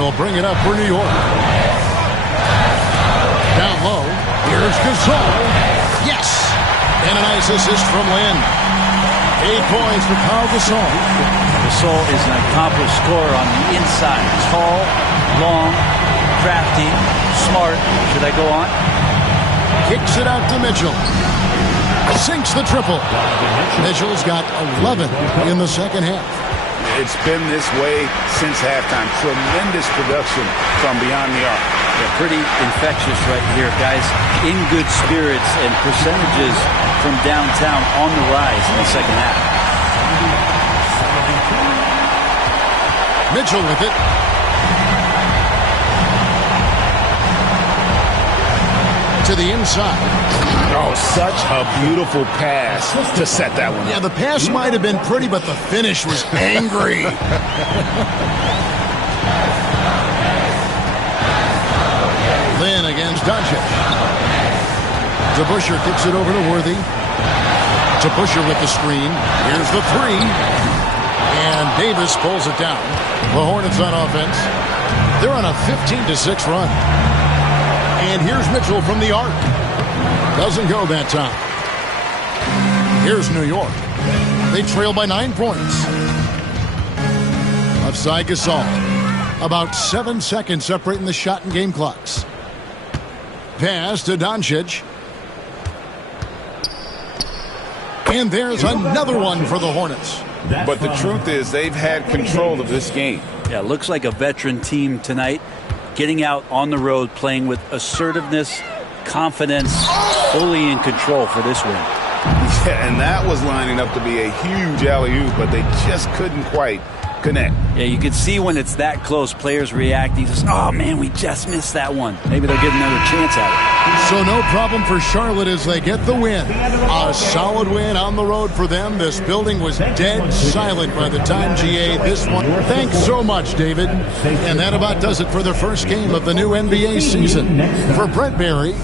will bring it up for New York. Down low. Here's Gasol. Yes! And a nice assist from Lynn. 8 points for Pau Gasol. Gasol is an accomplished scorer on the inside. Tall, long, crafty, smart. Should I go on? Kicks it out to Mitchell. Sinks the triple. Mitchell's got 11 in the second half. It's been this way since halftime. Tremendous production from beyond the arc. Yeah, pretty infectious right here, guys. In good spirits and percentages from downtown on the rise in the second half. Mitchell with it. To the inside. Oh, such a beautiful pass to set that one up. Yeah, the pass might have been pretty, but the finish was angry. Lynn against Doncic. Zabusher kicks it over to Worthy. Zabusher with the screen. Here's the three. And Davis pulls it down. The Hornets on offense. They're on a 15-6 run. And here's Mitchell from the arc. Doesn't go that time. Here's New York. They trail by 9 points. Offside Gasol. About 7 seconds separating the shot and game clocks. Pass to Doncic. And there's another one for the Hornets. But the truth is they've had control of this game. Yeah, looks like a veteran team tonight. Getting out on the road, playing with assertiveness, confidence, fully in control for this win. Yeah, and that was lining up to be a huge alley-oop, but they just couldn't quite connect. Yeah, you can see when it's that close, players reacting. Just, oh, man, we just missed that one. Maybe they'll get another chance at it. So no problem for Charlotte as they get the win. A solid win on the road for them. This building was dead silent by the time GA this one. Thanks so much, David. And that about does it for the first game of the new NBA season. For Brent Barry.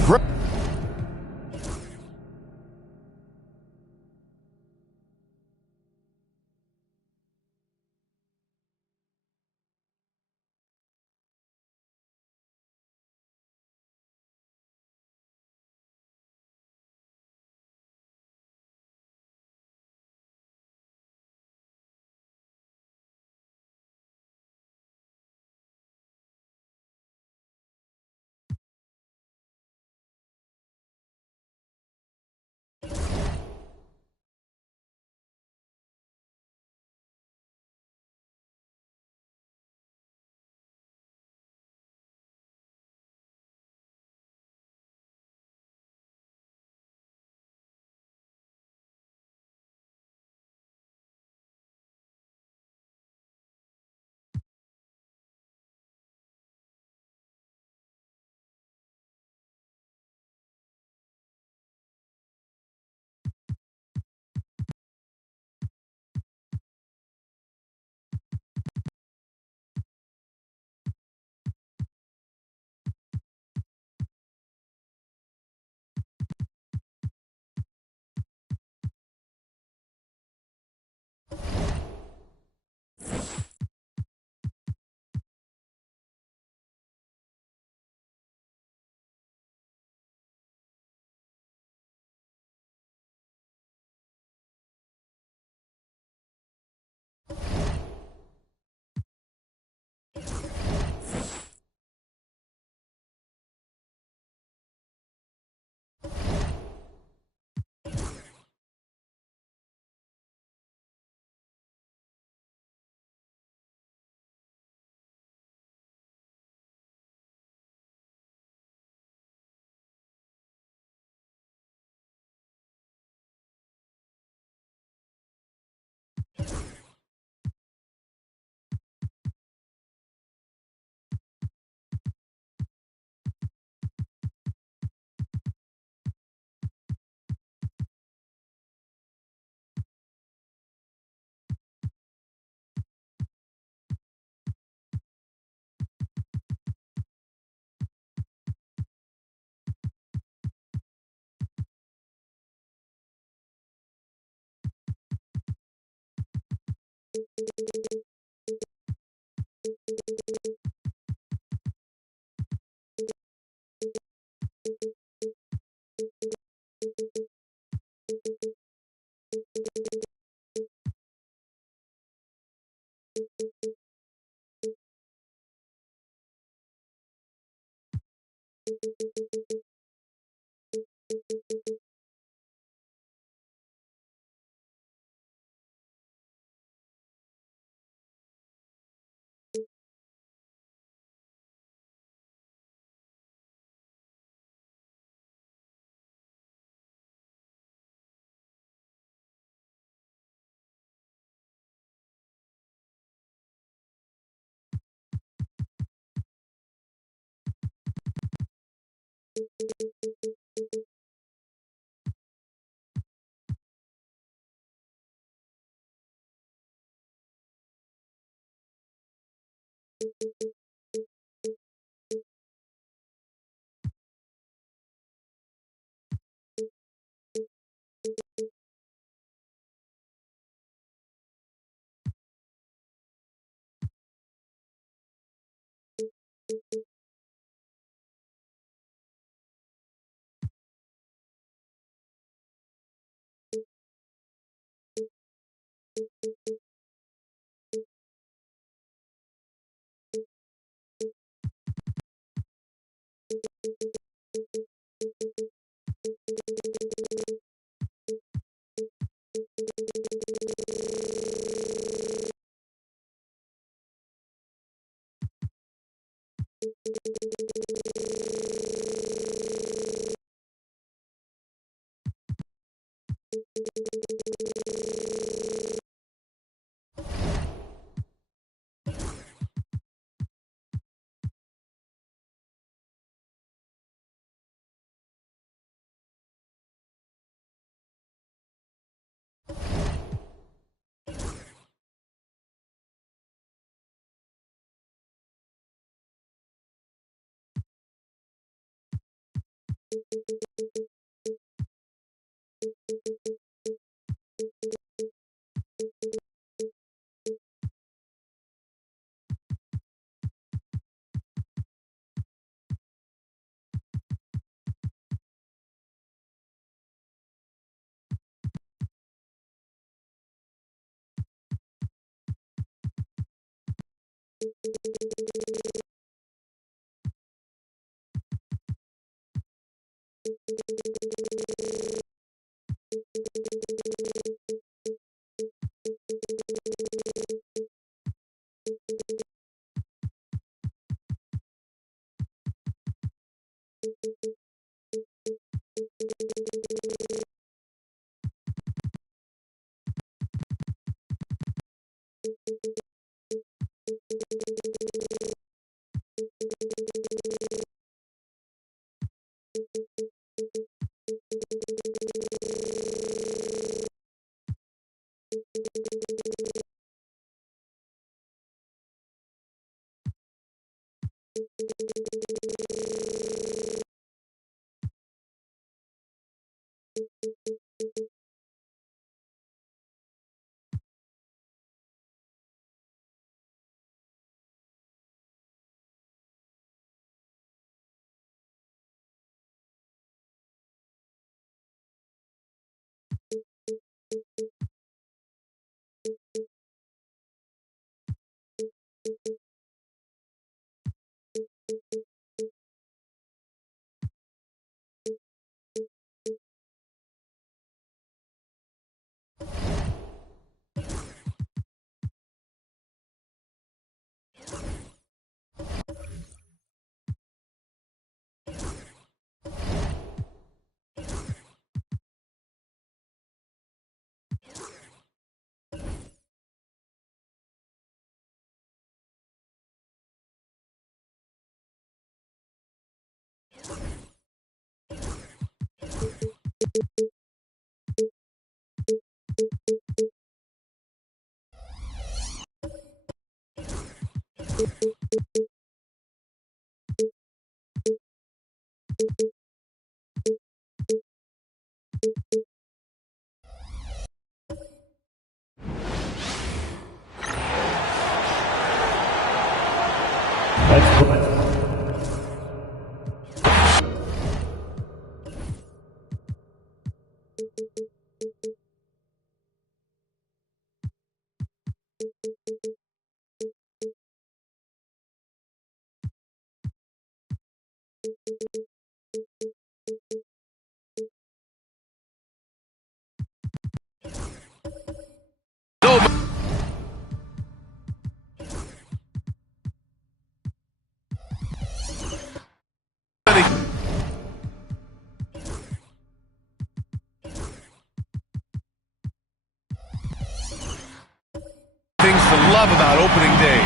love about opening day?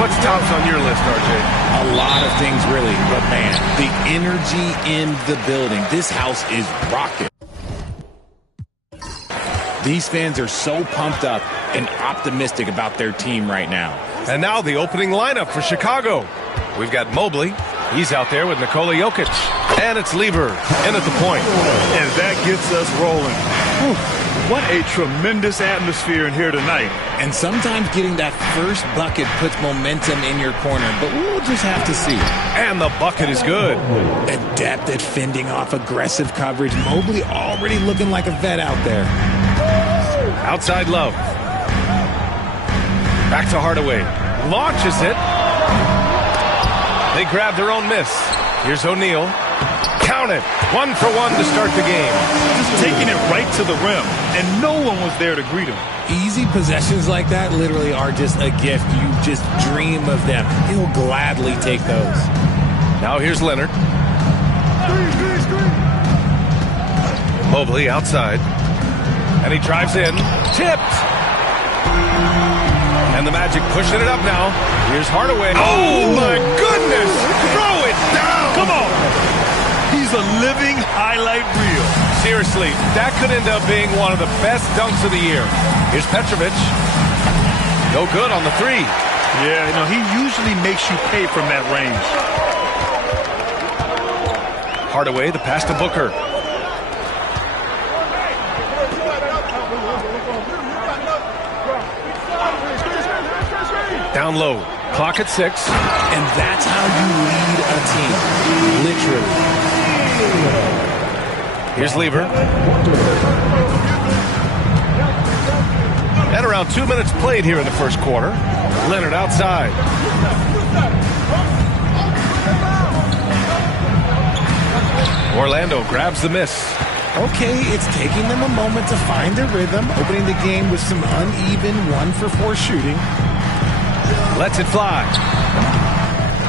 What's tops on your list, RJ? A lot of things, really. But, man, the energy in the building. This house is rocking. These fans are so pumped up and optimistic about their team right now. And now the opening lineup for Chicago. We've got Mobley. He's out there with Nikola Jokic. And it's Lieber in at the point. And that gets us rolling. Whew. What a tremendous atmosphere in here tonight. And sometimes getting that first bucket puts momentum in your corner, but we'll just have to see. And the bucket is good. Adept at fending off aggressive coverage. Mobley already looking like a vet out there. Outside Love. Back to Hardaway. Launches it. They grab their own miss. Here's O'Neal. Count it. 1 for 1 to start the game. Just taking it right to the rim, and no one was there to greet him. Easy possessions like that literally are just a gift. You just dream of them. He'll gladly take those. Now here's Leonard. Mobley outside. And he drives in. Tipped. And the Magic pushing it up now. Here's Hardaway. Oh, my goodness. Throw it down. Come on. He's a living highlight reel. Seriously, that could end up being one of the best dunks of the year. Here's Petrovic. No good on the three. Yeah, he usually makes you pay from that range. Hardaway, the pass to Booker. Down low. Clock at 6. And that's how you lead a team. Literally. Here's Lieber. And around 2 minutes played here in the first quarter. Leonard outside. Orlando grabs the miss. Okay, it's taking them a moment to find their rhythm, opening the game with some uneven 1-for-4 shooting. Lets it fly.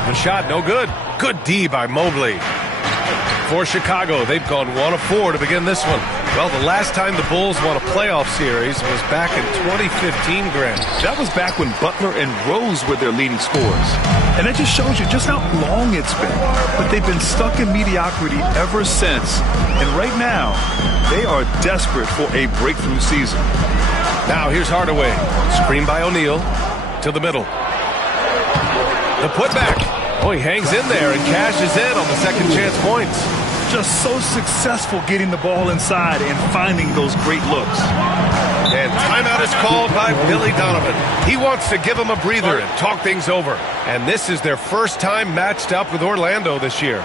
The shot no good. Good D by Mobley. For Chicago, they've gone 1 of 4 to begin this one. Well, the last time the Bulls won a playoff series was back in 2015, Grant. That was back when Butler and Rose were their leading scorers. And that just shows you just how long it's been. But they've been stuck in mediocrity ever since. And right now, they are desperate for a breakthrough season. Now here's Hardaway. Screen by O'Neal. To the middle. The putback. Oh, he hangs in there and cashes in on the second chance points. Just so successful getting the ball inside and finding those great looks. And timeout is called by Billy Donovan. He wants to give him a breather and talk things over. And this is their first time matched up with Orlando this year.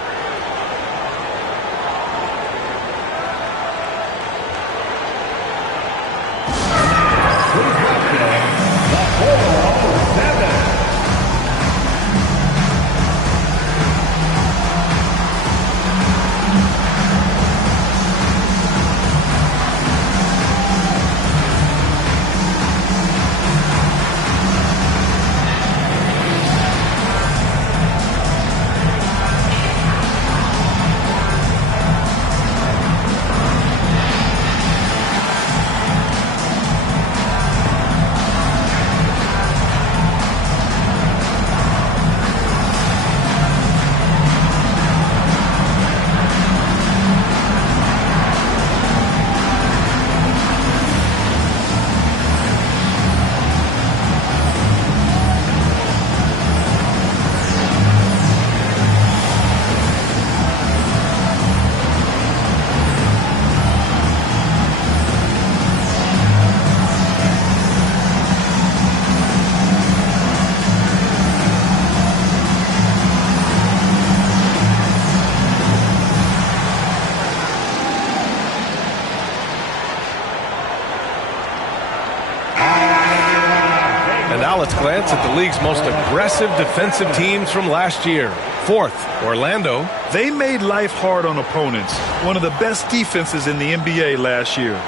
Let's glance at the league's most aggressive defensive teams from last year. 4th, Orlando. They made life hard on opponents. One of the best defenses in the NBA last year.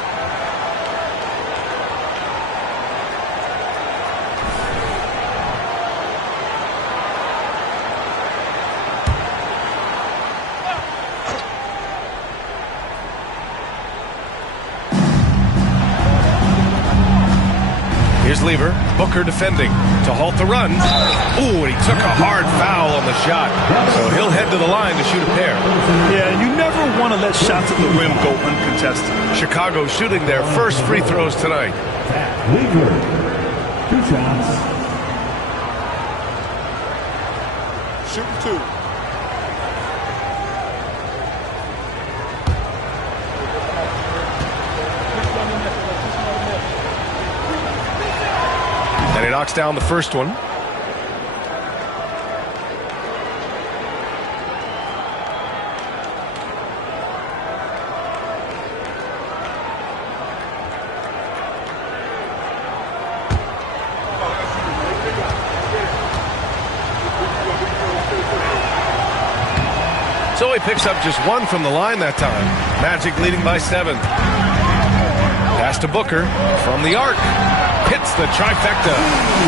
Here's Lever. Booker defending to halt the run. Ooh, and he took a hard foul on the shot. So he'll head to the line to shoot a pair. Yeah, you never want to let shots at the rim go uncontested. Chicago shooting their first free throws tonight. Lever, 2 shots. Shooting 2. And he knocks down the first one. So he picks up just 1 from the line that time. Magic leading by 7. Pass to Booker from the arc. Hits the trifecta.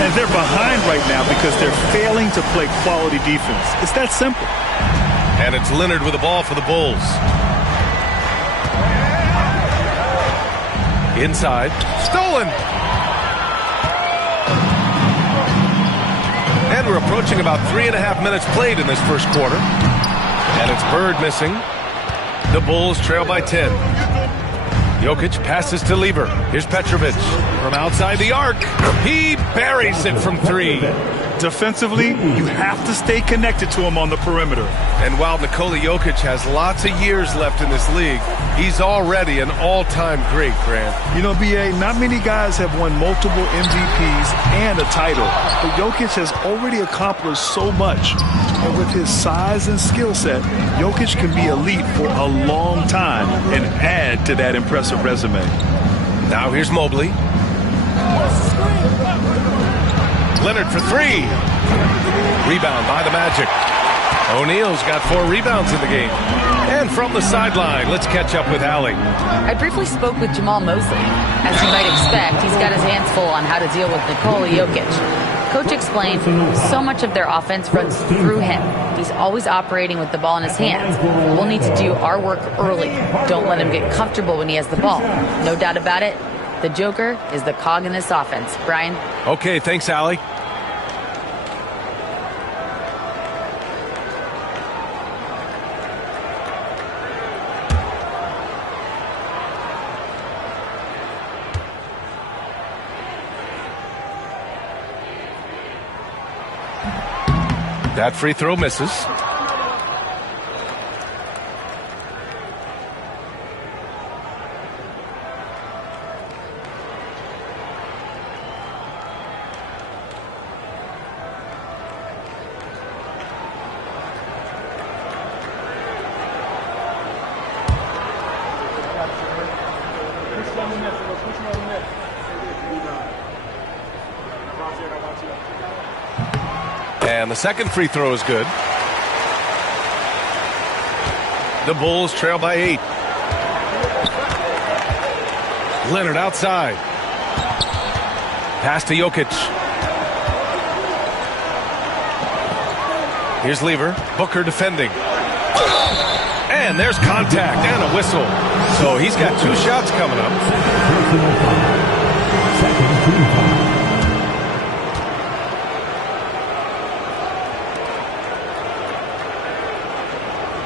And they're behind right now because they're failing to play quality defense. It's that simple. And it's Leonard with the ball for the Bulls. Inside. Stolen. And we're approaching about 3.5 minutes played in this first quarter. And it's Bird missing. The Bulls trail by 10. Jokic passes to Lever. Here's Petrovic from outside the arc. He buries it from 3. Defensively, you have to stay connected to him on the perimeter. And while Nikola Jokic has lots of years left in this league, he's already an all-time great, Grant. You know, B.A., not many guys have won multiple MVPs and a title. But Jokic has already accomplished so much. And with his size and skill set, Jokic can be elite for a long time and add to that impressive resume. Now here's Mobley. Leonard for 3. Rebound by the Magic. O'Neal's got 4 rebounds in the game. And from the sideline, let's catch up with Allie. I briefly spoke with Jamal Mosley. As you might expect, he's got his hands full on how to deal with Nikola Jokic. Coach explained so much of their offense runs through him. He's always operating with the ball in his hands. We'll need to do our work early. Don't let him get comfortable when he has the ball. No doubt about it, the Joker is the cog in this offense. Brian? Okay, thanks, Allie. That free throw misses. And the second free throw is good. The Bulls trail by 8. Leonard outside. Pass to Jokic. Here's Lever. Booker defending. And there's contact and a whistle. So he's got 2 shots coming up.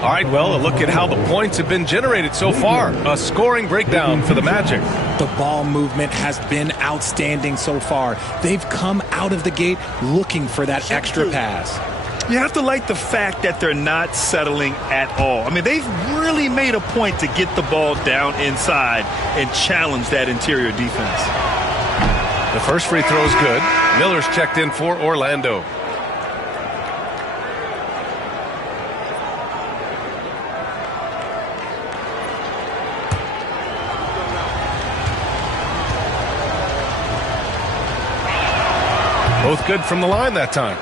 All right, well, a look at how the points have been generated so far. A scoring breakdown for the Magic. The ball movement has been outstanding so far. They've come out of the gate looking for that extra pass. You have to like the fact that they're not settling at all. I mean, they've really made a point to get the ball down inside and challenge that interior defense. The first free throw is good. Miller's checked in for Orlando. Both good from the line that time.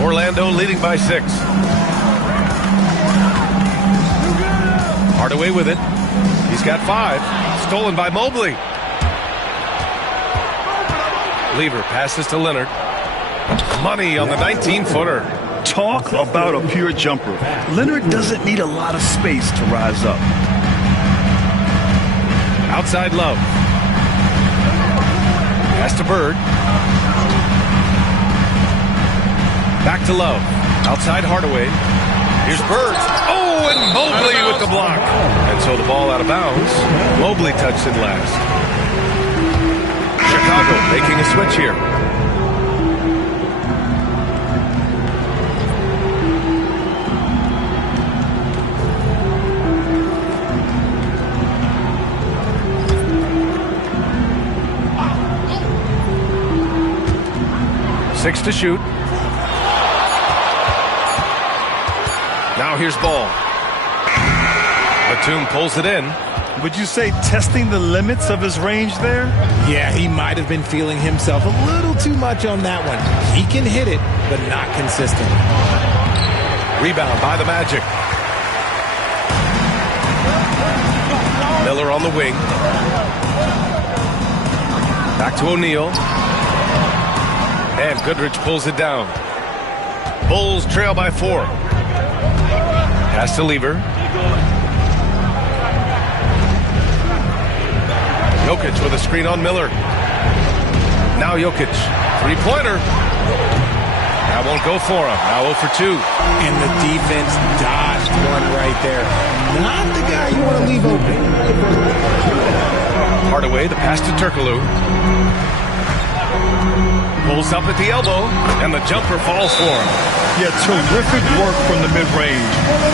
Orlando leading by 6. Hardaway with it. He's got 5. Stolen by Mobley. Lever passes to Leonard. Money on the 19-footer. Talk about a pure jumper. Leonard doesn't need a lot of space to rise up. Outside Love. Pass to Bird. Back to Love. Outside Hardaway. Here's Bird. Oh, and Mobley with the block. And so the ball out of bounds. Mobley touched it last. Chicago making a switch here. Six to shoot. Now here's Ball. Batum pulls it in. Would you say testing the limits of his range there? Yeah, he might have been feeling himself a little too much on that one. He can hit it, but not consistently. Rebound by the Magic. Miller on the wing. Back to O'Neal. And Goodrich pulls it down. Bulls trail by 4. Pass to Lever. Jokic with a screen on Miller. Now Jokic. Three-pointer. That won't go for him. Now 0 for 2. And the defense dodged one right there. Not the guy you want to leave open. Hardaway, the pass to Turkoglu. Pulls up at the elbow, and the jumper falls for him. Yeah, terrific work from the mid-range.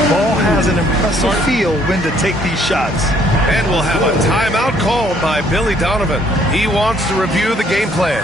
Ball has an impressive feel when to take these shots. And we'll have a timeout called by Billy Donovan. He wants to review the game plan.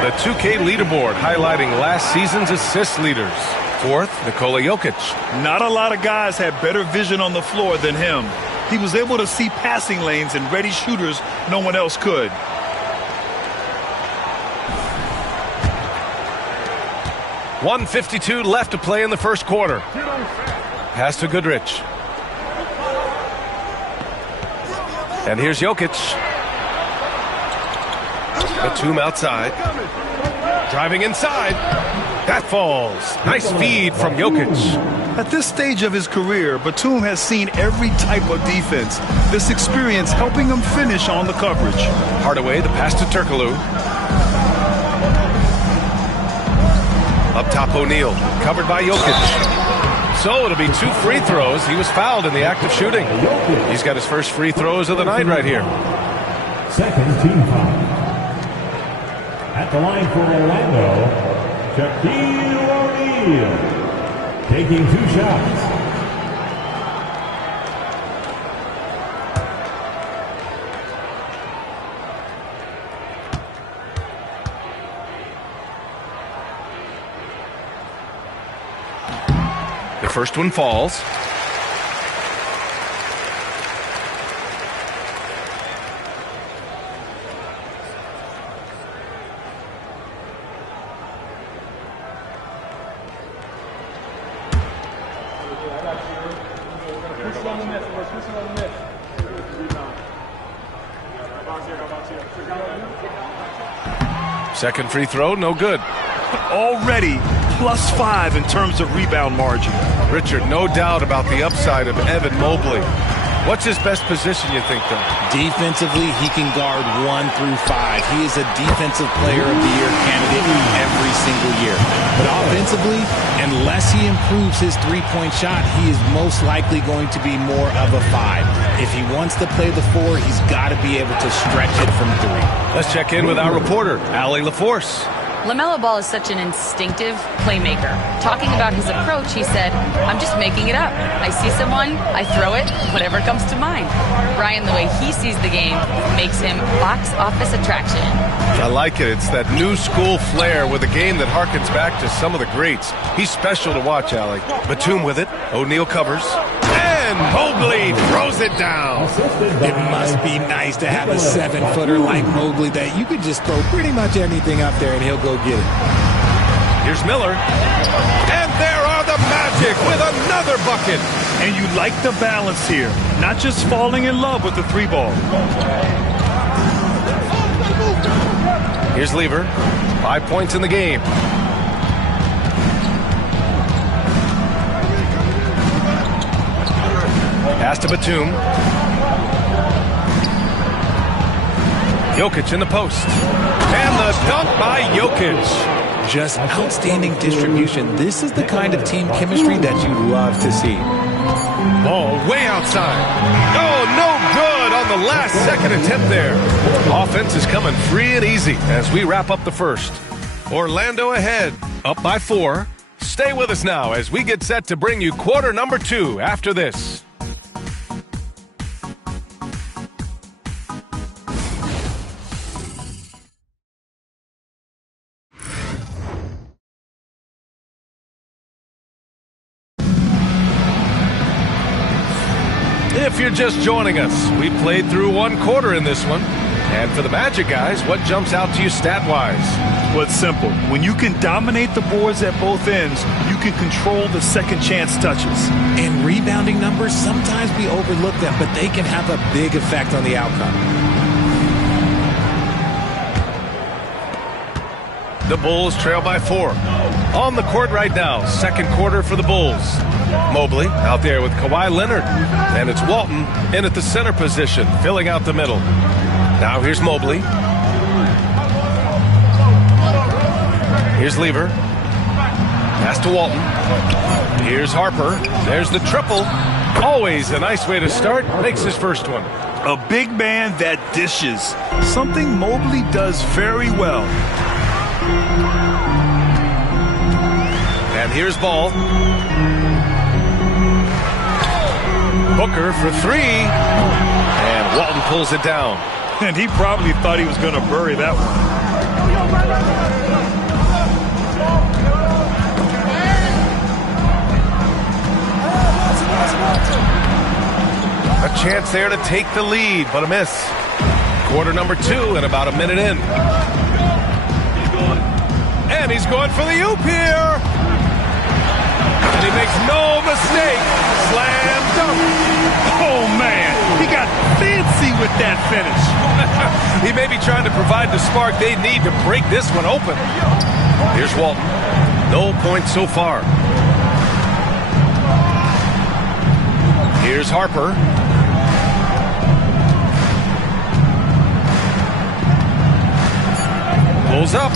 The 2K leaderboard highlighting last season's assist leaders. 4th, Nikola Jokic. Not a lot of guys had better vision on the floor than him. He was able to see passing lanes and ready shooters no one else could. .152 left to play in the first quarter. Pass to Goodrich. And here's Jokic. Batum outside. Driving inside. That falls. Nice feed from Jokic. At this stage of his career, Batum has seen every type of defense. This experience helping him finish on the coverage. Hardaway, the pass to Turkoglu. Up top, O'Neal. Covered by Jokic. So it'll be 2 free throws. He was fouled in the act of shooting. He's got his first free throws of the night right here. Second team foul. At the line for Orlando, Shaquille O'Neal, taking 2 shots. The first one falls. Second free throw, no good. Already +5 in terms of rebound margin. Richard, no doubt about the upside of Evan Mobley. What's his best position, you think, though? Defensively, he can guard 1 through 5. He is a Defensive Player of the Year candidate every single year. But offensively, unless he improves his three-point shot, he is most likely going to be more of a 5. If he wants to play the 4, he's got to be able to stretch it from 3. Let's check in with our reporter, Allie LaForce. LaMelo Ball is such an instinctive playmaker. Talking about his approach, he said, I'm just making it up. I see someone, I throw it, whatever comes to mind. Brian, the way he sees the game makes him box office attraction. I like it. It's that new school flair with a game that harkens back to some of the greats. He's special to watch, Allie. Batum with it. O'Neal covers. And Mobley throws it down. It must be nice to have a 7-footer like Mobley that you could just throw pretty much anything up there and he'll go get it. Here's Miller. And there are the Magic with another bucket. And you like the balance here. Not just falling in love with the 3-ball. Here's Lever. 5 points in the game. Pass to Batum. Jokic in the post. And the dunk by Jokic. Just outstanding distribution. This is the kind of team chemistry that you love to see. Ball way outside. Oh, no good on the last second attempt there. Offense is coming free and easy as we wrap up the first. Orlando ahead, up by 4. Stay with us now as we get set to bring you quarter number 2 after this. If you're just joining us, we played through 1 quarter in this one. And for the Magic guys, what jumps out to you stat-wise? Well, it's simple. When you can dominate the boards at both ends, you can control the second chance touches. And rebounding numbers, sometimes we overlook them, but they can have a big effect on the outcome. The Bulls trail by 4. On the court right now, second quarter for the Bulls. Mobley out there with Kawhi Leonard. And it's Walton in at the center position, filling out the middle. Now here's Mobley. Here's Lever. Pass to Walton. Here's Harper. There's the triple. Always a nice way to start. Makes his first one. A big man that dishes. Something Mobley does very well. And here's Ball. Booker for 3. And Walton pulls it down. And he probably thought he was going to bury that one. A chance there to take the lead, but a miss. Quarter number 2 and about a minute in. And he's going for the oop here. And he makes no mistake. Slam dunk. Oh, man. He got fancy with that finish. He may be trying to provide the spark they need to break this one open. Here's Walton. No points so far. Here's Harper. Pulls up.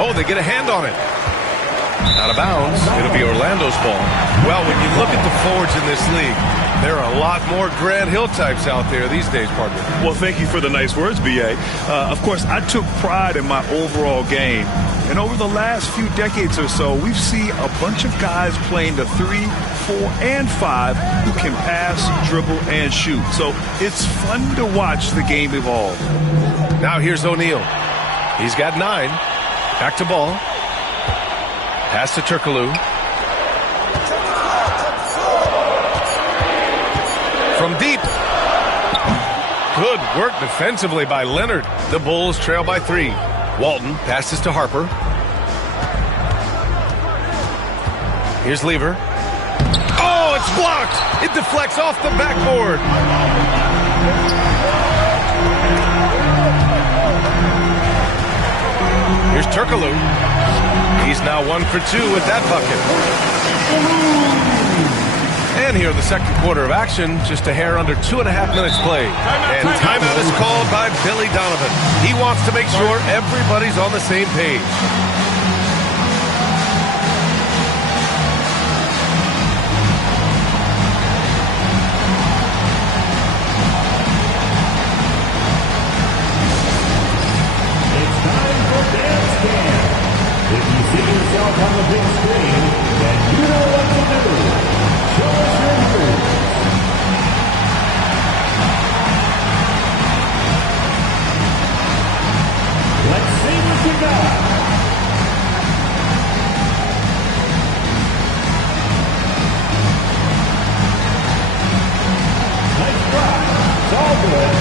Oh, they get a hand on it. Out of bounds. It'll be Orlando's ball. Well, when you look at the forwards in this league, there are a lot more Grant Hill types out there these days, partner. Well, thank you for the nice words, B.A. Of course, I took pride in my overall game. And over the last few decades or so, we've seen a bunch of guys playing the 3, 4, and 5 who can pass, dribble, and shoot. So it's fun to watch the game evolve. Now here's O'Neal. He's got 9. Back to Ball. Pass to Turkoglu. From deep. Good work defensively by Leonard. The Bulls trail by 3. Walton passes to Harper. Here's Lever. Oh, it's blocked. It deflects off the backboard. Here's Turkoglu. He's now 1 for 2 with that bucket. And here in the second quarter of action, just a hair under 2.5 minutes played. And timeout is called by Billy Donovan. He wants to make sure everybody's on the same page. See yourself on the big screen, then you know what to do. Show us your moves. Let's see what you got. Nice try. It's all good.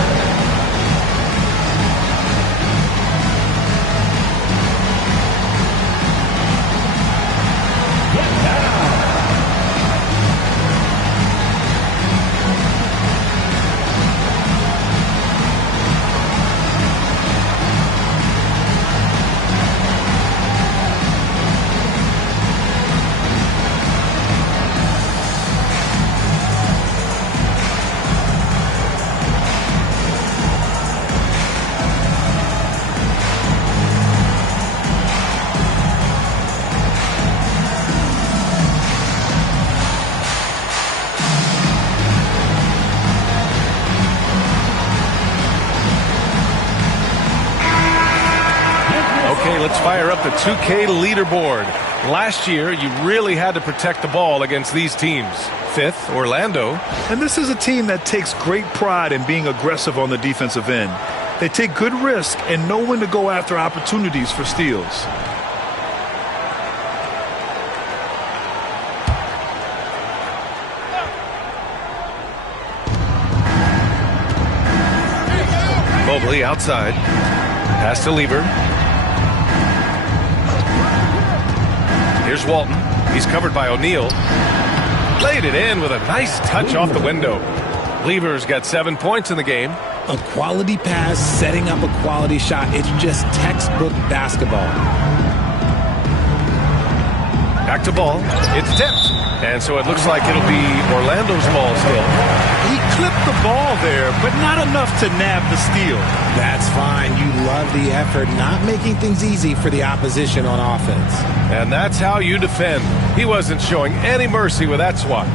Let's fire up the 2K leaderboard. Last year, you really had to protect the ball against these teams. 5th, Orlando. And this is a team that takes great pride in being aggressive on the defensive end. They take good risk and know when to go after opportunities for steals. Mobley outside. Pass to Lieber. Here's Walton. He's covered by O'Neal. Laid it in with a nice touch off the window. Lieber's got 7 points in the game. A quality pass, setting up a quality shot. It's just textbook basketball. Back to ball. It's tipped. And so it looks like it'll be Orlando's ball still. He clipped the ball there, but not enough to nab the steal. That's fine. You love the effort, not making things easy for the opposition on offense. And that's how you defend. He wasn't showing any mercy with that swat.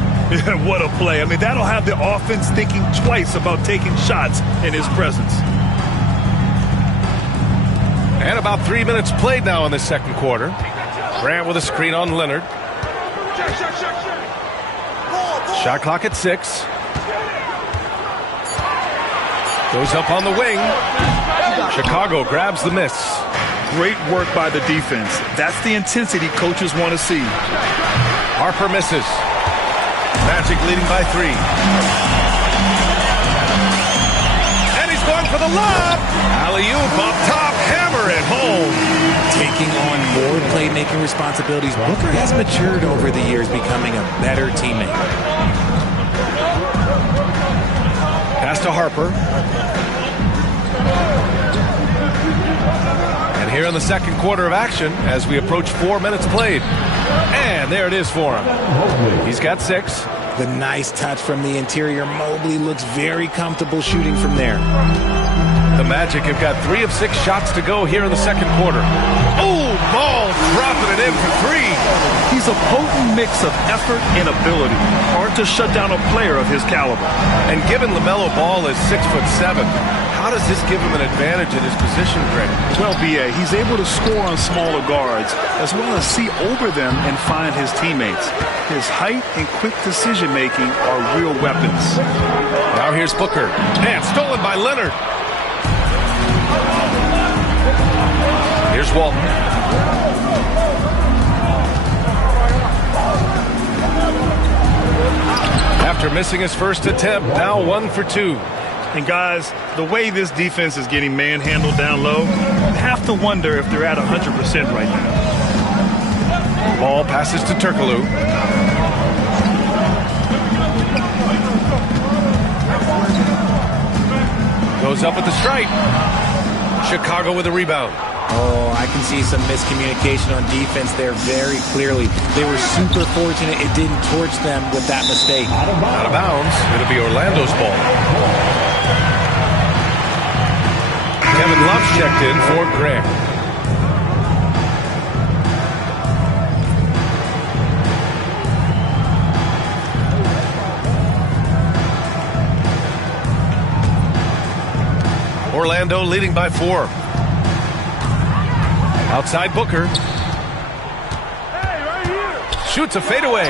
What a play. I mean, that'll have the offense thinking twice about taking shots in his presence. And about 3 minutes played now in the second quarter. Grant with a screen on Leonard. Shot clock at 6. Goes up on the wing. Chicago grabs the miss. Great work by the defense. That's the intensity coaches want to see. Harper misses. Magic leading by 3. And he's going for the lob. Alley-oop up top. Hammer it home. Taking on more playmaking responsibilities. Booker has matured over the years, becoming a better teammate. Pass to Harper. And here in the second quarter of action, as we approach 4 minutes played. And there it is for him. He's got 6. The nice touch from the interior. Mobley looks very comfortable shooting from there. The Magic have got 3 of 6 shots to go here in the second quarter. Oh, Ball dropping it in for 3. He's a potent mix of effort and ability. Hard to shut down a player of his caliber. And given LaMelo Ball is 6'7", how does this give him an advantage in his position, Greg? Well, B.A., he's able to score on smaller guards, as well as see over them and find his teammates. His height and quick decision-making are real weapons. Now here's Booker. And stolen by Leonard. Here's Walton. After missing his first attempt, now 1 for 2. And guys, the way this defense is getting manhandled down low, you have to wonder if they're at 100% right now. Ball passes to Turkoglu. Goes up at the stripe. Chicago with a rebound. Oh, I can see some miscommunication on defense there very clearly. They were super fortunate it didn't torch them with that mistake. Out of bounds. It'll be Orlando's ball. Kevin Love's checked in for Graham. Orlando leading by 4. Outside Booker. Shoots a fadeaway.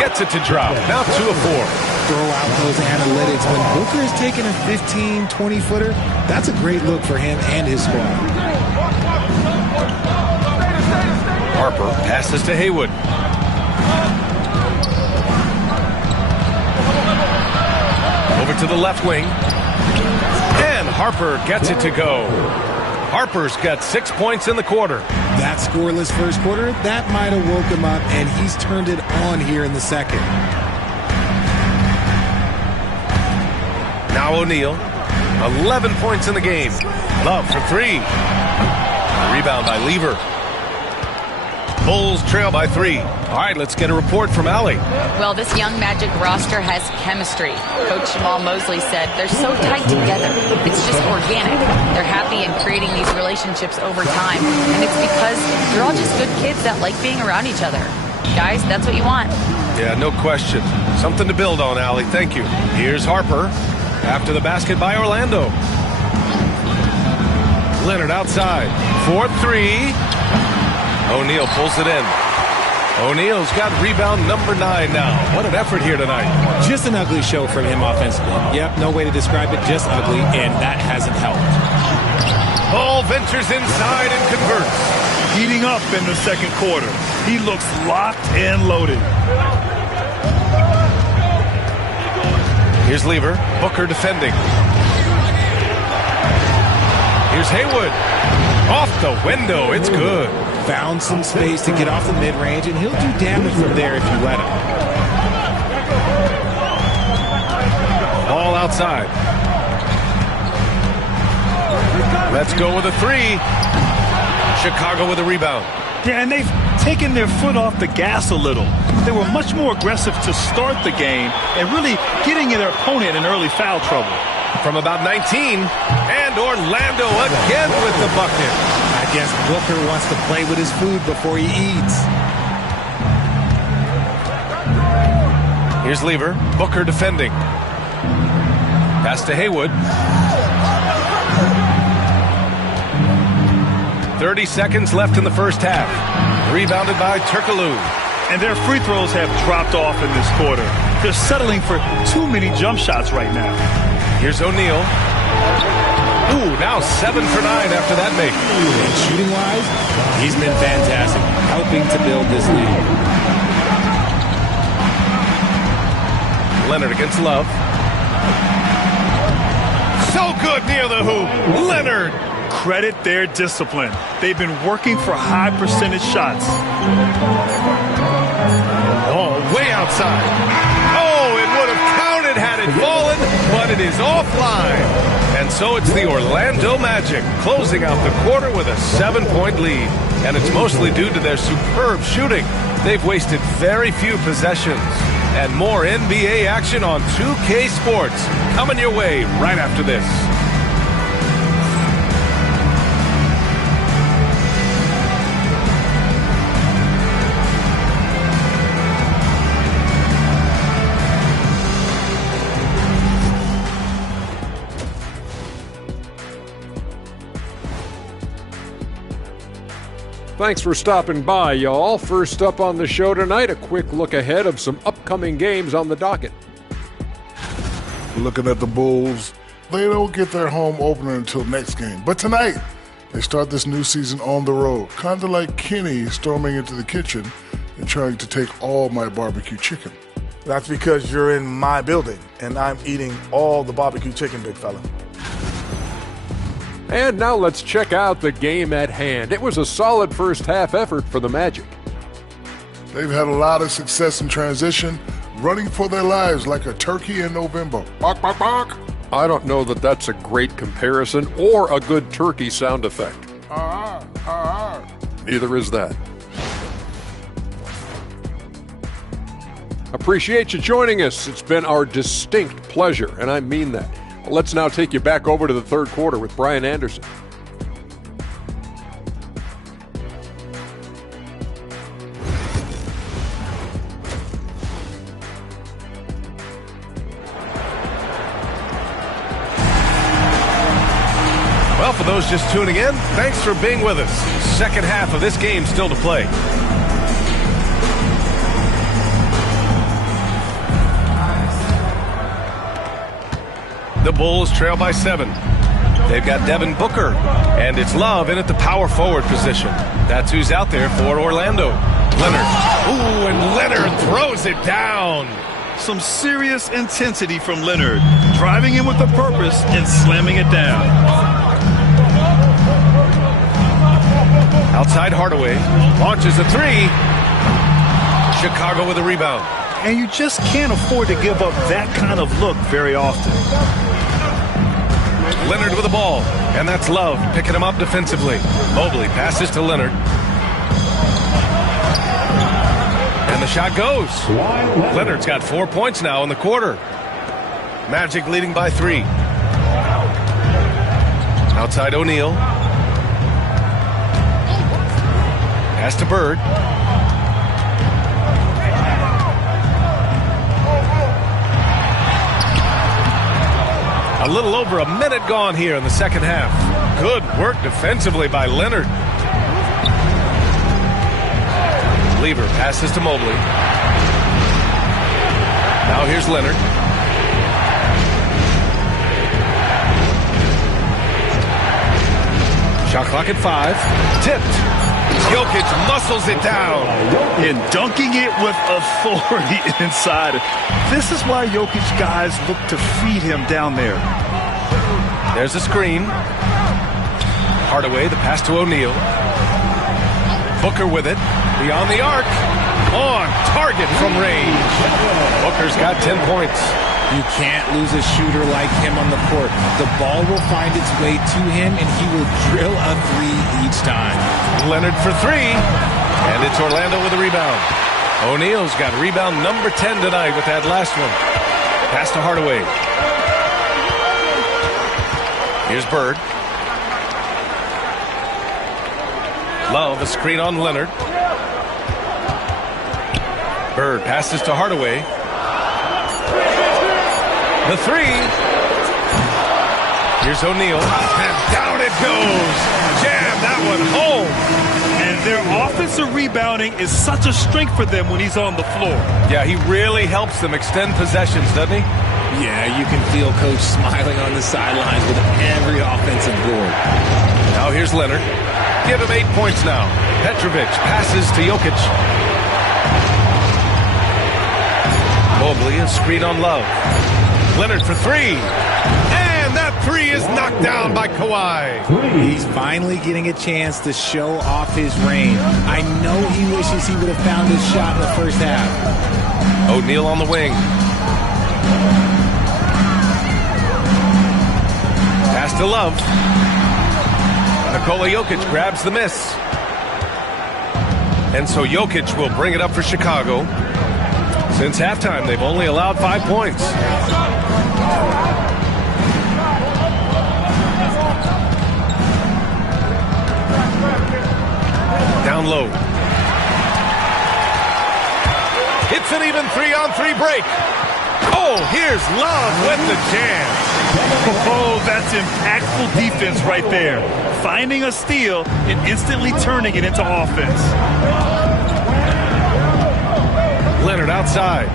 Gets it to drop. Now 2 of 4. Throw out those analytics. When Booker is taking a 15, 20-footer, that's a great look for him and his squad. Harper passes to Haywood. Over to the left wing. And Harper gets it to go. Harper's got 6 points in the quarter. That scoreless first quarter, that might have woke him up, and he's turned it on here in the second. Now O'Neal. 11 points in the game. Love for 3. Rebound by Lever. Bulls trail by 3. All right, let's get a report from Allie. Well, this young Magic roster has chemistry. Coach Jamal Mosley said they're so tight together. It's just organic. They're happy in creating these relationships over time. And it's because they're all just good kids that like being around each other. Guys, that's what you want. Yeah, no question. Something to build on, Allie. Thank you. Here's Harper. After the basket by Orlando. Leonard outside. 4-3. O'Neal pulls it in. O'Neal's got rebound number 9 now. What an effort here tonight. Just an ugly show from him offensively. Yep, no way to describe it, just ugly, and that hasn't helped. Ball ventures inside and converts. Heating up in the second quarter. He looks locked and loaded. Here's Lever. Booker defending. Here's Haywood. Off the window. It's good. Found some space to get off the mid-range, and he'll do damage from there if you let him. Ball outside. Let's go with a 3. Chicago with a rebound. Yeah, and they've taken their foot off the gas a little. They were much more aggressive to start the game and really getting their opponent in early foul trouble. From about 19, and Orlando again with the bucket. I guess Booker wants to play with his food before he eats. Here's Lever. Booker defending. Pass to Haywood. 30 seconds left in the first half. Rebounded by Turkoglu. And their free throws have dropped off in this quarter. They're settling for too many jump shots right now. Here's O'Neal. Ooh, now 7 for 9 after that make. And shooting-wise, he's been fantastic, helping to build this lead. Leonard against Love. So good near the hoop. Leonard. Credit their discipline. They've been working for high percentage shots. Oh, way outside. Oh, it would have counted had it fallen, but it is offline. And so it's the Orlando Magic closing out the quarter with a 7-point lead. And it's mostly due to their superb shooting. They've wasted very few possessions. And more NBA action on 2K Sports coming your way right after this. Thanks for stopping by, y'all. First up on the show tonight, a quick look ahead of some upcoming games on the docket. Looking at the Bulls, they don't get their home opener until next game. But tonight, they start this new season on the road, kind of like Kenny storming into the kitchen and trying to take all my barbecue chicken. That's because you're in my building, and I'm eating all the barbecue chicken, big fella. And now let's check out the game at hand. It was a solid first half effort for the Magic. They've had a lot of success in transition, running for their lives like a turkey in November. Bark, bark, bark. I don't know that that's a great comparison or a good turkey sound effect. Neither is that. Appreciate you joining us. It's been our distinct pleasure, and I mean that. Let's now take you back over to the third quarter with Brian Anderson. Well, for those just tuning in, thanks for being with us. Second half of this game still to play. The Bulls trail by 7. They've got Devin Booker, and it's Love in at the power forward position. That's who's out there for Orlando. Leonard. Ooh, and Leonard throws it down. Some serious intensity from Leonard, driving in with a purpose and slamming it down. Outside Hardaway launches a 3. Chicago with a rebound. And you just can't afford to give up that kind of look very often. Leonard with the ball, and that's Love picking him up defensively. Mobley passes to Leonard. And the shot goes. Leonard's got 4 points now in the quarter. Magic leading by 3. Outside O'Neal. Pass to Bird. A little over a minute gone here in the second half. Good work defensively by Leonard. Lever passes to Mobley. Now here's Leonard. Shot clock at 5. Tipped. Jokic muscles it down. And dunking it with authority inside. This is why Jokic guys look to feed him down there. There's a screen. Hardaway, the pass to O'Neal. Booker with it. Beyond the arc. On target from range. Booker's got 10 points. You can't lose a shooter like him on the court. The ball will find its way to him, and he will drill a 3 each time. Leonard for 3. And it's Orlando with a rebound. O'Neal's got rebound number 10 tonight with that last one. Pass to Hardaway. Here's Bird. Love, a screen on Leonard. Bird passes to Hardaway. The 3. Here's O'Neal. And down it goes. Jam that one home. And their offensive rebounding is such a strength for them when he's on the floor. Yeah, he really helps them extend possessions, doesn't he? Yeah, you can feel Coach smiling on the sidelines with every offensive board. Now here's Leonard. Give him 8 points now. Petrovic passes to Jokic. Mobley, a screen on Love. Leonard for 3. And that 3 is knocked down by Kawhi. He's finally getting a chance to show off his range. I know he wishes he would have found his shot in the first half. O'Neal on the wing. Pass to Love. Nikola Jokic grabs the miss. And so Jokic will bring it up for Chicago. Since halftime, they've only allowed 5 points. Down low. It's an even 3-on-3 break. Oh, here's Love with the jam. Oh, that's impactful defense right there. Finding a steal and instantly turning it into offense. Leonard outside.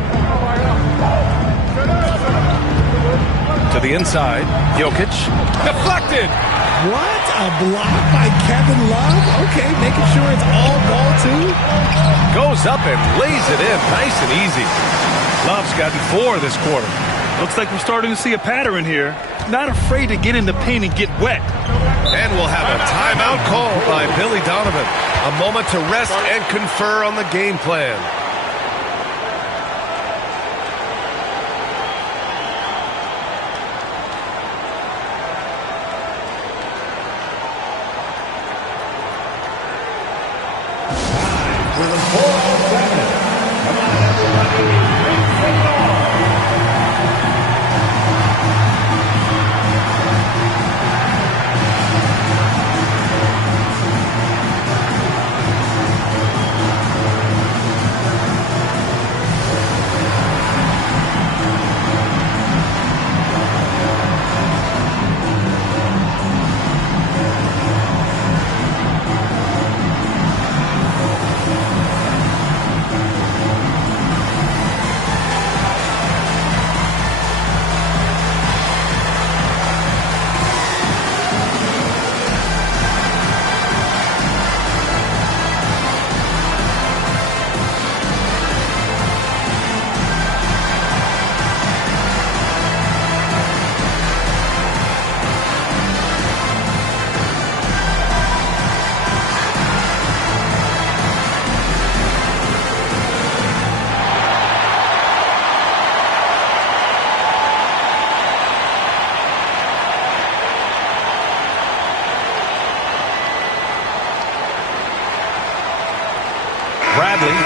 To the inside. Jokic. Deflected. What? A block by Kevin Love? Okay, making sure it's all ball too. Goes up and lays it in nice and easy. Love's gotten 4 this quarter. Looks like we're starting to see a pattern here. Not afraid to get in the paint and get wet. And we'll have a timeout call by Billy Donovan. A moment to rest and confer on the game plan. for the 407. Come on, everybody. Let's take it off.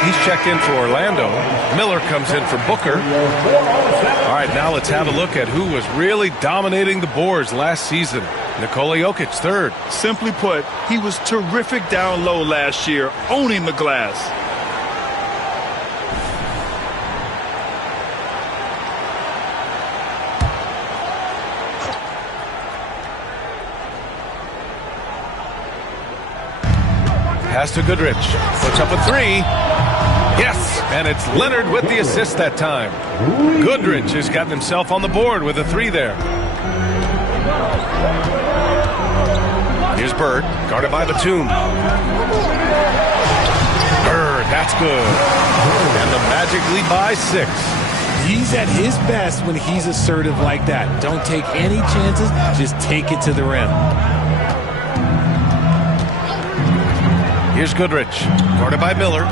He's checked in for Orlando. Miller comes in for Booker. All right, now let's have a look at who was really dominating the boards last season. Nikola Jokic, third. Simply put, he was terrific down low last year, owning the glass. Pass to Goodrich. Puts up a three. Yes, and it's Leonard with the assist that time. Goodrich has gotten himself on the board with a three there. Here's Bird, guarded by Batum. Bird, that's good. And the Magic lead by 6. He's at his best when he's assertive like that. Don't take any chances, just take it to the rim. Here's Goodrich, guarded by Miller.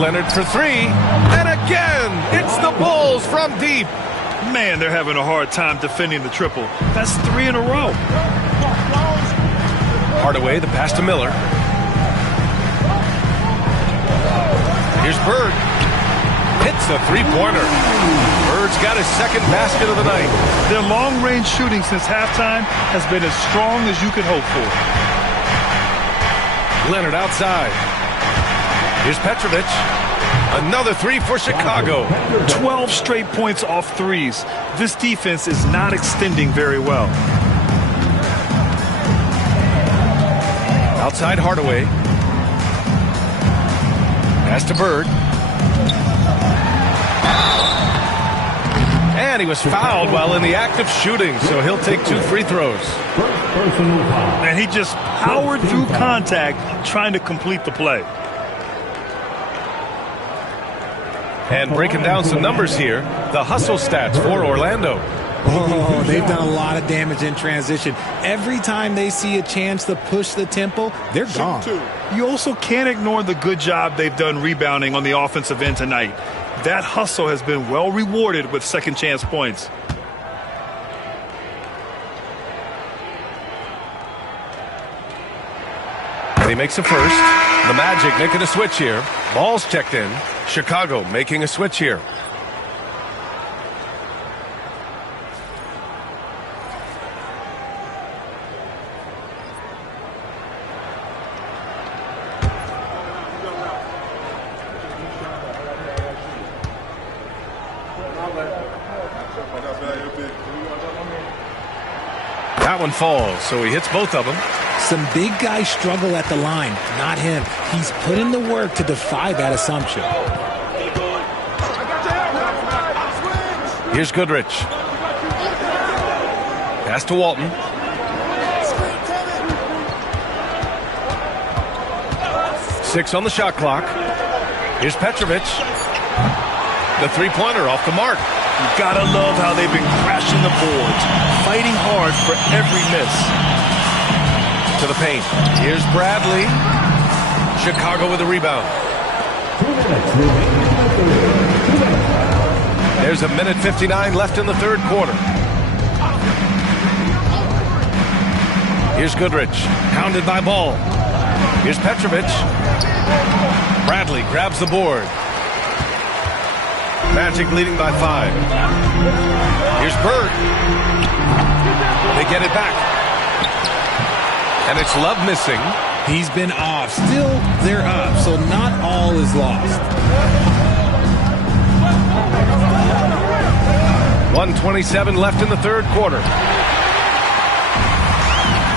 Leonard for three, and again, it's the Bulls from deep. Man, they're having a hard time defending the triple. That's 3 in a row. Hardaway, the pass to Miller. Here's Bird. Hits a three-pointer. Bird's got his second basket of the night. Their long-range shooting since halftime has been as strong as you could hope for. Leonard outside. Here's Petrovic. Another three for Chicago. 12 straight points off threes. This defense is not extending very well. Outside Hardaway. Pass to Bird. And he was fouled while in the act of shooting, so he'll take 2 free throws. And he just powered through contact trying to complete the play. And breaking down some numbers here, the hustle stats for Orlando. Oh, they've done a lot of damage in transition. Every time they see a chance to push the tempo, they're gone. You also can't ignore the good job they've done rebounding on the offensive end tonight. That hustle has been well rewarded with second chance points. And he makes a first. The Magic making a switch here. Ball's checked in. Chicago making a switch here. That one falls, so he hits both of them. Some big guys struggle at the line, not him. He's put in the work to defy that assumption. Here's Goodrich. Pass to Walton. Six on the shot clock. Here's Petrovic. The three-pointer off the mark. You gotta love how they've been crashing the boards, fighting hard for every miss. To the paint. Here's Bradley. Chicago with a rebound. There's a minute 59 left in the third quarter. Here's Goodrich. Hounded by Ball. Here's Petrovic. Bradley grabs the board. Magic leading by 5. Here's Bird. They get it back. And it's Love missing. He's been off. Still, they're up, so not all is lost. 1:27 left in the third quarter.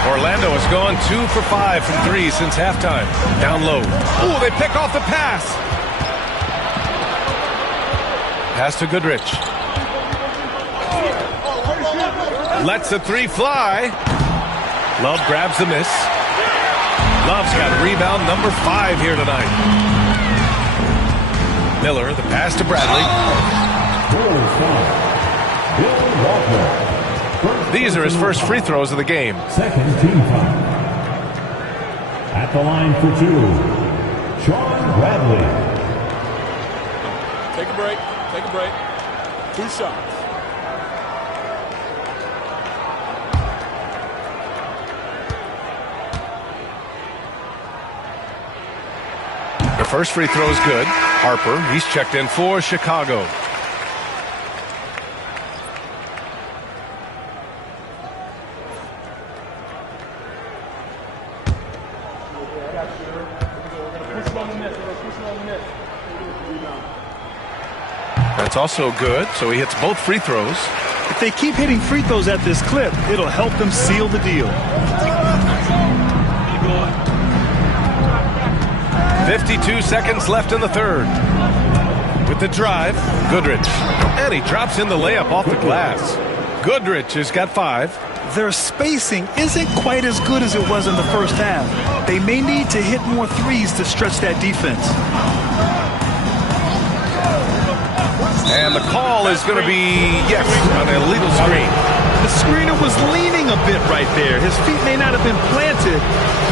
Orlando has gone 2 for 5 from 3 since halftime. Down low. Ooh, they pick off the pass. Pass to Goodrich. Lets the 3 fly. Love grabs the miss. Love's got rebound number 5 here tonight. Miller, the pass to Bradley. These are his first free throws of the game. Second team foul. At the line for 2, Sean Bradley. Take a break. Take a break. 2 shots. The first free throw is good. Harper, he's checked in for Chicago. That's also good, so he hits both free throws. If they keep hitting free throws at this clip, it'll help them seal the deal. 52 seconds left in the third. With the drive, Goodrich. And he drops in the layup off the glass. Goodrich has got 5. Their spacing isn't quite as good as it was in the first half. They may need to hit more threes to stretch that defense. And the call is going to be, yes, an illegal screen. The screener was leaning a bit right there. His feet may not have been planted.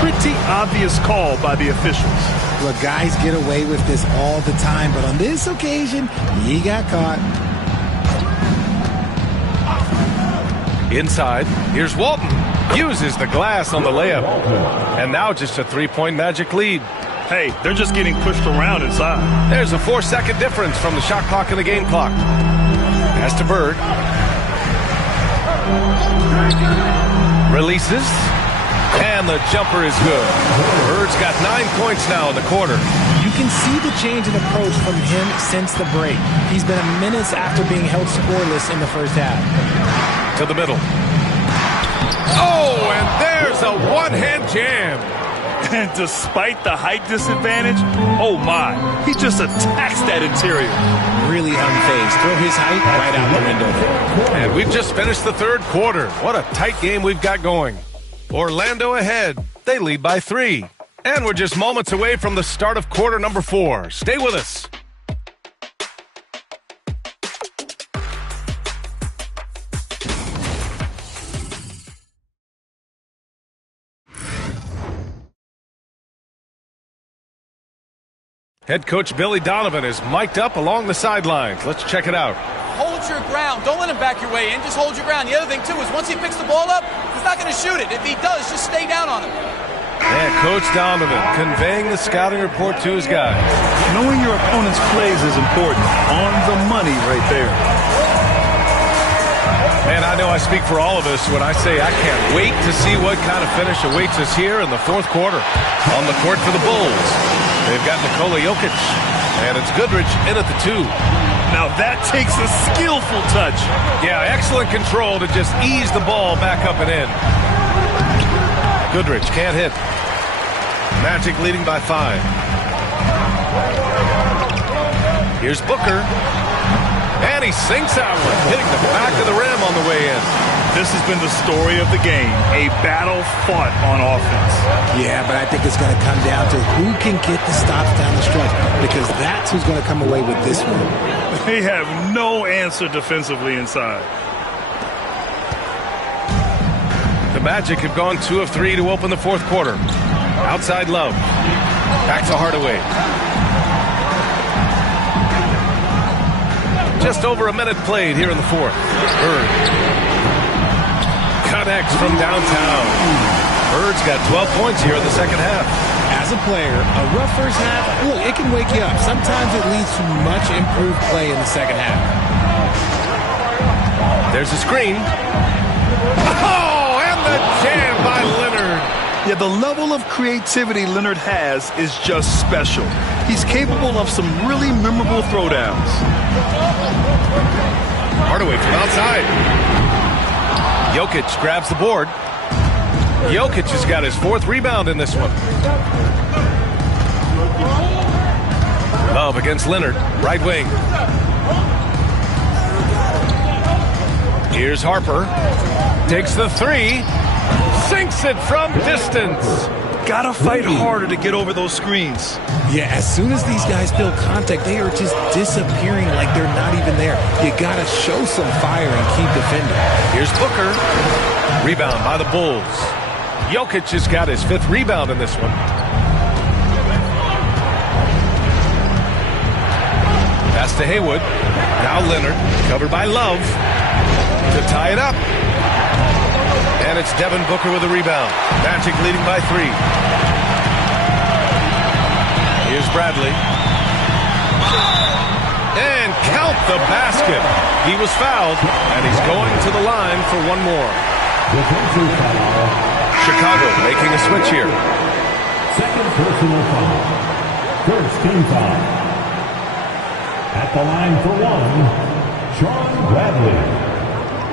Pretty obvious call by the officials. Look, guys get away with this all the time, but on this occasion, he got caught. Inside, here's Walton. Uses the glass on the layup. And now just a 3-point Magic lead. Hey, they're just getting pushed around inside. There's a 4-second difference from the shot clock and the game clock. Pass to Bird. Releases. And the jumper is good. Bird's got 9 points now in the quarter. You can see the change in approach from him since the break. He's been a menace after being held scoreless in the first half. To the middle. Oh, and there's a one-hand jam. And despite the height disadvantage, oh my, he just attacks that interior. Really unfazed. Throw his height right out the window. And we've just finished the third quarter. What a tight game we've got going. Orlando ahead. They lead by 3. And we're just moments away from the start of quarter number 4. Stay with us. Head coach Billy Donovan is mic'd up along the sidelines. Let's check it out. Hold your ground. Don't let him back your way in. Just hold your ground. The other thing, too, is once he picks the ball up, he's not going to shoot it. If he does, just stay down on him. And Coach Donovan conveying the scouting report to his guys. Knowing your opponent's plays is important. On the money right there. Man, I know I speak for all of us when I say I can't wait to see what kind of finish awaits us here in the fourth quarter. On the court for the Bulls, they've got Nikola Jokic, and it's Goodrich in at the 2. Now that takes a skillful touch. Yeah, excellent control to just ease the ball back up and in. Goodrich can't hit. Magic leading by 5. Here's Booker. And he sinks that one, hitting the back of the rim on the way in. This has been the story of the game, a battle fought on offense. Yeah, but I think it's going to come down to who can get the stops down the stretch, because that's who's going to come away with this one. They have no answer defensively inside. The Magic have gone 2 of 3 to open the fourth quarter. Outside Love. Back to Hardaway. Just over a minute played here in the fourth. Bird connects from downtown. Bird's got 12 points here in the second half. As a player, a rough first half, look, it can wake you up. Sometimes it leads to much improved play in the second half. There's a screen. Oh, and the jam by Leonard. Yeah, the level of creativity Leonard has is just special. He's capable of some really memorable throwdowns. Hardaway from outside. Jokic grabs the board. Jokic has got his 4th rebound in this one. Love against Leonard, right wing. Here's Harper. Takes the 3. Sinks it from distance. Gotta fight harder to get over those screens. Yeah, as soon as these guys feel contact, they are just disappearing like they're not even there. You gotta show some fire and keep defending. Here's Booker. Rebound by the Bulls. Jokic has got his 5th rebound in this one. Pass to Haywood. Now Leonard, covered by Love, to tie it up. And it's Devin Booker with a rebound. Magic leading by 3. Here's Bradley. And count the basket. He was fouled, and he's going to the line for one more. Chicago making a switch here. Second personal foul. First team foul. At the line for 1, Sean Bradley.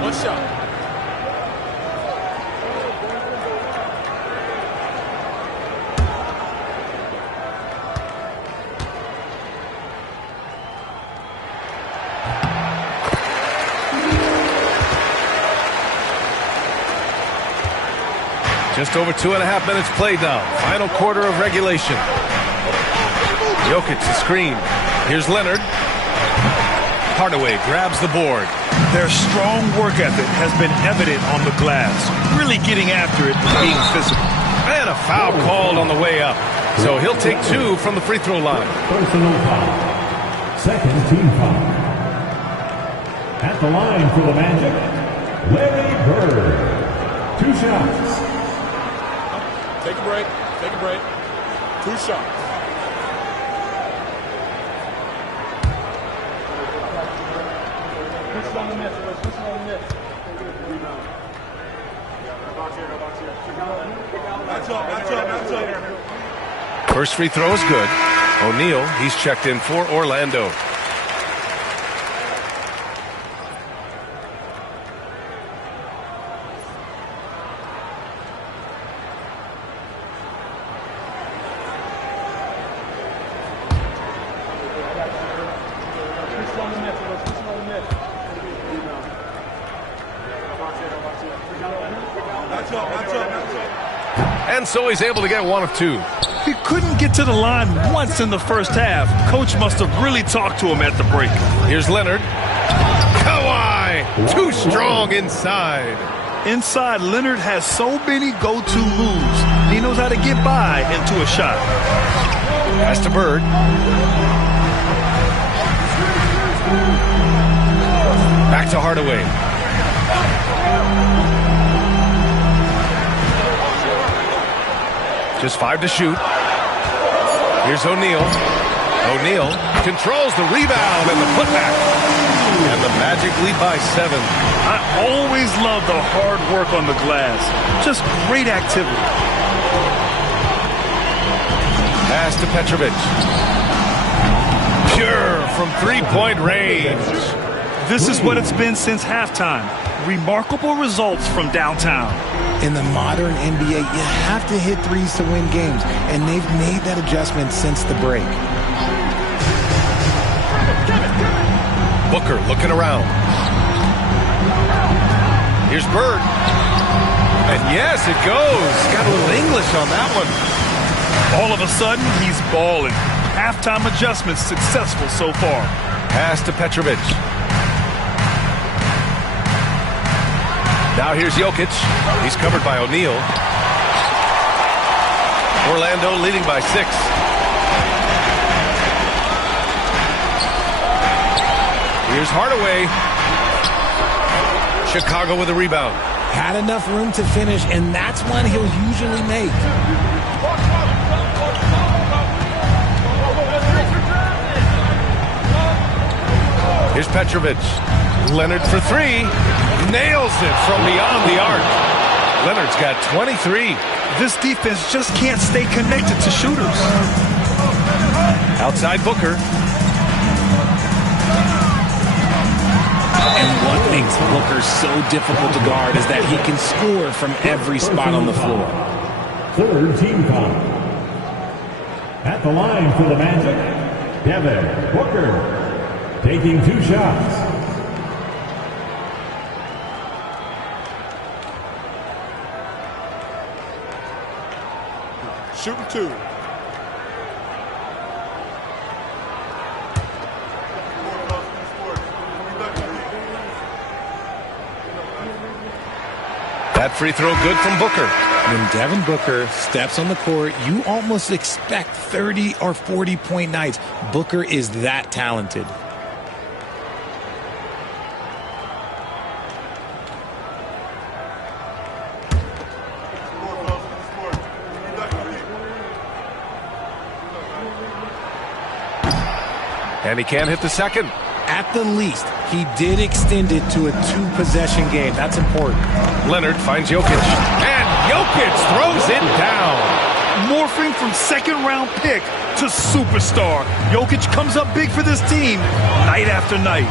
One shot. Just over 2.5 minutes played now. Final quarter of regulation. Jokic the screen. Here's Leonard. Hardaway grabs the board. Their strong work ethic has been evident on the glass. Really getting after it and being physical. And a foul called on the way up. So he'll take 2 from the free throw line. Personal foul. Second team foul. At the line for the Magic, Larry Bird. 2 shots. Take a break. Take a break. 2 shots. First free throw is good. O'Neal, he's checked in for Orlando. And so he's able to get 1 of 2. He couldn't get to the line once in the first half. Coach must have really talked to him at the break. Here's Leonard. Kawhi, too strong inside. Inside, Leonard has so many go-to moves. He knows how to get by into a shot. Pass to Bird. Back to Hardaway. Just 5 to shoot. Here's O'Neal. O'Neal controls the rebound and the putback. And the Magic lead by 7. I always love the hard work on the glass. Just great activity. Pass to Petrovic. Pure from 3-point range. This is what it's been since halftime. Remarkable results from downtown. In the modern NBA, you have to hit threes to win games, and they've made that adjustment since the break. Booker looking around. Here's Bird. And yes, it goes. Got a little English on that one. All of a sudden, he's balling. Halftime adjustments successful so far. Pass to Petrovic. Now here's Jokic. He's covered by O'Neal. Orlando leading by 6. Here's Hardaway. Chicago with a rebound. Had enough room to finish, and that's one he'll usually make. Here's Petrovic. Leonard for three. Nails it from beyond the arc. Leonard's got 23. This defense just can't stay connected to shooters. Outside Booker. And what makes Booker so difficult to guard is that he can score from every spot on the floor. Third team foul. At the line for the Magic, Devin Booker. Taking 2 shots. Shooting 2. That free throw good from Booker. When Devin Booker steps on the court, you almost expect 30 or 40-point nights. Booker is that talented. And he can't hit the second. At the least, he did extend it to a 2-possession game. That's important. Leonard finds Jokic. And Jokic throws it down. Morphing from second-round pick to superstar. Jokic comes up big for this team night after night.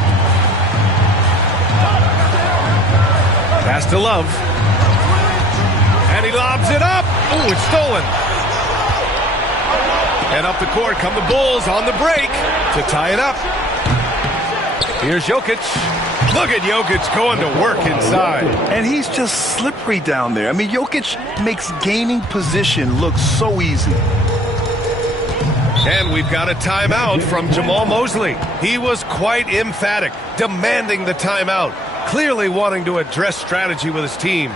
Pass to Love. And he lobs it up. Ooh, it's stolen. And up the court come the Bulls on the break to tie it up. Here's Jokic. Look at Jokic going to work inside. And he's just slippery down there. I mean, Jokic makes gaining position look so easy. And we've got a timeout from Jamal Mosley. He was quite emphatic, demanding the timeout, clearly wanting to address strategy with his team.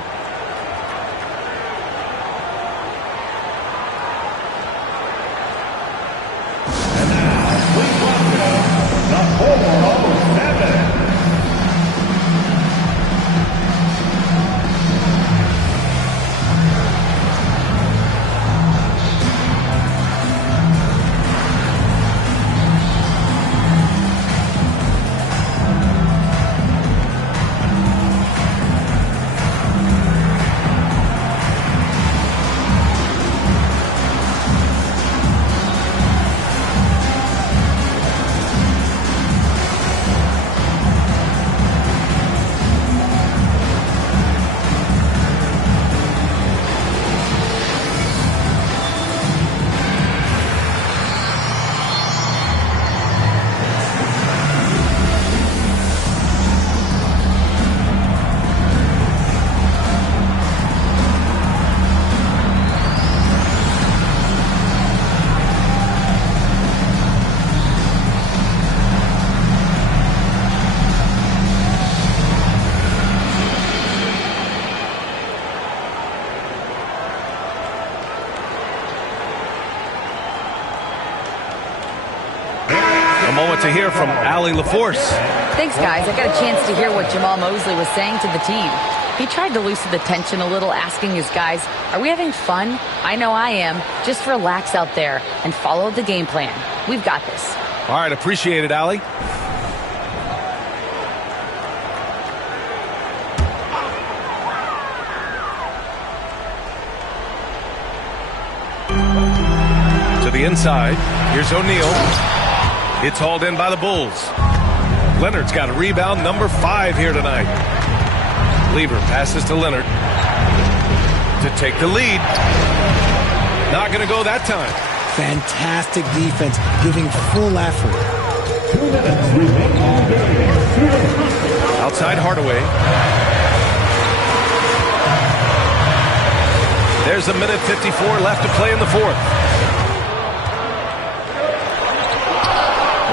To hear from Allie LaForce. Thanks, guys. I got a chance to hear what Jamal Mosley was saying to the team. He tried to loosen the tension a little, asking his guys, are we having fun? I know I am. Just relax out there and follow the game plan. We've got this. All right, appreciate it, Allie. To the inside. Here's O'Neal. It's hauled in by the Bulls. Leonard's got a rebound, number 5 here tonight. Lever passes to Leonard to take the lead. Not going to go that time. Fantastic defense, giving full effort. Outside Hardaway. There's a minute 54 left to play in the fourth.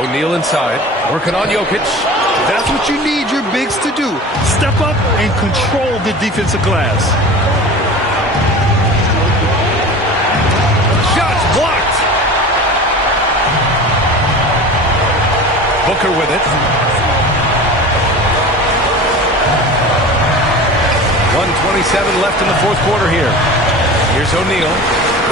O'Neal inside, working on Jokic. That's what you need your bigs to do. Step up and control the defensive glass. Shots blocked. Booker with it. 1:27 left in the fourth quarter here. Here's O'Neal.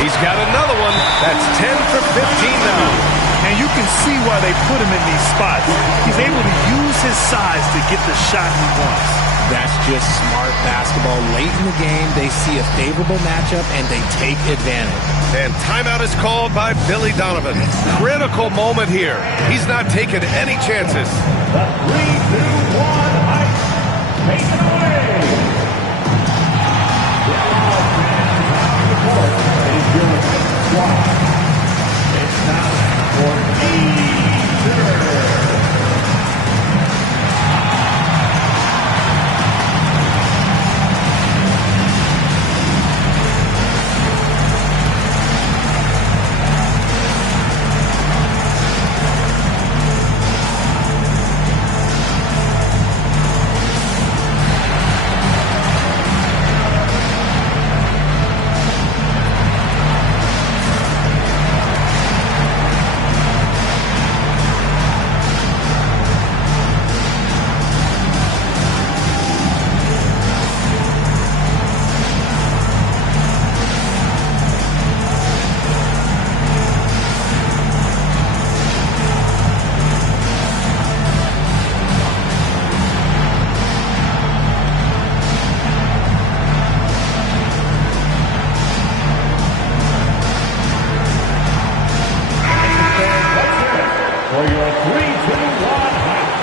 He's got another one. That's 10 for 15 now. And you can see why they put him in these spots. He's able to use his size to get the shot he wants. That's just smart basketball. Late in the game, they see a favorable matchup, and they take advantage. And timeout is called by Billy Donovan. Critical moment here. He's not taking any chances. 3, 2, 1, ice. Take it away. It is your squad. It's time for Easter. For your 3, 2, 1, hike.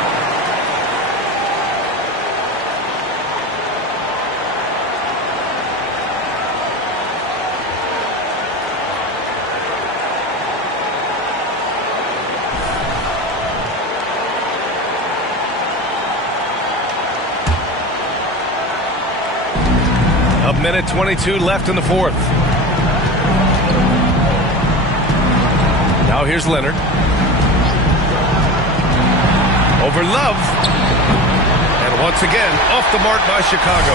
A minute 22 left in the fourth. Now here's Leonard. Over Love. And once again, off the mark by Chicago.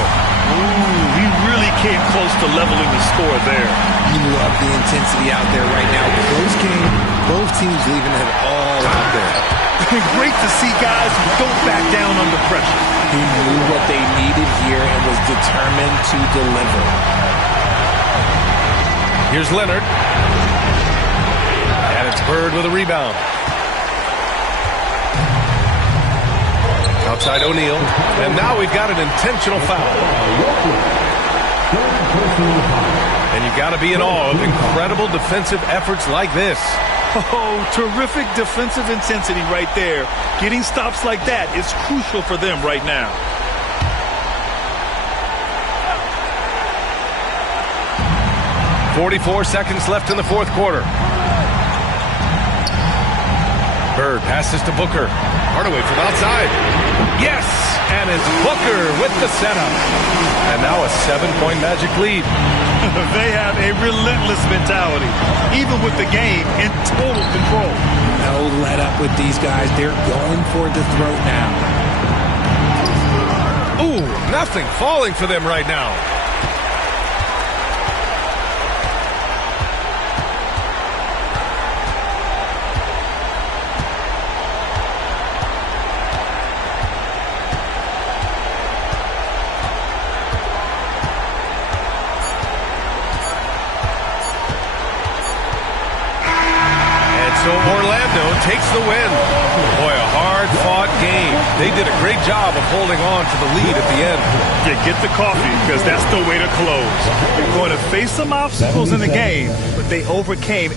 Ooh, he really came close to leveling the score there. You love the intensity out there right now. Close game, both teams leaving it all out there. Great to see guys who don't back down under pressure. He knew what they needed here and was determined to deliver. Here's Leonard. And it's Bird with a rebound. Outside O'Neal. And now we've got an intentional foul. And you've got to be in awe of incredible defensive efforts like this. Oh, terrific defensive intensity right there. Getting stops like that is crucial for them right now. .44 seconds left in the fourth quarter. Bird passes to Booker. Hardaway from outside. Yes! And it's Booker with the setup. And now a 7-point Magic lead. They have a relentless mentality, even with the game in total control. No let up with these guys. They're going for the throat now. Ooh, nothing falling for them right now. So Orlando takes the win. Boy, a hard-fought game. They did a great job of holding on to the lead at the end. Yeah, get the coffee, because that's the way to close. You're going to face some obstacles in the game, but they overcame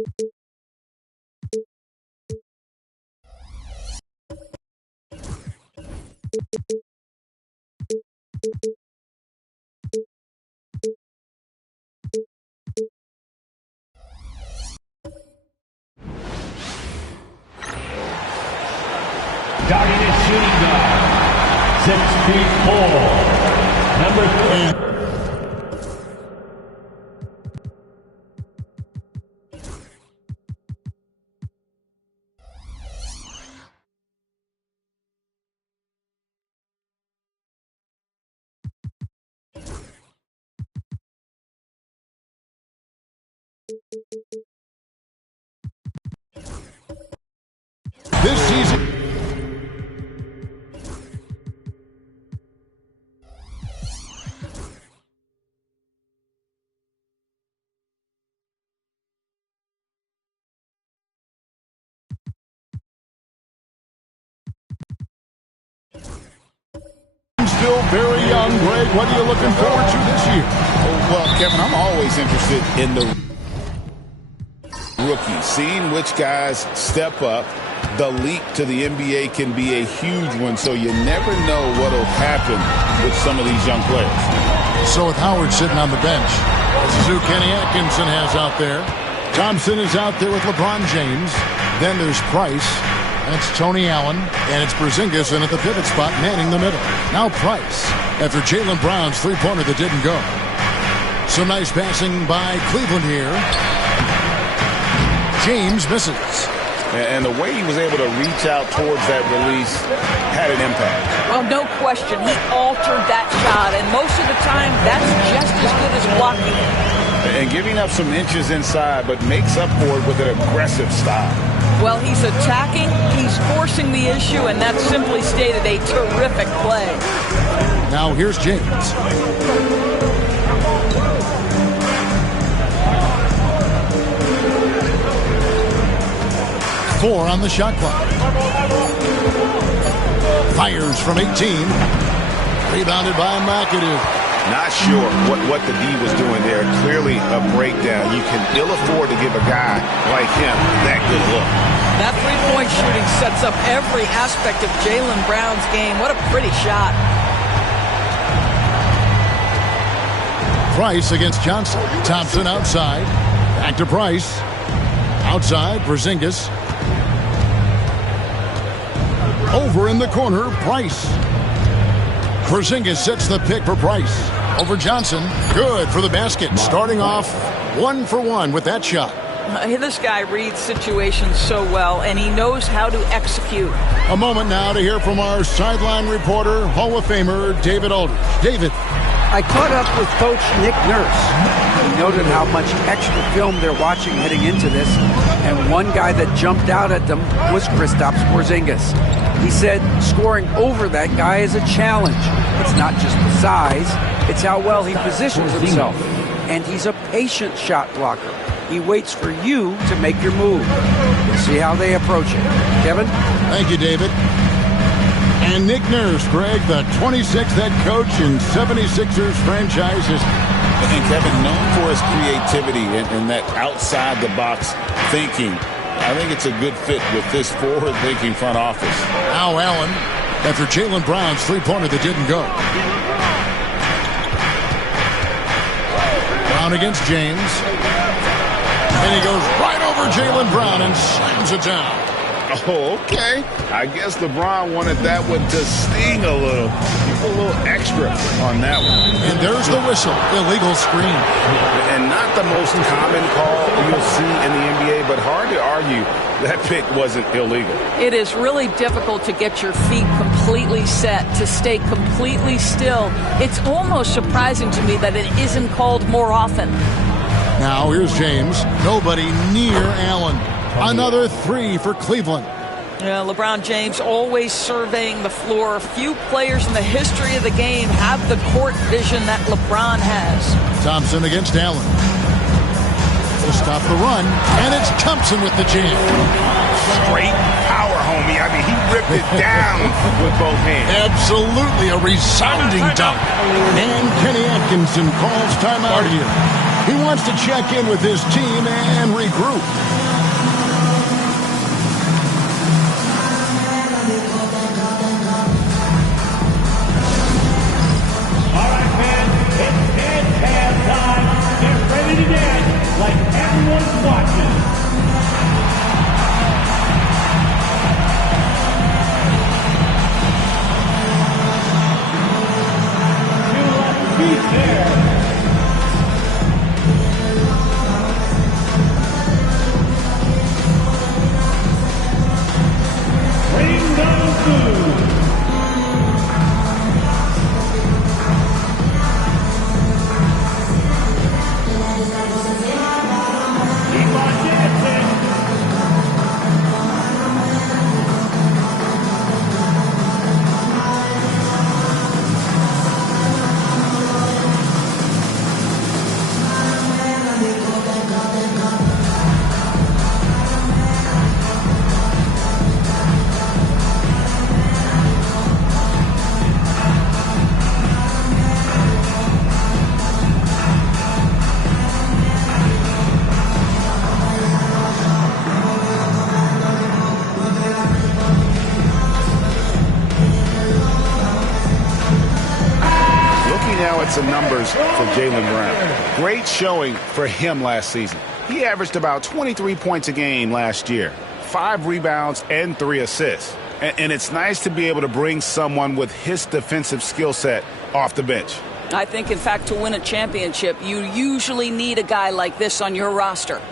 Starting at shooting guard, 6'4", number 3. This season. Still very young, Greg. What are you looking forward to this year? Well, Kevin, I'm always interested in the rookies, seeing which guys step up. The leap to the NBA can be a huge one, so you never know what will happen with some of these young players. So with Howard sitting on the bench, this is who Kenny Atkinson has out there. Thompson is out there with LeBron James. Then there's Price. That's Tony Allen, and it's Porzingis in at the pivot spot, manning the middle. Now Price, after Jaylen Brown's three-pointer that didn't go. Some nice passing by Cleveland here. James misses. And the way he was able to reach out towards that release had an impact. Well, no question. He altered that shot, and most of the time, that's just as good as blocking it. And giving up some inches inside, but makes up for it with an aggressive style. Well, he's attacking, he's forcing the issue, and that's simply stated a terrific play. Now here's James. Four on the shot clock. Fires from 18. Rebounded by McAdoo. Not sure what the D was doing there. Clearly a breakdown. You can ill afford to give a guy like him that good look. That three-point shooting sets up every aspect of Jaylen Brown's game. What a pretty shot. Price against Johnson. Thompson outside. Back to Price. Outside, Porzingis. Over in the corner, Price. Porzingis sets the pick for Price. Over Johnson. Good for the basket. Starting off 1 for 1 with that shot. This guy reads situations so well, and he knows how to execute. A moment now to hear from our sideline reporter, Hall of Famer David Aldridge. David. I caught up with Coach Nick Nurse. He noted how much extra film they're watching heading into this, and one guy that jumped out at them was Kristaps Porzingis. He said scoring over that guy is a challenge. It's not just the size, it's how well he positions himself. And he's a patient shot blocker. He waits for you to make your move. We'll see how they approach it. Kevin? Thank you, David. And Nick Nurse, Greg, the 26th head coach in 76ers franchise history. And Kevin, known for his creativity and that outside-the-box thinking, I think it's a good fit with this forward-thinking front office. Now Allen, after Jaylen Brown's three-pointer that didn't go. Brown against James. And he goes right over Jaylen Brown and slams it down. Oh, okay. I guess LeBron wanted that one to sting a little. A little extra on that one. And there's the whistle. Illegal screen. And not the most common call you'll see in the NBA, but hard to argue that pick wasn't illegal. It is really difficult to get your feet completely set, to stay completely still. It's almost surprising to me that it isn't called more often. Now here's James. Nobody near Allen. Another three for Cleveland. Yeah, LeBron James always surveying the floor. Few players in the history of the game have the court vision that LeBron has. Thompson against Allen. To stop the run, and it's Thompson with the jam. Straight power, homie. I mean, he ripped it down with both hands. Absolutely a resounding dunk. And Kenny Atkinson calls timeout here. He wants to check in with his team and regroup. All right, fans, it's halftime. Get ready to dance like everyone's watching. He's there. Bring down food. Keep on dancing. Now at some numbers for Jaylen Brown. Great showing for him last season. He averaged about 23 points a game last year, 5 rebounds and 3 assists. And it's nice to be able to bring someone with his defensive skill set off the bench. I think, in fact, to win a championship, you usually need a guy like this on your roster.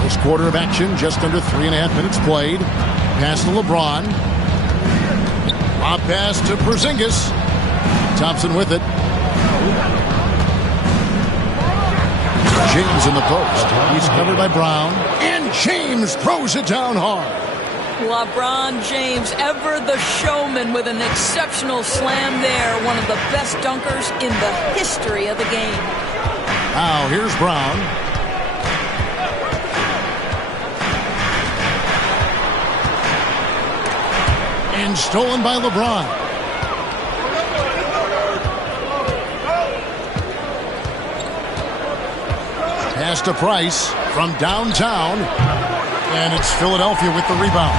First quarter of action, just under 3.5 minutes played. Pass to LeBron. Lob pass to Porzingis. Thompson with it. James in the post. He's covered by Brown. And James throws it down hard. LeBron James, ever the showman, with an exceptional slam there. One of the best dunkers in the history of the game. Now here's Brown. And stolen by LeBron. Pass to Price from downtown. And it's Philadelphia with the rebound.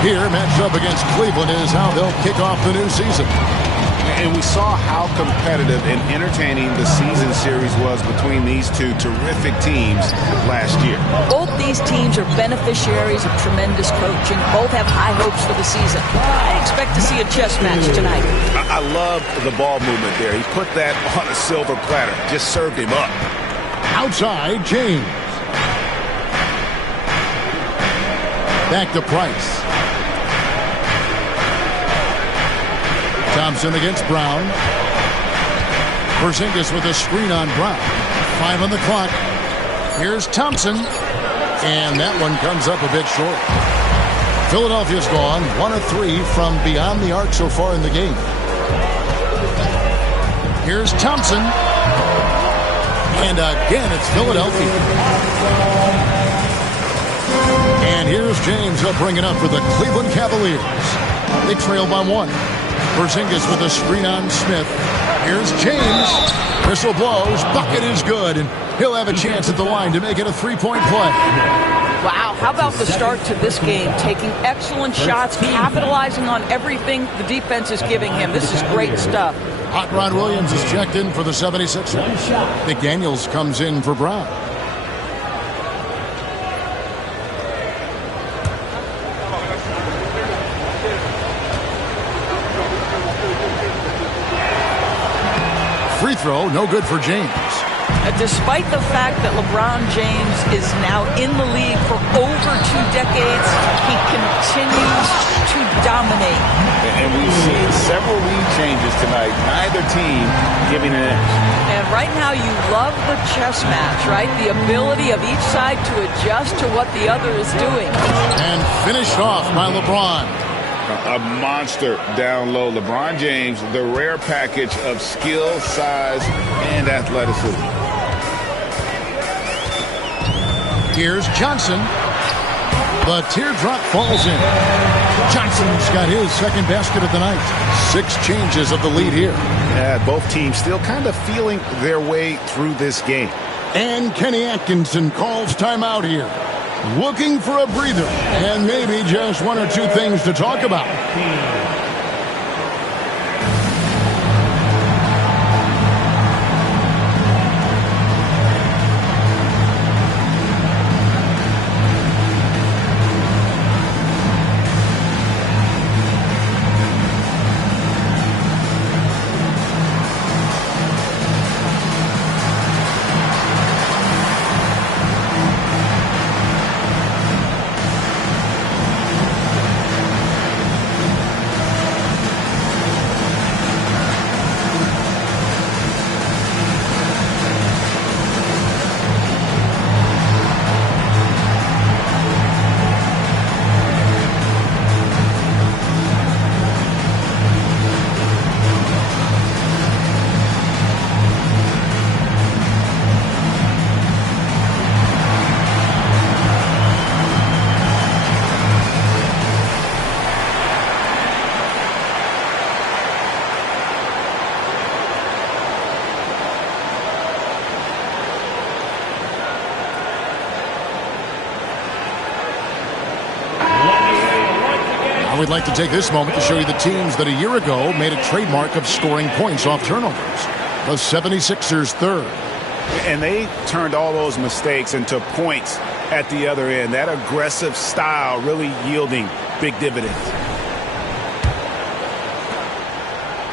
Here, matched up against Cleveland, is how they'll kick off the new season. And we saw how competitive and entertaining the season series was between these two terrific teams last year. Both these teams are beneficiaries of tremendous coaching. Both have high hopes for the season. I expect to see a chess match tonight. I love the ball movement there. He put that on a silver platter. Just served him up. Outside, James. Back to Price. Thompson against Brown. Porzingis with a screen on Brown. 5 on the clock. Here's Thompson. And that one comes up a bit short. Philadelphia's gone 1 of 3 from beyond the arc so far in the game. Here's Thompson. And again, it's Philadelphia. And here's James. He'll bring it up for the Cleveland Cavaliers. They trail by 1. Porzingis with a screen on Smith. Here's James. Whistle blows. Bucket is good. And he'll have a chance at the line to make it a 3-point play. Wow, how about the start to this game? Taking excellent shots, capitalizing on everything the defense is giving him. This is great stuff. Hot Rod Williams is checked in for the 76ers. McDaniels comes in for Brown. Free throw, no good for James. Despite the fact that LeBron James is now in the league for over 2 decades, he continues to dominate. And we've seen several lead changes tonight. Neither team giving an edge. And right now you love the chess match, right? The ability of each side to adjust to what the other is doing. And finished off by LeBron. A monster down low. LeBron James, the rare package of skill, size, and athleticism. Here's Johnson. The teardrop falls in. Johnson's got his second basket of the night. 6 changes of the lead here. Yeah, both teams still kind of feeling their way through this game. And Kenny Atkinson calls timeout here. Looking for a breather and maybe just 1 or 2 things to talk about. We'd like to take this moment to show you the teams that a year ago made a trademark of scoring points off turnovers. The 76ers third. And they turned all those mistakes into points at the other end. That aggressive style really yielding big dividends.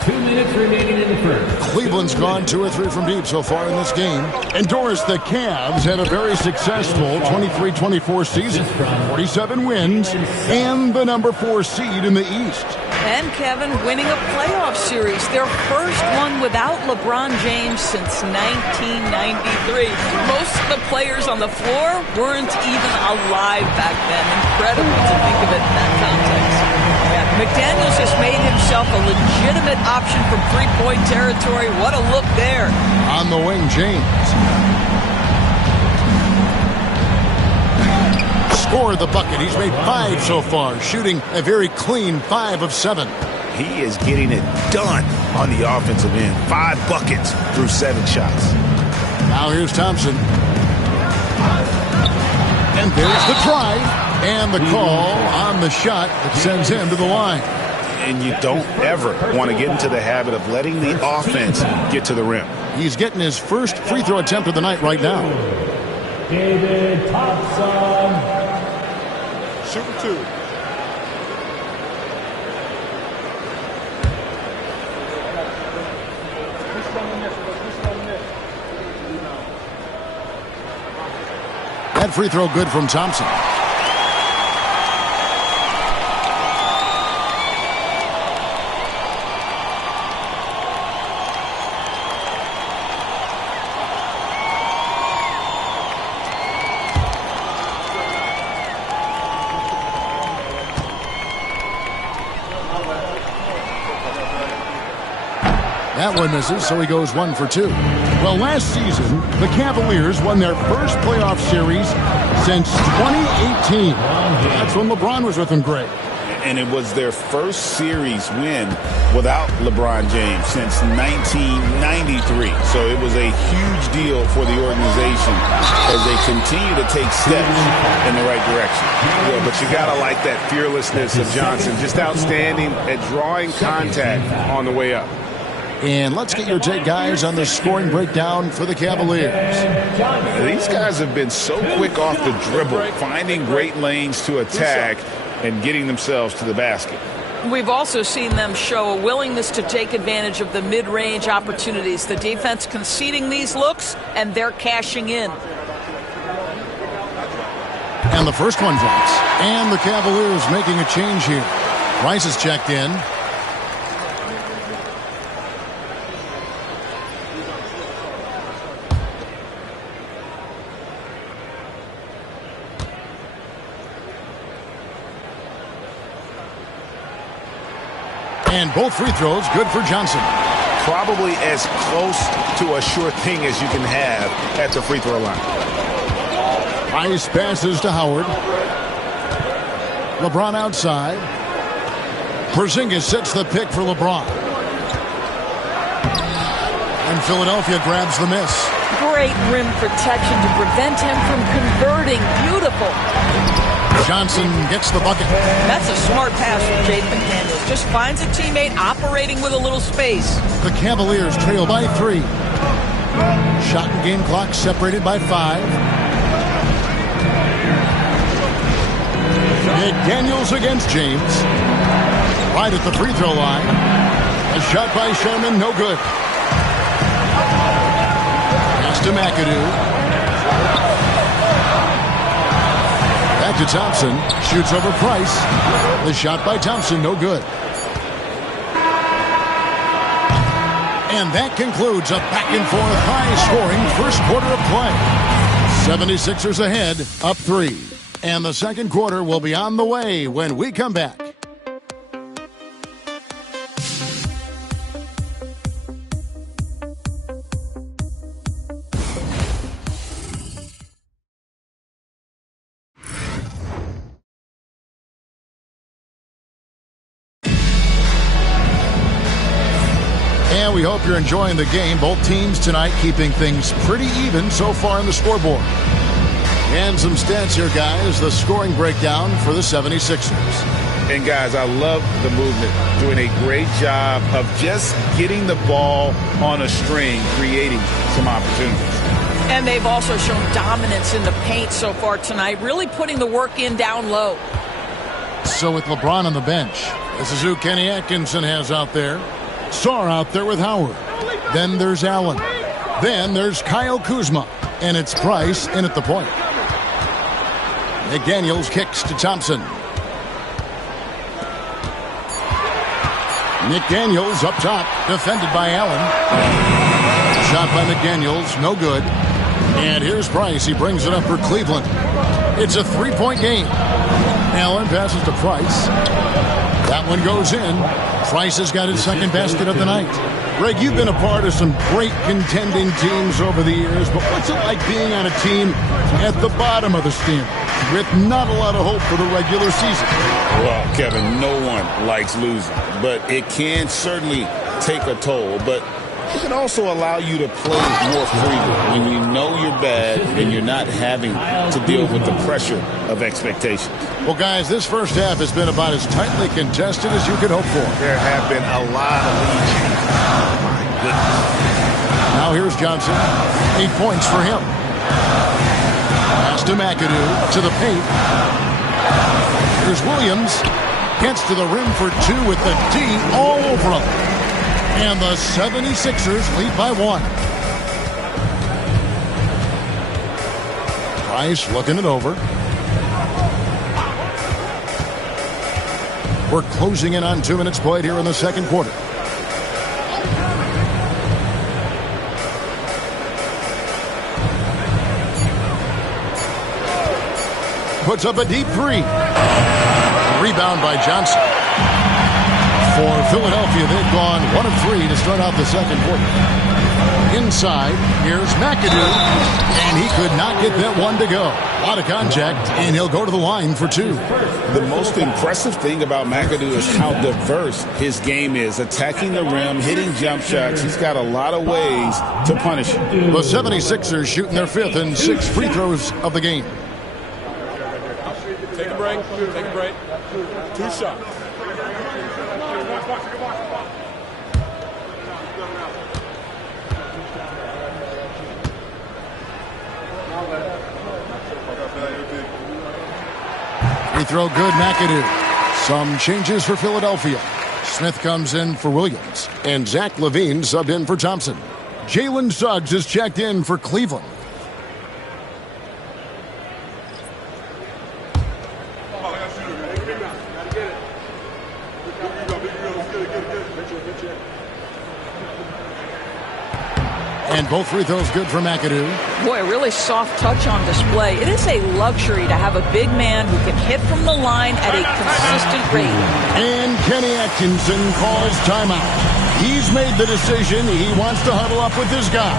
2 minutes remaining in the first. Cleveland's gone 2 or 3 from deep so far in this game. And Doris, the Cavs had a very successful 23-24 season. 47 wins and the number 4 seed in the East. And Kevin winning a playoff series, their first one without LeBron James since 1993. Most of the players on the floor weren't even alive back then. Incredible to think of it in that context. McDaniels has made himself a legitimate option from three-point territory. What a look there. On the wing, James. Scored the bucket. He's made 5 so far, shooting a very clean 5 of 7. He is getting it done on the offensive end. 5 buckets through 7 shots. Now here's Thompson. And there's the drive. And the call on the shot that sends him to the line. And you don't ever want to get into the habit of letting the offense get to the rim. He's getting his first free throw attempt of the night right now. David Thompson. Shooting 2. That free throw good from Thompson. That one misses, so he goes 1 for 2. Well, last season, the Cavaliers won their first playoff series since 2018. That's when LeBron was with them, Greg. And it was their first series win without LeBron James since 1993. So it was a huge deal for the organization as they continue to take steps in the right direction. Yeah, but you got to like that fearlessness of Johnson. Just outstanding at drawing contact on the way up. And let's get your take, guys, on the scoring breakdown for the Cavaliers. These guys have been so quick off the dribble, finding great lanes to attack and getting themselves to the basket. We've also seen them show a willingness to take advantage of the mid-range opportunities. The defense conceding these looks, and they're cashing in. And the first one drops. And the Cavaliers making a change here. Rice is checked in. And both free throws good for Johnson. Probably as close to a sure thing as you can have at the free throw line. Rice passes to Howard. LeBron outside. Porzingis sets the pick for LeBron. And Philadelphia grabs the miss. Great rim protection to prevent him from converting. Beautiful. Johnson gets the bucket. That's a smart pass from Jaden McDaniels. Just finds a teammate operating with a little space. The Cavaliers trail by 3. Shot and game clock separated by 5. McDaniels against James. Right at the free throw line. A shot by Sherman, no good. Pass to McAdoo. Back to Thompson. Shoots over Price. The shot by Thompson, no good. And that concludes a back-and-forth, high-scoring first quarter of play. 76ers ahead, up 3. And the second quarter will be on the way when we come back. And we hope you're enjoying the game. Both teams tonight keeping things pretty even so far in the scoreboard. And some stats here, guys. The scoring breakdown for the 76ers. And, guys, I love the movement. Doing a great job of just getting the ball on a string, creating some opportunities. And they've also shown dominance in the paint so far tonight, really putting the work in down low. So with LeBron on the bench, this is who Kenny Atkinson has out there. Sarr out there with Howard. Then there's Allen. Then there's Kyle Kuzma. And it's Price in at the point. McDaniels kicks to Thompson. McDaniels up top, defended by Allen. Shot by McDaniels, no good. And here's Price. He brings it up for Cleveland. It's a 3-point game. Allen passes to Price. That one goes in. Price has got his second basket of the night. Greg, you've been a part of some great contending teams over the years, but what's it like being on a team at the bottom of the standings with not a lot of hope for the regular season? Well, Kevin, no one likes losing, but it can certainly take a toll. But it can also allow you to play more freely when you know you're bad and you're not having to deal with the pressure of expectations. Well, guys, this first half has been about as tightly contested as you could hope for. There have been a lot of lead changes. Oh, my goodness. Now here's Johnson. 8 points for him. Pass to McAdoo to the paint. Here's Williams. Gets to the rim for 2 with the D all over him. And the 76ers lead by 1. Price looking it over. We're closing in on 2 minutes played here in the second quarter. Puts up a deep 3. Rebound by Johnson. For Philadelphia, they've gone 1 of 3 to start out the second quarter. Inside, here's McAdoo, and he could not get that one to go. A lot of contact, and he'll go to the line for 2. The most impressive thing about McAdoo is how diverse his game is. Attacking the rim, hitting jump shots. He's got a lot of ways to punish him. The 76ers shooting their 5th and 6th free throws of the game. Take a break. Take a break. 2 shots. Free throw good, McAdoo. Some changes for Philadelphia. Smith comes in for Williams. And Zach LaVine subbed in for Thompson. Jalen Suggs is checked in for Cleveland. And both free throws good for McAdoo. Boy, a really soft touch on display. It is a luxury to have a big man who can hit from the line at a consistent rate. And Kenny Atkinson calls timeout. He's made the decision. He wants to huddle up with this guy.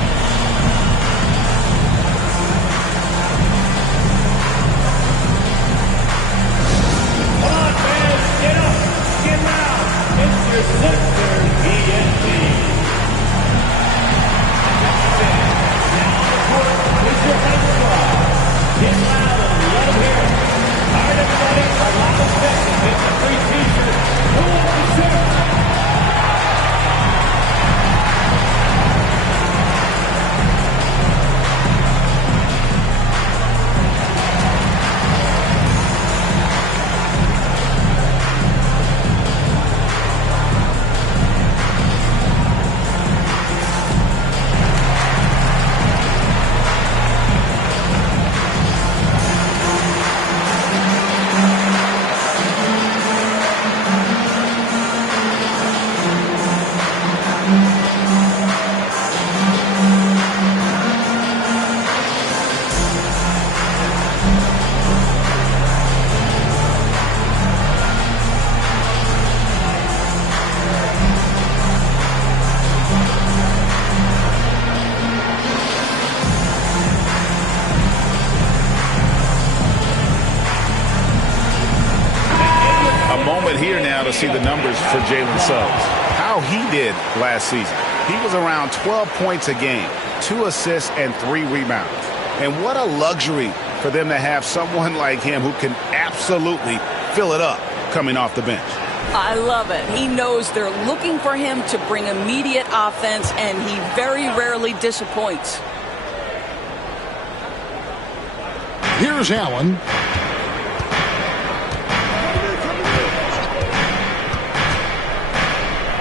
to see the numbers for Jalen Suggs. How he did last season. He was around 12 points a game, 2 assists, and 3 rebounds. And what a luxury for them to have someone like him who can absolutely fill it up coming off the bench. I love it. He knows they're looking for him to bring immediate offense, and he very rarely disappoints. Here's Allen.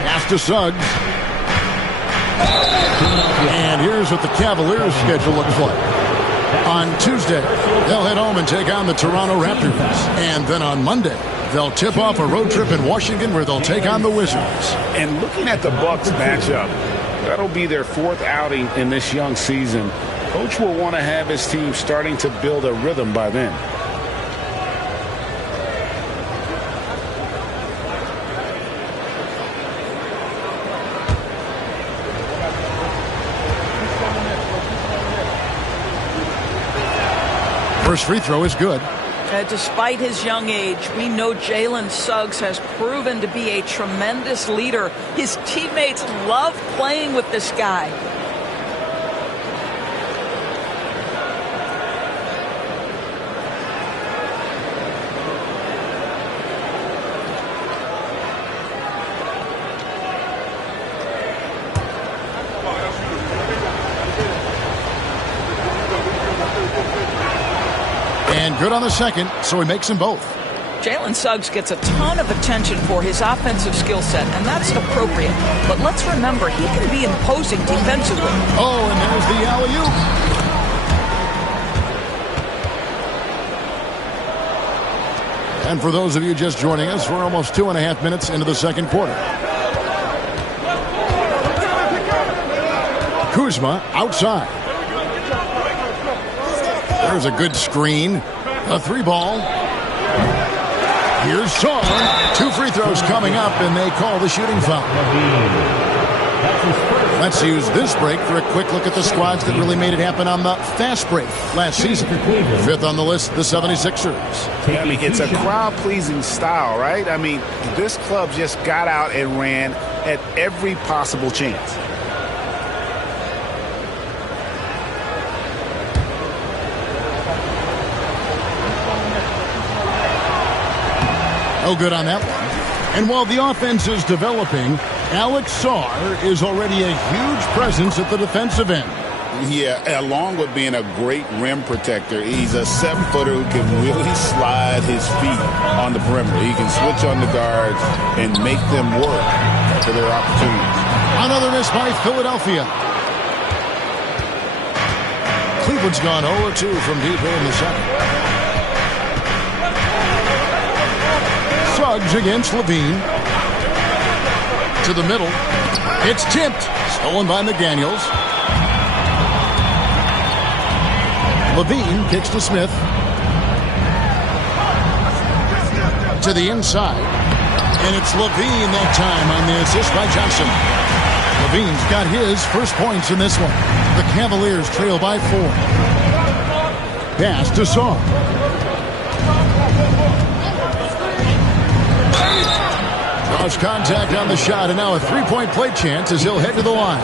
Pass to Suggs. And here's what the Cavaliers' schedule looks like. On Tuesday, they'll head home and take on the Toronto Raptors. And then on Monday, they'll tip off a road trip in Washington where they'll take on the Wizards. And looking at the Bucks matchup, that'll be their 4th outing in this young season. Coach will want to have his team starting to build a rhythm by then. First free throw is good. Despite his young age, we know Jalen Suggs has proven to be a tremendous leader. His teammates love playing with this guy. And good on the second, so he makes them both. Jalen Suggs gets a ton of attention for his offensive skill set, and that's appropriate. But let's remember, he can be imposing defensively. Oh, and there's the alley-oop. And for those of you just joining us, we're almost 2.5 minutes into the second quarter. Kuzma outside. There's a good screen. A 3-ball. Here's Shaw. 2 free throws coming up, and they call the shooting foul. Let's use this break for a quick look at the squads that really made it happen on the fast break last season. 5th on the list, the 76ers. I mean, it's a crowd-pleasing style, right? I mean, this club just got out and ran at every possible chance. No good on that one. And while the offense is developing, Alex Sarr is already a huge presence at the defensive end. Yeah, along with being a great rim protector, he's a 7-footer who can really slide his feet on the perimeter. He can switch on the guards and make them work for their opportunities. Another miss by Philadelphia. Cleveland's gone 0-2 from deep here in the second. Suggs against Levine. To the middle. It's tipped. Stolen by McDaniels. Levine kicks to Smith. To the inside. And it's Levine that time on the assist by Johnson. Levine's got his first points in this one. The Cavaliers trail by 4. Pass to Saw. Draws contact on the shot, and now a 3-point play chance as he'll head to the line.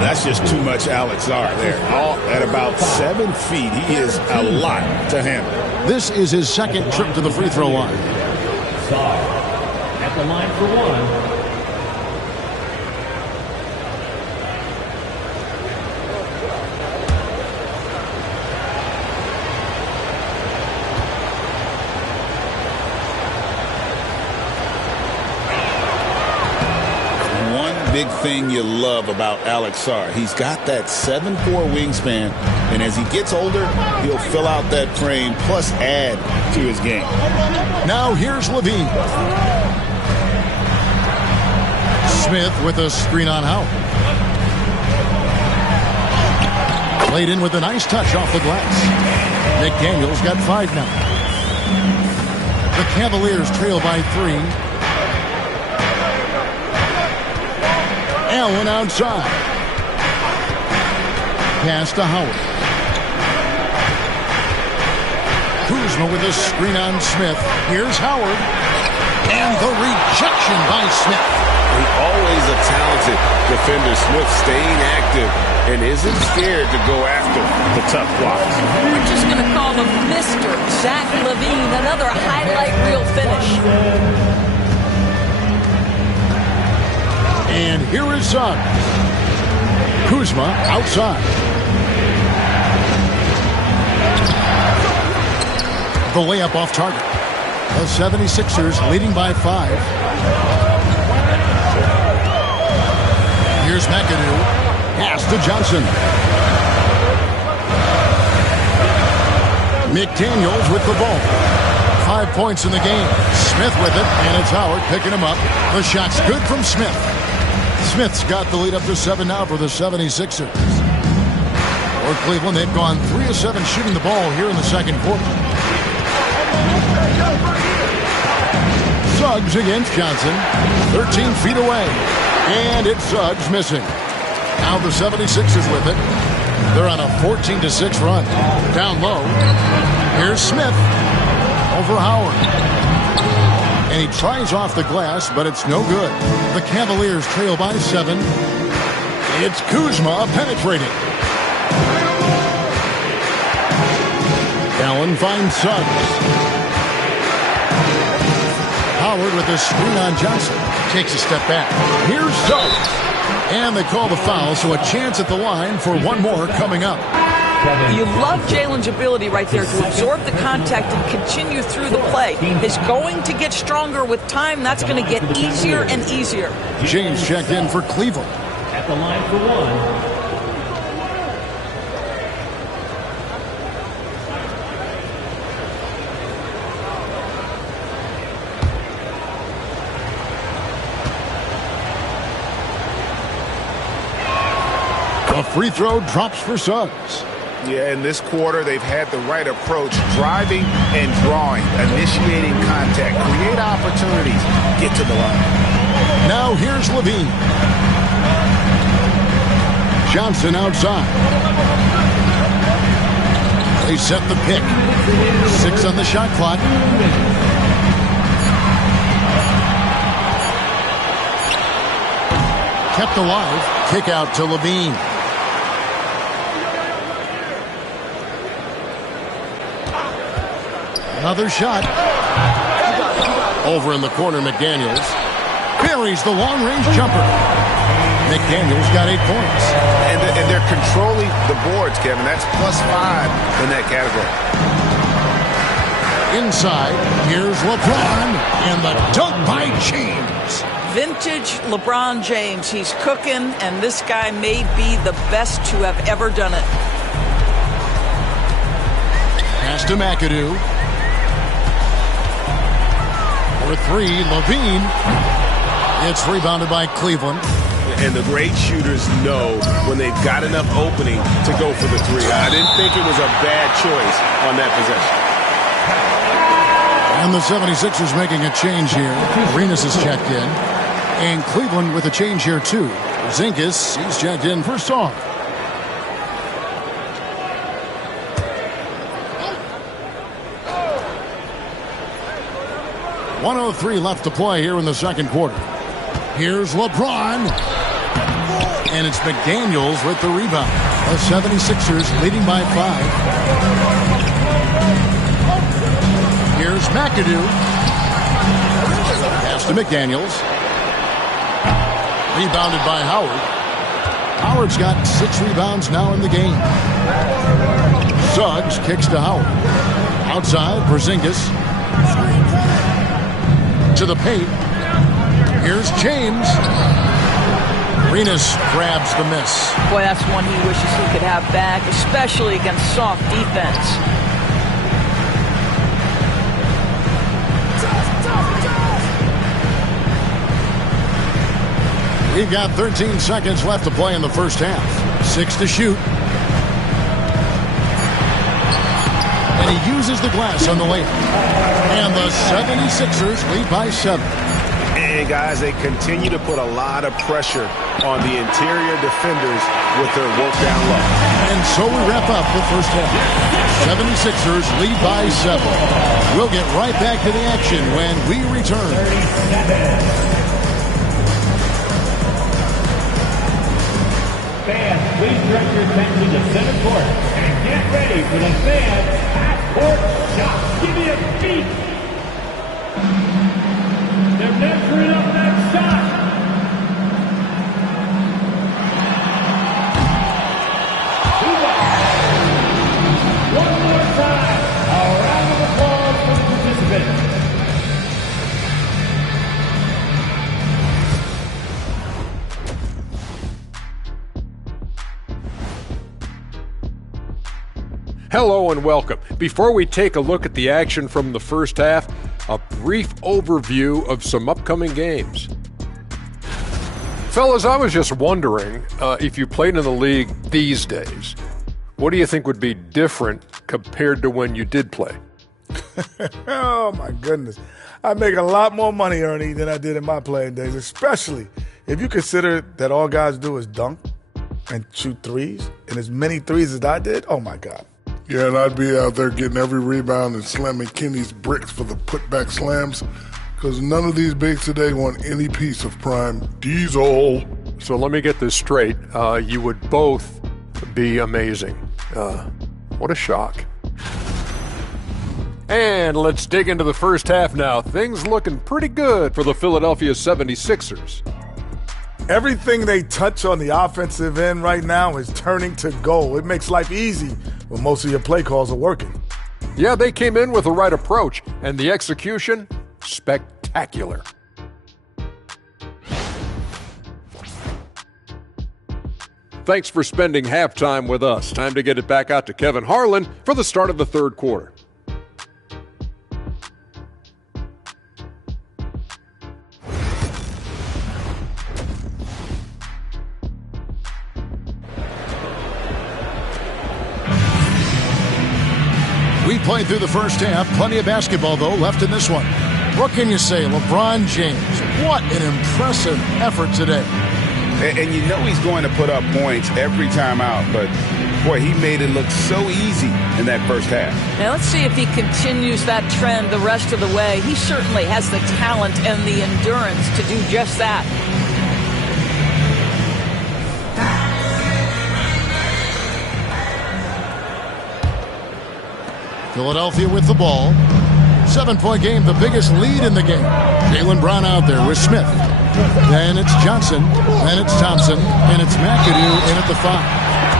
That's just too much Alex Sarr there. All at about 7 feet. He is a lot to handle. This is his second trip to the free throw line. Sarr at the line for 1. Big thing you love about Alex Sarr. He's got that 7'4" wingspan, and as he gets older, he'll fill out that frame, plus add to his game. Now here's Levine. Smith with a screen on Howard. Played in with a nice touch off the glass. McDaniels got 5 now. The Cavaliers trail by 3. Allen outside. Pass to Howard. Kuzma with a screen on Smith. Here's Howard. And the rejection by Smith. Always a talented defender. Smith staying active and isn't scared to go after the tough blocks. We're just going to call him Mr. Zach LaVine. Another highlight reel finish. And here is Suggs. Kuzma outside. The layup off target. The 76ers leading by 5. Here's McAdoo. Pass to Johnson. McDaniels with the ball. 5 points in the game. Smith with it, and it's Howard picking him up. The shot's good from Smith. Smith's got the lead up to 7 now for the 76ers. For Cleveland, they've gone 3 of 7 shooting the ball here in the second quarter. Suggs against Johnson. 13 feet away. And it's Suggs missing. Now the 76ers with it. They're on a 14-6 run. Down low. Here's Smith over Howard. And he tries off the glass, but it's no good. The Cavaliers trail by 7. It's Kuzma penetrating. Allen finds Suggs. Howard with a screen on Johnson. Takes a step back. Here's Suggs. And they call the foul, so a chance at the line for one more coming up. You love Jalen's ability right there to absorb the contact and continue through the play. He's going to get stronger with time. That's going to get easier and easier. James checked in for Cleveland. At the line for one. A free throw drops for Suggs. Yeah, in this quarter, they've had the right approach, driving and drawing, initiating contact, create opportunities, get to the line. Now here's LaVine. Johnson outside. They set the pick. 6 on the shot clock. Kept alive. Kick out to LaVine. Another shot. Over in the corner, McDaniels. Buries the long-range jumper. McDaniels got 8 points. And they're controlling the boards, Kevin. That's +5 in that category. Inside, here's LeBron, and the dunk by James. Vintage LeBron James. He's cooking, and this guy may be the best to have ever done it. Pass to McAdoo. For 3, LaVine. It's rebounded by Cleveland. And the great shooters know when they've got enough opening to go for the 3. I didn't think it was a bad choice on that possession. And the 76ers making a change here. Arenas is checked in. And Cleveland with a change here, too. Zinkas, he's checked in for Song. .103 left to play here in the second quarter. Here's LeBron. And it's McDaniels with the rebound. The 76ers leading by 5. Here's McAdoo. Pass to McDaniels. Rebounded by Howard. Howard's got 6 rebounds now in the game. Suggs kicks to Howard. Outside, Porzingis. To the paint. Here's James. Arenas grabs the miss. Boy, that's one he wishes he could have back, especially against soft defense. We've got 13 seconds left to play in the first half. 6 to shoot. And he uses the glass on the layup. And the 76ers lead by 7. And guys, they continue to put a lot of pressure on the interior defenders with their work down low. And so we wrap up the first half. 76ers lead by 7. We'll get right back to the action when we return. Fans, please direct your attention to center court and get ready for the fans half-court shot. Give me a beat. They're measuring up that shot. One more time. A round of applause for the participants. Hello and welcome. Before we take a look at the action from the first half, a brief overview of some upcoming games. Fellas, I was just wondering if you played in the league these days, what do you think would be different compared to when you did play? Oh, my goodness. I make a lot more money, Ernie, than I did in my playing days, especially if you consider that all guys do is dunk and shoot threes, and as many threes as I did, oh, my God. Yeah, and I'd be out there getting every rebound and slamming Kenny's bricks for the putback slams because none of these bigs today want any piece of prime diesel. So let me get this straight. You would both be amazing. What a shock. And let's dig into the first half now. Things looking pretty good for the Philadelphia 76ers. Everything they touch on the offensive end right now is turning to gold. It makes life easy when most of your play calls are working. Yeah, they came in with the right approach, and the execution, spectacular. Thanks for spending halftime with us. Time to get it back out to Kevin Harlan for the start of the third quarter. We played through the first half. Plenty of basketball, though, left in this one. What can you say? LeBron James, what an impressive effort today. And you know he's going to put up points every time out, but, boy, he made it look so easy in that first half. Now let's see if he continues that trend the rest of the way. He certainly has the talent and the endurance to do just that. Philadelphia with the ball. 7-point game, the biggest lead in the game. Jaylen Brown out there with Smith. Then it's Johnson. Then it's Thompson. And it's McAdoo in at the 5.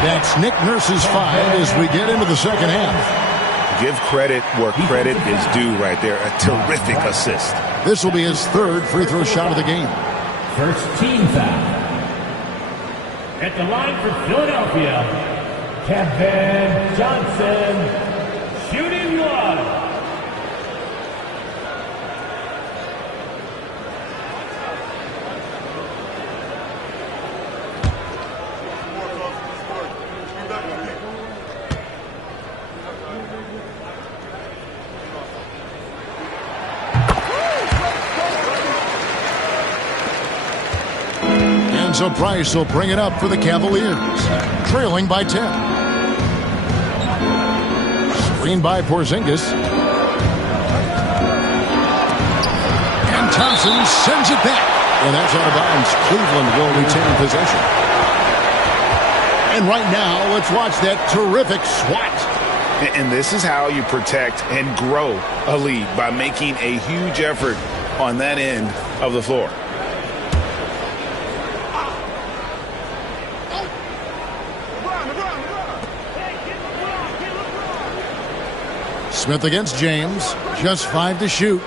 That's Nick Nurse's 5 as we get into the second half. Give credit where credit is due right there. A terrific assist. This will be his third free throw shot of the game. First team foul. At the line for Philadelphia, Kevin Johnson. Shooting one. Enzo Price will bring it up for the Cavaliers, trailing by 10. Screen by Porzingis. And Thompson sends it back. And that's out of bounds. Cleveland will retain possession. And right now, let's watch that terrific swat. And this is how you protect and grow a lead, by making a huge effort on that end of the floor. Smith against James. Just 5 to shoot.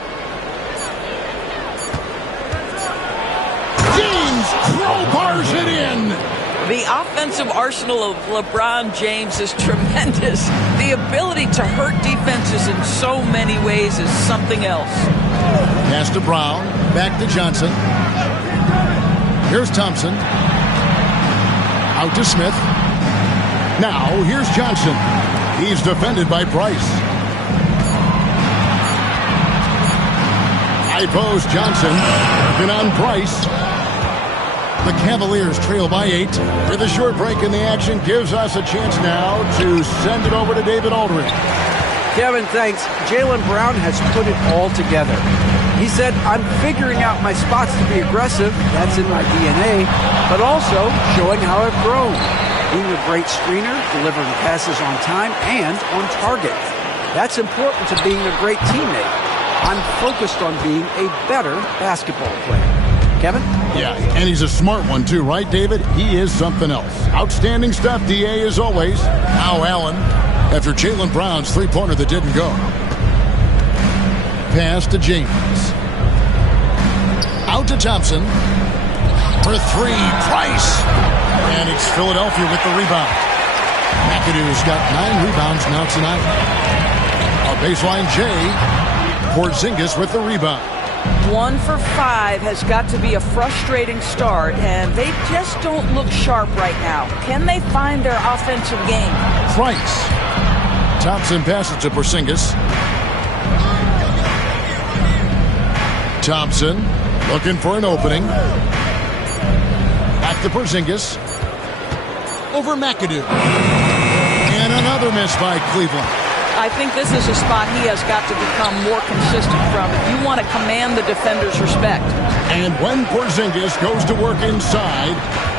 James crowbars it in. The offensive arsenal of LeBron James is tremendous. The ability to hurt defenses in so many ways is something else. Pass to Brown. Back to Johnson. Here's Thompson. Out to Smith. Now here's Johnson. He's defended by Price. High post Johnson. Working on Price. The Cavaliers trail by 8. With a short break in the action gives us a chance now to send it over to David Aldridge. Kevin, thanks. Jaylen Brown has put it all together. He said, I'm figuring out my spots to be aggressive. That's in my DNA. But also showing how I've grown. Being a great screener, delivering passes on time and on target. That's important to being a great teammate. I'm focused on being a better basketball player. Kevin? Yeah, and he's a smart one too, right, David? He is something else. Outstanding stuff, DA, as always. Now Allen, after Jaylen Brown's three-pointer that didn't go. Pass to James. Out to Thompson. For three, Price. And it's Philadelphia with the rebound. McAdoo's got 9 rebounds now tonight. A baseline J. Porzingis with the rebound. 1 for 5 has got to be a frustrating start, and they just don't look sharp right now. Can they find their offensive game? Price. Thompson passes to Porzingis. Thompson looking for an opening. Back to Porzingis. Over McAdoo. And another miss by Cleveland. I think this is a spot he has got to become more consistent from if you want to command the defender's respect. And when Porzingis goes to work inside,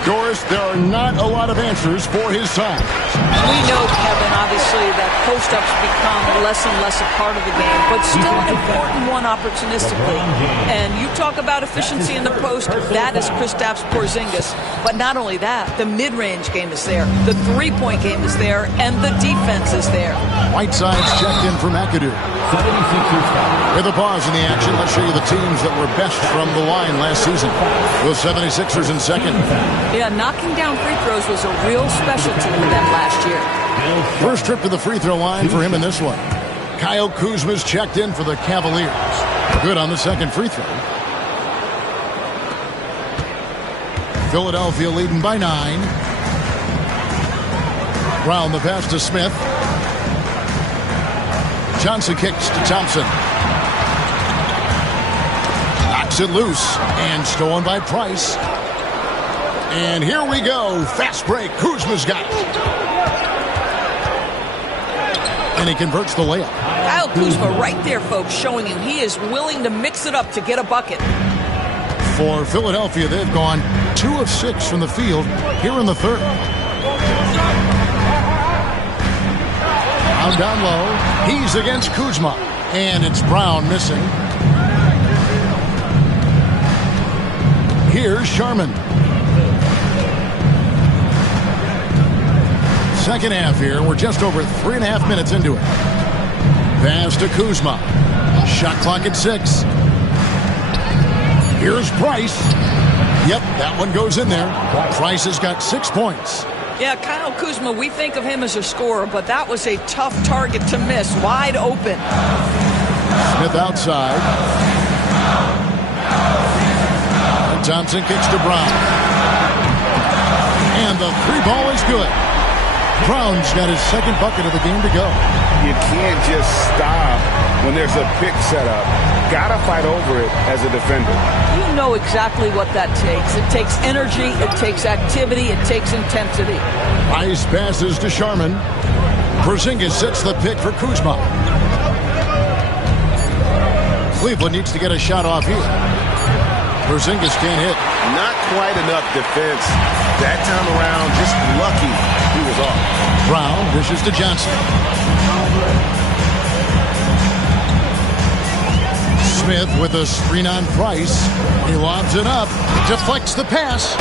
Doris, there are not a lot of answers for his size. We know, Kevin, obviously, that post-ups become less and less a part of the game, but still an important one opportunistically. And you talk about efficiency in the post, that is Kristaps Porzingis. But not only that, the mid-range game is there, the three-point game is there, and the defense is there. Whiteside's checked in for McAdoo. With a pause in the action, let's show you the teams that were best from the line last season. The 76ers in second. Yeah, knocking down free throws was a real specialty for them last year. First trip to the free throw line for him in this one. Kyle Kuzma's checked in for the Cavaliers. Good on the second free throw. Philadelphia leading by 9. Brown the pass to Smith. Johnson kicks to Thompson. Knocks it loose and stolen by Price. And here we go. Fast break. Kuzma's got it. And he converts the layup. Kyle Kuzma right there, folks, showing you he is willing to mix it up to get a bucket. For Philadelphia, they've gone 2 of 6 from the field here in the third. Down low. He's against Kuzma. And it's Brown missing. Here's Sharman. Second half here. We're just over 3.5 minutes into it. Pass to Kuzma. Shot clock at 6. Here's Price. Yep, that one goes in there. Price has got 6 points. Yeah, Kyle Kuzma, we think of him as a scorer, but that was a tough target to miss. Wide open. Smith outside. And Thompson kicks to Brown. And the 3-ball is good. Brown's got his second bucket of the game to go. You can't just stop when there's a pick set up. Gotta fight over it as a defender. You know exactly what that takes. It takes energy, it takes activity, it takes intensity. Nice passes to Sharman. Porzingis sets the pick for Kuzma. Cleveland needs to get a shot off here. Porzingis can't hit. Not quite enough defense. That time around, just lucky he was off. Brown dishes to Johnson. Smith with a screen on Price. He lobs it up. Deflects the pass.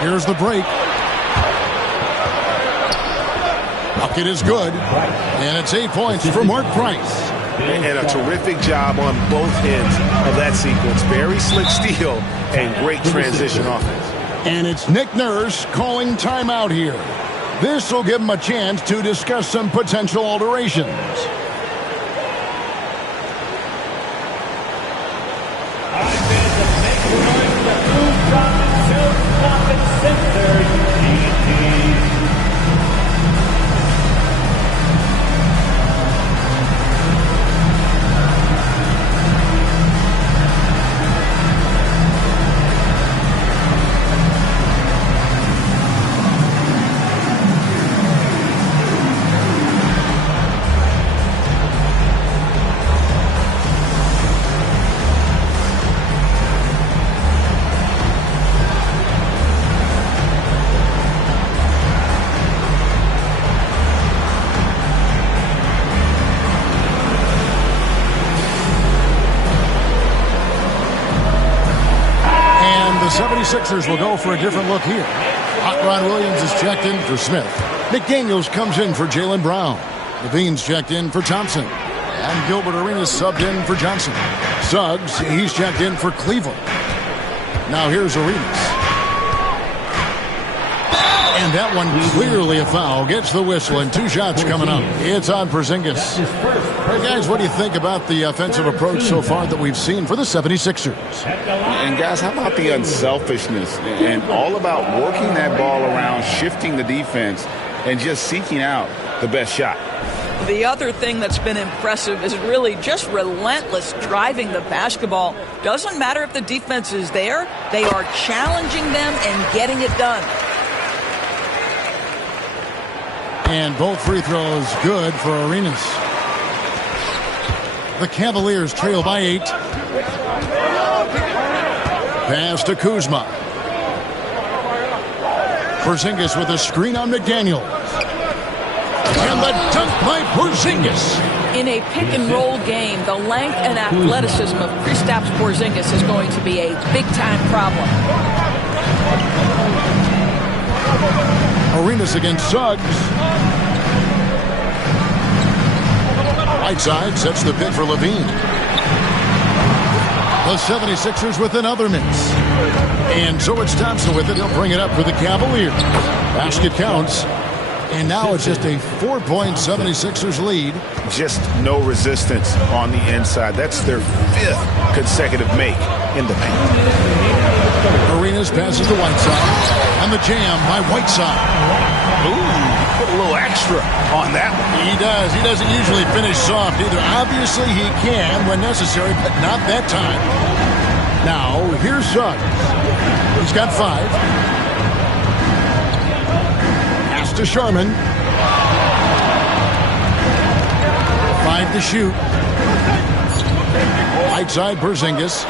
Here's the break. Bucket is good. And it's 8 points for Mark Price. And a terrific job on both ends of that sequence. Very slick steal and great transition offense. And it's Nick Nurse calling timeout here. This will give him a chance to discuss some potential alterations. 76ers will go for a different look here. Hot Rod Williams is checked in for Smith. McDaniels comes in for Jaylen Brown. Levine's checked in for Thompson. And Gilbert Arenas subbed in for Johnson. Suggs, he's checked in for Cleveland. Now here's Arenas. And that one clearly a foul. Gets the whistle and 2 shots coming up. It's on Porzingis. Hey guys, what do you think about the offensive approach so far that we've seen for the 76ers? And guys, how about the unselfishness and all about working that ball around, shifting the defense, and just seeking out the best shot? The other thing that's been impressive is really just relentless driving the basketball. Doesn't matter if the defense is there, they are challenging them and getting it done. And both free throws good for Arenas. The Cavaliers trail by 8. Pass to Kuzma. Porzingis with a screen on McDaniels. And the dunk by Porzingis. In a pick-and-roll game, the length and athleticism of Kristaps Porzingis is going to be a big-time problem. Arenas against Suggs. Whiteside sets the pick for Levine. The 76ers with another miss. And so it's Thompson with it. He'll bring it up for the Cavaliers. Basket counts. And now it's just a 4-point 76ers lead. Just no resistance on the inside. That's their 5th consecutive make in the paint. Arenas passes to Whiteside. And the jam by Whiteside. Ooh, put a little extra on that one. He does. He doesn't usually finish soft either. Obviously, he can when necessary, but not that time. Now, here's Suggs. He's got 5. Pass to Sharman. 5 to shoot. Whiteside, Porzingis.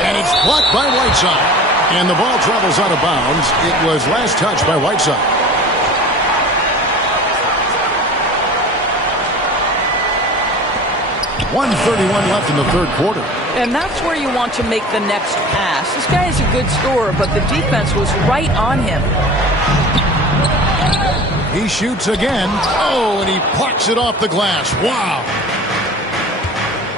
And it's blocked by Whiteside. And the ball travels out of bounds. It was last touched by Whiteside. 1:31 left in the third quarter. And that's where you want to make the next pass. This guy is a good scorer, but the defense was right on him. He shoots again. Oh, and he plucks it off the glass. Wow.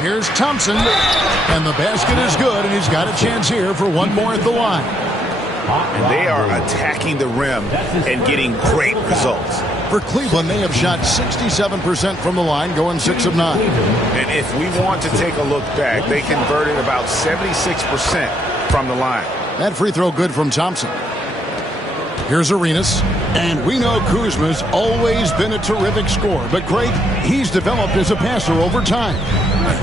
Here's Thompson. And the basket is good, and he's got a chance here for one more at the line. And they are attacking the rim and getting great results. For Cleveland, they have shot 67% from the line, going 6 of 9. And if we want to take a look back, they converted about 76% from the line. That free throw good from Thompson. Here's Arenas. And we know Kuzma's always been a terrific scorer. But, Craig, he's developed as a passer over time.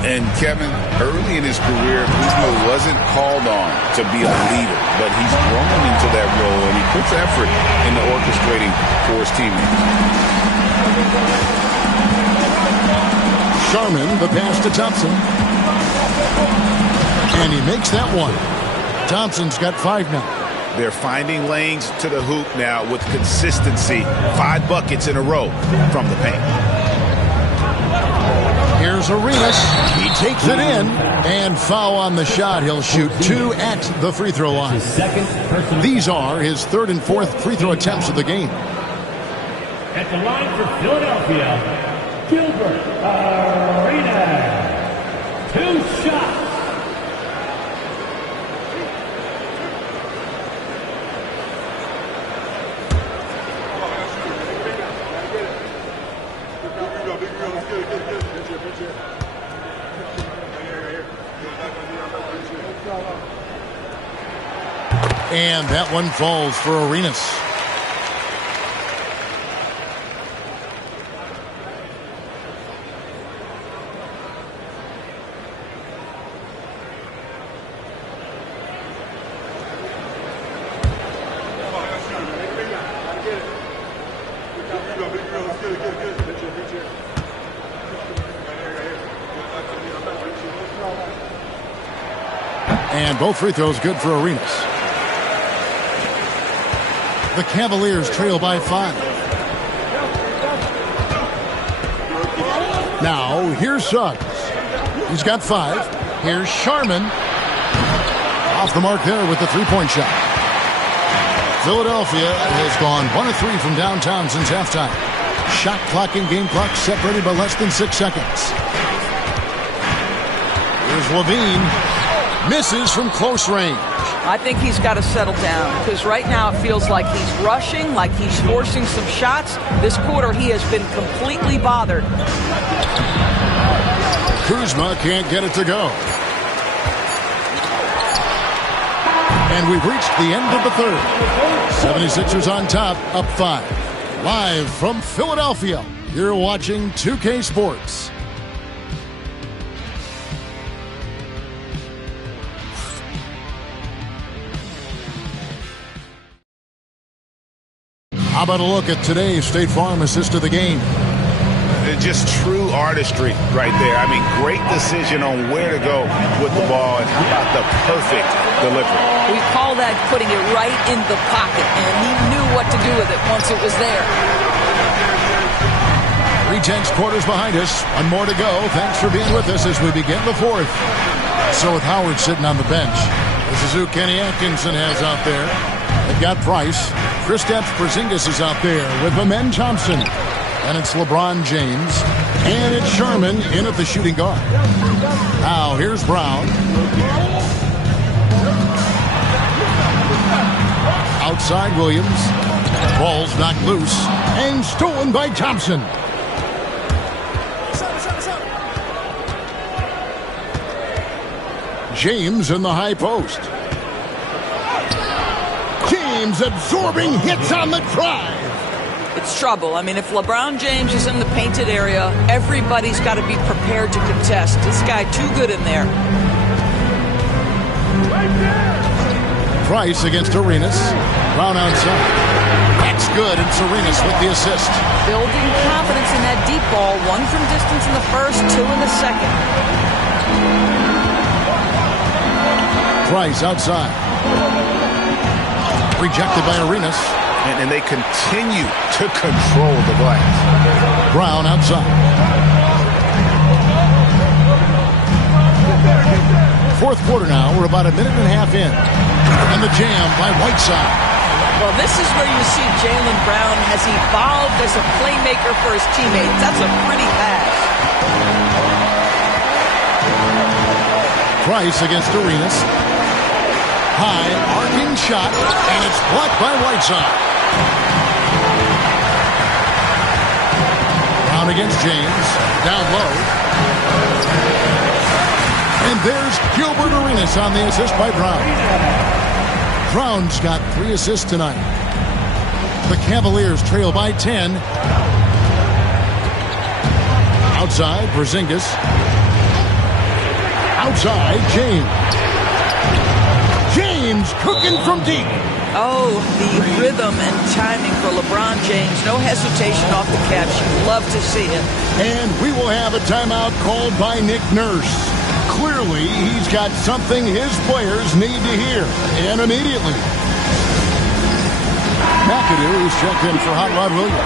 And, Kevin, early in his career, Kuzma wasn't called on to be a leader. But he's grown into that role, and he puts effort into orchestrating for his teammates. Sharman, the pass to Thompson. And he makes that one. Thompson's got 5 now. They're finding lanes to the hoop now with consistency. 5 buckets in a row from the paint. Here's Arenas. He takes it in. And foul on the shot. He'll shoot 2 at the free throw line. These are his 3rd and 4th free throw attempts of the game. At the line for Philadelphia, Gilbert Arenas. 2 shots. And that one falls for Arenas. And both free throws good for Arenas. The Cavaliers trail by 5. Now, here's Suggs. He's got 5. Here's Sharman. Off the mark there with the three-point shot. Philadelphia has gone 1 of 3 from downtown since halftime. Shot clock and game clock separated by less than 6 seconds. Here's Levine. Misses from close range. I think he's got to settle down because right now it feels like he's rushing, like he's forcing some shots. This quarter he has been completely bothered. Kuzma can't get it to go. And we've reached the end of the third. 76ers on top, up 5. Live from Philadelphia, you're watching 2K Sports. How about a look at today's State Farm assist of the game? Just true artistry right there. I mean, great decision on where to go with the ball, and how about the perfect delivery? We call that putting it right in the pocket, and he knew what to do with it once it was there. 3/10 quarters behind us. One more to go. Thanks for being with us as we begin the fourth. So with Howard sitting on the bench, this is who Kenny Atkinson has out there. They've got Price. Kristaps Porzingis is out there with Amen Thompson. And it's LeBron James. And it's Sherman in at the shooting guard. Now here's Brown. Outside Williams. Ball's knocked loose. And stolen by Thompson. James in the high post. James absorbing hits on the drive. It's trouble. I mean, if LeBron James is in the painted area, everybody's got to be prepared to contest. This guy too good in there. Price against Arenas. Brown outside. That's good, and Arenas with the assist. Building confidence in that deep ball. 1 from distance in the first, 2 in the second. Price outside. Rejected by Arenas. And they continue to control the glass. Brown outside. Fourth quarter now. We're about a minute and a half in. And the jam by Whiteside. Well, this is where you see Jaylen Brown has evolved as a playmaker for his teammates. That's a pretty pass. Price against Arenas. High, arcing shot, and it's blocked by Whiteside. Brown against James, down low. And there's Gilbert Arenas on the assist by Brown. Brown's got 3 assists tonight. The Cavaliers trail by 10. Outside, Porzingis. Outside, James. James cooking from deep. Oh, the rhythm and timing for LeBron James. No hesitation off the catch. You love to see it. And we will have a timeout called by Nick Nurse. Clearly, he's got something his players need to hear. And immediately. McAdoo is checked in for Hot Rod Williams.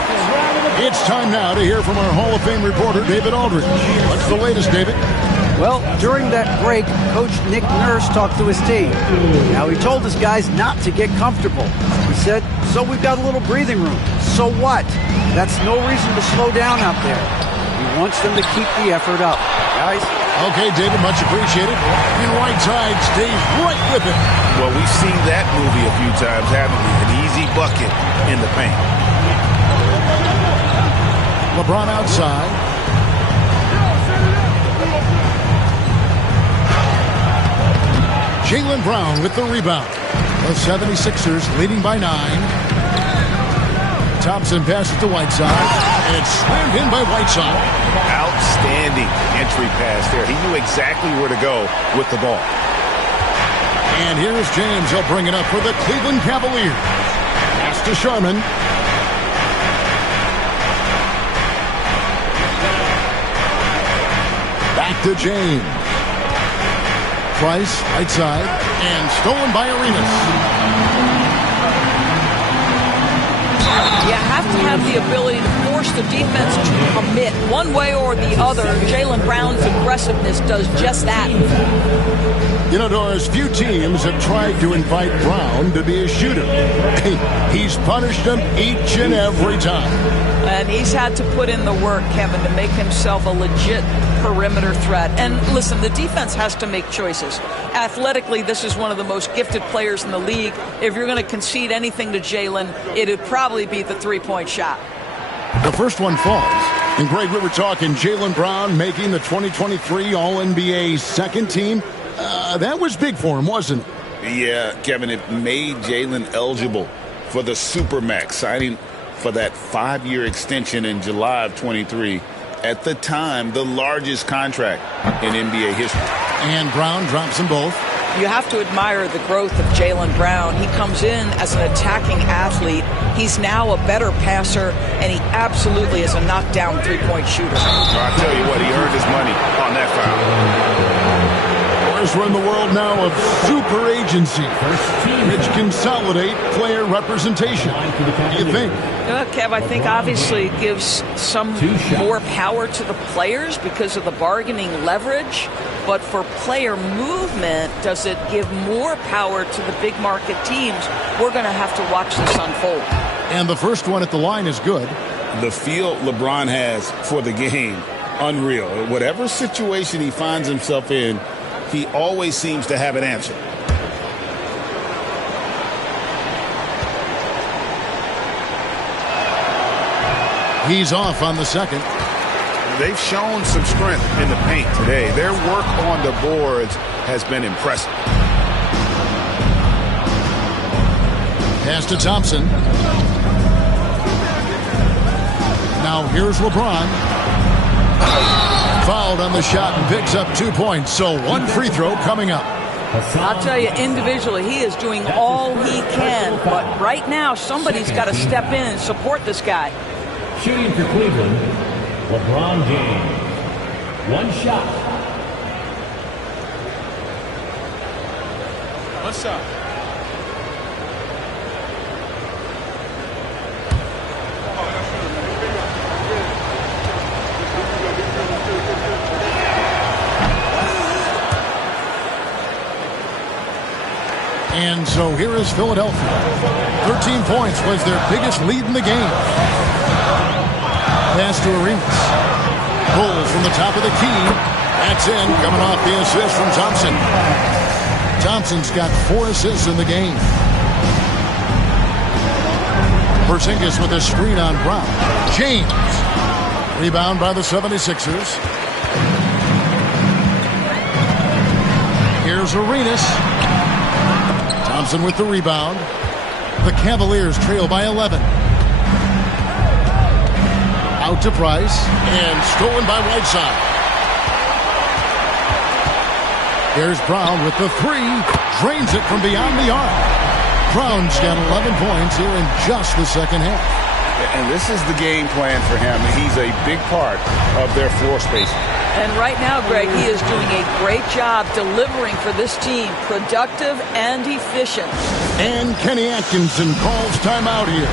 It's time now to hear from our Hall of Fame reporter, David Aldridge. What's the latest, David? Well, during that break, Coach Nick Nurse talked to his team. Now, he told his guys not to get comfortable. He said, so we've got a little breathing room. So what? That's no reason to slow down out there. He wants them to keep the effort up. Guys? Okay, David, much appreciated. And Whiteside stays right with it. Well, we've seen that movie a few times, haven't we? An easy bucket in the paint. LeBron outside. Jaylen Brown with the rebound. The 76ers leading by 9. Thompson passes to Whiteside. And it's slammed in by Whiteside. Outstanding entry pass there. He knew exactly where to go with the ball. And here's James. He'll bring it up for the Cleveland Cavaliers. Pass to Sherman. Back to James. Price, right side, and stolen by Arenas. You have to have the ability to force the defense to commit one way or the other. Jaylen Brown's aggressiveness does just that. You know, Doris, few teams have tried to invite Brown to be a shooter. He's punished them each and every time. And he's had to put in the work, Kevin, to make himself a legit perimeter threat. And listen, the defense has to make choices. Athletically, this is one of the most gifted players in the league. If you're going to concede anything to Jaylen, it'd probably be the three-point shot. The first one falls. And, Greg, we were talking Jaylen Brown making the 2023 All-NBA second team. That was big for him, wasn't it? Yeah, Kevin, it made Jaylen eligible for the Supermax, signing for that 5-year extension in July of 23. At the time, the largest contract in NBA history. And Brown drops them both. You have to admire the growth of Jaylen Brown. He comes in as an attacking athlete. He's now a better passer, and he absolutely is a knockdown three-point shooter. I'll tell you what, he earned his money on that foul. We're in the world now of super agency, which consolidate player representation. What do you think? Kev, I think obviously it gives some more power to the players because of the bargaining leverage. But for player movement, does it give more power to the big market teams? We're going to have to watch this unfold. And the first one at the line is good. The feel LeBron has for the game, unreal. Whatever situation he finds himself in, he always seems to have an answer. He's off on the second. They've shown some strength in the paint today. Their work on the boards has been impressive. Pass to Thompson. Now here's LeBron. Fouled on the shot and picks up 2 points. So one free throw coming up. I'll tell you, individually, he is doing all he can. But right now, somebody's got to step in and support this guy. Shooting for Cleveland, LeBron James. One shot. What's up? And so here is Philadelphia. 13 points was their biggest lead in the game. Pass to Arenas. Bulls from the top of the key. That's in, coming off the assist from Thompson. Thompson's got 4 assists in the game. Porzingis with a screen on Brown. James. Rebound by the 76ers. Here's Arenas. Thompson with the rebound. The Cavaliers trail by 11. Out to Price. And stolen by Whiteside. There's Brown with the three. Drains it from beyond the arc. Brown's got 11 points here in just the second half. And this is the game plan for him. He's a big part of their floor spacing. And right now, Greg, he is doing a great job delivering for this team. Productive and efficient. And Kenny Atkinson calls timeout here.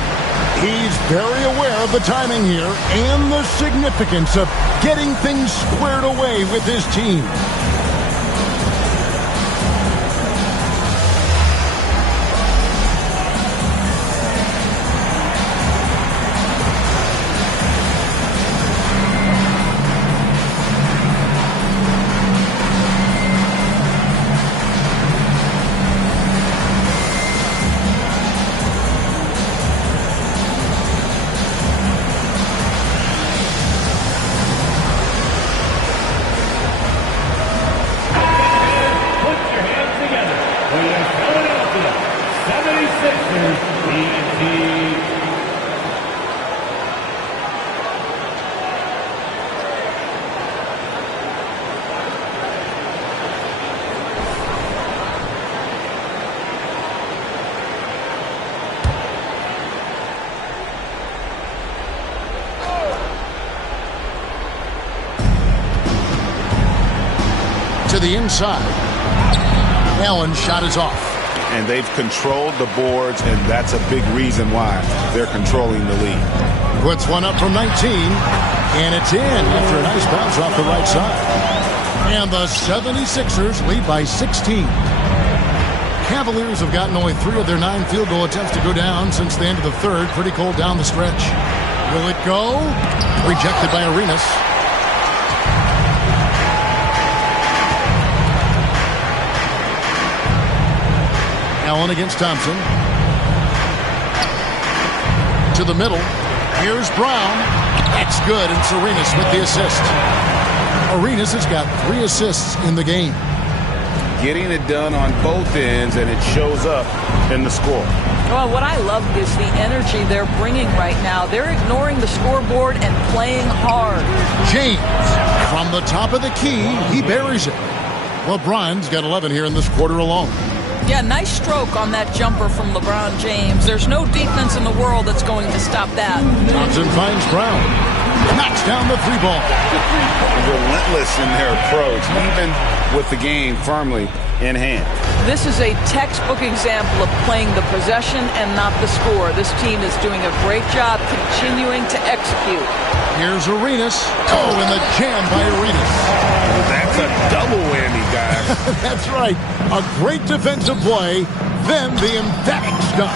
He's very aware of the timing here and the significance of getting things squared away with his team. To the inside. Allen's shot is off. And they've controlled the boards, and that's a big reason why they're controlling the lead. Puts one up from 19, and it's in after a nice bounce off the right side. And the 76ers lead by 16. Cavaliers have gotten only 3 of their 9 field goal attempts to go down since the end of the third. Pretty cold down the stretch. Will it go? Rejected by Arenas. Allen against Thompson. To the middle. Here's Brown. That's good, and it's Arenas with the assist. Arenas has got 3 assists in the game. Getting it done on both ends, and it shows up in the score. Well, what I love is the energy they're bringing right now. They're ignoring the scoreboard and playing hard. James, from the top of the key, he buries it. LeBron's got 11 here in this quarter alone. Yeah, nice stroke on that jumper from LeBron James. There's no defense in the world that's going to stop that. Thompson finds Brown. Knocks down the 3 ball. Relentless in their approach, even with the game firmly in hand. This is a textbook example of playing the possession and not the score. This team is doing a great job continuing to execute. Here's Arenas. Oh, and the jam by Arenas. That's a double whammy, guys. That's right. A great defensive play, then the emphatic stop.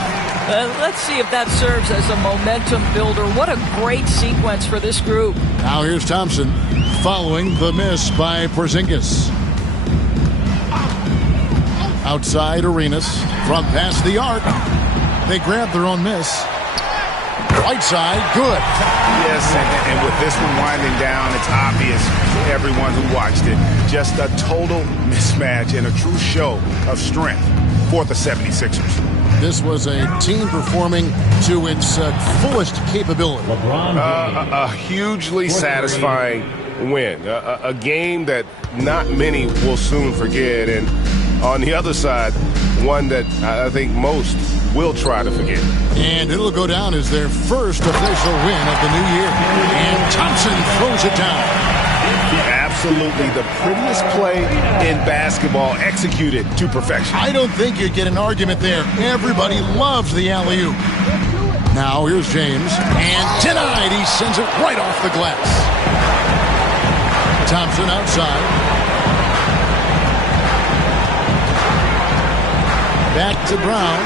Let's see if that serves as a momentum builder. What a great sequence for this group. Now here's Thompson following the miss by Porzingis. Outside Arenas from past the arc. They grab their own miss. Right side, good. Yes, and with this one winding down, it's obvious to everyone who watched it. Just a total mismatch and a true show of strength for the 76ers. This was a team performing to its fullest capability. A hugely satisfying win. A game that not many will soon forget. And on the other side, one that I think most will try to forget. And it'll go down as their first official win of the new year. And Thompson throws it down. Absolutely the prettiest play in basketball, executed to perfection. I don't think you'd get an argument there. Everybody loves the alley-oop. Now here's James, and denied. He sends it right off the glass. Thompson outside. Back to Brown.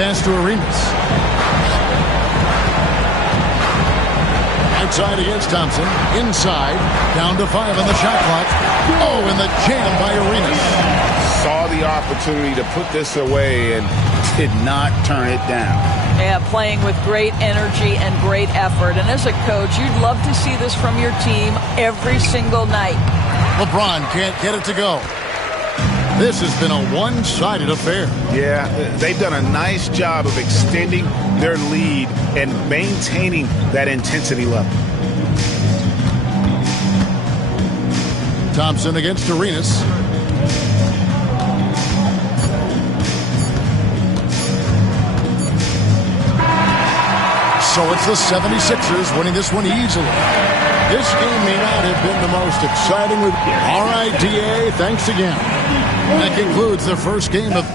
Pass to Arenas. Outside against Thompson. Inside. Down to 5 on the shot clock. Oh, and the jam by Arenas. Saw the opportunity to put this away and did not turn it down. Yeah, playing with great energy and great effort. And as a coach, you'd love to see this from your team every single night. LeBron can't get it to go. This has been a one-sided affair. Yeah, they've done a nice job of extending their lead and maintaining that intensity level. Thompson against Arenas. So it's the 76ers winning this one easily. This game may not have been the most exciting. All right, DA, thanks again. That concludes the first game of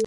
Two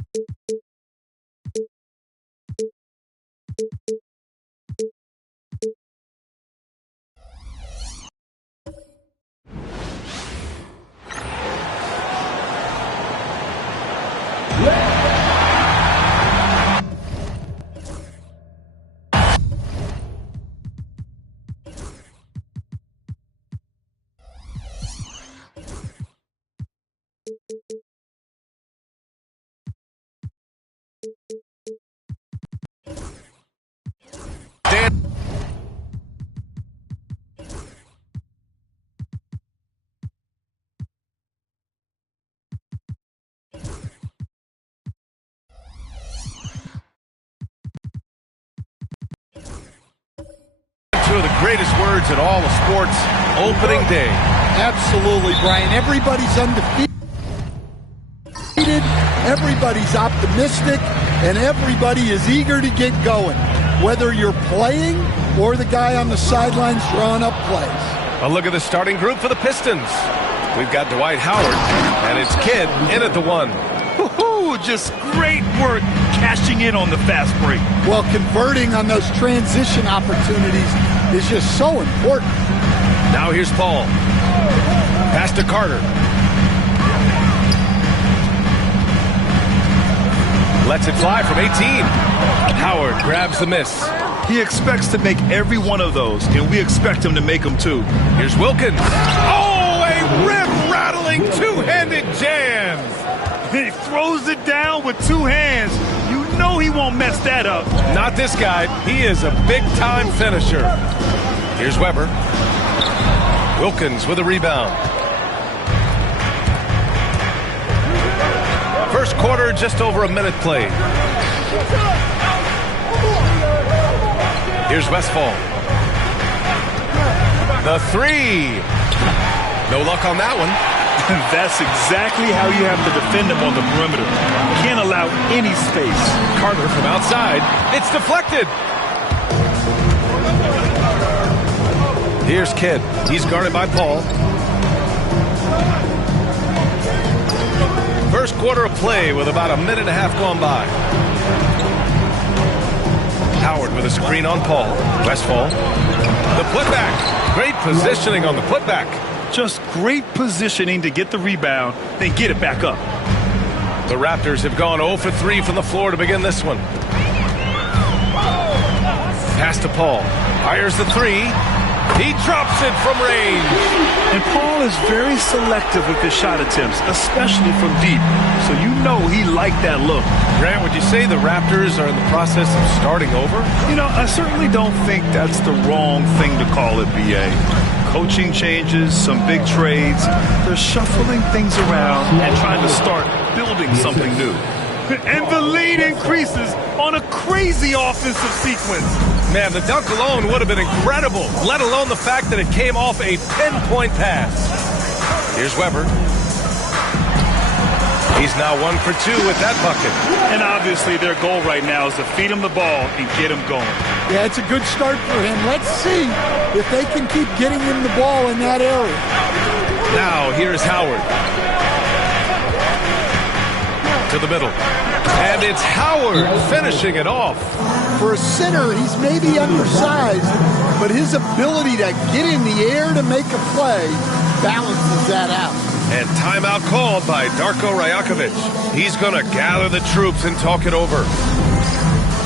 of the greatest words in all of sports, opening day. Absolutely, Brian. Everybody's undefeated. Everybody's optimistic, and everybody is eager to get going, whether you're playing or the guy on the sidelines drawing up plays. A look at the starting group for the Pistons. We've got Dwight Howard, and it's Kidd in at the 1. Woo-hoo, just great work cashing in on the fast break. Well, converting on those transition opportunities is just so important. Now here's Paul. Pass to Carter. Lets it fly from 18. Howard grabs the miss. He expects to make every one of those, and we expect him to make them too. Here's Wilkins. Oh, a rip-rattling two-handed jam. He throws it down with two hands. You know he won't mess that up. Not this guy. He is a big-time finisher. Here's Weber. Wilkins with a rebound. First quarter, just over a minute played. Here's Westphal. The 3. No luck on that one. That's exactly how you have to defend him on the perimeter. Can't allow any space. Carter from outside. It's deflected. Here's Kidd. He's guarded by Paul. First quarter of play with about a minute and a half gone by. Howard with a screen on Paul. Westphal. The putback. Great positioning on the putback. Just great positioning to get the rebound, then get it back up. The Raptors have gone 0 for 3 from the floor to begin this one. Pass to Paul. Fires the 3. He drops it from range. And Paul is very selective with his shot attempts, especially from deep. So you know he liked that look. Grant, would you say the Raptors are in the process of starting over? You know, I certainly don't think that's the wrong thing to call it, B.A. Coaching changes, some big trades. They're shuffling things around and trying to start building something new. And the lead increases on a crazy offensive sequence. Man, the dunk alone would have been incredible, let alone the fact that it came off a pinpoint pass. Here's Weber. He's now 1 for 2 with that bucket. And obviously their goal right now is to feed him the ball and get him going. Yeah, it's a good start for him. Let's see if they can keep getting him the ball in that area. Now here's Howard. To the middle. And it's Howard finishing it off. For a center, he's maybe undersized, but his ability to get in the air to make a play balances that out. And timeout called by Darko Rajakovic. He's going to gather the troops and talk it over.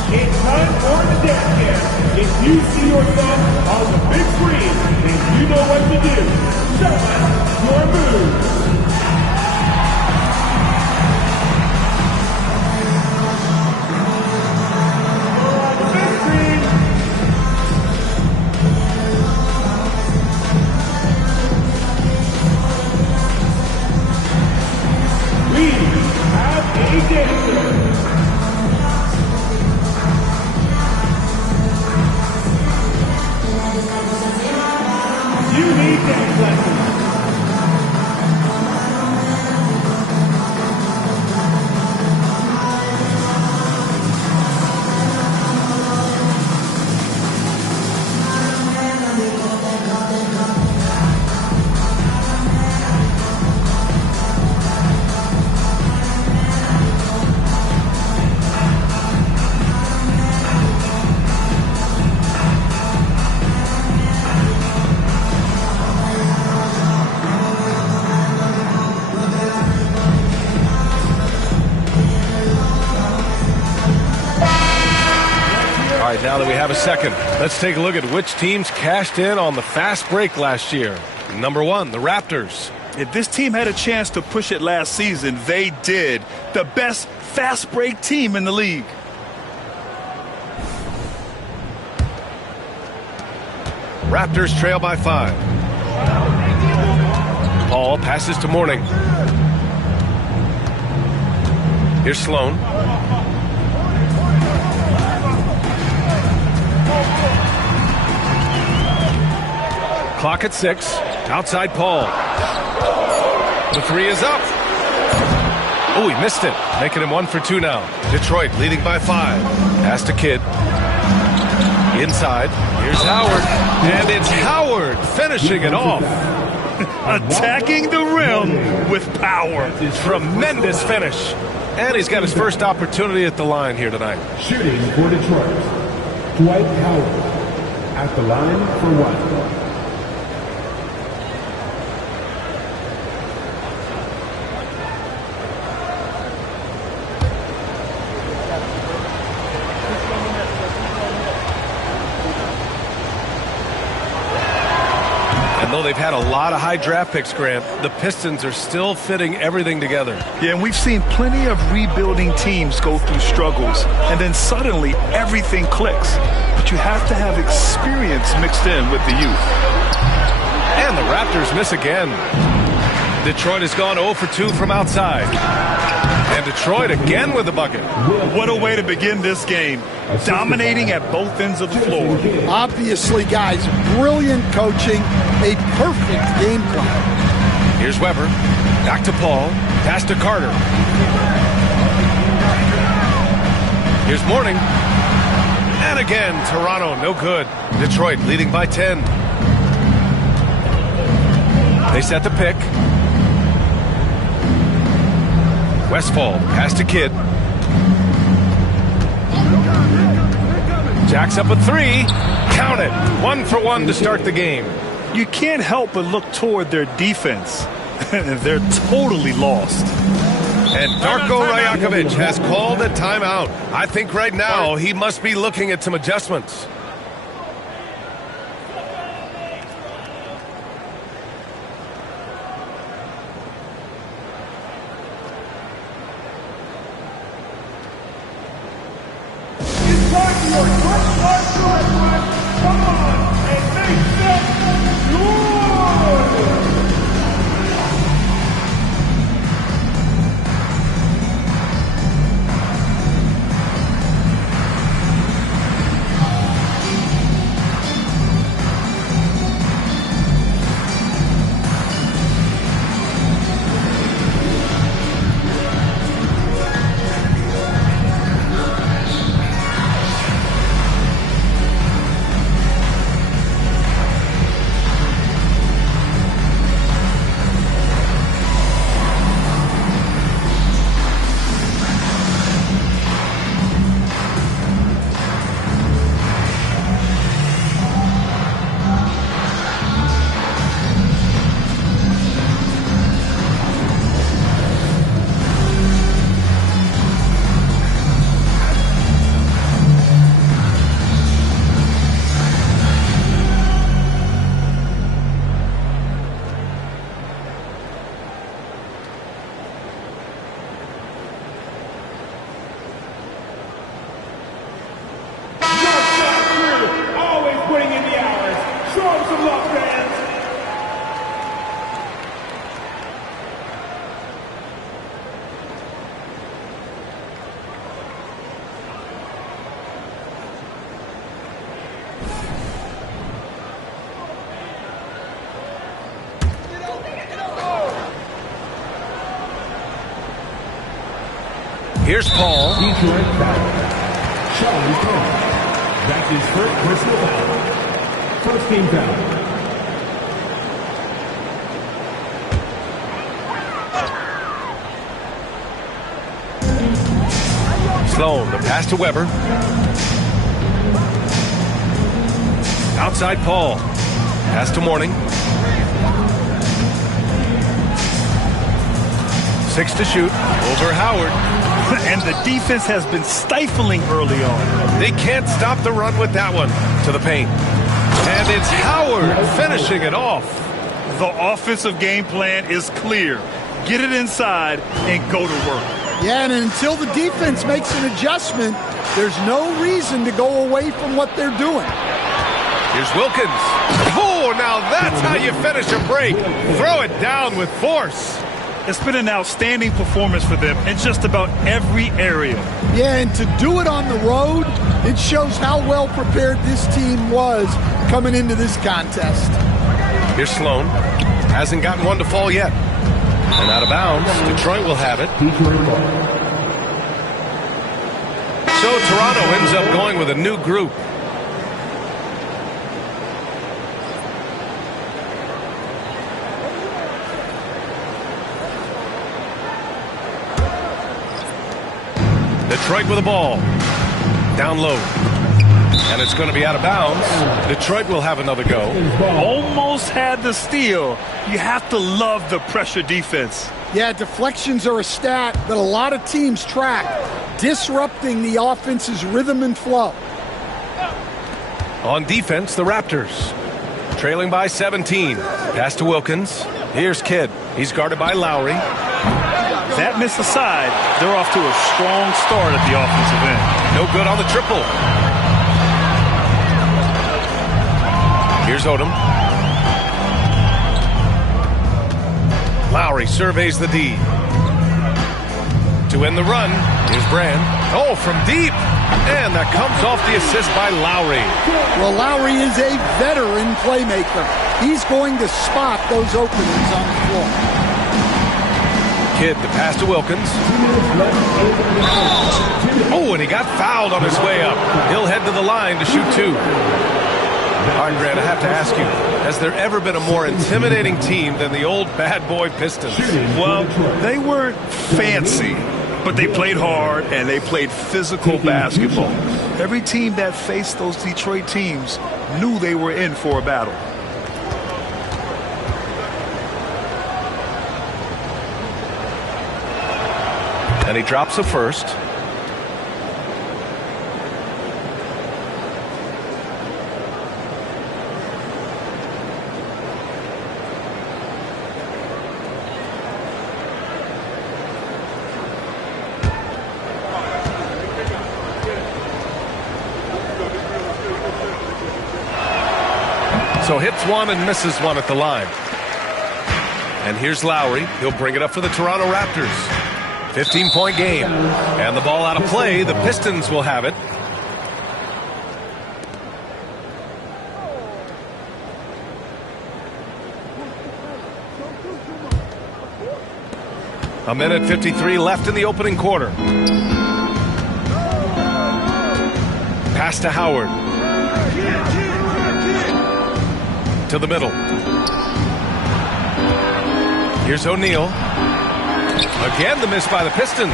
It's time for the dance camp. If you see yourself on the big screen, then you know what to do. Show us your moves. Now that we have a second, let's take a look at which teams cashed in on the fast break last year. Number 1, the Raptors. If this team had a chance to push it last season, they did. The best fast break team in the league. Raptors trail by 5. Paul passes to Mourning. Here's Sloan. Clock at 6. Outside Paul. The 3 is up. Oh, he missed it. Making him 1 for 2 now. Detroit leading by 5. Pass to Kidd. Inside. Here's Howard. And it's Howard finishing it off. Attacking the rim with power. Tremendous finish. And he's got his first opportunity at the line here tonight. Shooting for Detroit, Dwight Howard at the line for 1. And though they've had a lot of high draft picks, Grant, the Pistons are still fitting everything together. Yeah, and we've seen plenty of rebuilding teams go through struggles, and then suddenly everything clicks. But you have to have experience mixed in with the youth. And the Raptors miss again. Detroit has gone 0 for 2 from outside. And Detroit again with the bucket. What a way to begin this game. Dominating at both ends of the floor. Obviously, guys, brilliant coaching, a perfect game plan. Here's Weber. Back to Paul. Pass to Carter. Here's Mourning. And again, Toronto, no good. Detroit leading by 10. They set the pick. Westfall, pass to Kidd. Jacks up a 3. Count it. 1 for 1 to start the game. You can't help but look toward their defense. They're totally lost. And Darko Rajakovic has called a timeout. I think right now he must be looking at some adjustments. Here's Paul. Detroit foul. Sean Paul. That's his first personal foul. First team foul. Sloan, the pass to Weber. Outside Paul. Pass to Mourning. 6 to shoot. Over Howard. And the defense has been stifling early on. They can't stop the run with that one. To the paint. And it's Howard finishing it off. The offensive game plan is clear. Get it inside and go to work. Yeah, and until the defense makes an adjustment, there's no reason to go away from what they're doing. Here's Wilkins. Oh, now that's how you finish a break. Throw it down with force. It's been an outstanding performance for them in just about every area. Yeah, and to do it on the road, it shows how well prepared this team was coming into this contest. Here's Sloan. Hasn't gotten one to fall yet. And out of bounds, Detroit will have it. So Toronto ends up going with a new group. Detroit with the ball. Down low. And it's going to be out of bounds. Detroit will have another go. Almost had the steal. You have to love the pressure defense. Yeah, deflections are a stat that a lot of teams track, disrupting the offense's rhythm and flow. On defense, the Raptors. Trailing by 17. Pass to Wilkins. Here's Kidd. He's guarded by Lowry. That miss aside, they're off to a strong start at the offensive end. No good on the triple. Here's Odom. Lowry surveys the D. To end the run, here's Brand. Oh, from deep. And that comes off the assist by Lowry. Well, Lowry is a veteran playmaker. He's going to spot those openings on the floor. Kidd, the pass to Wilkins. Oh, and he got fouled on his way up. He'll head to the line to shoot two. All right, Grant, I have to ask you, has there ever been a more intimidating team than the old bad boy Pistons? Well, they weren't fancy, but they played hard and they played physical basketball. Every team that faced those Detroit teams knew they were in for a battle. And he drops a first. So hits one and misses one at the line. And here's Lowry. He'll bring it up for the Toronto Raptors. 15-point game. And the ball out of play. The Pistons will have it. A minute 53 left in the opening quarter. Pass to Howard. To the middle. Here's O'Neal. Again, the miss by the Pistons.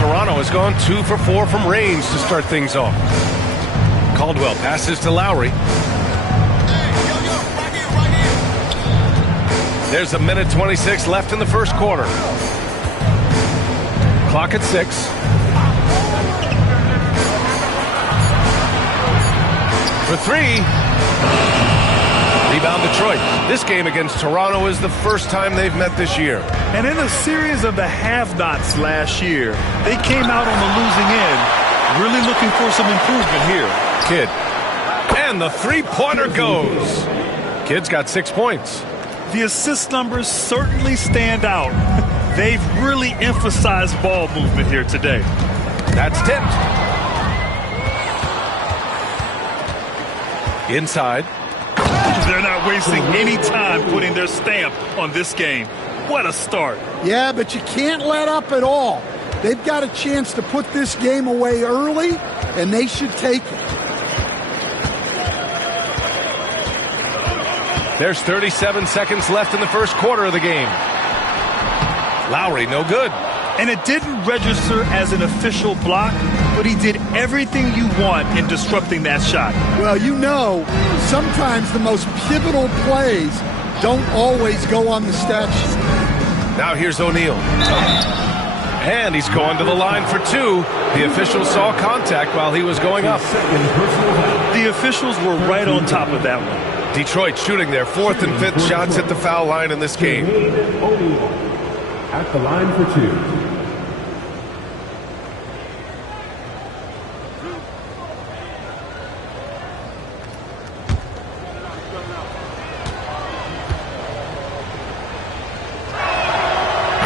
Toronto has gone 2 for 4 from range to start things off. Caldwell passes to Lowry. There's a minute 26 left in the first quarter. Clock at 6. For 3. Rebound Detroit. This game against Toronto is the first time they've met this year. And in a series of the have-nots last year, they came out on the losing end, really looking for some improvement here. Kidd. And the three-pointer goes. Kidd's got 6 points. The assist numbers certainly stand out. They've really emphasized ball movement here today. That's tipped. Inside. They're not wasting any time putting their stamp on this game. What a start. Yeah, but you can't let up at all. They've got a chance to put this game away early, and they should take it. There's 37 seconds left in the first quarter of the game. Lowry, no good. And it didn't register as an official block, but he did everything you want in disrupting that shot. Well, you know, sometimes the most pivotal plays don't always go on the stat sheet. Now here's O'Neal. And he's going to the line for two. The official saw contact while he was going up. The officials were right on top of that one. Detroit shooting their fourth and fifth shots at the foul line in this game. At the line for two.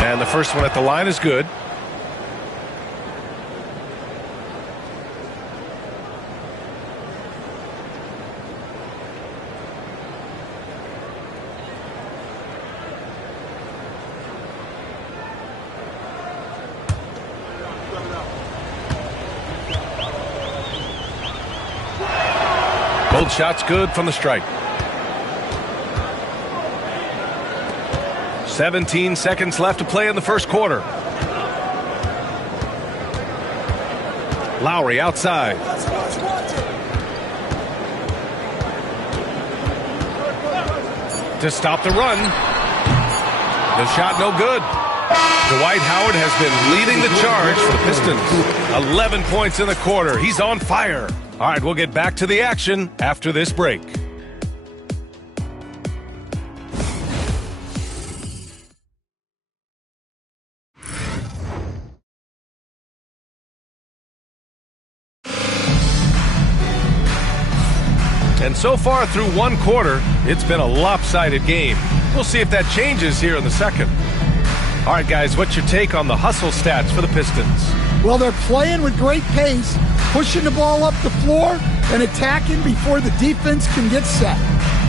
And the first one at the line is good. Both shots good from the strike. 17 seconds left to play in the first quarter. Lowry outside. To stop the run. The shot no good. Dwight Howard has been leading the charge for the Pistons. 11 points in the quarter. He's on fire. All right, we'll get back to the action after this break. And so far through one quarter, it's been a lopsided game. We'll see if that changes here in the second. All right, guys, what's your take on the hustle stats for the Pistons? Well, they're playing with great pace, pushing the ball up the floor and attacking before the defense can get set.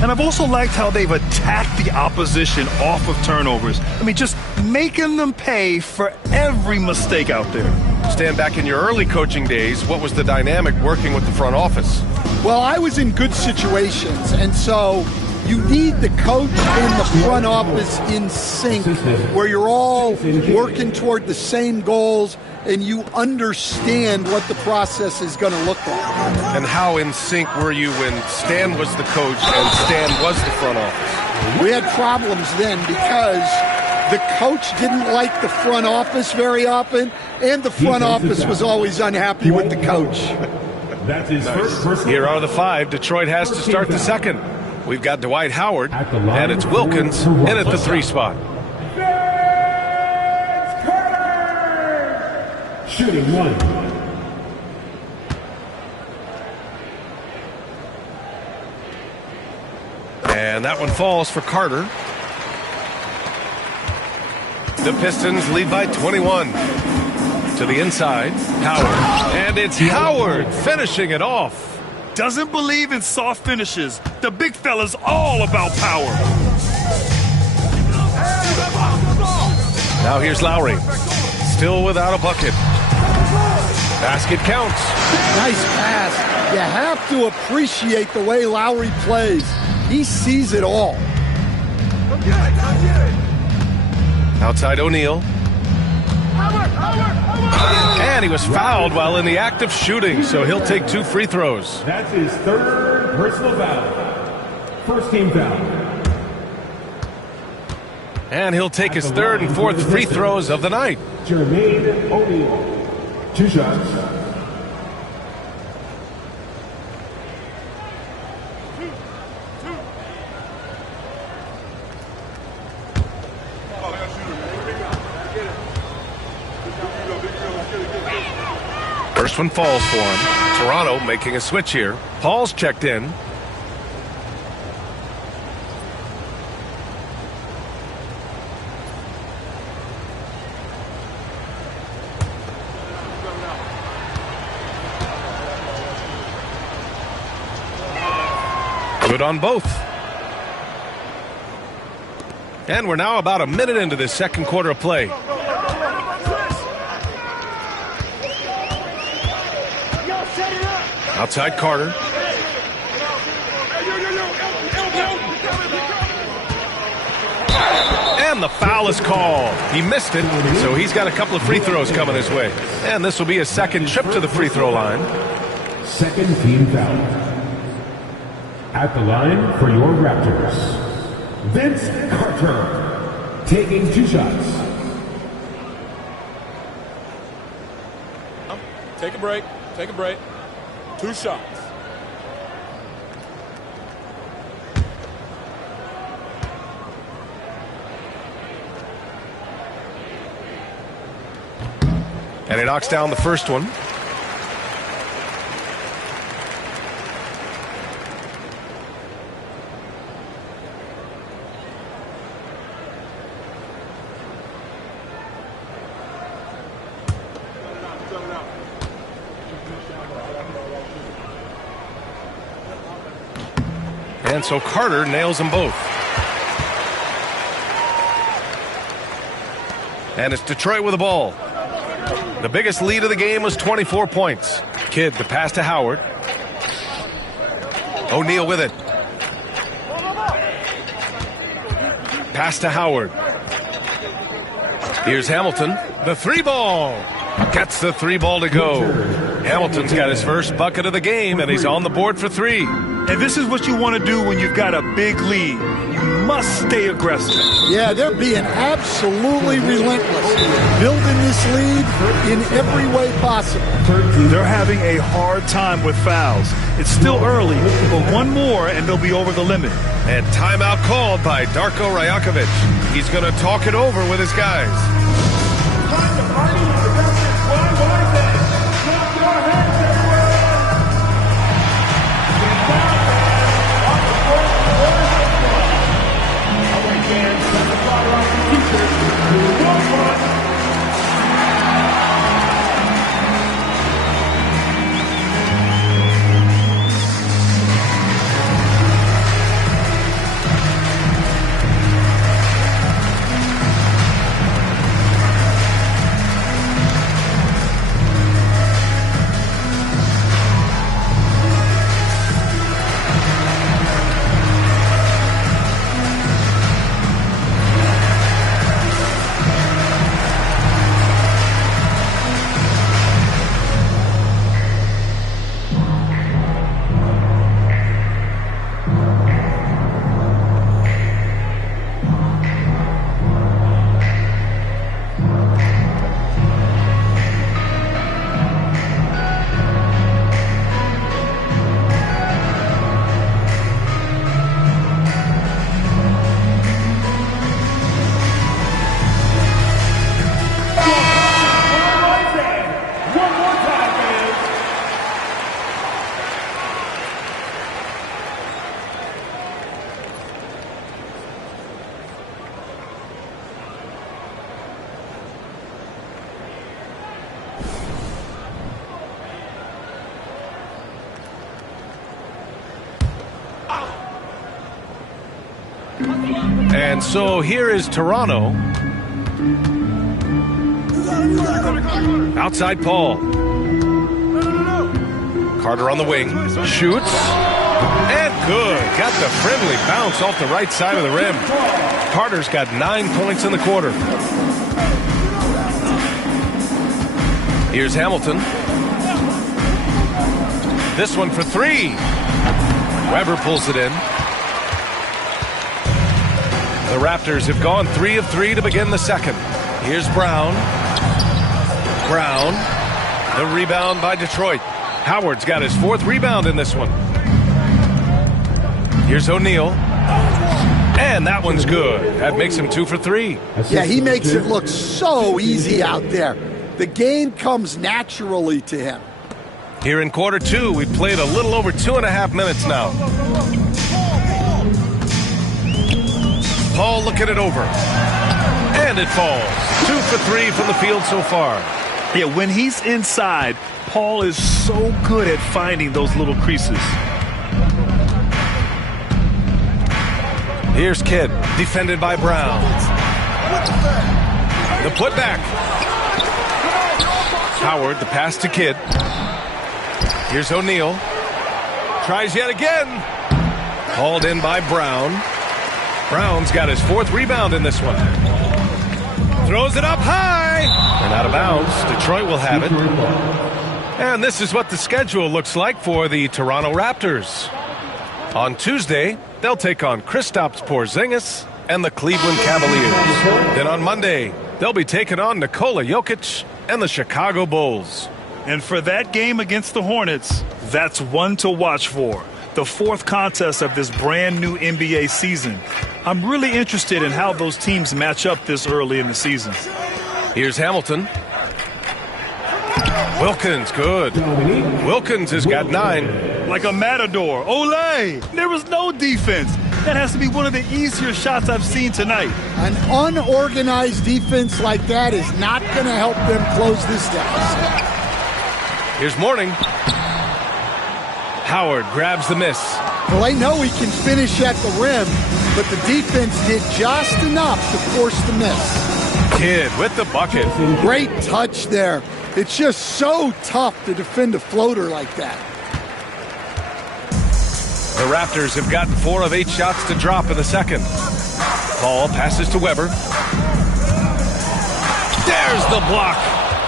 And I've also liked how they've attacked the opposition off of turnovers. I mean, just making them pay for every mistake out there. Stan, back in your early coaching days, what was the dynamic working with the front office? Well, I was in good situations, and so you need the coach and the front office in sync, where you're all working toward the same goals and you understand what the process is going to look like. And how in sync were you when Stan was the coach and Stan was the front office? We had problems then because the coach didn't like the front office very often, and the front office was always unhappy with the coach. That's his first. Here are the five Detroit has to start the second. We've got Dwight Howard, and it's Wilkins in at the 3 spot. Shooting one. And that one falls for Carter. The Pistons lead by 21. To the inside, Howard. And it's Howard finishing it off. Doesn't believe in soft finishes. The big fella's all about power. Now here's Lowry. Still without a bucket. Basket counts. Nice pass. You have to appreciate the way Lowry plays. He sees it all. Outside O'Neal. And he was fouled while in the act of shooting, so he'll take 2 free throws. That's his third personal foul. First team foul. And he'll take his third and fourth free throws of the night. Jermaine O'Neal. 2 shots. First one falls for him. Toronto making a switch here. Paul's checked in. Good on both. And we're now about a minute into this second quarter of play. Outside Carter. And the foul is called. He missed it, so he's got a couple of free throws coming his way. And this will be his second trip to the free throw line. Second team foul. At the line for your Raptors, Vince Carter, taking 2 shots. Take a break. Take a break. 2 shots. And he knocks down the first one. And so Carter nails them both. And it's Detroit with the ball. The biggest lead of the game was 24 points. Kidd, the pass to Howard. O'Neal with it. Pass to Howard. Here's Hamilton. The 3-ball. Gets the 3-ball to go. Hamilton's got his first bucket of the game, and he's on the board for 3. And this is what you want to do when you've got a big lead. You must stay aggressive. Yeah, they're being absolutely relentless, building this lead in every way possible. They're having a hard time with fouls. It's still early, but one more and they'll be over the limit. And timeout called by Darko Rajakovic. He's going to talk it over with his guys. And so here is Toronto. Outside Paul. Carter on the wing. Shoots. And good. Got the friendly bounce off the right side of the rim. Carter's got 9 points in the quarter. Here's Hamilton. This one for 3. Weber pulls it in. The Raptors have gone 3 of 3 to begin the second. Here's Brown. Brown. The rebound by Detroit. Howard's got his 4th rebound in this one. Here's O'Neal. And that one's good. That makes him 2 for 3. Yeah, he makes it look so easy out there. The game comes naturally to him. Here in quarter 2, we've played a little over 2.5 minutes now. Paul looking it over. And it falls. 2 for 3 from the field so far. Yeah, when he's inside, Paul is so good at finding those little creases. Here's Kidd, defended by Brown. The putback. Howard, the pass to Kidd. Here's O'Neal. Tries yet again. Hauled in by Brown. Brown's got his 4th rebound in this one. Throws it up high. And out of bounds. Detroit will have it. And this is what the schedule looks like for the Toronto Raptors. On Tuesday, they'll take on Kristaps Porzingis and the Cleveland Cavaliers. Then on Monday, they'll be taking on Nikola Jokic and the Chicago Bulls. And for that game against the Hornets, that's one to watch for. The fourth contest of this brand new NBA season. I'm really interested in how those teams match up this early in the season. Here's Hamilton. Wilkins, good. Wilkins has got 9. Like a matador. Olay! There was no defense. That has to be one of the easier shots I've seen tonight. An unorganized defense like that is not going to help them close this deficit. Here's Mourning. Howard grabs the miss. Well, they know he can finish at the rim, but the defense did just enough to force the miss. Kidd with the bucket. Great touch there. It's just so tough to defend a floater like that. The Raptors have gotten 4 of 8 shots to drop in the second. Paul passes to Weber. There's the block.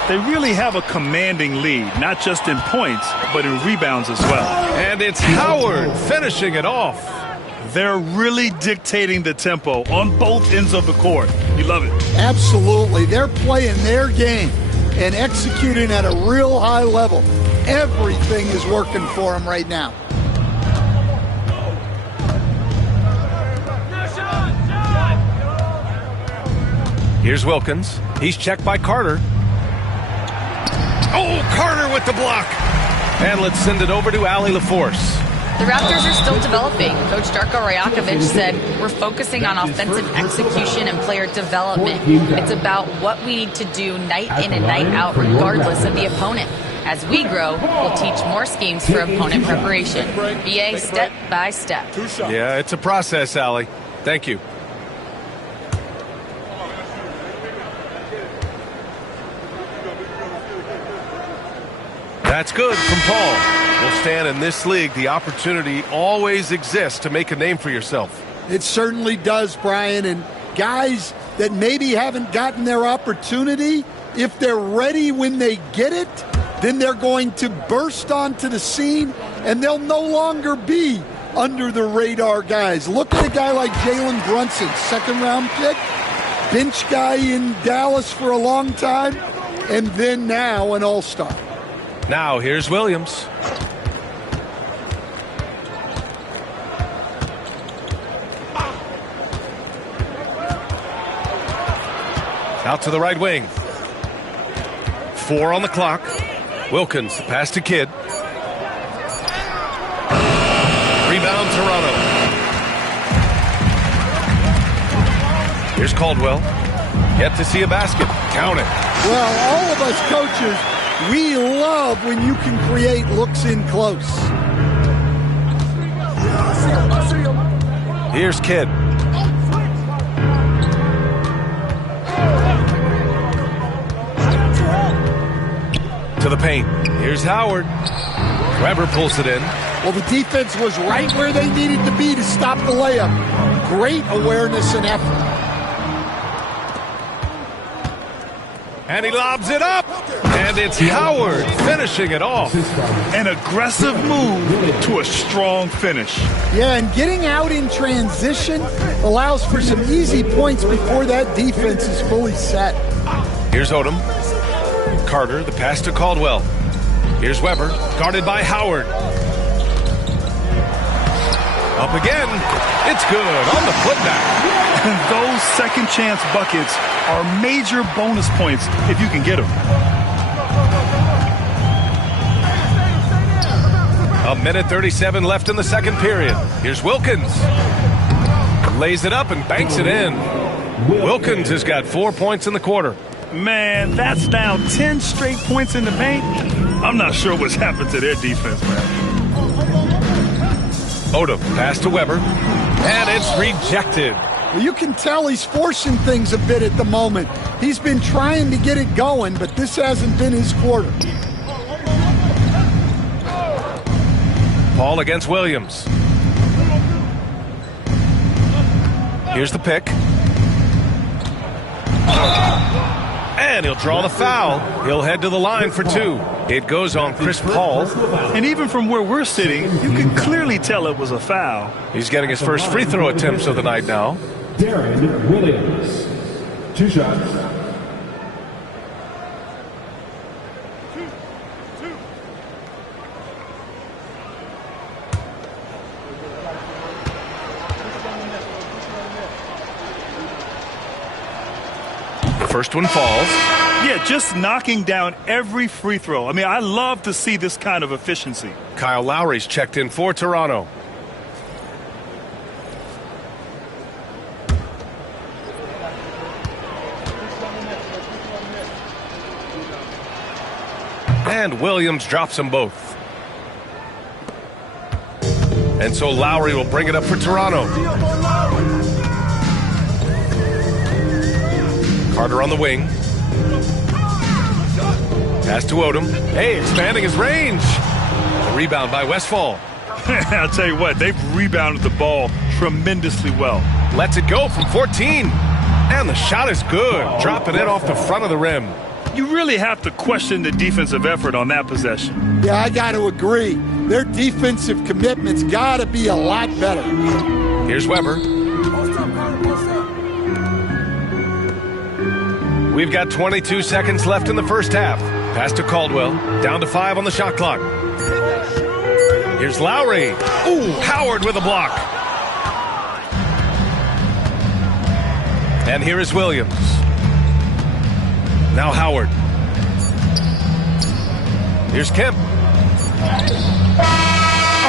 They really have a commanding lead, not just in points, but in rebounds as well. And it's Howard finishing it off. They're really dictating the tempo on both ends of the court. You love it. Absolutely. They're playing their game and executing at a real high level. Everything is working for them right now. Here's Wilkins. He's checked by Carter. Oh, Carter with the block. And let's send it over to Allie LaForce. The Raptors are still developing. Coach Darko Rajakovic said, we're focusing on offensive execution and player development. It's about what we need to do night in and night out, regardless of the opponent. As we grow, we'll teach more schemes for opponent preparation. BA step by step. Yeah, it's a process, Allie. Thank you. That's good from Paul. Well, Stan, in this league, the opportunity always exists to make a name for yourself. It certainly does, Brian. And guys that maybe haven't gotten their opportunity, if they're ready when they get it, then they're going to burst onto the scene, and they'll no longer be under the radar guys. Look at a guy like Jalen Brunson, second-round pick, bench guy in Dallas for a long time, and then now an all-star. Now here's Williams. Out to the right wing. 4 on the clock. Wilkins, pass to Kidd. Rebound Toronto. Here's Caldwell. Yet to see a basket. Count it. Well, all of us coaches, we love when you can create looks in close. Here's Kidd. To the paint. Here's Howard. Weber pulls it in. Well, the defense was right where they needed to be to stop the layup. Great awareness and effort. And he lobs it up. And it's Howard finishing it off. An aggressive move to a strong finish. Yeah, and getting out in transition allows for some easy points before that defense is fully set. Here's Odom. Carter, the pass to Caldwell. Here's Weber, guarded by Howard. Up again. It's good on the putback. And those second chance buckets are major bonus points if you can get them. A minute 37 left in the second period. Here's Wilkins. Lays it up and banks it in. Wilkins has got 4 points in the quarter. Man, that's now 10 straight points in the paint. I'm not sure what's happened to their defense, man. Odom, pass to Weber. And it's rejected. Well, you can tell he's forcing things a bit at the moment. He's been trying to get it going, but this hasn't been his quarter. Paul against Williams. Here's the pick. And he'll draw the foul. He'll head to the line for 2. It goes on Chris Paul. And even from where we're sitting, you can clearly tell it was a foul. He's getting his first free throw attempts of the night now. Darren Williams. 2 shots. First one falls. Yeah, just knocking down every free throw. I mean, I love to see this kind of efficiency. Kyle Lowry's checked in for Toronto. And Williams drops them both. And so Lowry will bring it up for Toronto. Carter on the wing. Pass to Odom. Hey, expanding his range. A rebound by Westfall. I'll tell you what, they've rebounded the ball tremendously well. Lets it go from 14. And the shot is good. Dropping it off the front of the rim. You really have to question the defensive effort on that possession. Yeah, I got to agree. Their defensive commitment's got to be a lot better. Here's Weber. We've got 22 seconds left in the first half. Pass to Caldwell. Down to 5 on the shot clock. Here's Lowry. Ooh, Howard with a block. And here is Williams. Now Howard. Here's Kemp.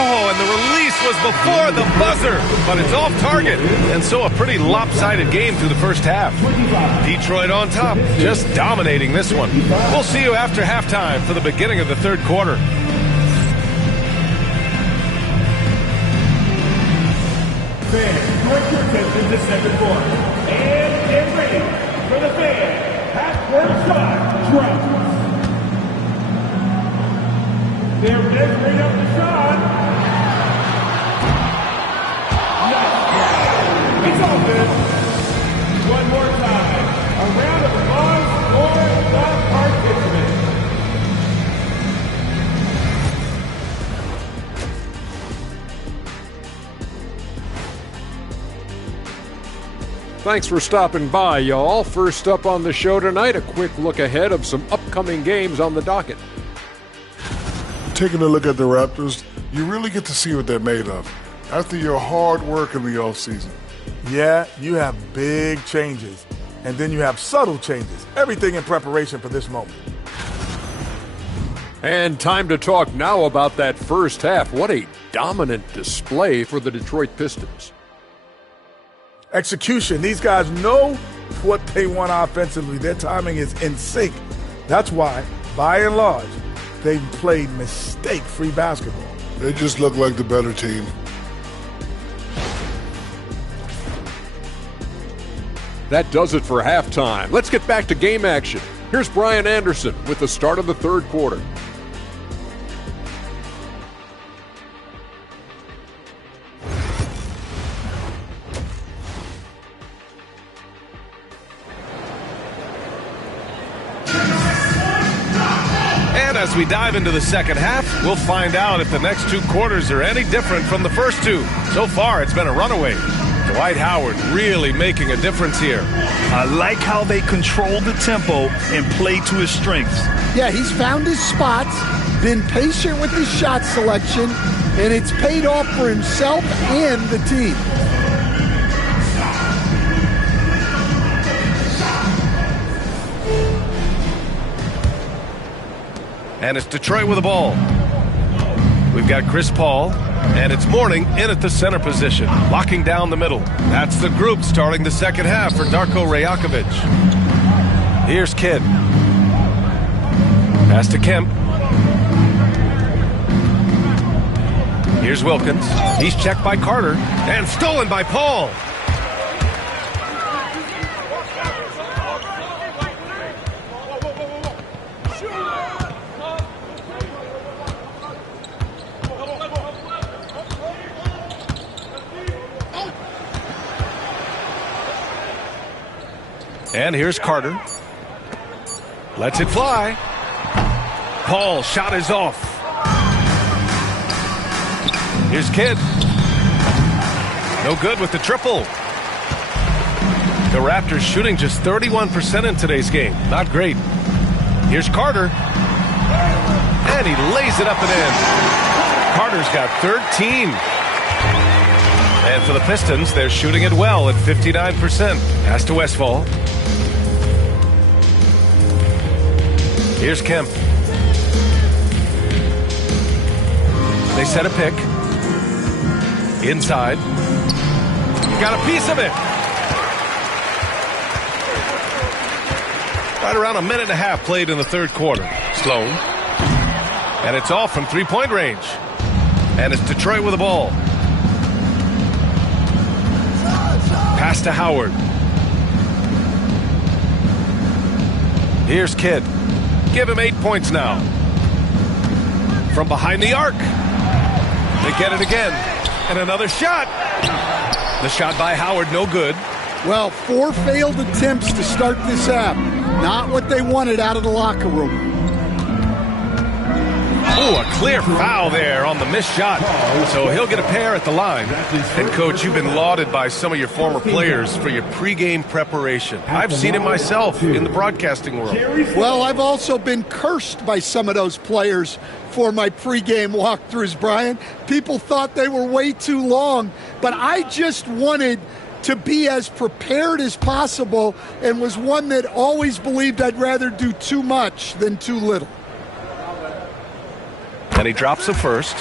Oh, and the release was before the buzzer, but it's off target. And so a pretty lopsided game through the first half. Detroit on top, just dominating this one. We'll see you after halftime for the beginning of the third quarter. Fans, direct your attention to second quarter. And get ready for the fan. Half-court shot drops. They're measuring up the shot. Nice. It's open. One more time. A round of applause for the participants. Thanks for stopping by, y'all. First up on the show tonight, a quick look ahead of some upcoming games on the docket. Taking a look at the Raptors, you really get to see what they're made of after your hard work in the offseason. Yeah, you have big changes, and then you have subtle changes. Everything in preparation for this moment. And time to talk now about that first half. What a dominant display for the Detroit Pistons. Execution. These guys know what they want offensively. Their timing is in sync. That's why, by and large, they've played mistake-free basketball. They just look like the better team. That does it for halftime. Let's get back to game action. Here's Brian Anderson with the start of the third quarter. As we dive into the second half, we'll find out if the next two quarters are any different from the first two. So far, it's been a runaway. Dwight Howard really making a difference here. I like how they control the tempo and play to his strengths. Yeah, he's found his spots, been patient with his shot selection, and it's paid off for himself and the team. And it's Detroit with the ball. We've got Chris Paul, and it's Mourning in at the center position, locking down the middle. That's the group starting the second half for Darko Rajakovic. Here's Kidd. Pass to Kemp. Here's Wilkins. He's checked by Carter, and stolen by Paul. And here's Carter. Lets it fly. Paul's shot is off. Here's Kidd. No good with the triple. The Raptors shooting just 31% in today's game. Not great. Here's Carter. And he lays it up and in. Carter's got 13. And for the Pistons, they're shooting it well at 59%. Pass to Westfall. Here's Kemp. They set a pick. Inside. Got a piece of it. Right around a minute and a half played in the third quarter. Sloan. And it's off from three-point range. And it's Detroit with the ball. Pass to Howard. Here's Kidd. Give him 8 points now. From behind the arc. They get it again. And another shot. The shot by Howard, no good. Well, 4 failed attempts to start this half. Not what they wanted out of the locker room. Oh, a clear foul there on the missed shot. So he'll get a pair at the line. And, Coach, you've been lauded by some of your former players for your pregame preparation. I've seen it myself in the broadcasting world. Well, I've also been cursed by some of those players for my pregame walkthroughs, Brian. People thought they were way too long, but I just wanted to be as prepared as possible and was one that always believed I'd rather do too much than too little. And he drops the first.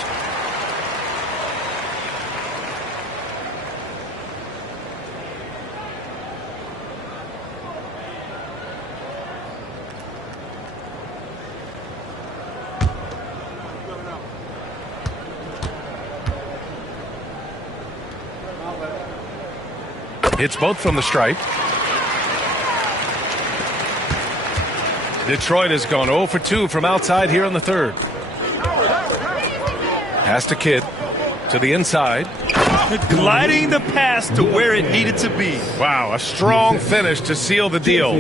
Hits both from the stripe. Detroit has gone 0 for 2 from outside here in the third. Pass to Kidd. To the inside. Gliding the pass to where it needed to be. Wow, a strong finish to seal the deal.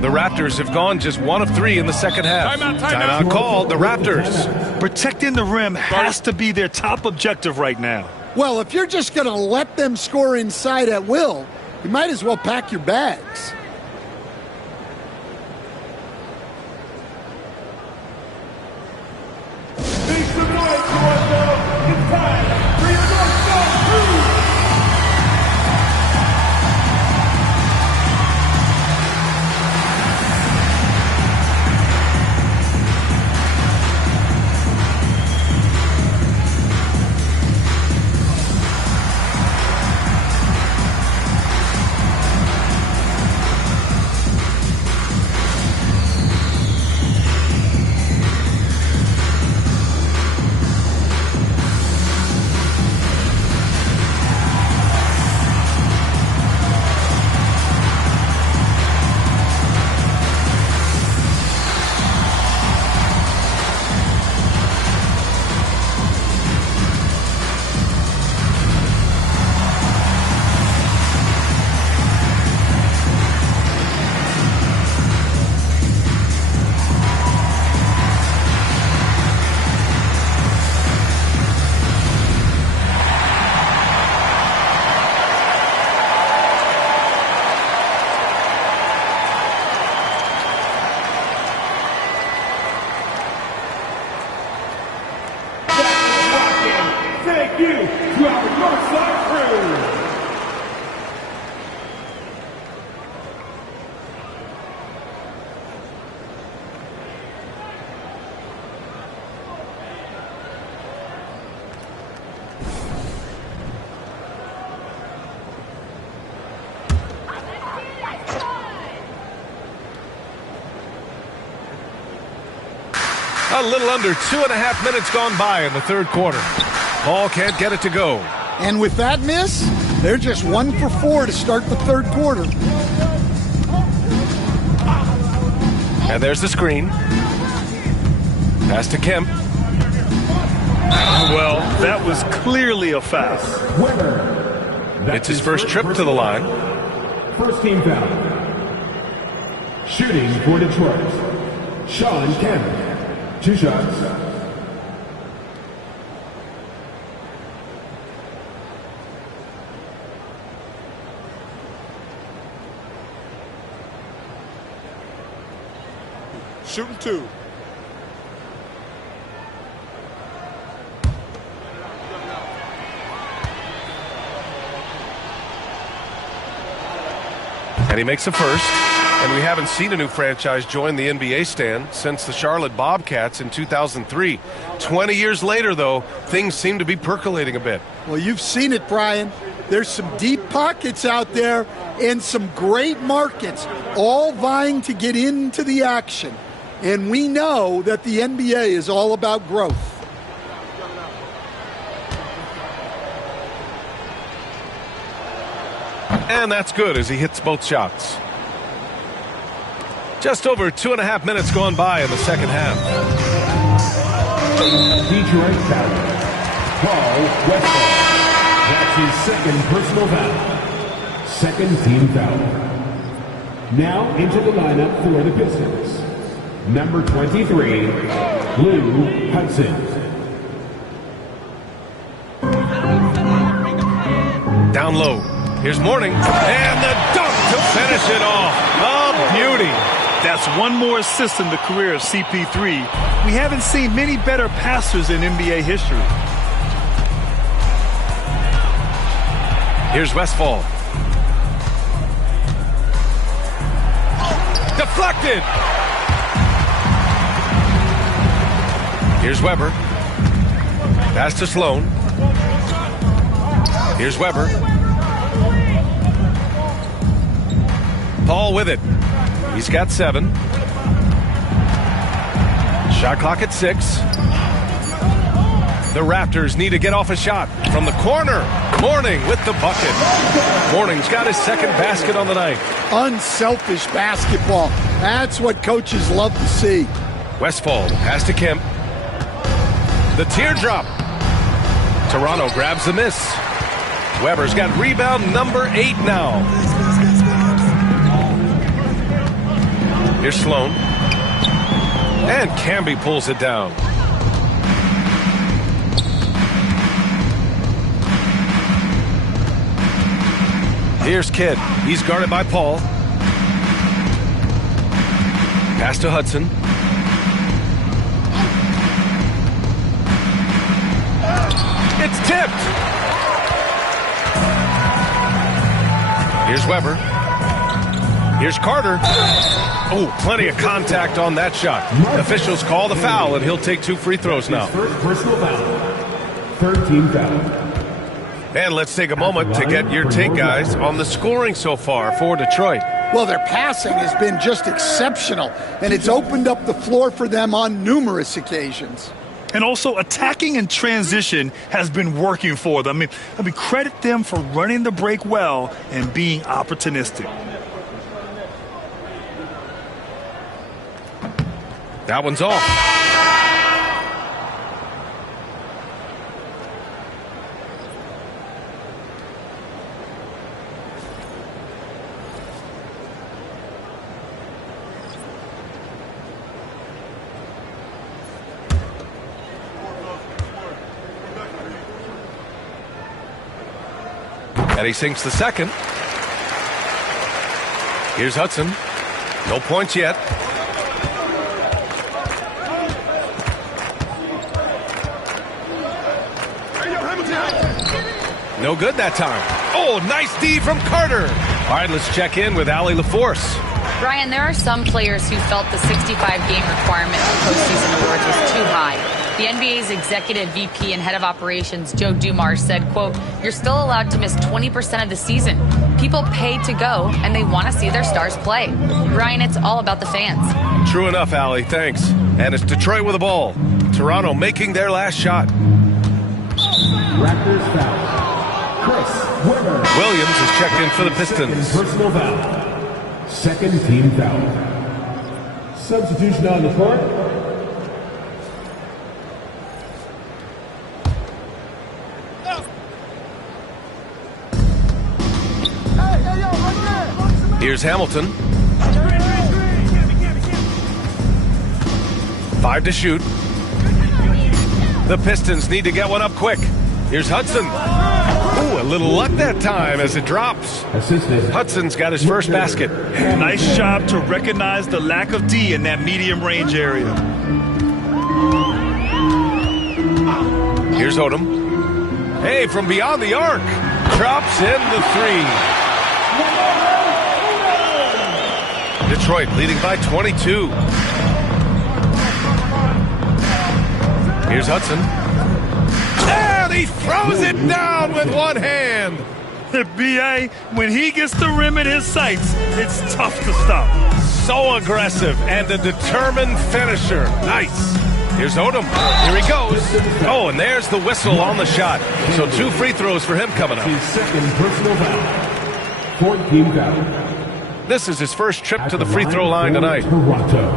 The Raptors have gone just 1 of 3 in the second half. Timeout called. The Raptors. Protecting the rim has to be their top objective right now. Well, if you're just going to let them score inside at will, you might as well pack your bags. A little under 2.5 minutes gone by in the third quarter. Paul can't get it to go. And with that miss, they're just 1 for 4 to start the third quarter. And there's the screen. Pass to Kemp. Well, that was clearly a foul. It's his first trip to the line. First team foul. Shooting for Detroit, Sean Kemp. 2 shots. Shooting 2. And he makes the first. And we haven't seen a new franchise join the NBA stand since the Charlotte Bobcats in 2003. 20 years later, though, things seem to be percolating a bit. Well, you've seen it, Brian. There's some deep pockets out there and some great markets, all vying to get into the action. And we know that the NBA is all about growth. And that's good as he hits both shots. Just over 2.5 minutes gone by in the second half. Detroit foul. Paul Westphal. That's his second personal foul. Second team foul. Now into the lineup for the Pistons. Number 23, Lou Hudson. Down low. Here's Mourning. And the dunk to finish it off. A beauty. That's one more assist in the career of CP3. We haven't seen many better passers in NBA history. Here's Westphal. Deflected. Here's Weber. Pass to Sloan. Here's Weber. Paul with it. He's got 7. Shot clock at 6. The Raptors need to get off a shot from the corner. Mourning with the bucket. Mourning's got his second basket on the night. Unselfish basketball. That's what coaches love to see. Westphal, pass to Kemp. The teardrop. Toronto grabs the miss. Weber's got rebound number 8 now. Here's Sloan. And Camby pulls it down. Here's Kidd. He's guarded by Paul. Pass to Hudson. It's tipped. Here's Weber. Here's Carter. Oh, plenty of contact on that shot. Officials call the foul, and he'll take 2 free throws now. First personal foul. Third team foul. And let's take a moment to get your take, guys, on the scoring so far for Detroit. Well, their passing has been just exceptional, and it's opened up the floor for them on numerous occasions. And also, attacking in transition has been working for them. I mean, credit them for running the break well and being opportunistic. That one's off. And he sinks the second. Here's Hudson. No points yet. No good that time. Oh, nice D from Carter. All right, let's check in with Allie LaForce. Brian, there are some players who felt the 65-game requirement for postseason awards was too high. The NBA's executive VP and head of operations, Joe Dumars, said, quote, "You're still allowed to miss 20% of the season. People pay to go, and they want to see their stars play." Brian, it's all about the fans. True enough, Allie. Thanks. And it's Detroit with the ball. Toronto making their last shot. Raptors foul. Chris Webber. Williams is checked in for the Pistons. Personal foul. Second team foul. Substitution on the court. Here's Hamilton. 5 to shoot. The Pistons need to get one up quick. Here's Hudson. Ooh, a little luck that time as it drops. Hudson's got his first basket. Nice job to recognize the lack of D in that medium range area. Here's Odom. Hey, from beyond the arc. Drops in the 3. Detroit leading by 22. Here's Hudson. And he throws it down with one hand. B.A., when he gets the rim in his sights, it's tough to stop. So aggressive and a determined finisher. Nice. Here's Odom. Here he goes. Oh, and there's the whistle on the shot. So 2 free throws for him coming up. His second personal foul. 14 foul. This is his first trip to the free throw line tonight. Toronto.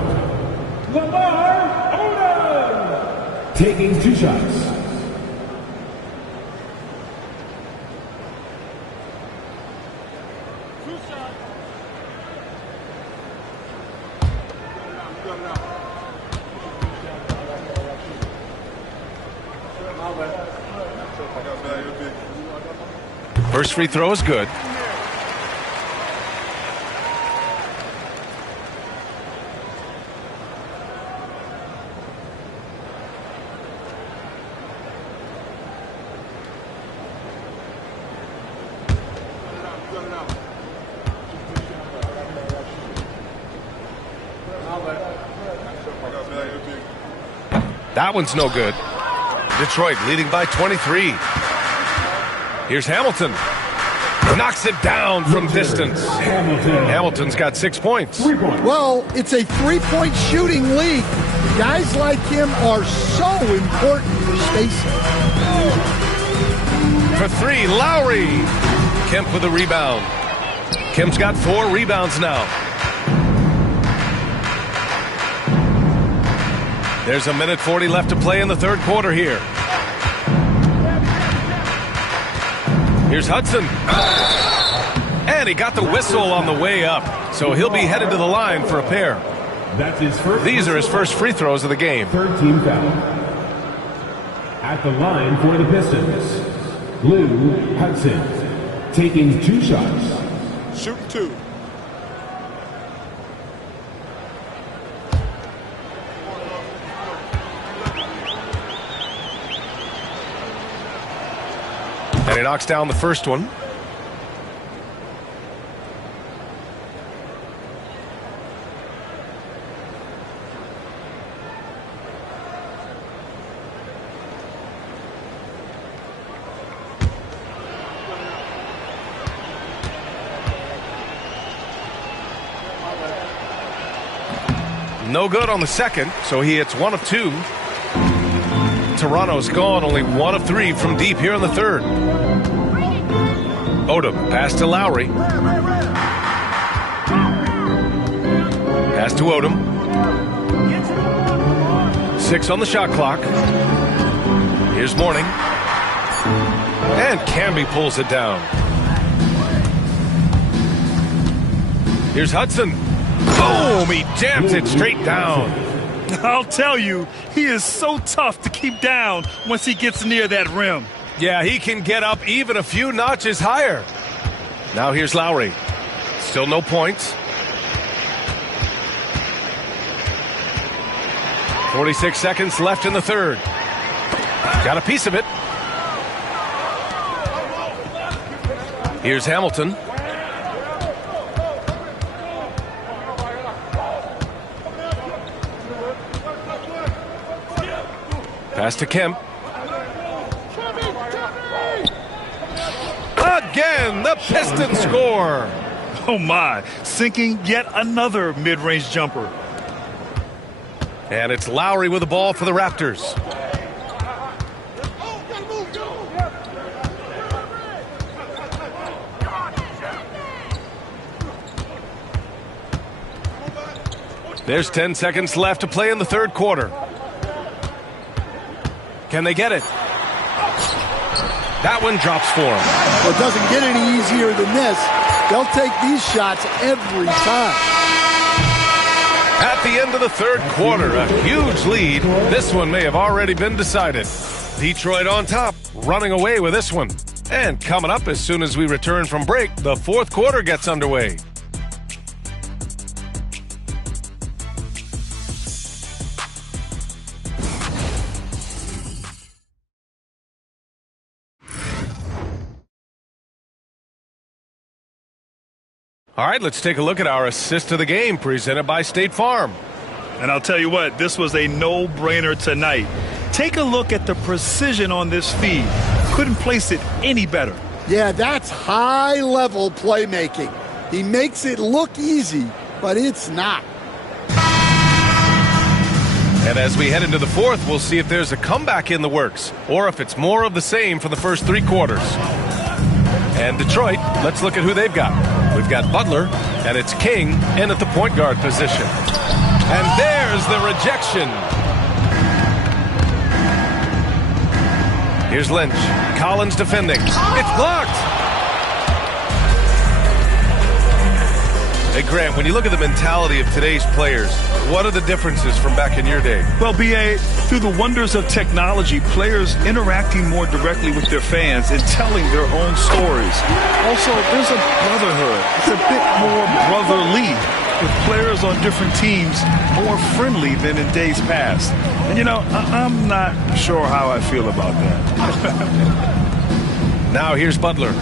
Lamar Odom. Taking 2 shots. First free throw is good. That one's no good. Detroit leading by 23. Here's Hamilton. Knocks it down from distance. Hamilton's got 6 points. Well, it's a three-point shooting league. Guys like him are so important for spacing. For 3, Lowry. Kemp with a rebound. Kemp's got 4 rebounds now. There's a minute 40 left to play in the third quarter here. Here's Hudson. And he got the whistle on the way up. So he'll be headed to the line for a pair. That's his first. These are his first free throws of the game. 13 foul. At the line for the Pistons, Lou Hudson, taking 2 shots. Shooting 2. And he knocks down the first one. No good on the second, so he hits 1 of 2. Toronto's gone only 1 of 3 from deep here in the third. Odom, pass to Lowry. Pass to Odom. 6 on the shot clock. Here's Mourning. And Camby pulls it down. Here's Hudson. Boom! He jams it straight down. I'll tell you, he is so tough to keep down once he gets near that rim. Yeah, he can get up even a few notches higher. Now here's Lowry. Still no points. 46 seconds left in the third. Got a piece of it. Here's Hamilton. Pass to Kemp. Again, the Pistons score. Oh my, sinking yet another mid-range jumper. And it's Lowry with the ball for the Raptors. There's 10 seconds left to play in the third quarter. Can they get it? That one drops for them. Well, it doesn't get any easier than this. They'll take these shots every time. At the end of the third quarter, a huge lead. This one may have already been decided. Detroit on top, running away with this one. And coming up as soon as we return from break, the fourth quarter gets underway. All right, let's take a look at our assist of the game presented by State Farm. And I'll tell you what, this was a no-brainer tonight. Take a look at the precision on this feed. Couldn't place it any better. Yeah, that's high-level playmaking. He makes it look easy, but it's not. And as we head into the fourth, we'll see if there's a comeback in the works or if it's more of the same for the first 3 quarters. And Detroit, let's look at who they've got. We've got Butler, and it's King in at the point guard position. And there's the rejection. Here's Lynch. Collins defending. It's blocked. Hey, Grant, when you look at the mentality of today's players, what are the differences from back in your day? Well, B.A., through the wonders of technology, players interacting more directly with their fans and telling their own stories. Also, there's a brotherhood. It's a bit more brotherly, with players on different teams more friendly than in days past. And, you know, I'm not sure how I feel about that. Now here's Butler.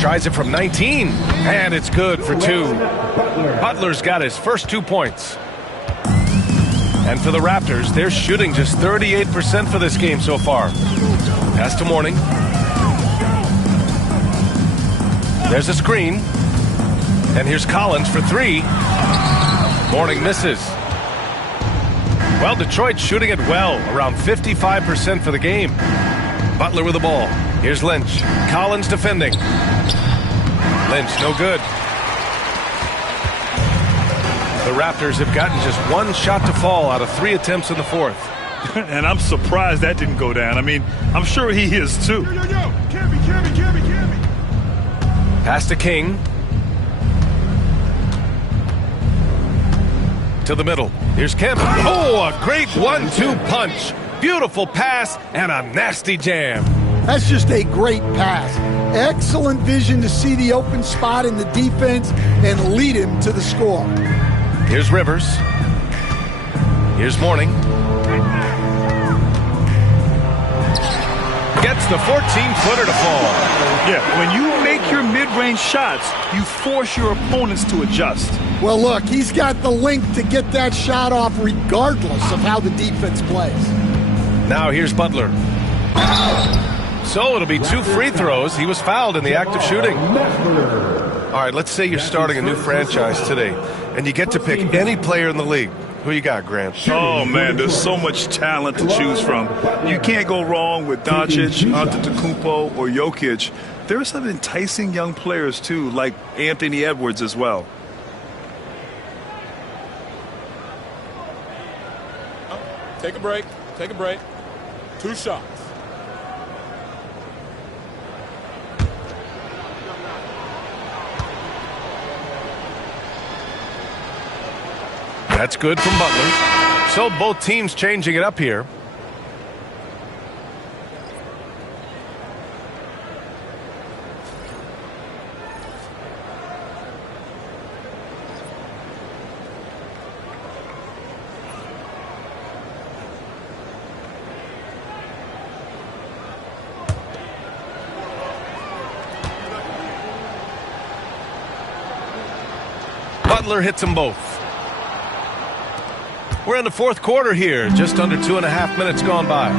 Tries it from 19, and it's good for 2. Butler's got his first 2 points. And for the Raptors, they're shooting just 38% for this game so far. Pass to Mourning. There's a screen. And here's Collins for 3. Mourning misses. Well, Detroit's shooting it well, around 55% for the game. Butler with the ball. Here's Lynch. Collins defending. Lynch, no good. The Raptors have gotten just 1 shot to fall out of 3 attempts in the fourth. And I'm surprised that didn't go down. I mean, I'm sure he is too. Pass to King. To the middle. Here's Kemp. Oh, a great 1-2 punch. Beautiful pass and a nasty jam. That's just a great pass. Excellent vision to see the open spot in the defense and lead him to the score. Here's Rivers. Here's Mourning. Gets the 14-footer to fall. Yeah, when you make your mid-range shots, you force your opponents to adjust. Well, look, he's got the length to get that shot off regardless of how the defense plays. Now here's Butler. So it'll be 2 free throws. He was fouled in the act of shooting. All right, let's say you're starting a new franchise today, and you get to pick any player in the league. Who you got, Grant? Oh, man, there's so much talent to choose from. You can't go wrong with Doncic, Antetokounmpo, or Jokic. There are some enticing young players, too, like Anthony Edwards as well. Take a break. Take a break. 2 shots. That's good from Butler. So both teams changing it up here. Butler hits them both. We're in the fourth quarter here, just under 2.5 minutes gone by.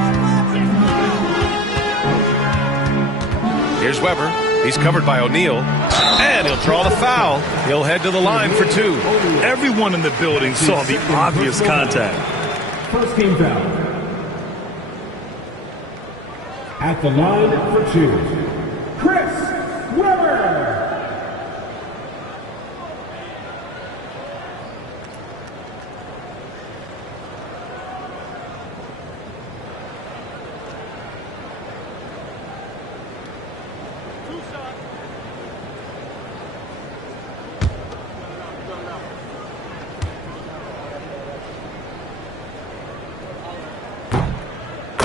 Here's Weber. He's covered by O'Neal. And he'll draw the foul. He'll head to the line for 2. Everyone in the building saw the obvious contact. First team foul. At the line for 2, Chris Weber.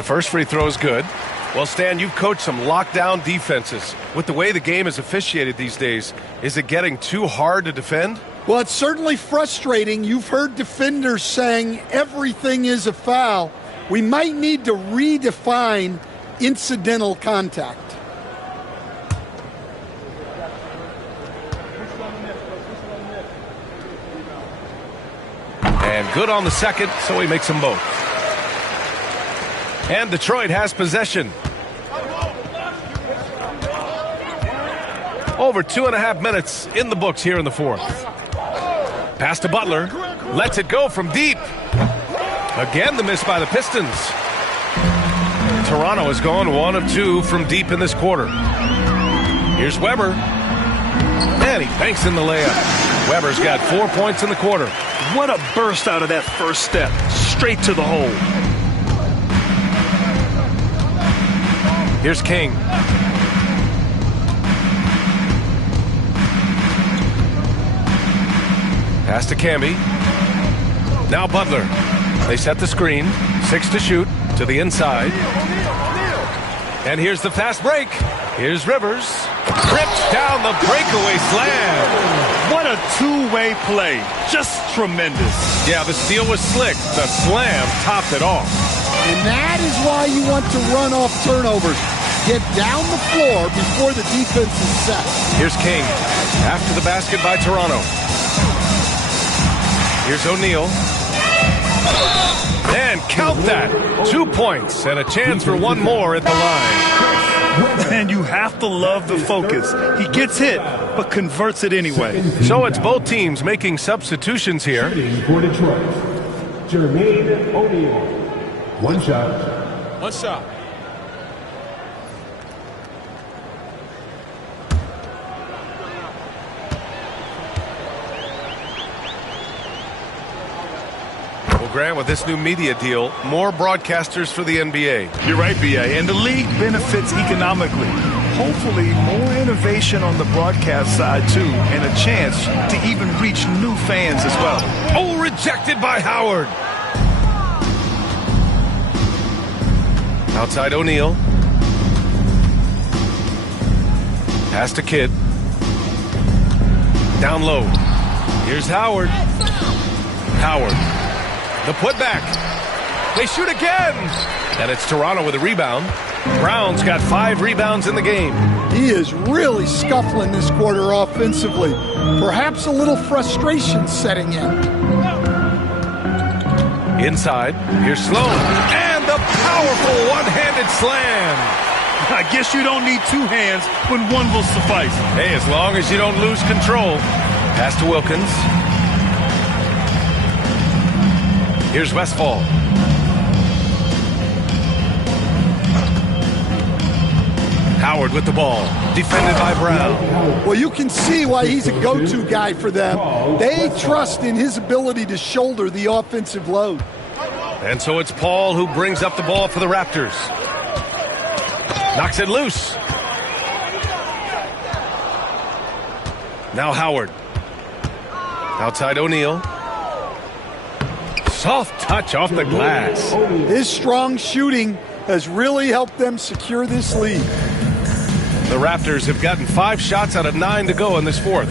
First free throw is good. Well, Stan, you've coached some lockdown defenses. With the way the game is officiated these days, is it getting too hard to defend? Well, it's certainly frustrating. You've heard defenders saying everything is a foul. We might need to redefine incidental contact. And good on the second, so he makes them both. And Detroit has possession. Over 2.5 minutes in the books here in the fourth. Pass to Butler. Lets it go from deep. Again, the miss by the Pistons. Toronto has gone 1 of 2 from deep in this quarter. Here's Weber. And he banks in the layup. Weber's got 4 points in the quarter. What a burst out of that first step. Straight to the hole. Here's King. Pass to Camby. Now Butler. They set the screen. 6 to shoot. To the inside. And here's the fast break. Here's Rivers. Ripped down the breakaway slam. What a two-way play. Just tremendous. Yeah, the steal was slick. The slam topped it off. And that is why you want to run off turnovers. Get down the floor before the defense is set. Here's King. After the basket by Toronto. Here's O'Neal. And count that. 2 points and a chance for one more at the line. And you have to love the focus. He gets hit, but converts it anyway. So it's both teams making substitutions here. For Detroit, Jermaine O'Neal. One shot. One shot. Grant, with this new media deal, more broadcasters for the NBA. You're right, B.A. And the league benefits economically. Hopefully, more innovation on the broadcast side, too, and a chance to even reach new fans as well. Oh, rejected by Howard. Outside O'Neal. Pass to Kidd. Down low. Here's Howard. Howard. The putback. They shoot again. And it's Toronto with a rebound. Brown's got 5 rebounds in the game. He is really scuffling this quarter offensively. Perhaps a little frustration setting in. Inside. Here's Sloan. And the powerful one-handed slam. I guess you don't need 2 hands when one will suffice. Hey, as long as you don't lose control. Pass to Wilkins. Here's Westfall. Howard with the ball. Defended by Brown. Well, you can see why he's a go-to guy for them. They trust in his ability to shoulder the offensive load. And so it's Paul who brings up the ball for the Raptors. Knocks it loose. Now Howard. Outside O'Neal. Soft touch off the glass. His strong shooting has really helped them secure this lead. The Raptors have gotten 5 shots out of 9 to go in this fourth.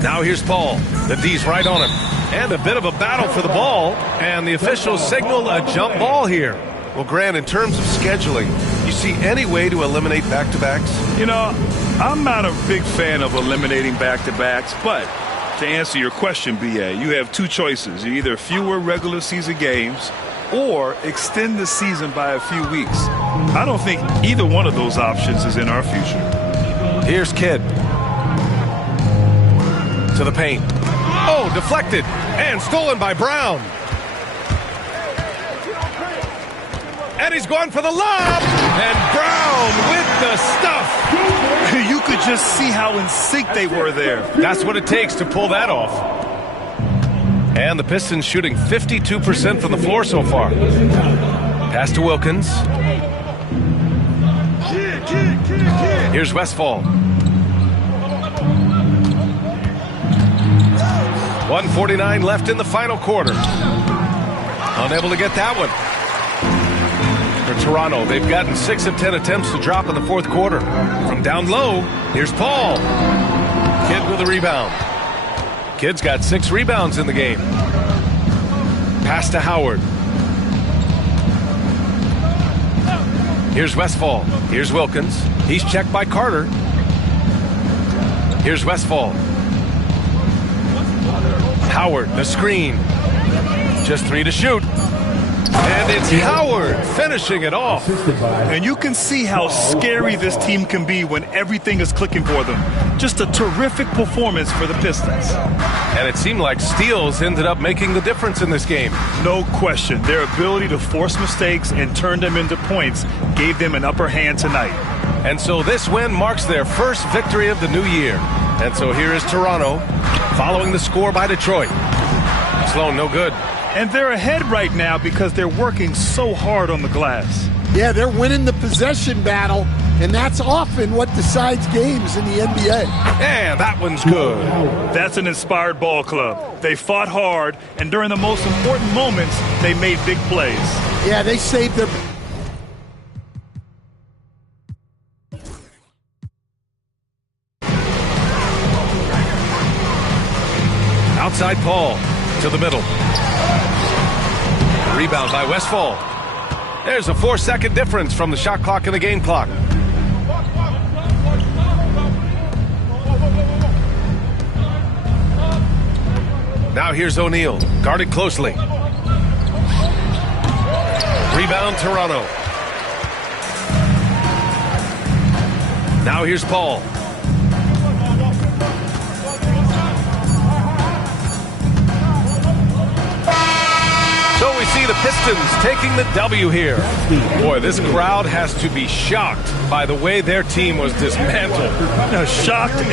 Now here's Paul. The D's right on him. And a bit of a battle for the ball. And the officials signal a jump ball here. Well, Grant, in terms of scheduling, you see any way to eliminate back-to-backs? You know, I'm not a big fan of eliminating back-to-backs, but to answer your question, B.A., you have 2 choices. Either fewer regular season games or extend the season by a few weeks. I don't think either one of those options is in our future. Here's Kidd. To the paint. Oh, deflected and stolen by Brown. And he's going for the lob. And Brown with the stuff. You could just see how in sync they were there. That's what it takes to pull that off. And the Pistons shooting 52% from the floor so far. Pass to Wilkins. Here's Westfall. 1:49 left in the final quarter. Unable to get that one. For Toronto, they've gotten 6 of 10 attempts to drop in the fourth quarter. From down low, here's Paul. Kidd with a rebound. Kidd's got 6 rebounds in the game. Pass to Howard. Here's Westfall. Here's Wilkins. He's checked by Carter. Here's Westfall. Howard, the screen. Just 3 to shoot. And it's Howard finishing it off. And you can see how scary this team can be when everything is clicking for them. Just a terrific performance for the Pistons. And it seemed like steals ended up making the difference in this game. No question. Their ability to force mistakes and turn them into points gave them an upper hand tonight. And so this win marks their first victory of the new year. And so here is Toronto following the score by Detroit. Sloan, no good. And they're ahead right now because they're working so hard on the glass. Yeah, they're winning the possession battle, and that's often what decides games in the NBA. Yeah, that one's good. That's an inspired ball club. They fought hard, and during the most important moments, they made big plays. Yeah, they saved their... Outside Paul to the middle. Rebound by Westfall. There's a 4-second difference from the shot clock and the game clock. Now here's O'Neal, guarded closely. Rebound Toronto. Now here's Paul. So we see the Pistons taking the W here. Boy, this crowd has to be shocked by the way their team was dismantled. Shocked.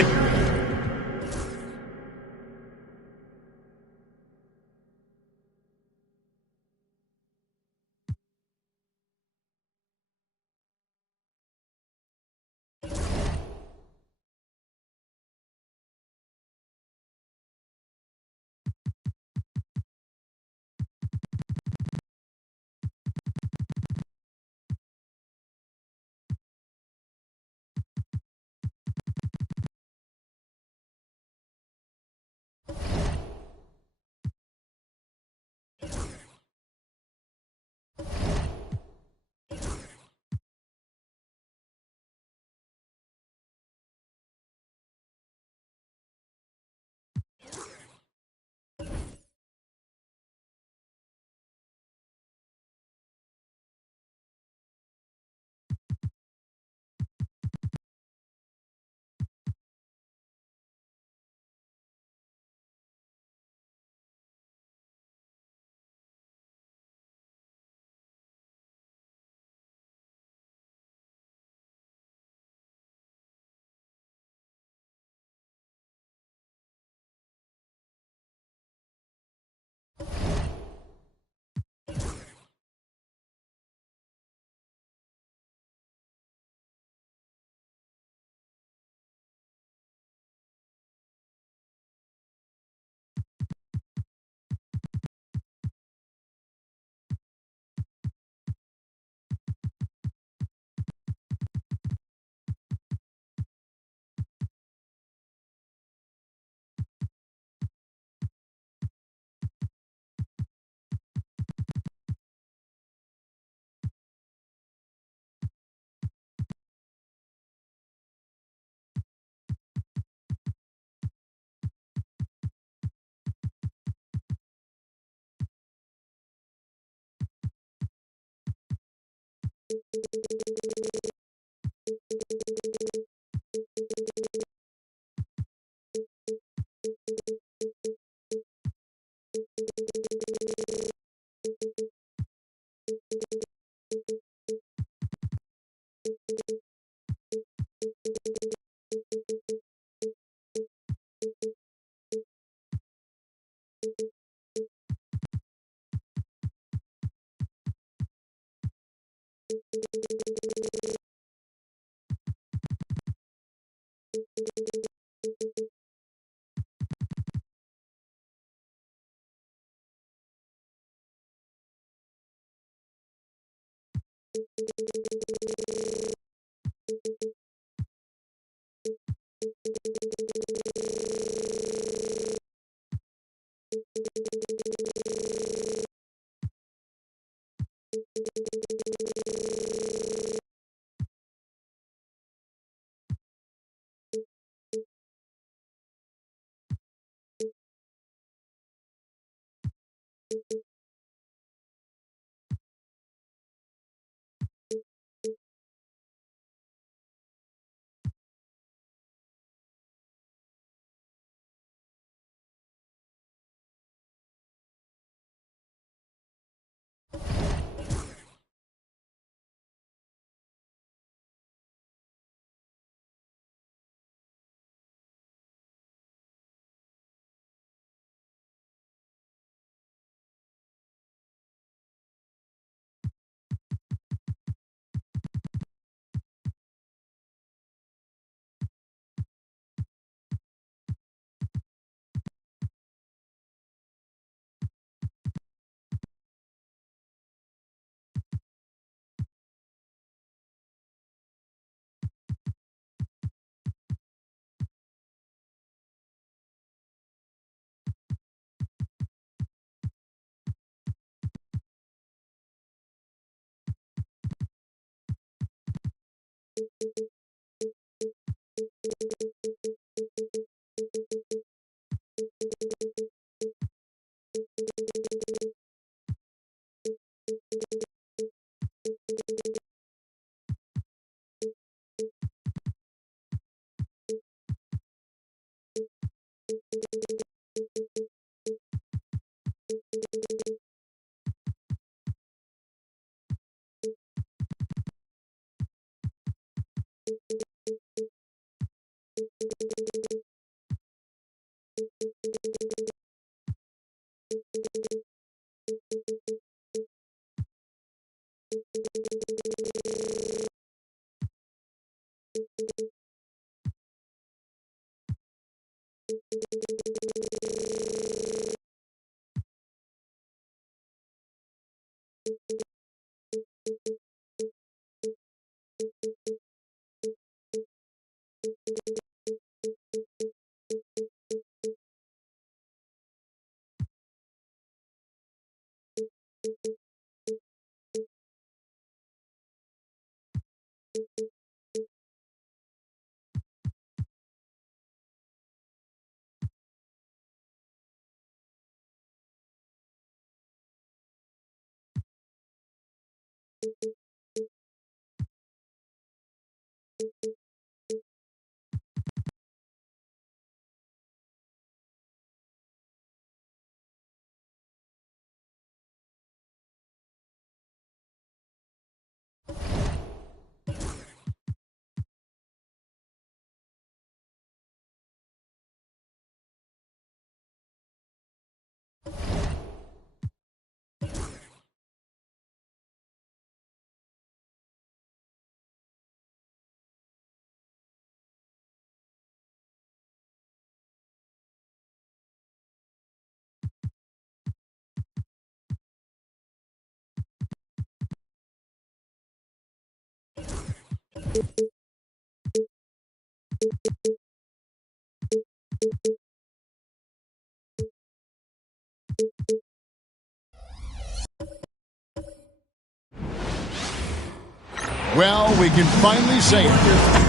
Well, we can finally say it.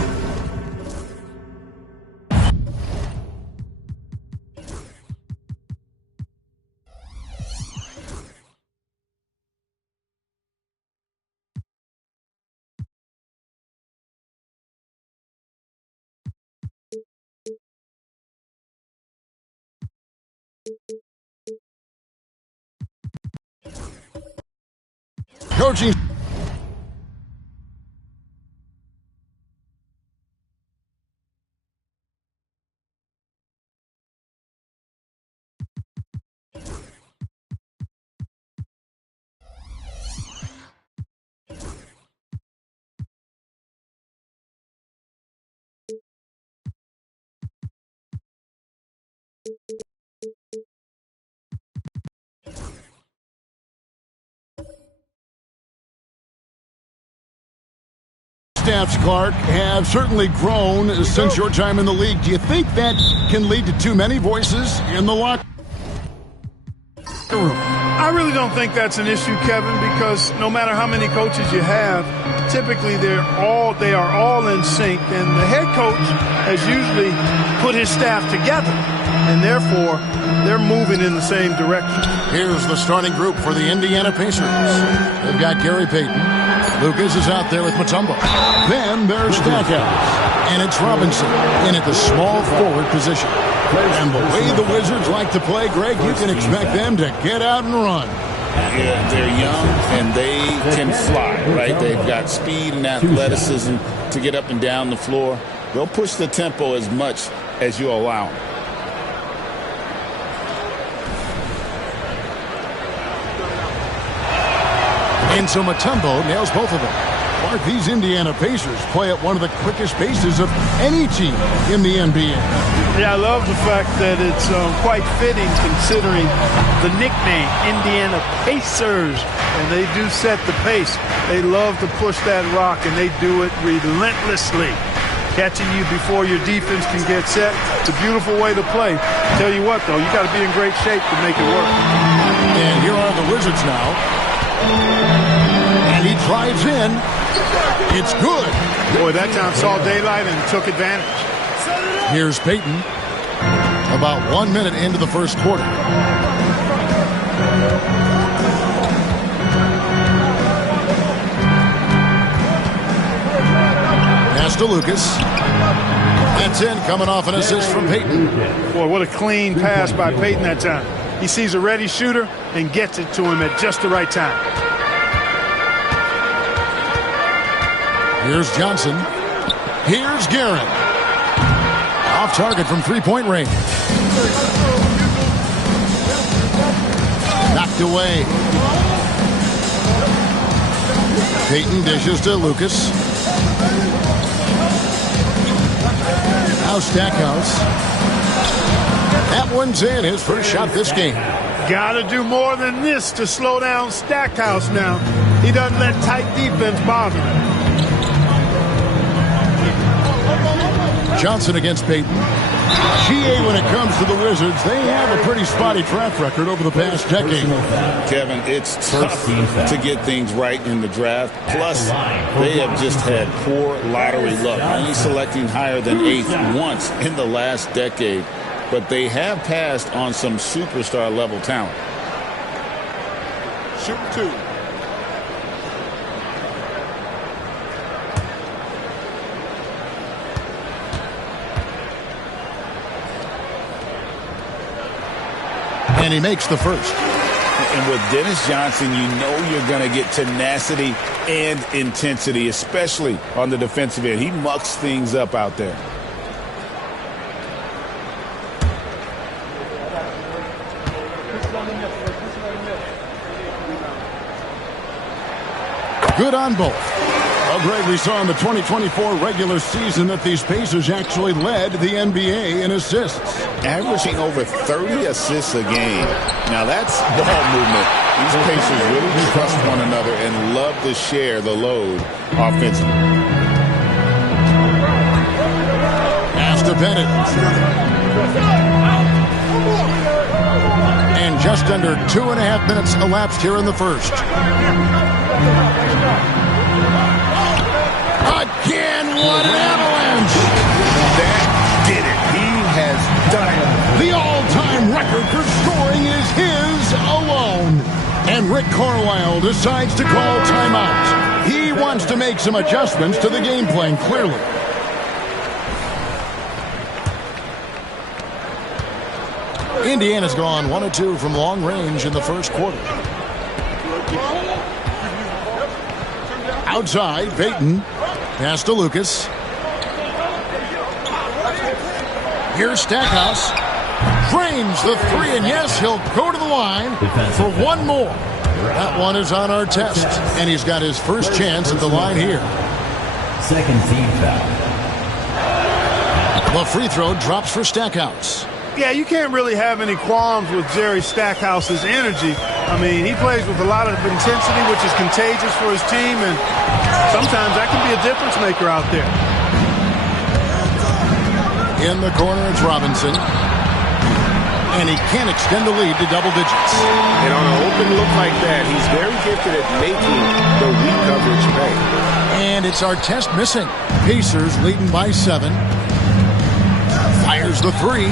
Coaching. Staffs, Clark, have certainly grown since your time in the league. Do you think that can lead to too many voices in the locker room? I really don't think that's an issue, Kevin, because no matter how many coaches you have, typically they are all in sync, and the head coach has usually put his staff together, and therefore they're moving in the same direction. Here's the starting group for the Indiana Pacers. They've got Gary Payton. Lucas is out there with Mutombo. Then there's Stackhouse. And it's Robinson in at the small forward position. And the way the Wizards like to play, Greg, you can expect them to get out and run. Yeah, they're young and they can fly, right? They've got speed and athleticism to get up and down the floor. They'll push the tempo as much as you allow them. And so Mutombo nails both of them. Clark, these Indiana Pacers play at one of the quickest paces of any team in the NBA. Yeah, I love the fact that it's quite fitting considering the nickname, Indiana Pacers. And they do set the pace. They love to push that rock, and they do it relentlessly. Catching you before your defense can get set. It's a beautiful way to play. Tell you what, though, you got to be in great shape to make it work. And here are the Wizards now. And he drives in. It's good. Boy, that time saw daylight and took advantage. Here's Peyton. About 1 minute into the first quarter. Pass to Lucas. That's in, coming off an assist from Peyton. Boy, what a clean pass by Peyton that time. He sees a ready shooter and gets it to him at just the right time. Here's Johnson. Here's Guerin. Off target from three-point range. Knocked away. Peyton dishes to Lucas. Now Stackhouse. That one's in, his first shot this game. Got to do more than this to slow down Stackhouse now. He doesn't let tight defense bother him. Johnson against Peyton. GA, when it comes to the Wizards, they have a pretty spotty track record over the past decade. Kevin, it's tough to get things right in the draft. Plus, they have just had poor lottery luck, only selecting higher than 8th once in the last decade. But they have passed on some superstar-level talent. Shoot two. And he makes the first. And with Dennis Johnson, you know you're going to get tenacity and intensity, especially on the defensive end. He mucks things up out there. Good on both. Well, Greg, we saw in the 2024 regular season that these Pacers actually led the NBA in assists. Averaging over 30 assists a game. Now that's ball movement. These Pacers really trust one another and love to share the load offensively. Pass to Bennett. And just under 2.5 minutes elapsed here in the first. Again, what an avalanche! That did it. He has done it. The all-time record for scoring is his alone. And Rick Carlisle decides to call timeout. He wants to make some adjustments to the game plan, clearly. Indiana's gone 1 of 2 from long range in the first quarter. Outside, Peyton. Pass to Lucas. Here's Stackhouse. Drains the three, and yes, he'll go to the line for one more. That one is on our test, and he's got his first chance at the line here. Second team foul. The free throw drops for Stackhouse. Yeah, you can't really have any qualms with Jerry Stackhouse's energy. I mean, he plays with a lot of intensity, which is contagious for his team, and sometimes that can be a difference maker out there. In the corner, it's Robinson. And he can't extend the lead to double digits. And on an open look like that, he's very gifted at making the weak coverage pay. And it's our test missing. Pacers leading by 7. Fires the three.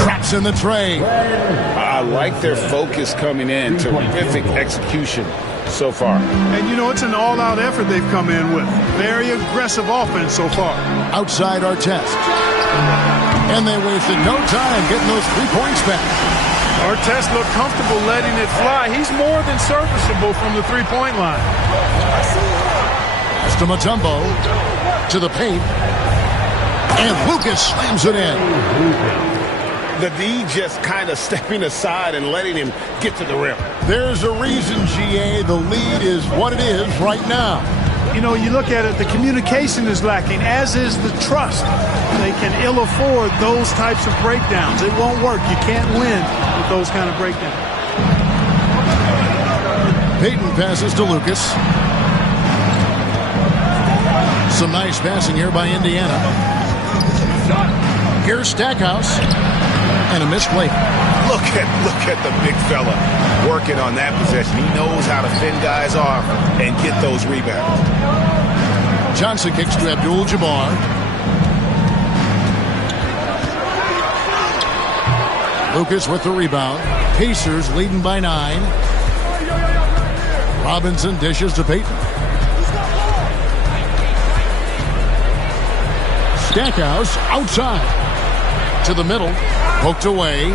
Traps in the tray. I like their focus coming in. Terrific execution so far. And, you know, it's an all-out effort they've come in with. Very aggressive offense so far. Outside our test. And they wasted no time getting those 3 points back. Artest looked comfortable letting it fly. He's more than serviceable from the three-point line. To Mutombo. To the paint. And Lucas slams it in. The D just kind of stepping aside and letting him get to the rim. There's a reason, GA, the lead is what it is right now. You know, you look at it, the communication is lacking, as is the trust. They can ill afford those types of breakdowns. It won't work. You can't win with those kind of breakdowns. Peyton passes to Lucas. Some nice passing here by Indiana. Here's Stackhouse. And a missed play. Look at the big fella working on that possession. He knows how to fend guys off and get those rebounds. Johnson kicks to Abdul-Jabbar. Lucas with the rebound. Pacers leading by 9. Robinson dishes to Payton. Stackhouse outside. To the middle. Poked away.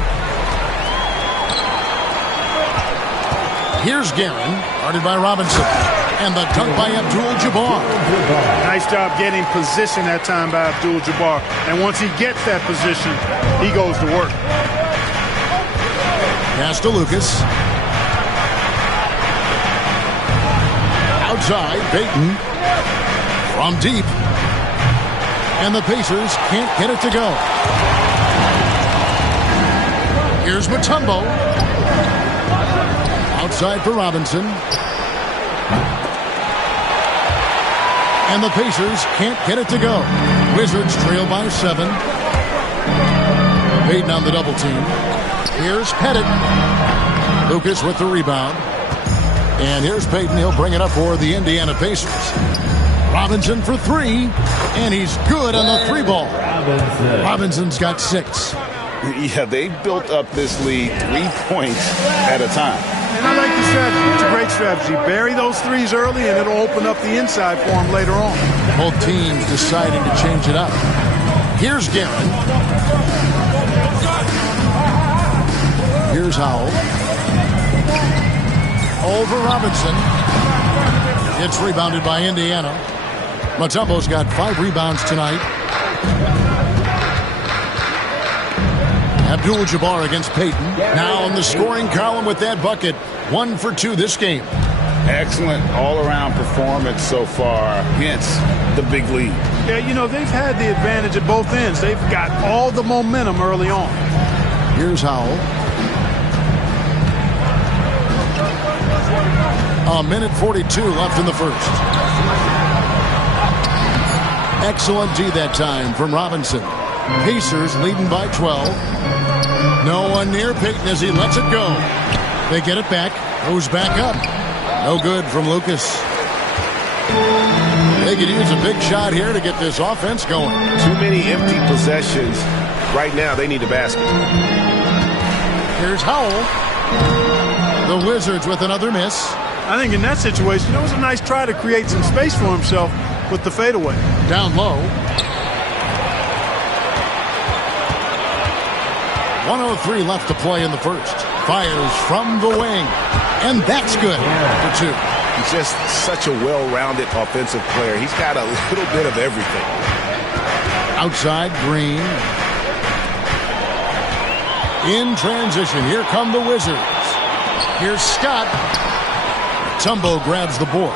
Here's Guerin. Guarded by Robinson. And the dunk by Abdul-Jabbar. Nice job getting position that time by Abdul-Jabbar. And once he gets that position, he goes to work. Pass to Lucas. Outside, Payton. From deep. And the Pacers can't get it to go. Here's Mutombo. Outside for Robinson. And the Pacers can't get it to go. Wizards trail by 7. Payton on the double team. Here's Pettit. Lucas with the rebound. And here's Payton. He'll bring it up for the Indiana Pacers. Robinson for 3. And he's good on the 3 ball. Robinson's got 6. Yeah, they built up this lead 3 points at a time. And I like the strategy. It's a great strategy. Bury those threes early, and it'll open up the inside for them later on. Both teams deciding to change it up. Here's Guerin. Here's Howell. Over Robinson. It's rebounded by Indiana. Mutombo's got 5 rebounds tonight. Abdul-Jabbar against Payton. Now in the scoring column with that bucket. 1 for 2 this game. Excellent all-around performance so far. Hence the big lead. Yeah, you know, they've had the advantage at both ends. They've got all the momentum early on. Here's Howell. A minute 42 left in the first. Excellent D that time from Robinson. Pacers leading by 12. No one near Payton as he lets it go. They get it back. Goes back up. No good from Lucas. They could use a big shot here to get this offense going. Too many empty possessions. Right now, they need a basket. Here's Howell. The Wizards with another miss. I think in that situation, it was a nice try to create some space for himself with the fadeaway. Down low. 1:03 left to play in the first. Fires from the wing. And that's good for 2. He's just such a well-rounded offensive player. He's got a little bit of everything. Outside, Green. In transition, here come the Wizards. Here's Scott. Mutombo grabs the board.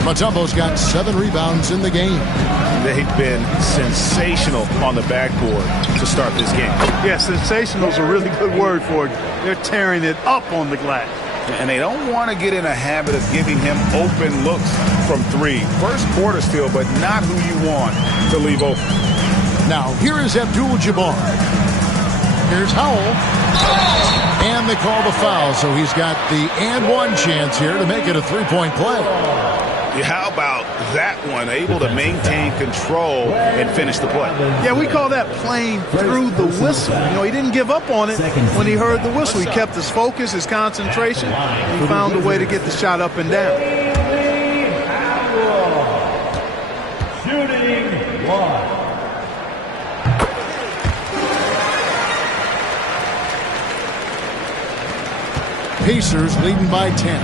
Mutombo's got 7 rebounds in the game. They've been sensational on the backboard to start this game. Yeah, sensational is a really good word for it. They're tearing it up on the glass. And they don't want to get in a habit of giving him open looks from 3. First quarter still, but not who you want to leave open. Now, here is Abdul-Jabbar. Here's Howell. And they call the foul, so he's got the and one chance here to make it a 3-point play. How about that one? Able to maintain control and finish the play. Yeah, we call that playing through the whistle. You know, he didn't give up on it when he heard the whistle. He kept his focus, his concentration, and he found a way to get the shot up and down. Shooting 1. Pacers leading by 10.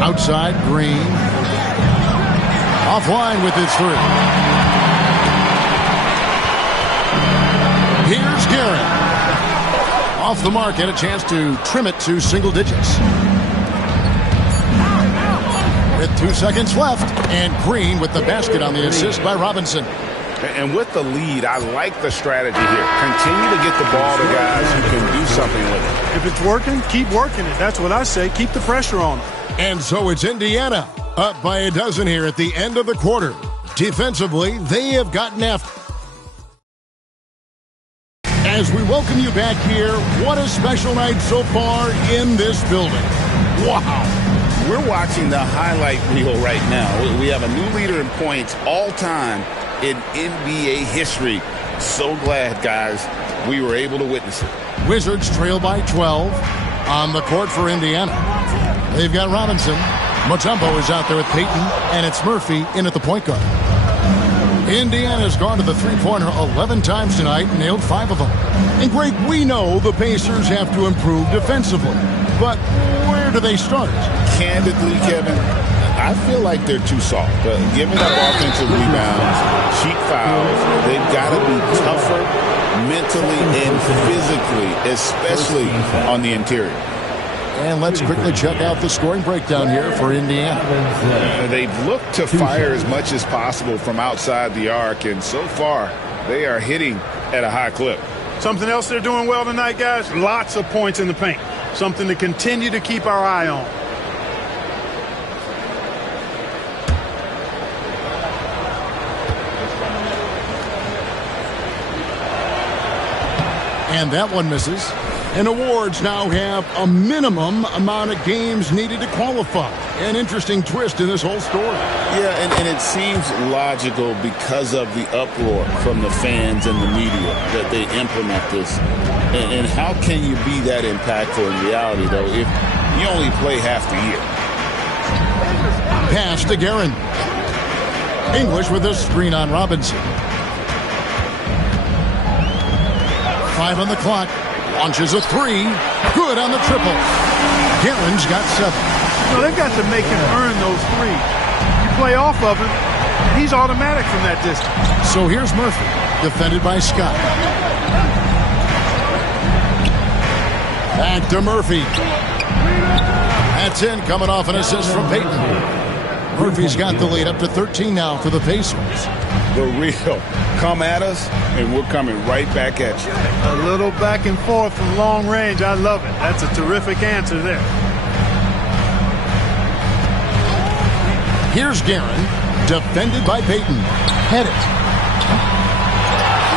Outside, Green. Offline with his 3. Here's Guerin. Off the mark, and a chance to trim it to single digits. With 2 seconds left, and Green with the basket on the assist by Robinson. And with the lead, I like the strategy here. Continue to get the ball to guys who can do something with it. If it's working, keep working it. That's what I say. Keep the pressure on them. And so it's Indiana up by a dozen here at the end of the quarter. Defensively, they have gotten after. As we welcome you back here, what a special night so far in this building. Wow. We're watching the highlight reel right now. We have a new leader in points all time in NBA history. So glad, guys, we were able to witness it. Wizards trail by 12 on the court for Indiana. They've got Robinson. Mutombo is out there with Payton, and it's Murphy in at the point guard. Indiana's gone to the three-pointer 11 times tonight and nailed 5 of them. And Greg, we know the Pacers have to improve defensively, but where do they start? Candidly, Kevin, I feel like they're too soft. Giving up offensive rebounds, cheap fouls, they've got to be tougher mentally and physically, especially on the interior. And let's quickly check out the scoring breakdown here for Indiana. They've looked to fire as much as possible from outside the arc, and so far they are hitting at a high clip. Something else they're doing well tonight, guys, lots of points in the paint. Something to continue to keep our eye on. And that one misses. And awards now have a minimum amount of games needed to qualify. An interesting twist in this whole story. Yeah, and it seems logical because of the uproar from the fans and the media that they implement this. And how can you be that impactful in reality, though, if you only play half the year? Pass to Guerin. English with a screen on Robinson. 5 on the clock. Launches a 3. Good on the triple. Guerin's got 7. They've got to make him earn those threes. You play off of him, he's automatic from that distance. So here's Murphy, defended by Scott. Back to Murphy. That's in, coming off an assist from Payton. Murphy's got the lead up to 13 now for the Pacers. The real. Come at us, and we're coming right back at you. A little back and forth from long range. I love it. That's a terrific answer there. Here's Guerin, defended by Payton. Head it.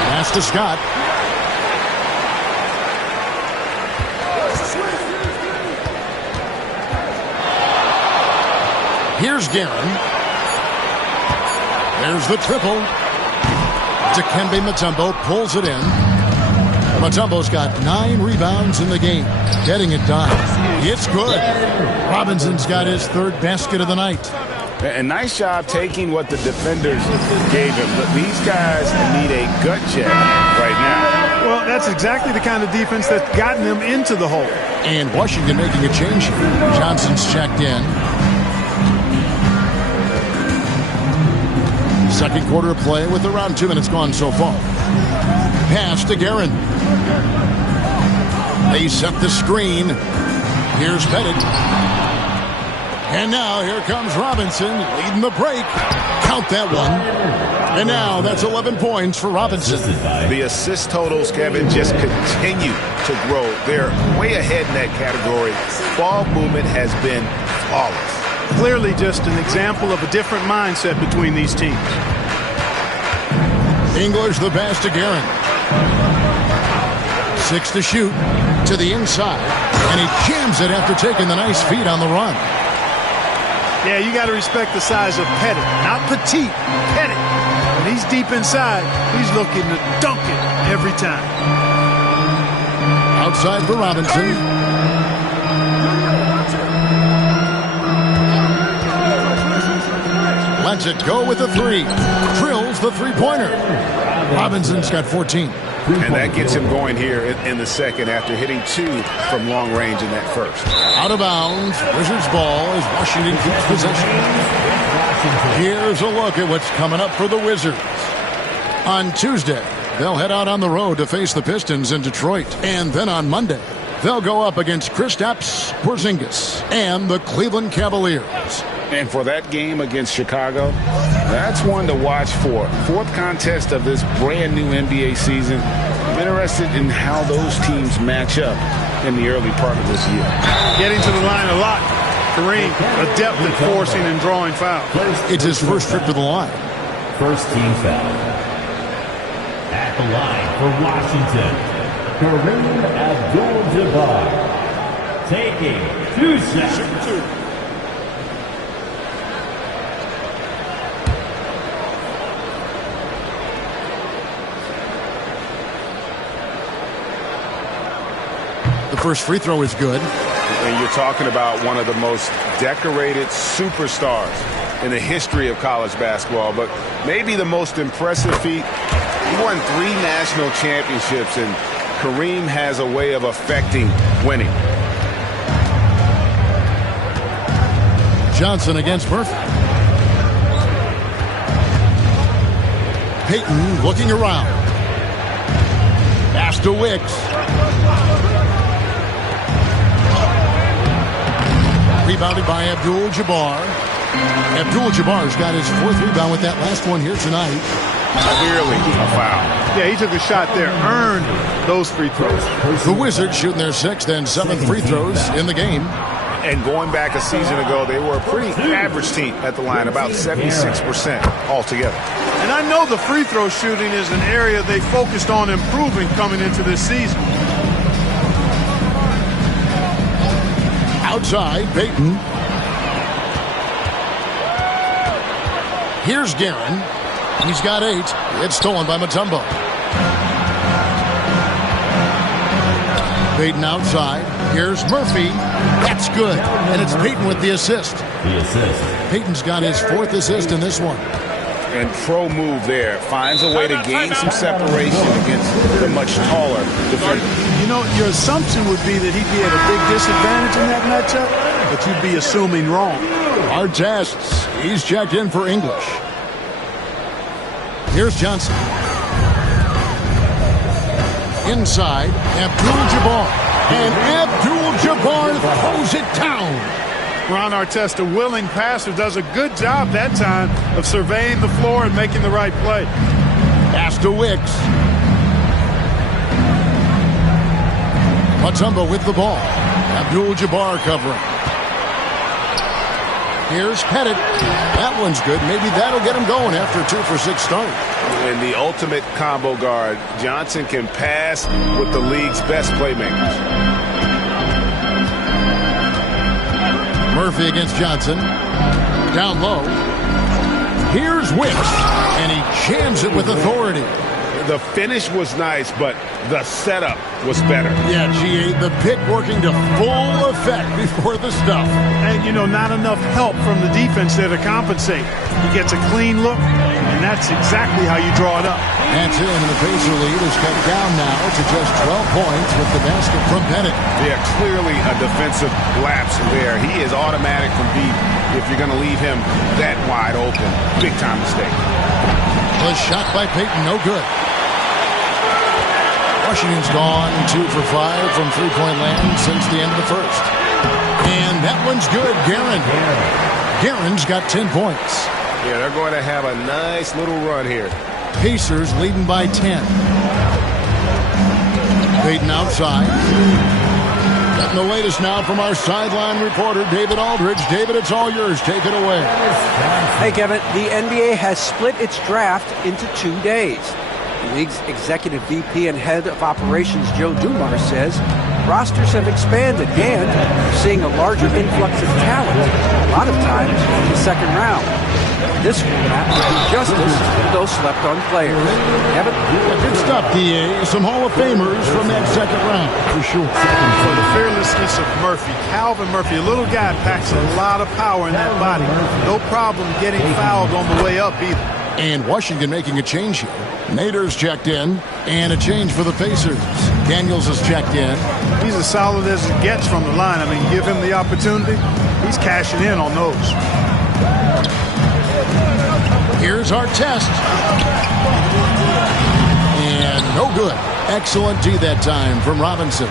Pass to Scott. Here's Guerin. There's the triple. Dikembe Mutombo pulls it in. Mutombo's got 9 rebounds in the game. Getting it done. It's good. Robinson's got his 3rd basket of the night. A nice job taking what the defenders gave him. But these guys need a gut check right now. Well, that's exactly the kind of defense that's gotten them into the hole. And Washington making a change here. Johnson's checked in. Second quarter of play with around 2 minutes gone so far. Pass to Guerin. They set the screen. Here's Pettit. And now here comes Robinson leading the break. Count that one. And now that's 11 points for Robinson. The assist totals, Kevin, just continue to grow. They're way ahead in that category. Ball movement has been flawless. Clearly just an example of a different mindset between these teams. English the pass to Guerin. 6 to shoot to the inside. And he jams it after taking the nice feed on the run. Yeah, you got to respect the size of Pettit. Not petite, Pettit. When he's deep inside, he's looking to dunk it every time. Outside for Robinson. Lets it go with the 3. Drills the three-pointer. Robinson's got 14. And that gets him going here in the second after hitting 2 from long range in that first. Out of bounds. Wizards ball as Washington keeps possession. Here's a look at what's coming up for the Wizards. On Tuesday, they'll head out on the road to face the Pistons in Detroit. And then on Monday, they'll go up against Kristaps Porzingis and the Cleveland Cavaliers. And for that game against Chicago, that's one to watch for. 4th contest of this brand new NBA season. I'm interested in how those teams match up in the early part of this year. Getting to the line a lot. Kareem, adept at forcing and drawing fouls. It's his first trip to the line. First team foul. At the line for Washington, Kareem Abdul-Jabbar. Taking 2 shots. The first free throw is good. And you're talking about one of the most decorated superstars in the history of college basketball, but maybe the most impressive feat. He won 3 national championships, and Kareem has a way of affecting winning. Johnson against Murphy. Payton looking around. Pass to Wicks. Rebounded by Abdul-Jabbar. Abdul-Jabbar's got his 4th rebound with that last one here tonight. Clearly a foul. Yeah, he took a shot there, earned those free throws. The Wizards shooting their 6th and 7th free throws in the game. And going back a season ago, they were a pretty average team at the line, about 76% altogether. And I know the free throw shooting is an area they focused on improving coming into this season. Outside, Payton. Here's Guerin. He's got 8. It's stolen by Mutombo. Payton outside. Here's Murphy. That's good. And it's Payton with the assist. Payton's got his 4th assist in this one. And pro move there. Finds a way to gain some separation against the much taller defender. You know, your assumption would be that he'd be at a big disadvantage in that matchup, but you'd be assuming wrong. Our tests. He's checked in for English. Here's Johnson. Inside, Abdul-Jabbar. And Abdul-Jabbar throws it down. Ron Artest, a willing passer, does a good job that time of surveying the floor and making the right play. Pass to Wicks. Mutombo with the ball. Abdul-Jabbar covering. Here's Pettit. That one's good. Maybe that'll get him going after a 2 for 6 start. And the ultimate combo guard. Johnson can pass with the league's best playmakers. Murphy against Johnson. Down low. Here's Wicks. And he jams it with authority. The finish was nice, but the setup was better. Yeah, G.A., the pick working to full effect before the stuff. And, you know, not enough help from the defense there to compensate. He gets a clean look, and that's exactly how you draw it up. That's it, and the Pacer lead is cut down now to just 12 points with the basket from Pettit. Yeah, clearly a defensive lapse there. He is automatic from deep if you're going to leave him that wide open. Big-time mistake. The shot by Payton, no good. Washington's gone 2 for 5 from three-point land since the end of the first. And that one's good, Guerin. Guerin's got 10 points. Yeah, they're going to have a nice little run here. Pacers leading by 10. Payton outside. Getting the latest now from our sideline reporter, David Aldridge. David, it's all yours. Take it away. Hey, Kevin, the NBA has split its draft into 2 days. The league's executive VP and head of operations, Joe Dumars, says rosters have expanded and we're seeing a larger influx of talent, a lot of times in the second round. This format will do justice to those slept-on players. Kevin? Good stuff, D.A. Some Hall of Famers from that second round, for sure. For the fearlessness of Murphy. Calvin Murphy, a little guy, packs a lot of power in that body. No problem getting fouled on the way up either. And Washington making a change here. Nader's checked in, and a change for the Pacers. Daniels has checked in. He's as solid as it gets from the line. I mean, give him the opportunity. He's cashing in on those. Here's our test. And no good. Excellent D that time from Robinson.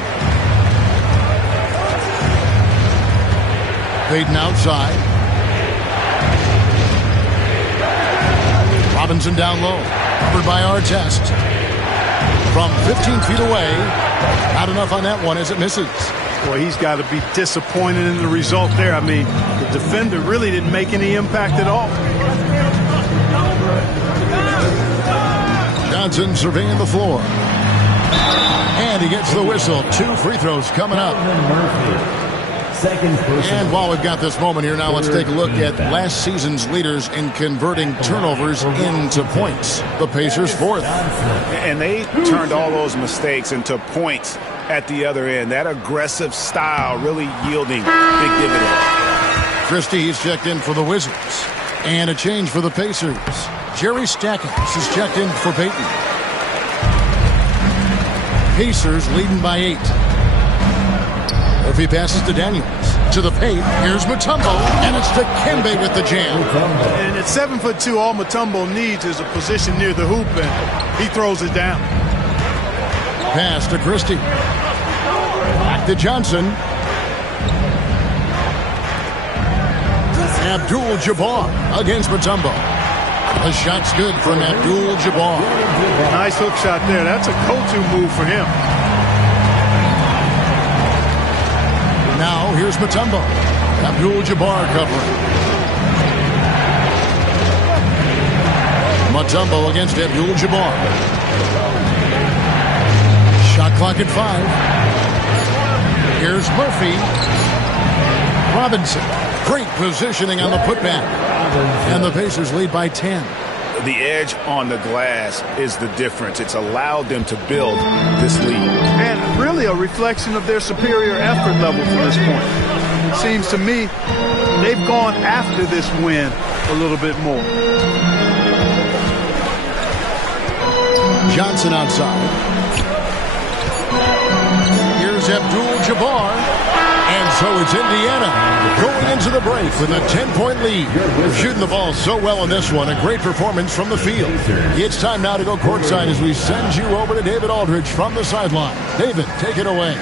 Payton outside. Robinson down low. Covered by our test. From 15 feet away. Not enough on that one as it misses. Boy, he's got to be disappointed in the result there. I mean, the defender really didn't make any impact at all. Johnson surveying the floor. And he gets the whistle. 2 free throws coming up. And while we've got this moment here now, let's take a look at last season's leaders in converting turnovers into points. The Pacers 4th. And they turned all those mistakes into points at the other end. That aggressive style really yielding big dividends. Christie is checked in for the Wizards. And a change for the Pacers. Jerry Stackhouse is checked in for Peyton. Pacers leading by 8. Murphy passes to Daniels. To the paint. Here's Mutombo. And it's to Kembe with the jam. And at 7'2", all Mutombo needs is a position near the hoop, and he throws it down. Pass to Christie. Back to Johnson. Abdul-Jabbar against Mutombo. The shot's good from Abdul-Jabbar. Nice hook shot there. That's a go-to move for him. Now here's Mutombo. Abdul-Jabbar covering. Mutombo against Abdul-Jabbar. Shot clock at 5. Here's Murphy. Robinson. Great positioning on the putback. And the Pacers lead by 10. The edge on the glass is the difference. It's allowed them to build this lead. And really a reflection of their superior effort level to this point. It seems to me they've gone after this win a little bit more. Johnson outside. Here's Abdul-Jabbar. And so it's Indiana going into the break with a 10-point lead. Shooting the ball so well in this one. A great performance from the field. It's time now to go courtside as we send you over to David Aldridge from the sideline. David, take it away.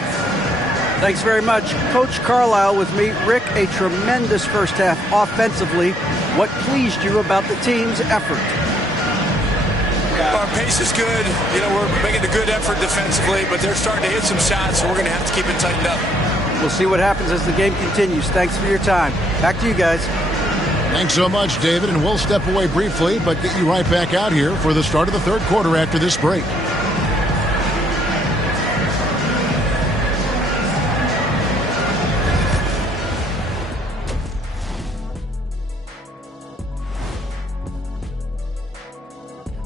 Thanks very much. Coach Carlisle with me. Rick, a tremendous first half offensively. What pleased you about the team's effort? Our pace is good. You know, we're making a good effort defensively, but they're starting to hit some shots, so we're going to have to keep it tightened up. We'll see what happens as the game continues. Thanks for your time. Back to you guys. Thanks so much, David, and we'll step away briefly, but get you right back out here for the start of the third quarter after this break.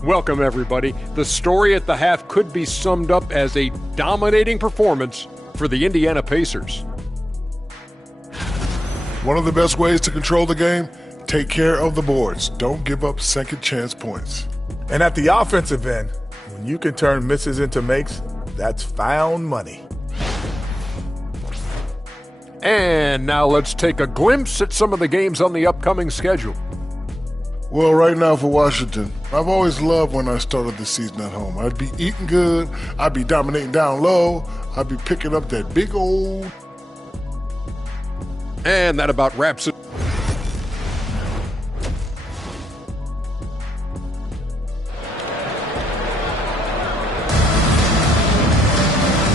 Welcome, everybody. The story at the half could be summed up as a dominating performance for the Indiana Pacers. One of the best ways to control the game, take care of the boards. Don't give up second chance points. And at the offensive end, when you can turn misses into makes, that's found money. And now let's take a glimpse at some of the games on the upcoming schedule. Well, right now for Washington, I've always loved when I started the season at home. I'd be eating good, I'd be dominating down low, I'd be picking up that big old... And that about wraps it.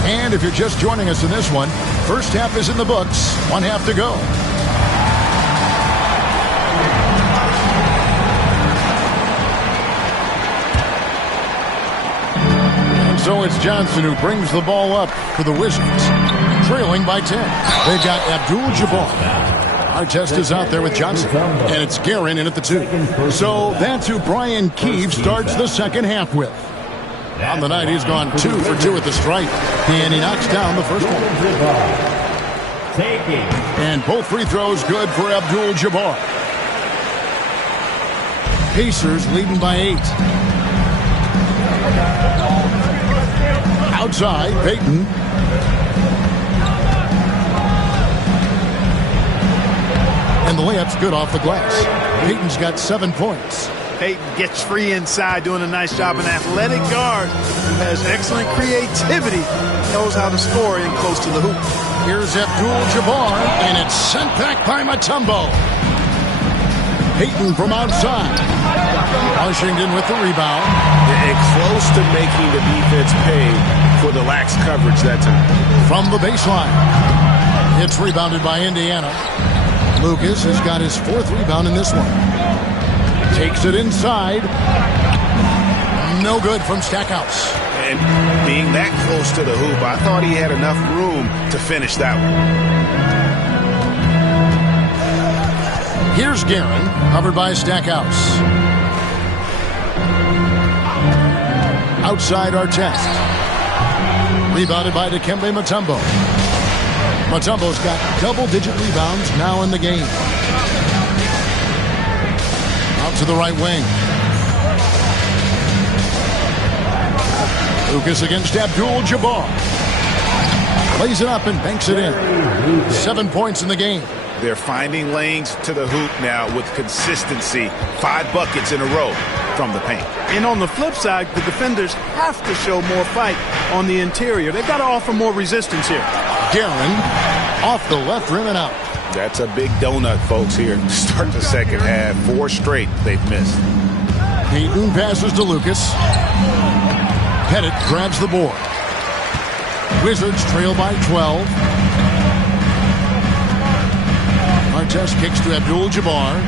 And if you're just joining us in this one, first half is in the books, 1 half to go. So it's Johnson who brings the ball up for the Wizards, trailing by 10. They've got Abdul-Jabbar. Artest is out there with Johnson, and it's Guerin in at the 2. So that's who Brian Keefe starts the second half with. On the night, he's gone 2 for 2 at the stripe, and he knocks down the first one. And both free throws good for Abdul-Jabbar. Pacers leading by 8. Outside, Peyton. And the layup's good off the glass. Peyton's got 7 points. Peyton gets free inside, doing a nice job. An athletic guard who has excellent creativity, knows how to score in close to the hoop. Here's Abdul-Jabbar, and it's sent back by Mutombo. Peyton from outside. Washington with the rebound. And close to making the defense pay for the lax coverage that time. From the baseline. It's rebounded by Indiana. Lucas has got his 4th rebound in this one. Takes it inside. No good from Stackhouse. And being that close to the hoop, I thought he had enough room to finish that one. Here's Guerin, covered by Stackhouse. Outside Artest. Rebounded by Dikembe Mutombo. Mutombo's got double-digit rebounds now in the game. Out to the right wing. Lucas against Abdul-Jabbar. Plays it up and banks it in. 7 points in the game. They're finding lanes to the hoop now with consistency. 5 buckets in a row from the paint. And on the flip side, the defenders have to show more fight on the interior. They've got to offer more resistance here. Guerin off the left rim and out. That's a big donut, folks, here to start the second half. 4 straight they've missed. Payton passes to Lucas. Pettit grabs the board. Wizards trail by 12. Artest kicks to Abdul-Jabbar.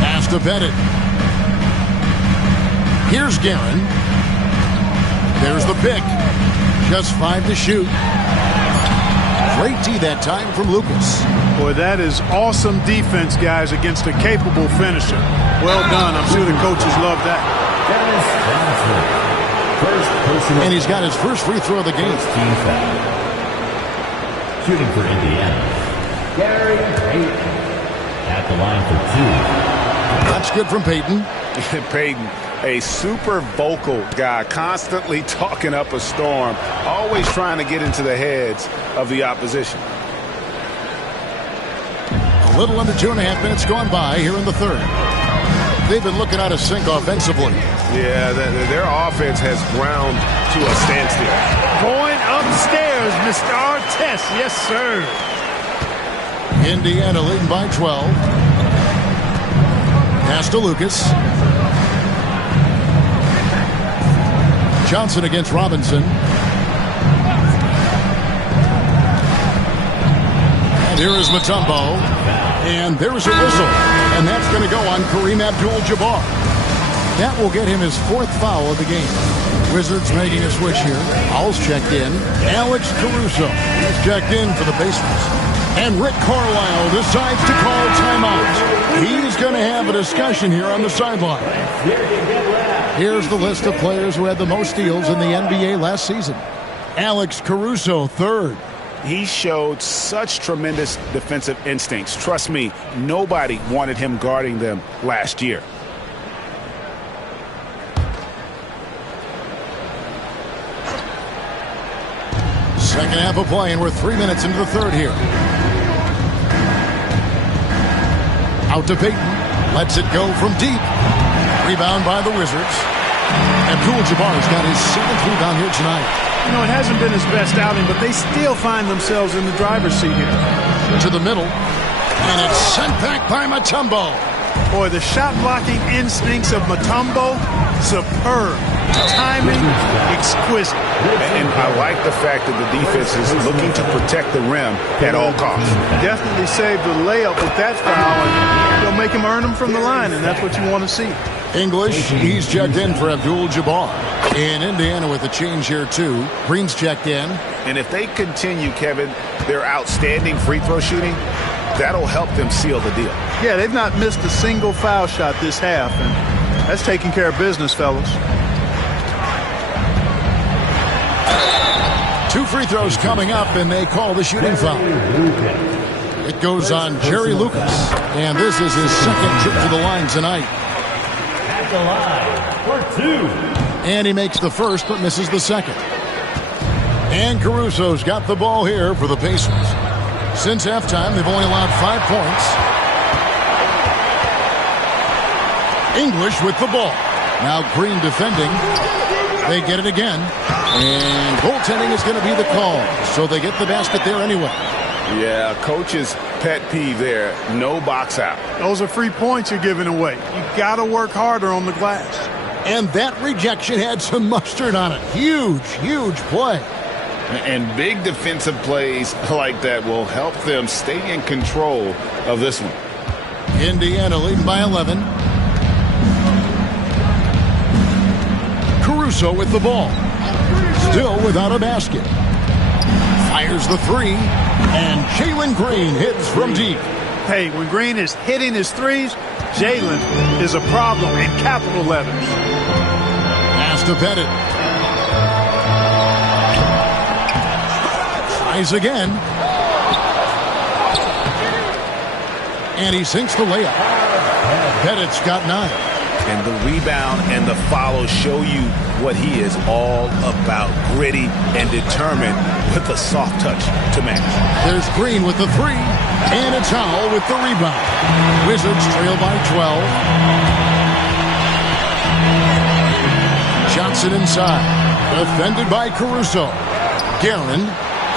Pass to Pettit. Here's Guerin. There's the pick. Just 5 to shoot. Great D that time from Lucas. Boy, that is awesome defense, guys, against a capable finisher. Well done. I'm sure the coaches love that. And he's got his first free throw of the game. Shooting for Indiana, Gary Payton at the line for 2. That's good from Payton. Payton, a super vocal guy, constantly talking up a storm, always trying to get into the heads of the opposition. A little under 2.5 minutes gone by here in the third. They've been looking out of sync offensively. Yeah, their offense has ground to a standstill. Going upstairs, Mr. Artest. Yes, sir. Indiana leading by 12. Pass to Lucas. Johnson against Robinson. And here is Mutombo. And there's a whistle. And that's going to go on Kareem Abdul-Jabbar. That will get him his 4th foul of the game. Wizards making a switch here. All's checked in. Alex Caruso is checked in for the Pacers. And Rick Carlisle decides to call timeout. He's going to have a discussion here on the sideline. Here's the list of players who had the most steals in the NBA last season. Alex Caruso, 3rd. He showed such tremendous defensive instincts. Trust me, nobody wanted him guarding them last year. Second half of play, and we're 3 minutes into the third here. Out to Payton. Lets it go from deep. Rebound by the Wizards. Abdul-Jabbar's got his 7th rebound here tonight. You know, it hasn't been his best outing, but they still find themselves in the driver's seat here. To the middle. And it's sent back by Mutombo. Boy, the shot-blocking instincts of Mutombo, superb. Timing, exquisite. And I like the fact that the defense is looking to protect the rim at all costs. Definitely saved the layup with that foul, and they'll make him earn them from the line, and that's what you want to see. English, he's checked in for Abdul-Jabbar. In Indiana with a change here, too. Green's checked in. And if they continue, Kevin, their outstanding free throw shooting, that'll help them seal the deal. Yeah, they've not missed a single foul shot this half, and that's taking care of business, fellas. 2 free throws coming up, and they call the shooting foul. It goes on Jerry Lucas, and this is his 2nd trip to the line tonight. At the line for 2. And he makes the first, but misses the second. And Caruso's got the ball here for the Pacers. Since halftime, they've only allowed 5 points. English with the ball. Now Green defending. They get it again. And goaltending is going to be the call. So they get the basket there anyway. Yeah, coach's pet peeve there. No box out. Those are free points you're giving away. You got to work harder on the glass. And that rejection had some mustard on it. Huge, huge play. And big defensive plays like that will help them stay in control of this one. Indiana leading by 11. Caruso with the ball. Still without a basket. Fires the 3. And Jalen Green hits from deep. Hey, when Green is hitting his threes, Jalen is a problem in capital letters. Pass to Pettit. Tries again. And he sinks the layup. Pettit's got 9. And the rebound and the follow show you what he is all about. Gritty and determined with a soft touch to match. There's Green with the 3. And it's Howell with the rebound. Wizards trail by 12. Johnson inside. Defended by Caruso. Guerin.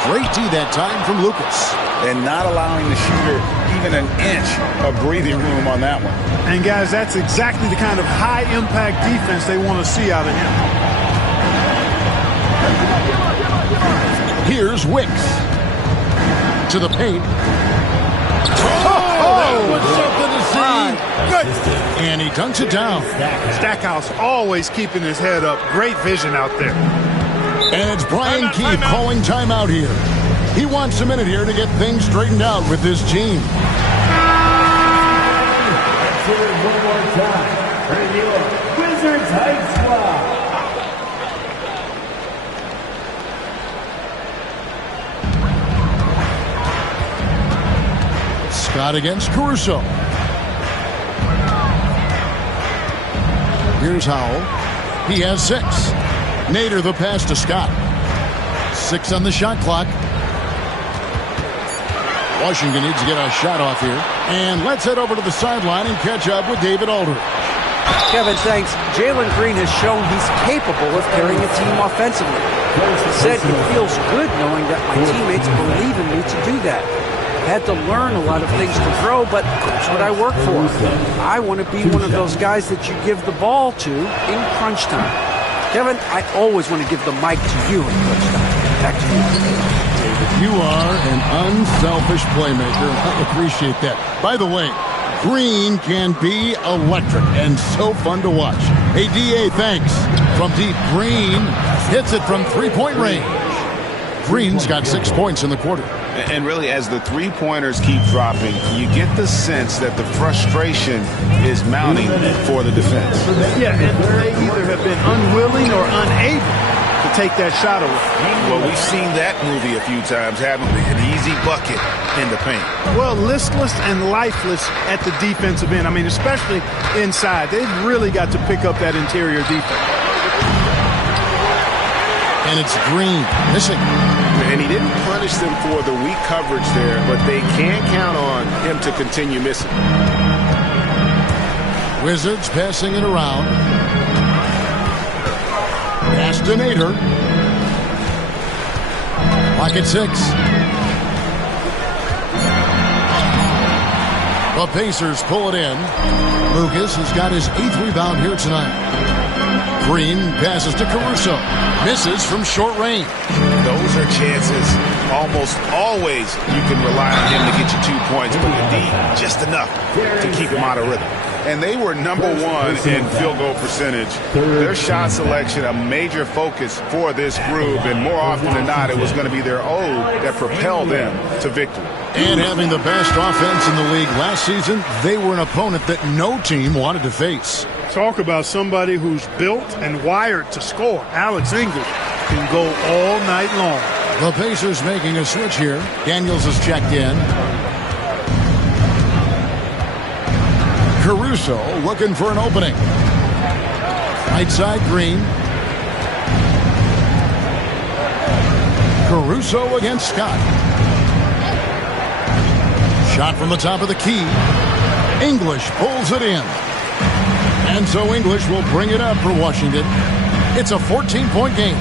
Great D that time from Lucas. And not allowing the shooter even an inch of breathing room on that one. And guys, that's exactly the kind of high-impact defense they want to see out of him. Here's Wicks. To the paint. Oh, that was something to see. Good. And he dunks it down. Stackhouse always keeping his head up. Great vision out there. And it's Brian Keefe calling timeout here. He wants a minute here to get things straightened out with this team. Let's hear it one more time for your Wizards High Squad. Scott against Caruso. Here's Howell. He has 6. Nader the pass to Scott. 6 on the shot clock. Washington needs to get a shot off here. And let's head over to the sideline and catch up with David Aldridge. Kevin, thanks. Jalen Green has shown he's capable of carrying a team offensively. He said he feels good knowing that my teammates believe in me to do that. Had to learn a lot of things to grow, but that's what I work for. I want to be one of those guys that you give the ball to in crunch time. Kevin, I always want to give the mic to you in crunch time. Back to you. You are an unselfish playmaker. I appreciate that. By the way, Green can be electric and so fun to watch. Hey, D.A., thanks. From deep, Green hits it from three-point range. Green's got 6 points in the quarter. And really, as the three-pointers keep dropping, you get the sense that the frustration is mounting for the defense. Yeah, and they either have been unwilling or unable to take that shot away. Well, we've seen that movie a few times, haven't we? An easy bucket in the paint. Well, listless and lifeless at the defensive end. I mean, especially inside. They've really got to pick up that interior defense. And it's Green missing. And he didn't punish them for the weak coverage there, but they can't count on him to continue missing. Wizards passing it around. Pass to Nader. Pocket 6. The Pacers pull it in. Lucas has got his 8th rebound here tonight. Green passes to Caruso. Misses from short range. Those are chances. Almost always you can rely on him to get you 2 points, but indeed just enough to keep him out of rhythm. And they were number 1 in field goal percentage. Their shot selection, a major focus for this group, and more often than not, it was going to be their ode that propelled them to victory. And having the best offense in the league last season, they were an opponent that no team wanted to face. Talk about somebody who's built and wired to score. Alex English can go all night long. The Pacers making a switch here. Daniels is checked in. Caruso looking for an opening. Right side, Green. Caruso against Scott. Shot from the top of the key. English pulls it in. And so English will bring it up for Washington. It's a 14-point game.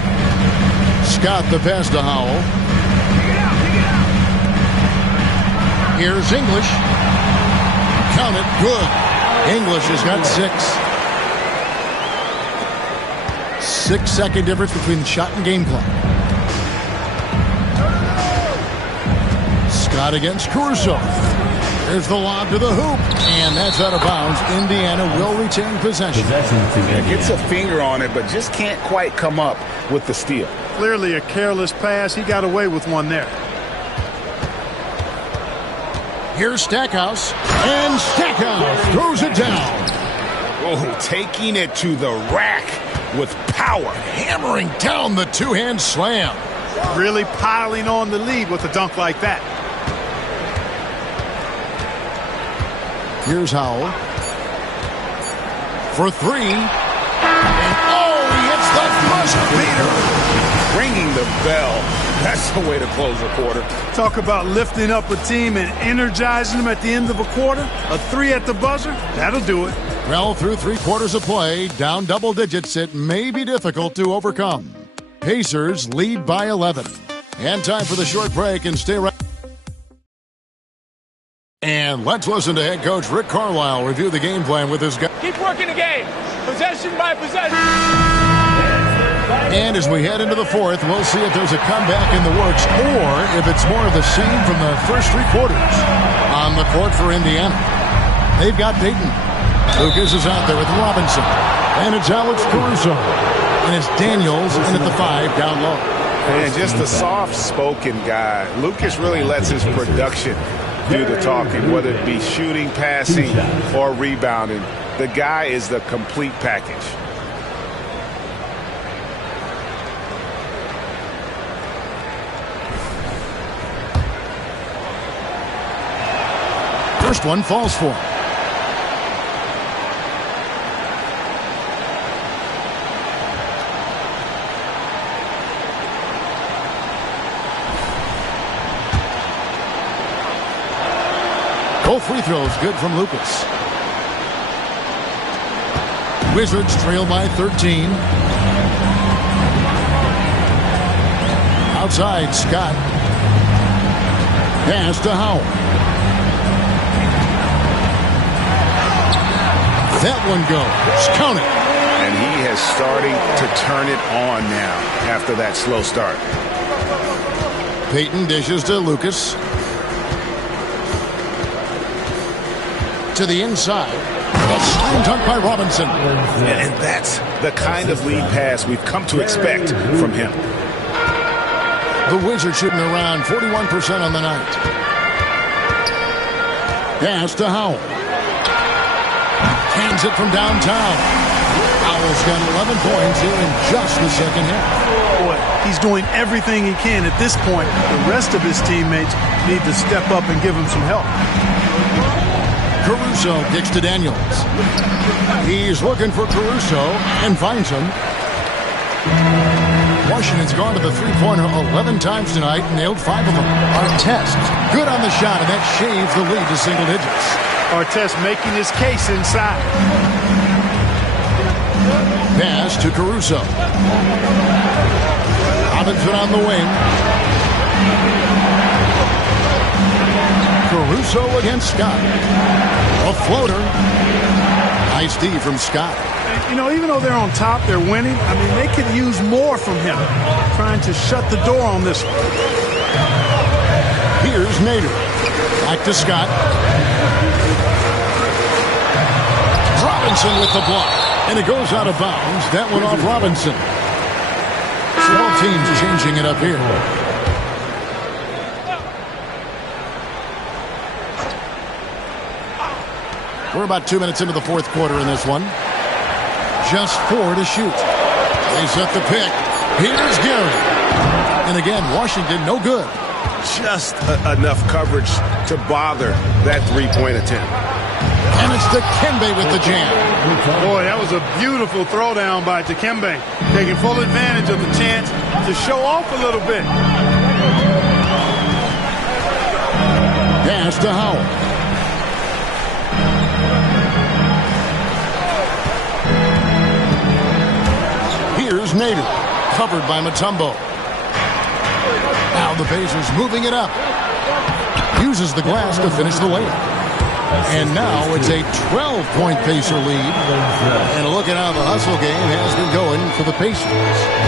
Scott the pass to Howell. Here's English. Count it. Good. English has got 6. 6-second difference between the shot and game clock. Scott against Caruso. There's the lob to the hoop, and that's out of bounds. Indiana will retain possession. Gets a finger on it, but just can't quite come up with the steal. Clearly a careless pass. He got away with one there. Here's Stackhouse, and Stackhouse throws it down. Oh, taking it to the rack with power. Hammering down the two-hand slam. really piling on the lead with a dunk like that. Here's Howell for three. And he hits the buzzer beater. Ringing the bell. That's the way to close a quarter. Talk about lifting up a team and energizing them at the end of a quarter. A three at the buzzer, that'll do it. Well, through 3 quarters of play, down double digits, it may be difficult to overcome. Pacers lead by 11. And time for the short break, and stay right. And let's listen to head coach Rick Carlisle review the game plan with his guys. Keep working the game. Possession by possession. And as we head into the fourth, we'll see if there's a comeback in the works or if it's more of the same from the first 3 quarters. On the court for Indiana, they've got Payton. Lucas is out there with Robinson. And it's Alex Caruso. And it's Daniels in at the 5 down low. And just a soft-spoken guy. Lucas really lets his production do the talking, whether it be shooting, passing, or rebounding. The guy is the complete package. First one falls for him. Both free throws good from Lucas. Wizards trail by 13. Outside, Scott. Pass to Howell. That one goes. Count it. And he has starting to turn it on now after that slow start. Payton dishes to Lucas. To the inside. A slam dunk by Robinson. And that's the kind of lead pass we've come to expect from him. The Wizards shooting around 41% on the night. Pass to Howell. Hands it from downtown. Howell's got 11 points here in just the second half. Boy, he's doing everything he can at this point. The rest of his teammates need to step up and give him some help. Caruso kicks to Daniels. He's looking for Caruso and finds him. Washington's gone to the three-pointer 11 times tonight and nailed 5 of them. Artest, good on the shot, and that shaves the lead to single digits. Artest making his case inside. Pass to Caruso. Robinson on the wing. Caruso against Scott. A floater. Nice D from Scott. You know, even though they're on top, they're winning. I mean, they could use more from him. Trying to shut the door on this one. Here's Nader. Back to Scott. Robinson with the block. And it goes out of bounds. That one off Robinson. So all teams changing it up here. We're about 2 minutes into the fourth quarter in this one. Just 4 to shoot. They set the pick. Here's Gary. And again, Washington no good. Just enough coverage to bother that three-point attempt. And it's Dikembe with the jam. Boy, that was a beautiful throwdown by Dikembe. Taking full advantage of the chance to show off a little bit. Pass to Howell. Here's Nader, covered by Mutombo. Now the Pacers moving it up. Uses the glass to finish the layup. And now it's a 12-point Pacer lead. And look at how the hustle game has been going for the Pacers.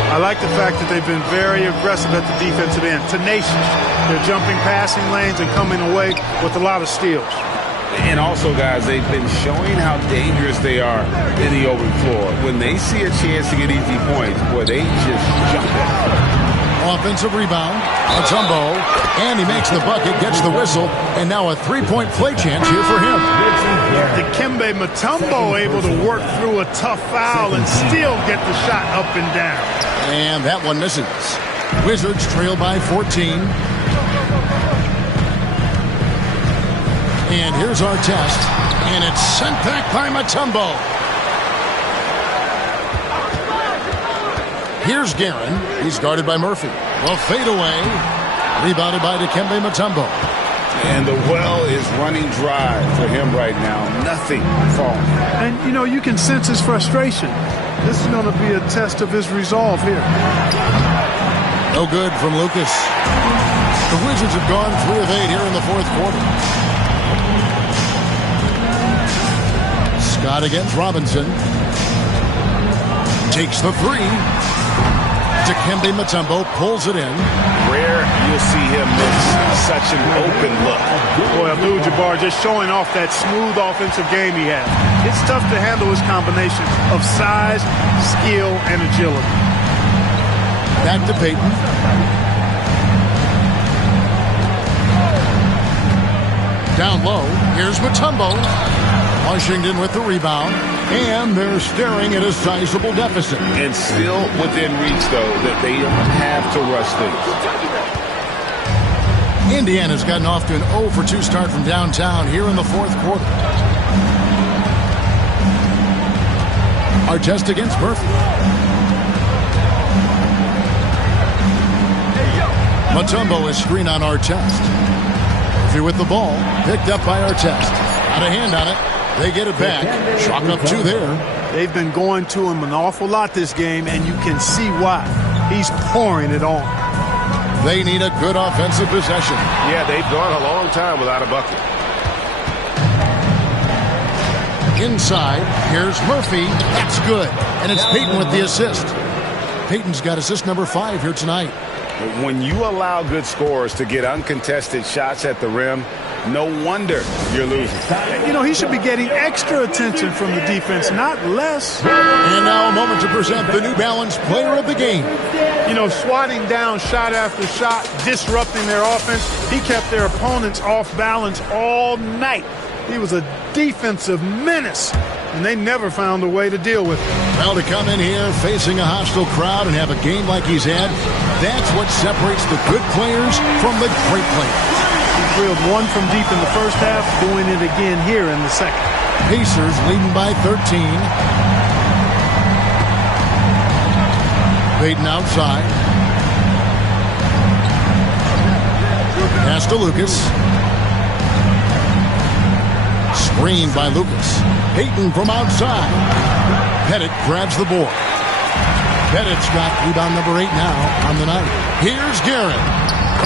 I like the fact that they've been very aggressive at the defensive end. Tenacious. They're jumping passing lanes and coming away with a lot of steals. And also, guys, they've been showing how dangerous they are in the open floor. When they see a chance to get easy points, boy, they just jump it. Offensive rebound, Mutombo, and he makes the bucket, gets the whistle, and now a three-point play chance here for him. Dikembe Mutombo able to work through a tough foul and still get the shot up and down. And that one misses. Wizards trail by 14. And here's our test. And it's sent back by Mutombo. Here's Guerin. He's guarded by Murphy. Well, fade away. Rebounded by Dikembe Mutombo. And the well is running dry for him right now. Nothing falling. And, you know, you can sense his frustration. This is going to be a test of his resolve here. No good from Lucas. The Wizards have gone 3 of 8 here in the fourth quarter. Scott against Robinson. Takes the 3. Dikembe Mutombo pulls it in. Rare you'll see him miss such an open look. Boy, Abdul-Jabbar just showing off that smooth offensive game he has. It's tough to handle his combination of size, skill, and agility. Back to Payton. Down low, here's Mutombo. Washington with the rebound. And they're staring at a sizable deficit. And still within reach, though, that they don't have to rush things. Indiana's gotten off to an 0 for 2 start from downtown here in the fourth quarter. Artest against Murphy. Mutombo is screen on Artest. Murphy with the ball. Picked up by Artest. Got a hand on it. They get it back. Chalk up 2 there. They've been going to him an awful lot this game, and you can see why. He's pouring it on. They need a good offensive possession. Yeah, they've gone a long time without a bucket. Inside, here's Murphy. That's good. And it's Payton with the assist. Payton's got assist number 5 here tonight. When you allow good scorers to get uncontested shots at the rim, no wonder you're losing. You know, he should be getting extra attention from the defense, not less. And now a moment to present the New Balance Player of the Game. You know, swatting down shot after shot, disrupting their offense. He kept their opponents off balance all night. He was a defensive menace, and they never found a way to deal with it. Well, to come in here facing a hostile crowd and have a game like he's had, that's what separates the good players from the great players. He drilled 1 from deep in the first half, doing it again here in the second. Pacers leading by 13. Payton outside. Pass to Lucas. Screened by Lucas. Payton from outside. Pettit grabs the board. Pettit's got rebound number 8 now on the night. Here's Guerin.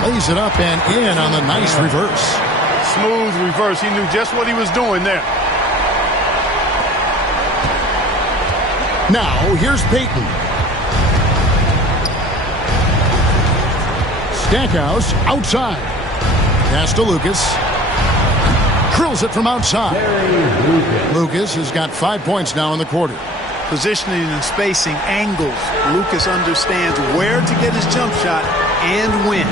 Lays it up and in on the nice reverse. Smooth reverse. He knew just what he was doing there. Now, here's Payton. Stackhouse outside. Pass to Lucas. Drills it from outside. Lucas has got 5 points now in the quarter. Positioning and spacing, angles. Lucas understands where to get his jump shot and when.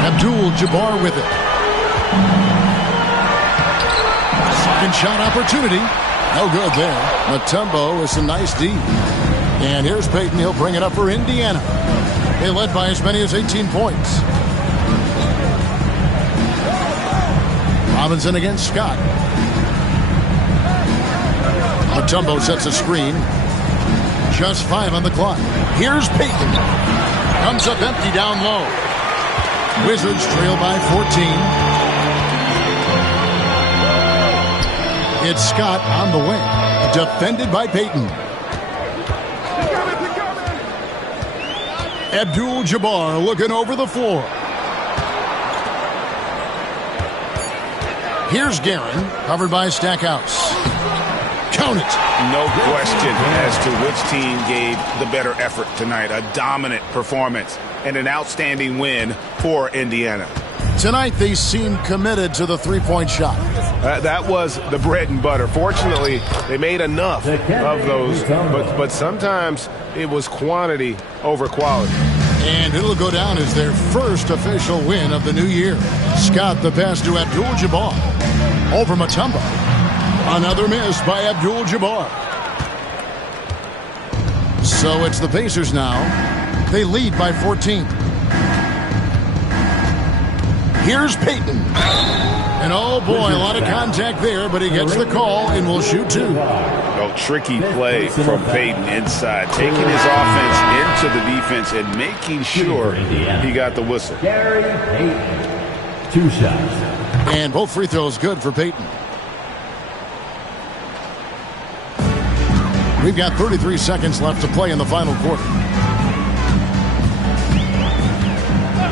Abdul-Jabbar with it. Second shot opportunity. No good there. Mutombo with some nice D. And here's Payton. He'll bring it up for Indiana. They led by as many as 18 points. Robinson against Scott. Mutombo sets a screen. Just 5 on the clock. Here's Payton. Comes up empty down low. Wizards trail by 14. It's Scott on the wing. Defended by Payton. Abdul-Jabbar looking over the floor. Here's Guerin, covered by Stackhouse. Count it. No question as to which team gave the better effort tonight. A dominant performance and an outstanding win for Indiana. Tonight, they seem committed to the three-point shot. That was the bread and butter. Fortunately, they made enough of those, but sometimes it was quantity over quality. And it'll go down as their first official win of the new year. Scott the pass to Abdul-Jabbar. Over Mutombo. Another miss by Abdul-Jabbar. So it's the Pacers now. They lead by 14. Here's Payton. And oh boy, a lot of contact there, but he gets the call and will shoot two. Oh, tricky play from Payton inside, taking his offense into the defense and making sure he got the whistle. Gary Payton, 2 shots. And both free throws good for Payton. We've got 33 seconds left to play in the final quarter.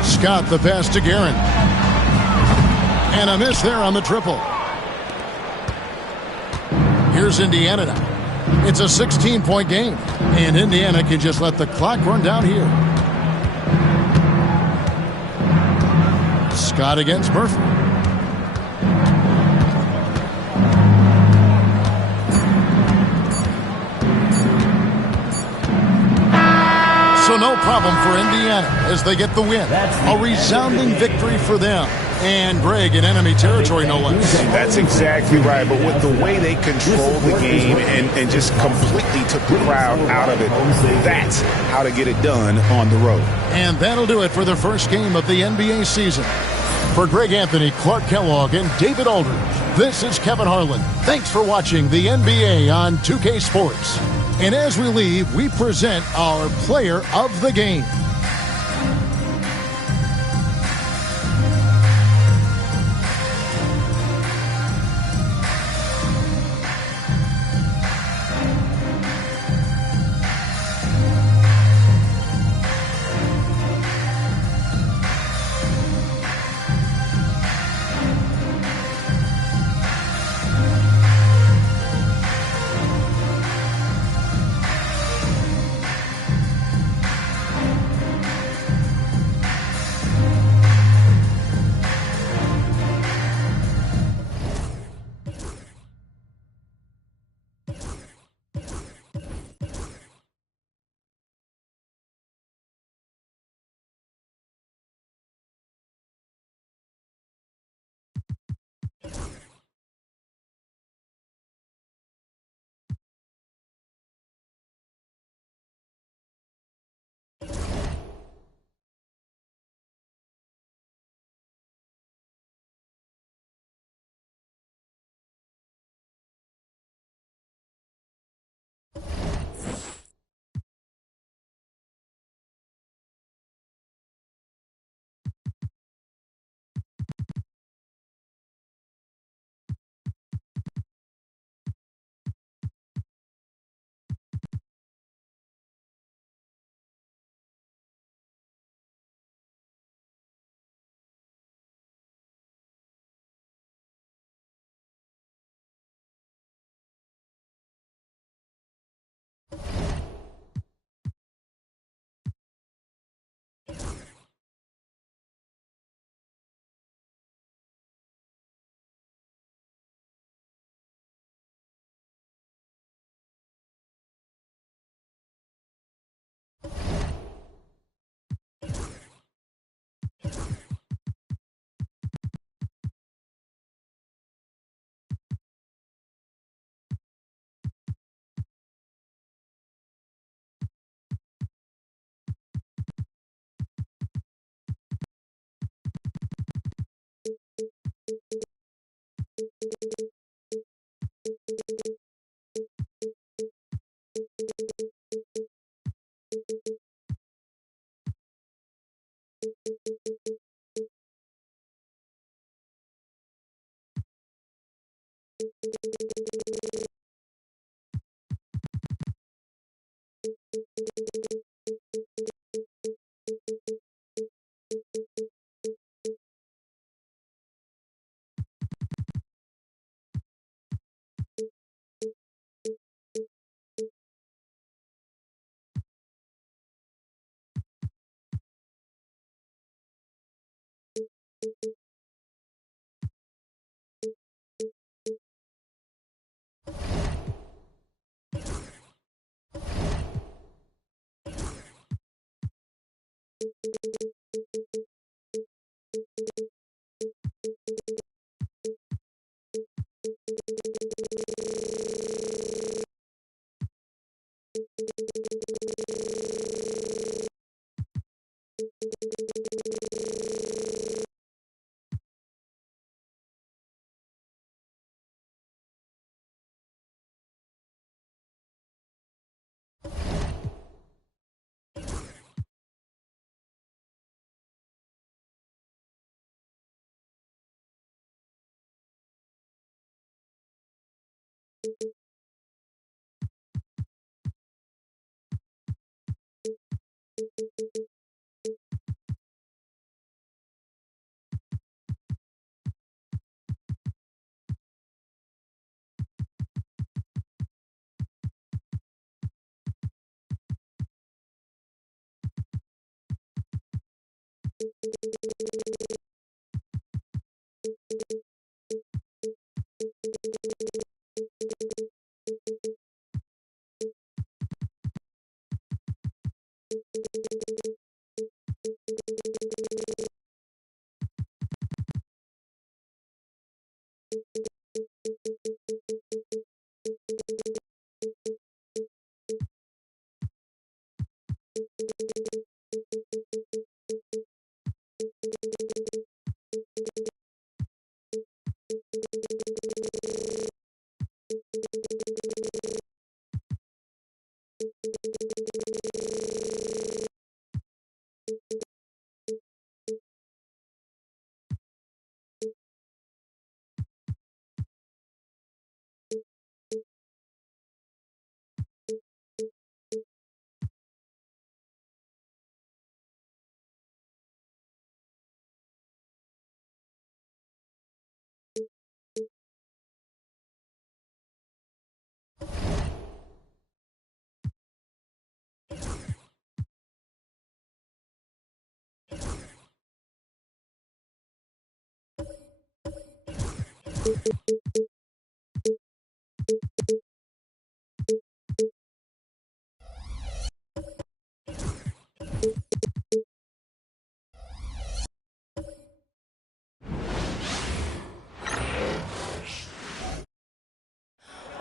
Scott the pass to Guerin. And a miss there on the triple. Here's Indiana now. It's a 16-point game. And Indiana can just let the clock run down here. Scott against Murphy. So no problem for Indiana as they get the win. A resounding victory for them. And Greg in enemy territory, no less. That's exactly right. But with the way they controlled the game and just completely took the crowd out of it, that's how to get it done on the road. And that'll do it for the first game of the NBA season. For Greg Anthony, Clark Kellogg, and David Aldridge, this is Kevin Harlan. Thanks for watching the NBA on 2K Sports. And as we leave, we present our player of the game.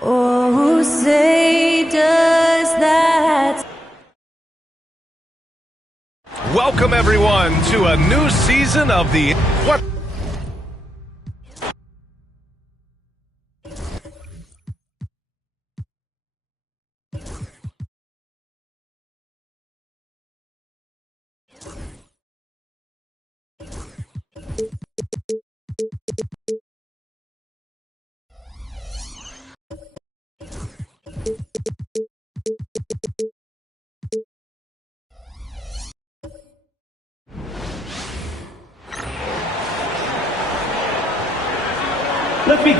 Oh, say does that. Welcome, everyone, to a new season of the What? Let me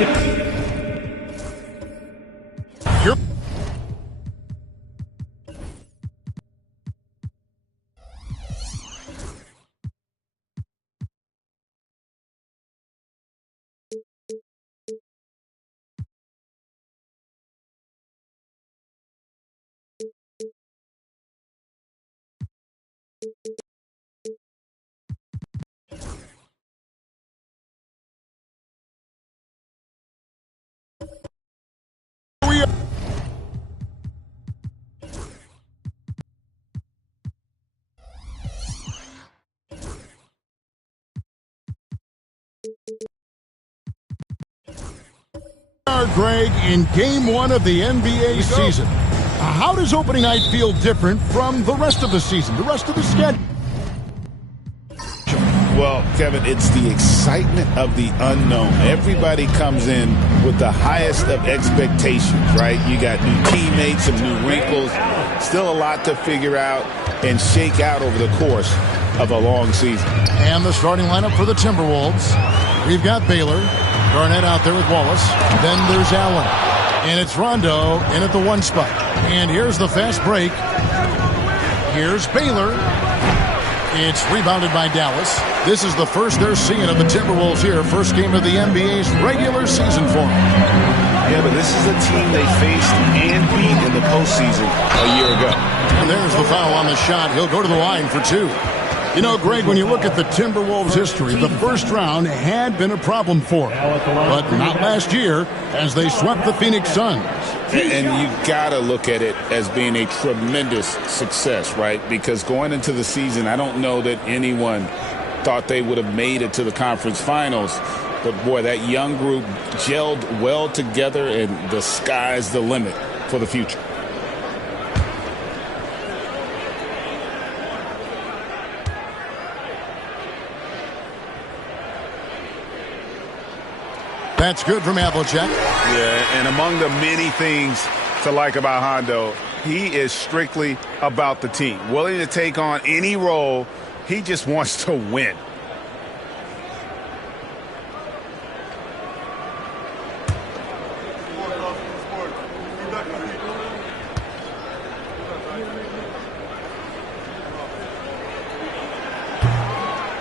Greg, in game one of the NBA season, how does opening night feel different from the rest of the season, the rest of the schedule? Well, Kevin, it's the excitement of the unknown. Everybody comes in with the highest of expectations, right? You got new teammates, some new wrinkles, still a lot to figure out and shake out over the course of a long season. And the starting lineup for the Timberwolves. We've got Baylor, Garnett out there with Wallace. Then there's Allen. And it's Rondo in at the one spot. And here's the fast break. Here's Baylor. It's rebounded by Dallas. This is the first they're seeing of the Timberwolves here. First game of the NBA's regular season for them. Yeah, but this is a team they faced and beat in the postseason a year ago. And there's the foul on the shot. He'll go to the line for two. You know, Greg, when you look at the Timberwolves' history, the first round had been a problem for them. But not last year, as they swept the Phoenix Suns. And you got to look at it as being a tremendous success, right? Because going into the season, I don't know that anyone thought they would have made it to the conference finals. But, boy, that young group gelled well together, and the sky's the limit for the future. That's good from Applejack. Yeah, and among the many things to like about Hondo, he is strictly about the team. Willing to take on any role. He just wants to win.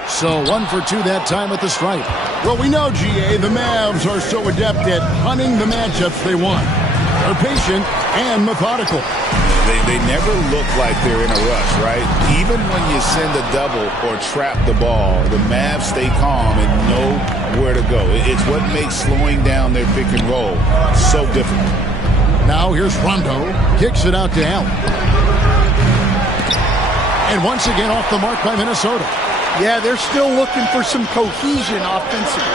So 1 for 2 that time at the stripe. Well, we know, GA, the Mavs are so adept at hunting the matchups they want. They're patient and methodical. They never look like they're in a rush, right? Even when you send a double or trap the ball, the Mavs stay calm and know where to go. It's what makes slowing down their pick and roll so difficult. Now here's Rondo. Kicks it out to Allen. And once again off the mark by Minnesota. Yeah, they're still looking for some cohesion offensively.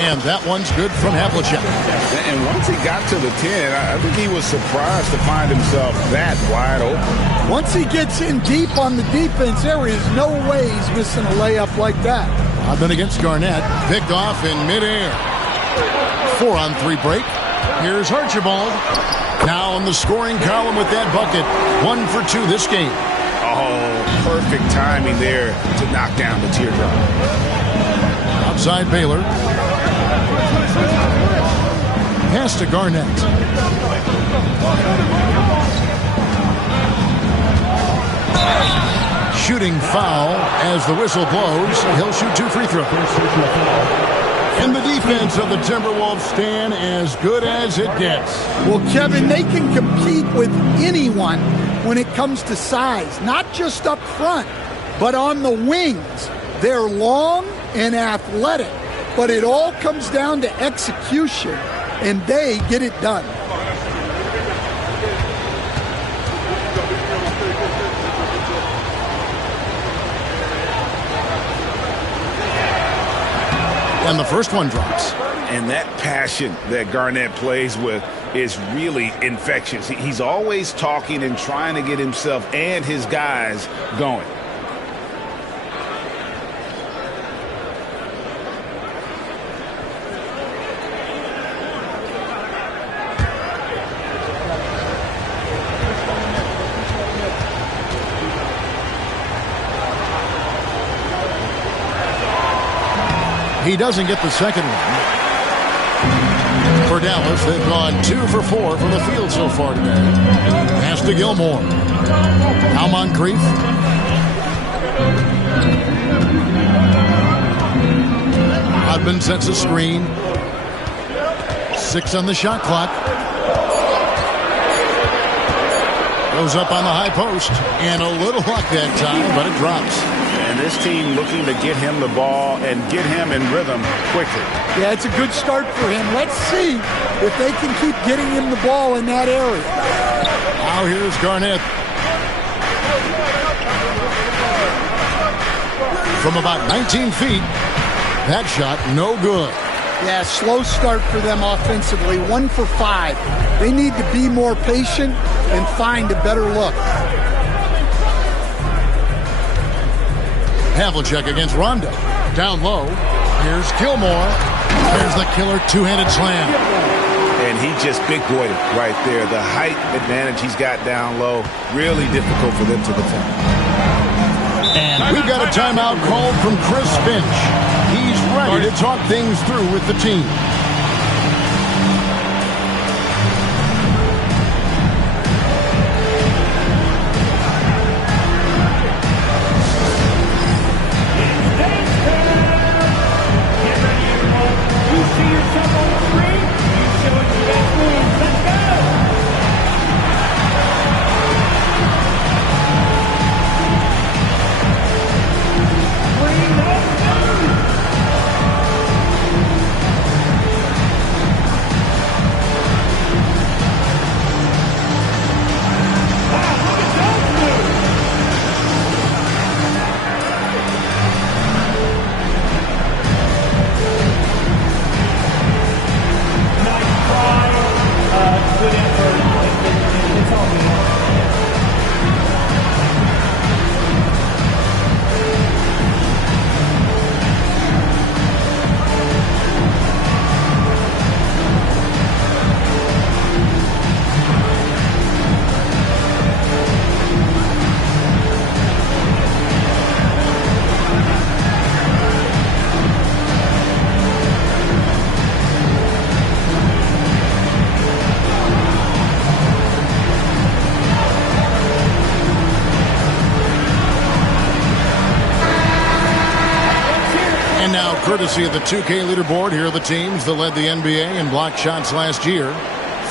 And that one's good from Havlicek. And once he got to the 10, I think he was surprised to find himself that wide open. Once he gets in deep on the defense, there is no way he's missing a layup like that. Rodman against Garnett. Picked off in midair. 4-on-3 break. Here's Archibald. Now in the scoring column with that bucket. 1 for 2 this game. Oh, perfect timing there to knock down the teardrop. Outside Baylor. Pass to Garnett. Shooting foul as the whistle blows. He'll shoot 2 free throws. And the defense of the Timberwolves stand as good as it gets. Well, Kevin, they can compete with anyone when it comes to size, not just up front, but on the wings. They're long and athletic, but it all comes down to execution, and they get it done. And the first one drops. And that passion that Garnett plays with is really infectious. He's always talking and trying to get himself and his guys going. He doesn't get the second one. For Dallas, they've gone 2 for 4 from the field so far today. Pass to Gilmore. Now Moncrief. Rodman sets a screen. 6 on the shot clock. Goes up on the high post. And a little luck that time, but it drops. And this team looking to get him the ball and get him in rhythm quickly. Yeah, it's a good start for him. Let's see if they can keep getting him the ball in that area. Now here's Garnett. From about 19 feet. That shot, no good. Yeah, slow start for them offensively. 1 for 5. They need to be more patient and find a better look. Havlicek against Rondo. Down low. Here's Gilmore. There's the killer two-handed slam. And he just big-boyed it right there. The height advantage he's got down low, really difficult for them to defend. And we've got a timeout called from Chris Finch. He's ready to talk things through with the team. courtesy of the 2K leaderboard. Here are the teams that led the NBA in block shots last year.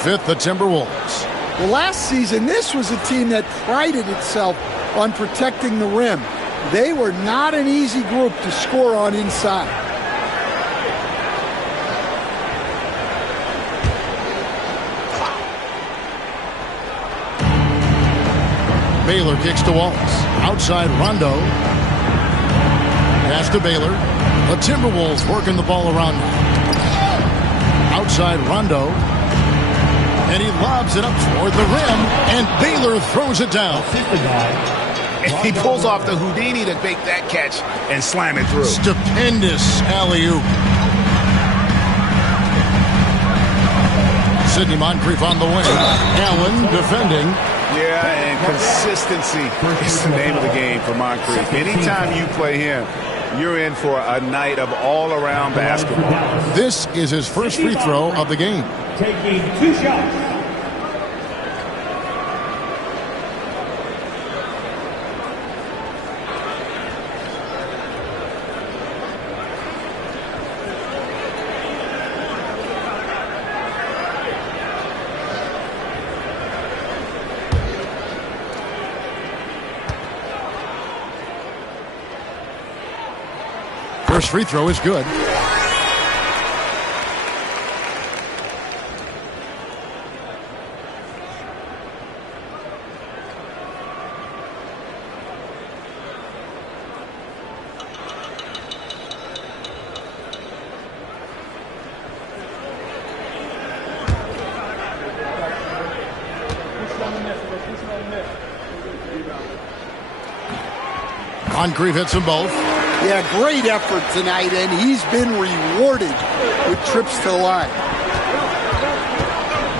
5th, the Timberwolves. Well, last season, this was a team that prided itself on protecting the rim. They were not an easy group to score on inside. Baylor kicks to Wallace. Outside Rondo. Pass to Baylor. The Timberwolves working the ball around now. Outside Rondo. And he lobs it up toward the rim. And Baylor throws it down. And he pulls off the Houdini to make that catch and slam it through. Stupendous alley-oop. Sidney Moncrief on the wing. Allen defending. Yeah, and consistency is the name of the game for Moncrief. Anytime you play him, you're in for a night of all-around basketball. This is his first free throw of the game. Taking 2 shots. First free throw is good. Moncrief hits them both. Yeah, great effort tonight, and he's been rewarded with trips to the line.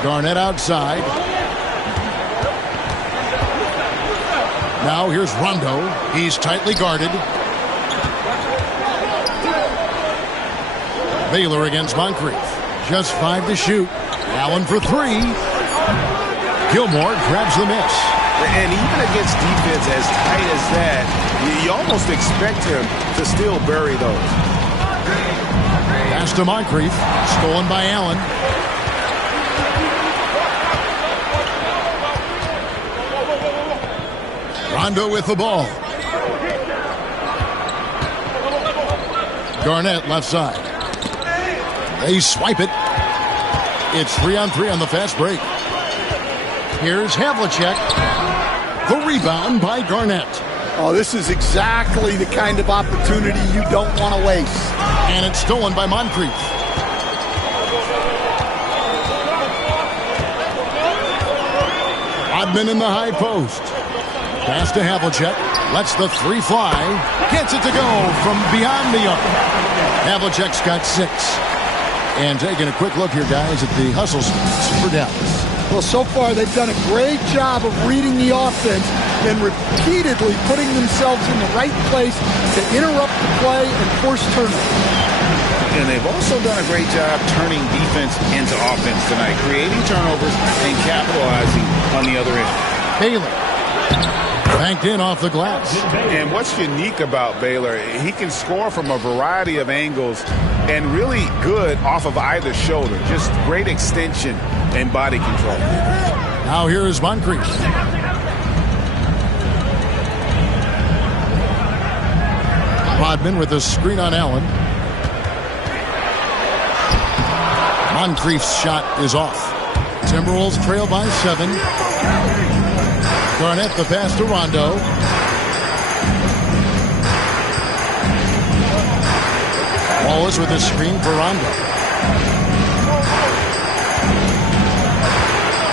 Garnett outside. Now here's Rondo. He's tightly guarded. Baylor against Moncrief. Just 5 to shoot. Allen for 3. Gilmore grabs the miss. And even against defense as tight as that, you almost expect him to still bury those. Pass to Moncrief. Stolen by Allen. Rondo with the ball. Garnett left side. They swipe it. It's 3-on-3 on the fast break. Here's Havlicek. The rebound by Garnett. Oh, this is exactly the kind of opportunity you don't want to waste. And it's stolen by Moncrief. Rodman in the high post. Pass to Havlicek. Lets the 3 fly. Gets it to go from beyond the arc. Havlicek's got 6. And taking a quick look here, guys, at the hustle stats for Dallas. Well, so far they've done a great job of reading the offense and repeatedly putting themselves in the right place to interrupt the play and force turnovers. And they've also done a great job turning defense into offense tonight, creating turnovers and capitalizing on the other end. Baylor banked in off the glass. And what's unique about Baylor, he can score from a variety of angles and really good off of either shoulder. Just great extension and body control. Now here's Moncrief. Rodman with a screen on Allen. Moncrief's shot is off. Timberwolves trail by 7. Garnett the pass to Rondo. Wallace with a screen for Rondo.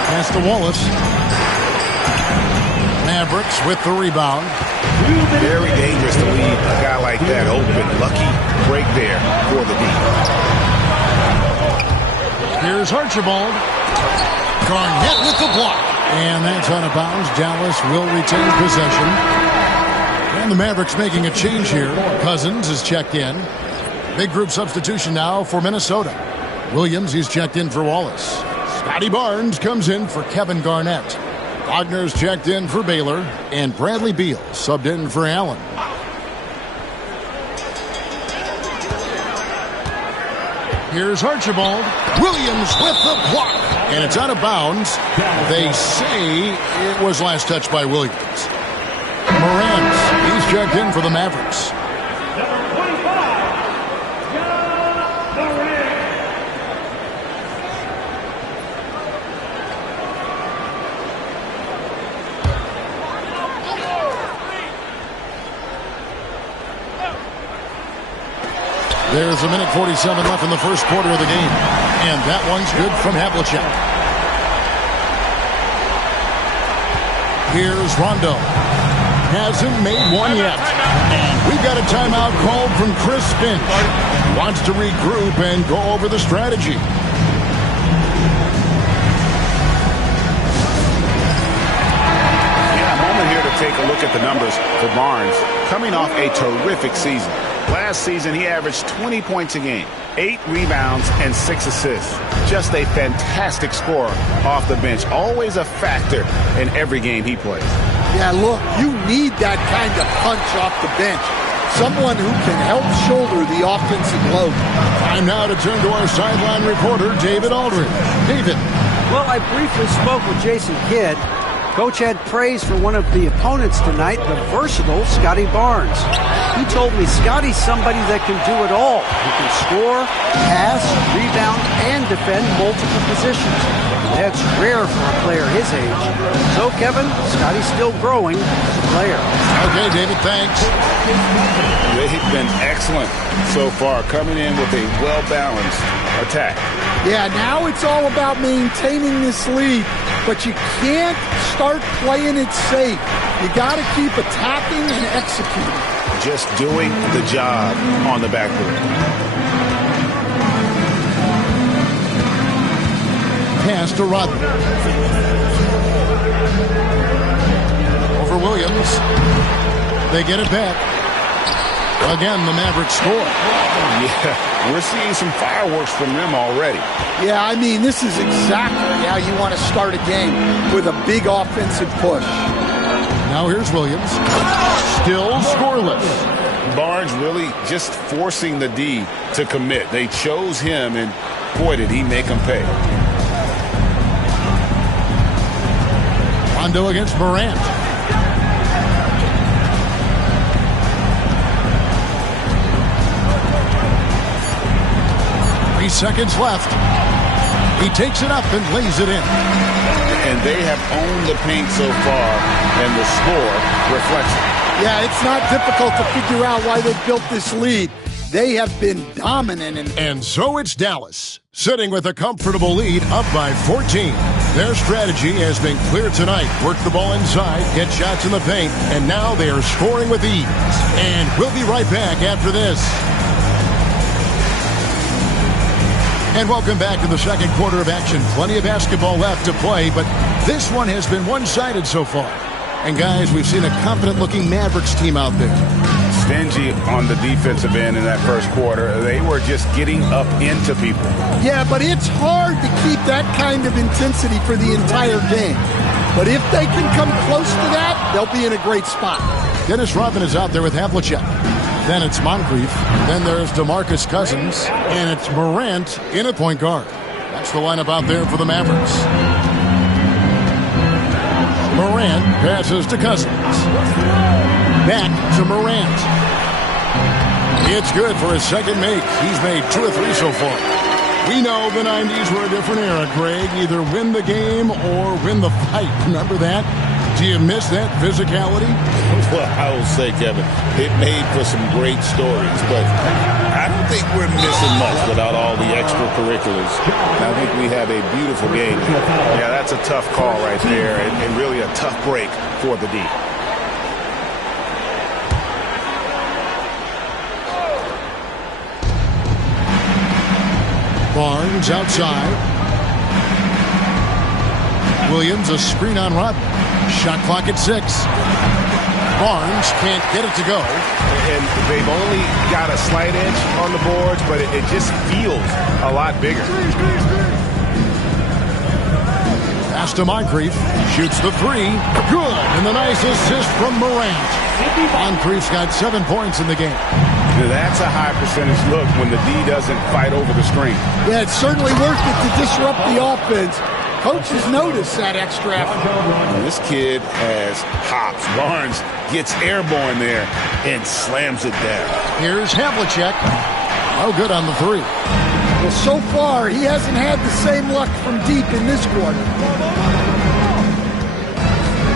Pass to Wallace. Mavericks with the rebound. Very dangerous to leave a guy like that open. Lucky break there for the D. Here's Archibald. Garnett with the block. And that's out of bounds. Dallas will retain possession. And the Mavericks making a change here. Cousins is checked in. Big group substitution now for Minnesota. Williams, he's checked in for Wallace. Scotty Barnes comes in for Kevin Garnett. Wagner's checked in for Baylor. And Bradley Beal subbed in for Allen. Here's Archibald. Williams with the block. And it's out of bounds. They say it was last touched by Williams. Morant, he's checked in for the Mavericks. There's a minute 47 left in the first quarter of the game. And that one's good from Havlicek. Here's Rondo. Hasn't made one yet. And we've got a timeout called from Chris Finch. Wants to regroup and go over the strategy. Yeah, a moment here to take a look at the numbers for Barnes. Coming off a terrific season. Last season, he averaged 20 points a game, 8 rebounds, and 6 assists. Just a fantastic scorer off the bench. Always a factor in every game he plays. Yeah, look, you need that kind of punch off the bench. Someone who can help shoulder the offensive load. Time now to turn to our sideline reporter, David Aldridge. David. Well, I briefly spoke with Jason Kidd. Coach had praise for one of the opponents tonight, the versatile Scotty Barnes. He told me Scotty's somebody that can do it all. He can score, pass, rebound, and defend multiple positions. That's rare for a player his age. So, Kevin, Scotty's still growing as a player. Okay, David, thanks. They've been excellent so far, coming in with a well-balanced attack. Yeah, now it's all about maintaining this lead, but you can't start playing it safe. You got to keep attacking and executing. Just doing the job on the backboard. Pass to Rodman. Over Williams. They get it back. Again, the Mavericks score. Yeah, we're seeing some fireworks from them already. Yeah, I mean, this is exactly how you want to start a game, with a big offensive push. Now here's Williams. Still scoreless. Barnes really just forcing the D to commit. They chose him, and boy, did he make them pay. Rondo against Morant. Seconds left. He takes it up and lays it in. And they have owned the paint so far, and the score reflects it. Yeah, it's not difficult to figure out why they built this lead. They have been dominant. And so it's Dallas, sitting with a comfortable lead up by 14. Their strategy has been clear tonight. Work the ball inside, get shots in the paint, and now they are scoring with ease. And we'll be right back after this. And welcome back to the second quarter of action. Plenty of basketball left to play, but this one has been one-sided so far. And guys, we've seen a confident-looking Mavericks team out there. Stingy on the defensive end in that first quarter. They were just getting up into people. Yeah, but it's hard to keep that kind of intensity for the entire game. But if they can come close to that, they'll be in a great spot. Dennis Rodman is out there with Havlicek. Then it's Moncrief. Then there's DeMarcus Cousins. And it's Morant in at point guard. That's the lineup out there for the Mavericks. Morant passes to Cousins. Back to Morant. It's good for his second make. He's made 2 or 3 so far. We know the 90s were a different era, Greg. Either win the game or win the fight. Remember that? Do you miss that physicality? Well, I will say, Kevin, it made for some great stories, but I don't think we're missing much without all the extracurriculars. I think we have a beautiful game. Yeah, that's a tough call right there, and really a tough break for the D. Barnes outside. Williams, a screen on Rodman. Shot clock at 6. Barnes can't get it to go. And they've only got a slight edge on the boards, but it just feels a lot bigger. Pass to Moncrief. Shoots the 3. Good. And the nice assist from Morant. Moncrief's got 7 points in the game. Now, that's a high percentage look when the D doesn't fight over the screen. Yeah, it's certainly worth it to disrupt the offense. Coaches notice that extra effort. And this kid has hops. Barnes gets airborne there and slams it down. Here's Havlicek. No good on the three. Well, so far, he hasn't had the same luck from deep in this quarter.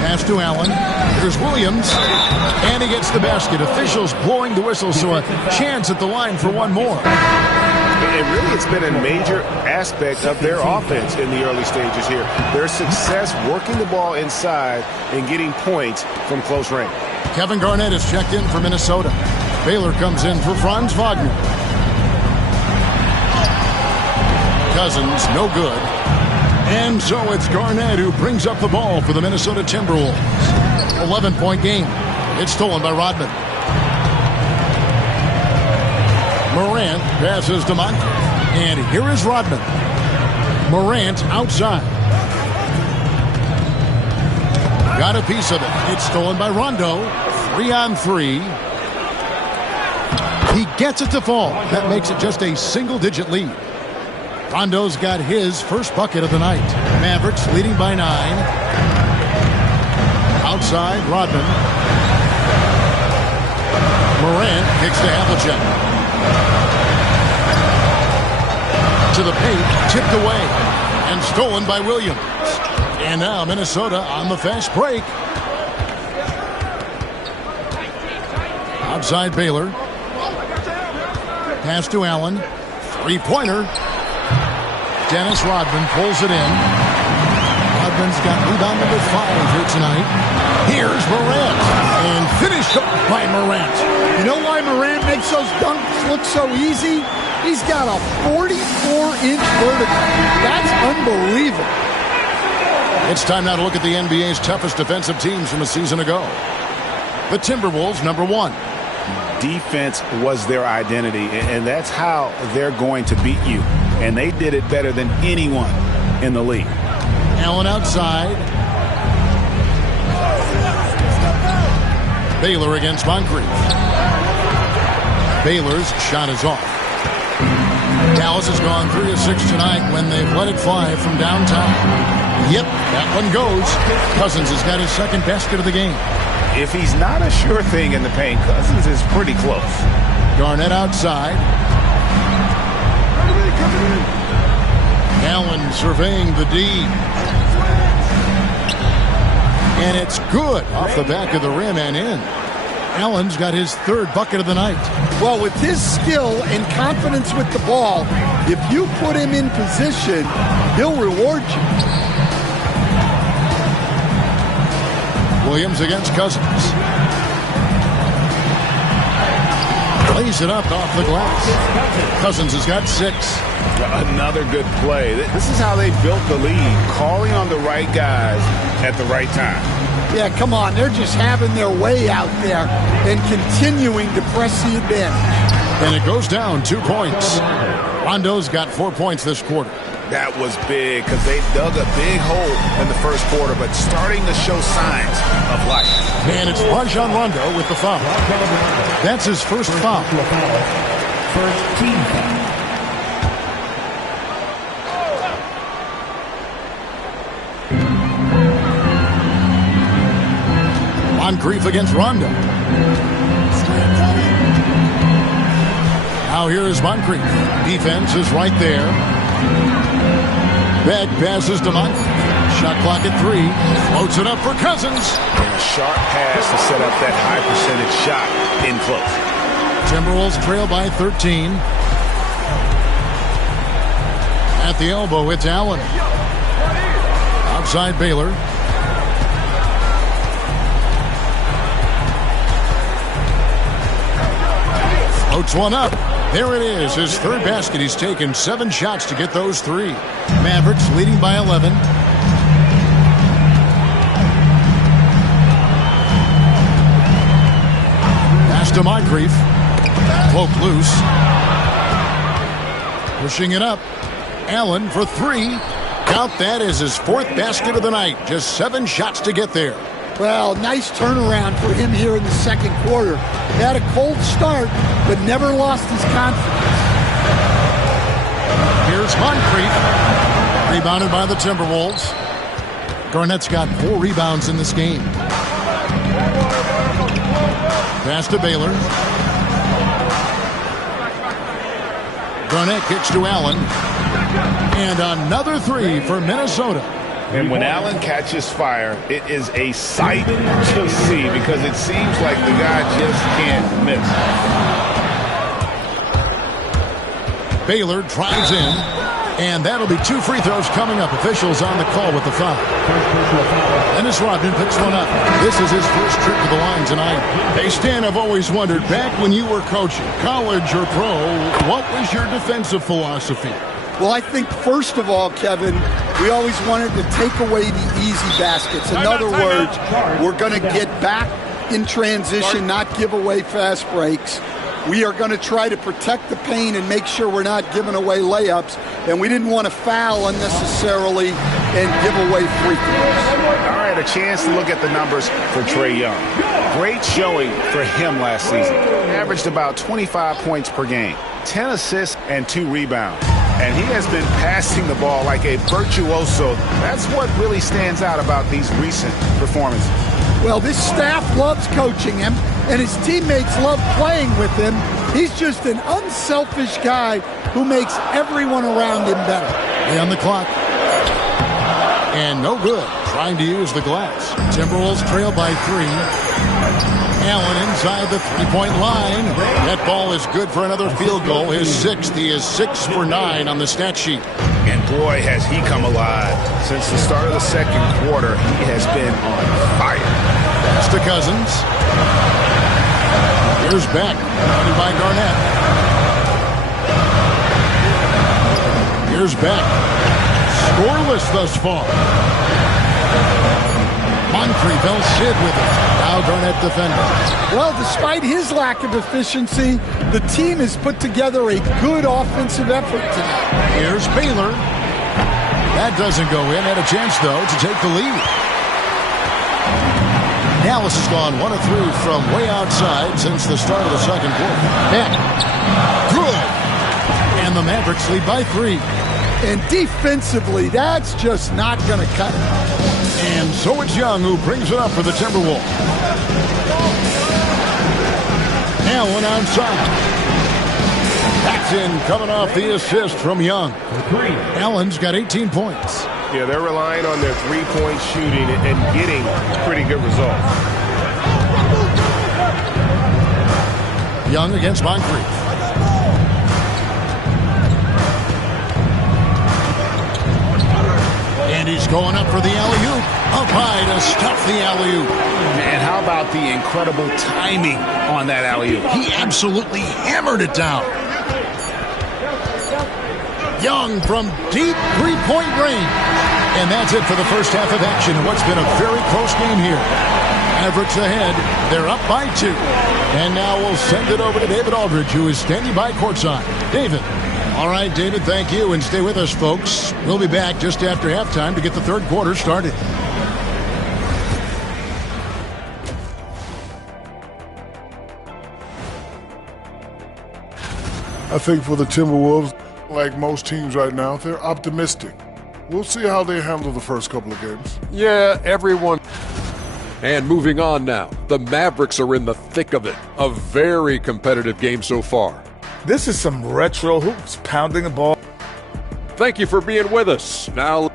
Pass to Allen. Here's Williams. And he gets the basket. Officials blowing the whistle, so a chance at the line for one more. And really, it's been a major aspect of their offense in the early stages here. Their success working the ball inside and getting points from close range. Kevin Garnett is checked in for Minnesota. Baylor comes in for Franz Wagner. Cousins, no good. And so it's Garnett who brings up the ball for the Minnesota Timberwolves. 11-point game. It's stolen by Rodman. Morant passes to Monk. And here is Rodman. Morant outside. Got a piece of it. It's stolen by Rondo. 3-on-3. He gets it to fall. That makes it just a single-digit lead. Rondo's got his first bucket of the night. Mavericks leading by 9. Outside, Rodman. Morant kicks to Havlicek. To the paint, tipped away, and stolen by Williams. And now Minnesota on the fast break. Outside Baylor. Pass to Allen. Three-pointer. Dennis Rodman pulls it in. Rodman's got rebound number 5 here tonight. Here's Morant. And finished up by Morant. You know why Morant makes those dunks look so easy? He's got a 44-inch vertical. That's unbelievable. It's time now to look at the NBA's toughest defensive teams from a season ago. The Timberwolves, number 1. Defense was their identity, and that's how they're going to beat you. And they did it better than anyone in the league. Allen outside. Baylor against Moncrief. Baylor's shot is off. Dallas has gone 3 of 6 tonight when they've let it fly from downtown. Yep, that one goes. Cousins has got his second basket of the game. If he's not a sure thing in the paint, Cousins is pretty close. Garnett outside. Allen surveying the D. And it's good off the back of the rim and in. Allen's got his third bucket of the night. Well, with his skill and confidence with the ball, if you put him in position, he'll reward you. Williams against Cousins. Lays it up off the glass. Cousins has got 6. Another good play. This is how they built the lead, calling on the right guys at the right time. Yeah, come on. They're just having their way out there and continuing to press the advantage. And it goes down 2 points. Rondo's got 4 points this quarter. That was big because they dug a big hole in the first quarter, but starting to show signs of life. And it's Rajon Rondo with the foul. That's his first foul. First team foul. Moncrief against Rondo. Now here is Moncrief. Defense is right there. Beck passes to Moncrief. Shot clock at 3. Floats it up for Cousins. And a sharp pass to set up that high percentage shot in close. Timberwolves trail by 13. At the elbow, it's Allen. Outside Baylor. Floats one up. There it is, his third basket. He's taken 7 shots to get those 3. Mavericks leading by 11. Pass to Moncrief. Poke loose. Pushing it up. Allen for 3. Count that as his 4th basket of the night. Just 7 shots to get there. Well, nice turnaround for him here in the second quarter. Had a cold start, but never lost his confidence. Here's Moncrief, rebounded by the Timberwolves. Garnett's got 4 rebounds in this game. Pass to Baylor. Garnett kicks to Allen. And another 3 for Minnesota. And when Allen catches fire, it is a sight to see because it seems like the guy just can't miss. Baylor drives in, and that'll be 2 free throws coming up. Officials on the call with the foul. Dennis Rodman picks one up. This is his first trip to the line tonight. Hey, Stan, I've always wondered, back when you were coaching, college or pro, what was your defensive philosophy? Well, I think, first of all, Kevin, we always wanted to take away the easy baskets. In other words, we're going to get back in transition, not give away fast breaks. We are going to try to protect the paint and make sure we're not giving away layups. And we didn't want to foul unnecessarily and give away free throws. All right, a chance to look at the numbers for Trae Young. Great showing for him last season. Averaged about 25 points per game, 10 assists, and 2 rebounds. And he has been passing the ball like a virtuoso. That's what really stands out about these recent performances. Well, this staff loves coaching him, and his teammates love playing with him. He's just an unselfish guy who makes everyone around him better. On the clock. And no good. Trying to use the glass. Timberwolves trail by 3. Allen inside the three-point line. That ball is good for another field goal. His 6th. He is 6 for 9 on the stat sheet. And boy, has he come alive. Since the start of the second quarter, he has been on fire. Pass to Cousins. Here's Beck. Running by Garnett. Here's Beck. Scoreless thus far. Moncrief fell shit with it. Now Garnett defending. Well, despite his lack of efficiency, the team has put together a good offensive effort tonight. Here's Baylor. That doesn't go in. Had a chance, though, to take the lead. Dallas has gone 1 of 3 from way outside since the start of the second quarter. Beck. Good. And the Mavericks lead by 3. And defensively, that's just not going to cut it. And so it's Young who brings it up for the Timberwolves. Allen outside. Paxson coming off the assist from Young. Allen's got 18 points. Yeah, they're relying on their three-point shooting and getting pretty good results. Young against Moncrief. And he's going up for the alley-oop. Up high to stuff the alley-oop. Man, how about the incredible timing on that alley-oop? He absolutely hammered it down. Young from deep three-point range. And that's it for the first half of action in what's been a very close game here. Mavericks ahead. They're up by 2. And now we'll send it over to David Aldridge, who is standing by courtside. David. All right, David, thank you. And stay with us, folks. We'll be back just after halftime to get the third quarter started. I think for the Timberwolves, like most teams right now, they're optimistic. We'll see how they handle the first couple of games. Yeah, everyone. And moving on now, the Mavericks are in the thick of it. A very competitive game so far. This is some retro hoops, pounding the ball. Thank you for being with us. Now,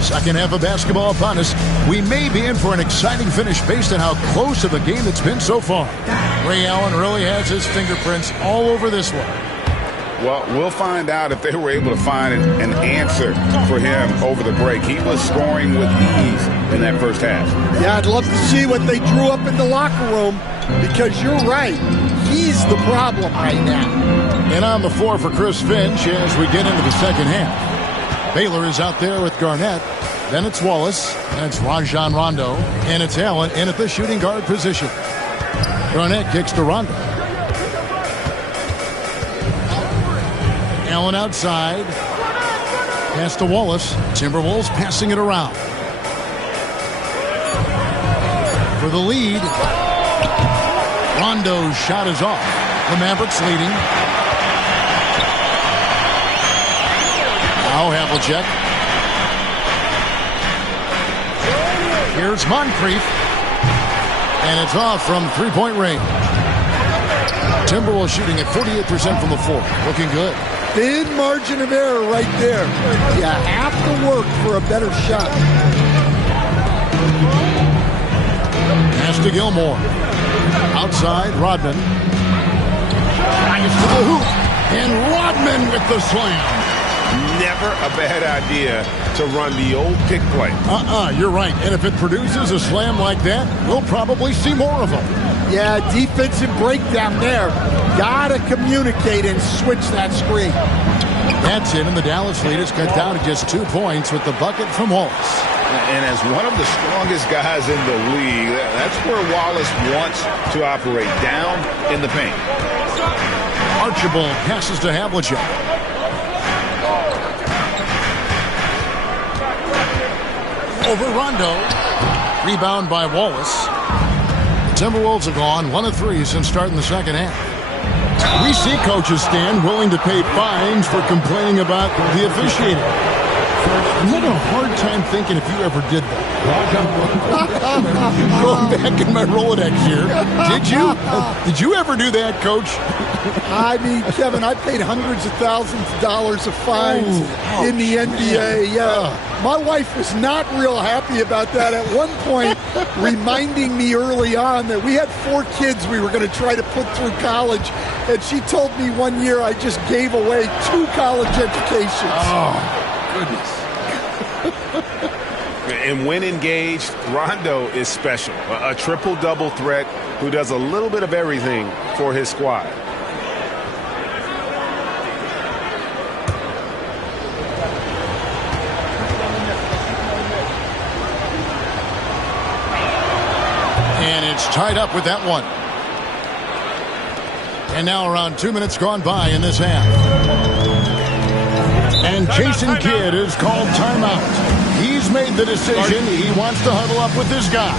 second half of basketball upon us. We may be in for an exciting finish based on how close of a game it's been so far. Ray Allen really has his fingerprints all over this one. Well, we'll find out if they were able to find an answer for him over the break. He was scoring with ease in that first half. Yeah, I'd love to see what they drew up in the locker room because you're right. He's the problem right now. And on the floor for Chris Finch as we get into the second half. Baylor is out there with Garnett. Then it's Wallace. Then it's Rajon Rondo. And it's Allen in at the shooting guard position. Garnett kicks to Rondo. Allen outside. Pass to Wallace. Timberwolves passing it around. For the lead. Rondo's shot is off. The Mavericks leading. Now Havlicek. Here's Moncrief. And it's off from three-point range. Timberwolves shooting at 48% from the floor. Looking good. Thin margin of error right there. You have to work for a better shot. Pass to Gilmore. Outside, Rodman. Drives to the hoop. And Rodman with the slam. Never a bad idea to run the old pick play. You're right. And if it produces a slam like that, we'll probably see more of them. Yeah, defensive breakdown there. Gotta communicate and switch that screen. That's it, and the Dallas lead is cut down to just 2 points with the bucket from Wallace. And as one of the strongest guys in the league, that's where Wallace wants to operate, down in the paint. Archibald passes to Havlicek. Over Rondo. Rebound by Wallace. The Timberwolves have gone 1 of 3 since starting the second half. We see coaches stand willing to pay fines for complaining about the officiating. I'm having a hard time thinking if you ever did that. Going back in my Rolodex here. Did you ever do that, Coach? I mean, Kevin, I paid hundreds of thousands of dollars of fines in the NBA. Yeah. My wife was not real happy about that at one point, reminding me early on that we had 4 kids we were going to try to put through college. And she told me one year I just gave away 2 college educations. Oh, goodness. And when engaged, Rondo is special. A triple-double threat who does a little bit of everything for his squad. And it's tied up with that one. And now around 2 minutes gone by in this half. And Jason Kidd is called timeout. He's made the decision. He wants to huddle up with this guy.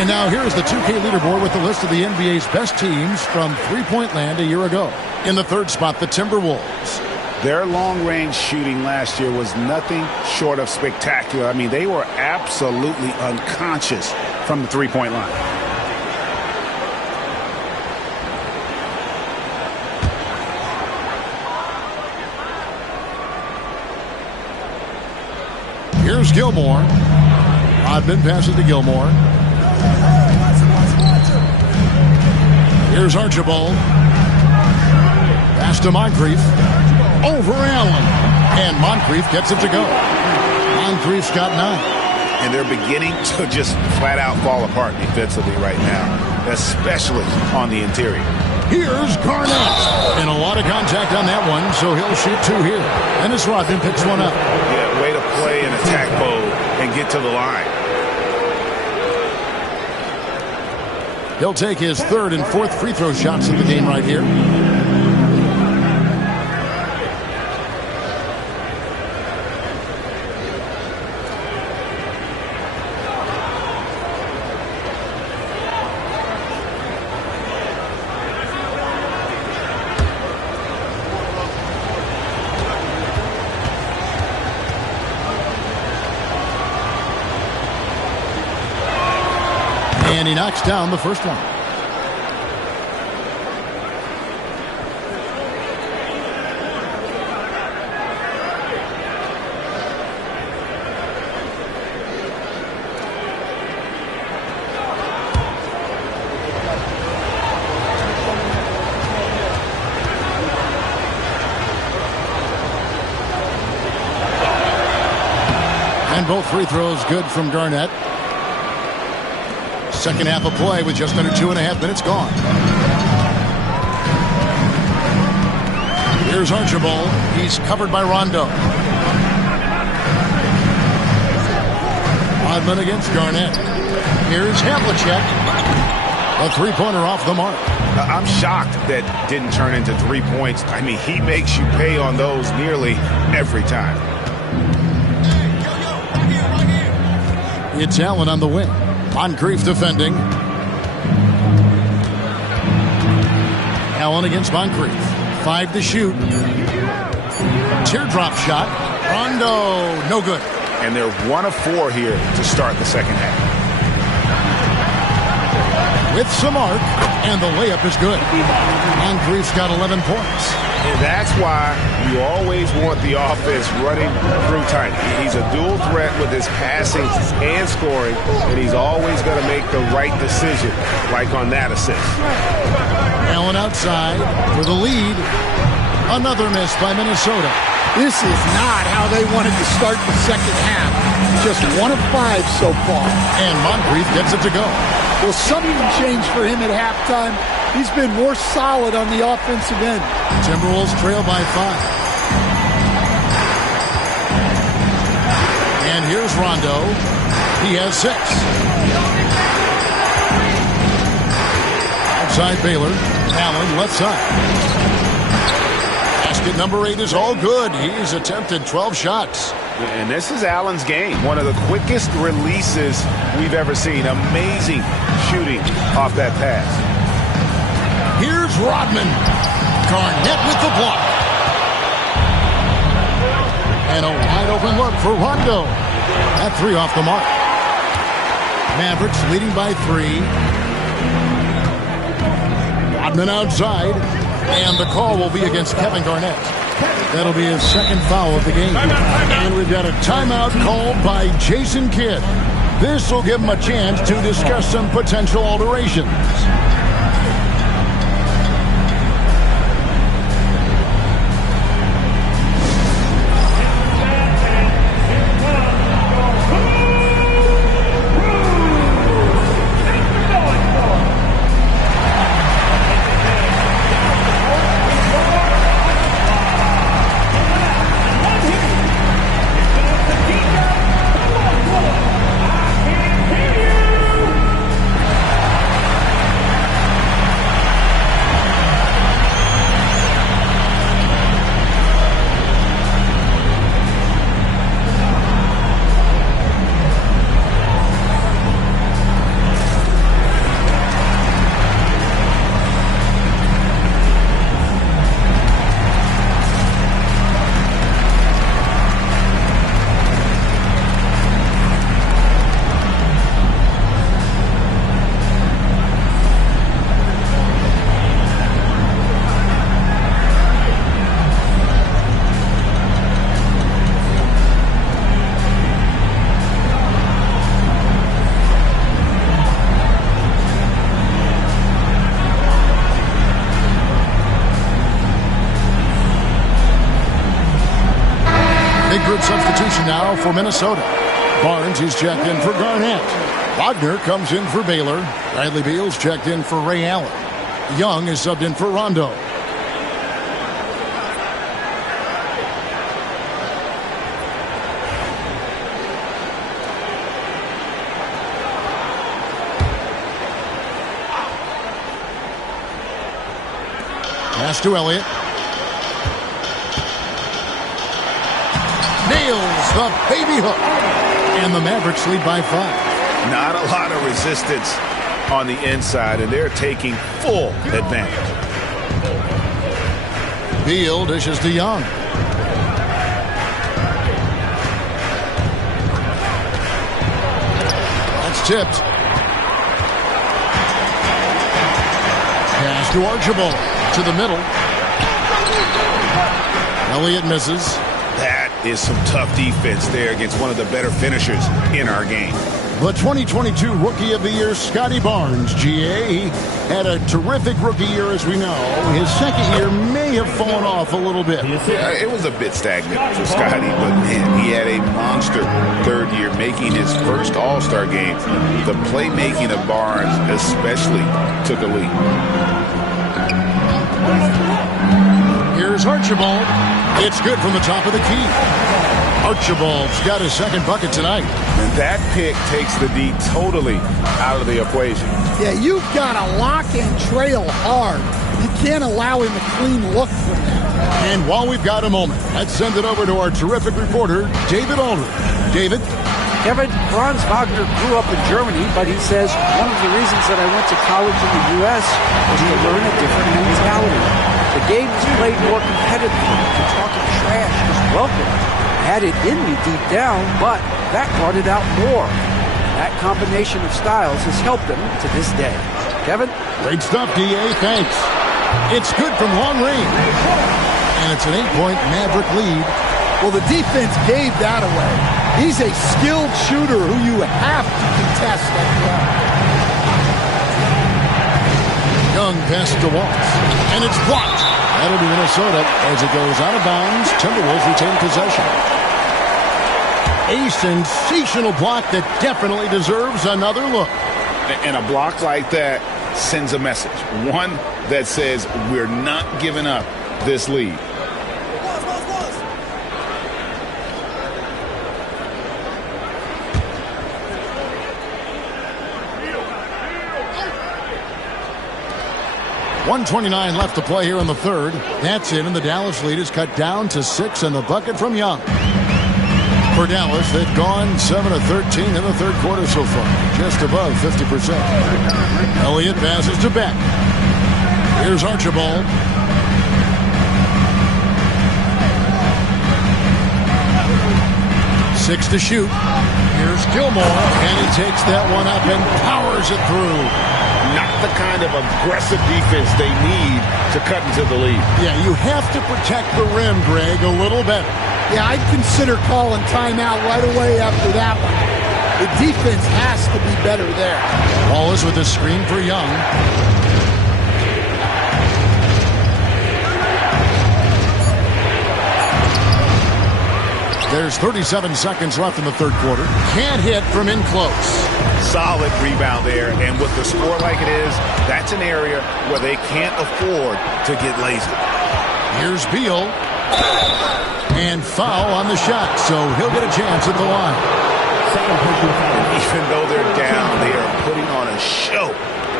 And now here's the 2K leaderboard with the list of the NBA's best teams from three-point land a year ago. In the third spot, the Timberwolves. Their long-range shooting last year was nothing short of spectacular. I mean, they were absolutely unconscious from the three-point line. Here's Gilmore. Rodman passes to Gilmore. Here's Archibald. Pass to Moncrief. Over Allen. And Moncrief gets it to go. Moncrief's got 9. And they're beginning to just flat out fall apart defensively right now, especially on the interior. Here's Garnett. And a lot of contact on that one, so he'll shoot 2 here. And as Rodman picks one up. Yeah, way to play in attack mode and get to the line. He'll take his third and fourth free throw shots of the game right here. And he knocks down the first one. And both free throws good from Garnett. Second half of play with just under 2.5 minutes gone. Here's Archibald. He's covered by Rondo. Rodman against Garnett. Here's Havlicek. A three-pointer off the mark. I'm shocked that didn't turn into 3 points. I mean, he makes you pay on those nearly every time. It's Allen on the wing. Moncrief defending. Allen against Moncrief. 5 to shoot. Teardrop shot. Rondo, no good. And they're 1 of 4 here to start the second half. With some arc, and the layup is good. Moncrief's got 11 points. And that's why you always want the offense running through tight. He's a dual threat with his passing and scoring, and he's always going to make the right decision, like on that assist. Allen outside for the lead. Another miss by Minnesota. This is not how they wanted to start the second half. Just 1 of 5 so far. And Moncrief gets it to go. Will something change for him at halftime? He's been more solid on the offensive end. Timberwolves trail by 5. And here's Rondo. He has 6. Outside Baylor. Allen left side. Basket number 8 is all good. He's attempted 12 shots. And this is Allen's game. One of the quickest releases we've ever seen. Amazing shooting off that pass. Here's Rodman. Garnett with the block. And a wide open look for Rondo. That 3 off the mark. Mavericks leading by 3. Rodman outside. And the call will be against Kevin Garnett. That'll be his second foul of the game. And we've got a timeout called by Jason Kidd. This will give him a chance to discuss some potential alterations. Substitution now for Minnesota. Barnes is checked in for Garnett. Wagner comes in for Baylor. Bradley Beal's checked in for Ray Allen. Young is subbed in for Rondo. Pass to Elliott. Nails the baby hook. And the Mavericks lead by 5. Not a lot of resistance on the inside, and they're taking full advantage. Beal dishes to Young. That's tipped. Pass to Archibald. To the middle. Elliott misses. That is some tough defense there against one of the better finishers in our game. The 2022 Rookie of the Year, Scotty Barnes, GA. He had a terrific rookie year, as we know. His second year may have fallen off a little bit. It was a bit stagnant for Scotty, but man, he had a monster third year, making his first All-Star game. The playmaking of Barnes especially took a leap. Here's Archibald. It's good from the top of the key. Archibald's got his second bucket tonight. And that pick takes the D totally out of the equation. Yeah, you've got to lock and trail hard. You can't allow him a clean look from that. And while we've got a moment, let's send it over to our terrific reporter, David Aldridge. David? Kevin, Franz Wagner grew up in Germany, but he says one of the reasons that I went to college in the U.S. was to learn a different mentality. The game is played more competitively. The talking trash is welcome. I had it in me deep down, but that brought it out more. That combination of styles has helped him to this day. Kevin? Great stuff, D.A. Thanks. It's good from long range. And it's an 8-point Maverick lead. Well, the defense gave that away. He's a skilled shooter who you have to contest at the line. Young pass to Waltz. And it's blocked. That'll be Minnesota as it goes out of bounds. Timberwolves retain possession. A sensational block that definitely deserves another look. And a block like that sends a message. One that says we're not giving up this lead. .129 left to play here in the third. That's it, and the Dallas lead is cut down to 6, and the bucket from Young. For Dallas, they've gone 7 of 13 in the third quarter so far, just above 50%. Elliott passes to Beck. Here's Archibald. Six to shoot. Here's Gilmore, and he takes that one up and powers it through. Not the kind of aggressive defense they need to cut into the lead. Yeah, you have to protect the rim, Greg, a little better. Yeah, I'd consider calling timeout right away after that one. The defense has to be better there. Wallace with a screen for Young. There's 37 seconds left in the third quarter. Can't hit from in close. Solid rebound there, and with the score like it is, that's an area where they can't afford to get lazy. Here's Beal. And foul on the shot, so he'll get a chance at the line. And even though they're down, they are putting on a show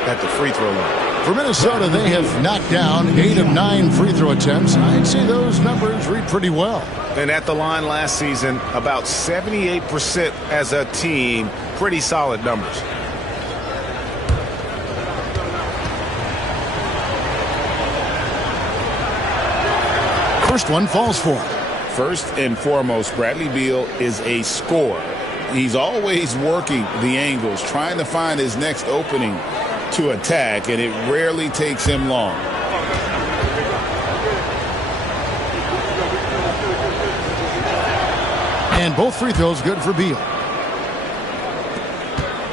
at the free throw line. For Minnesota, they have knocked down 8 of 9 free throw attempts. I'd say those numbers read pretty well. And at the line last season, about 78% as a team. Pretty solid numbers. First one falls for him. First and foremost, Bradley Beal is a scorer. He's always working the angles, trying to find his next opening to attack, and it rarely takes him long. And both free throws good for Beal.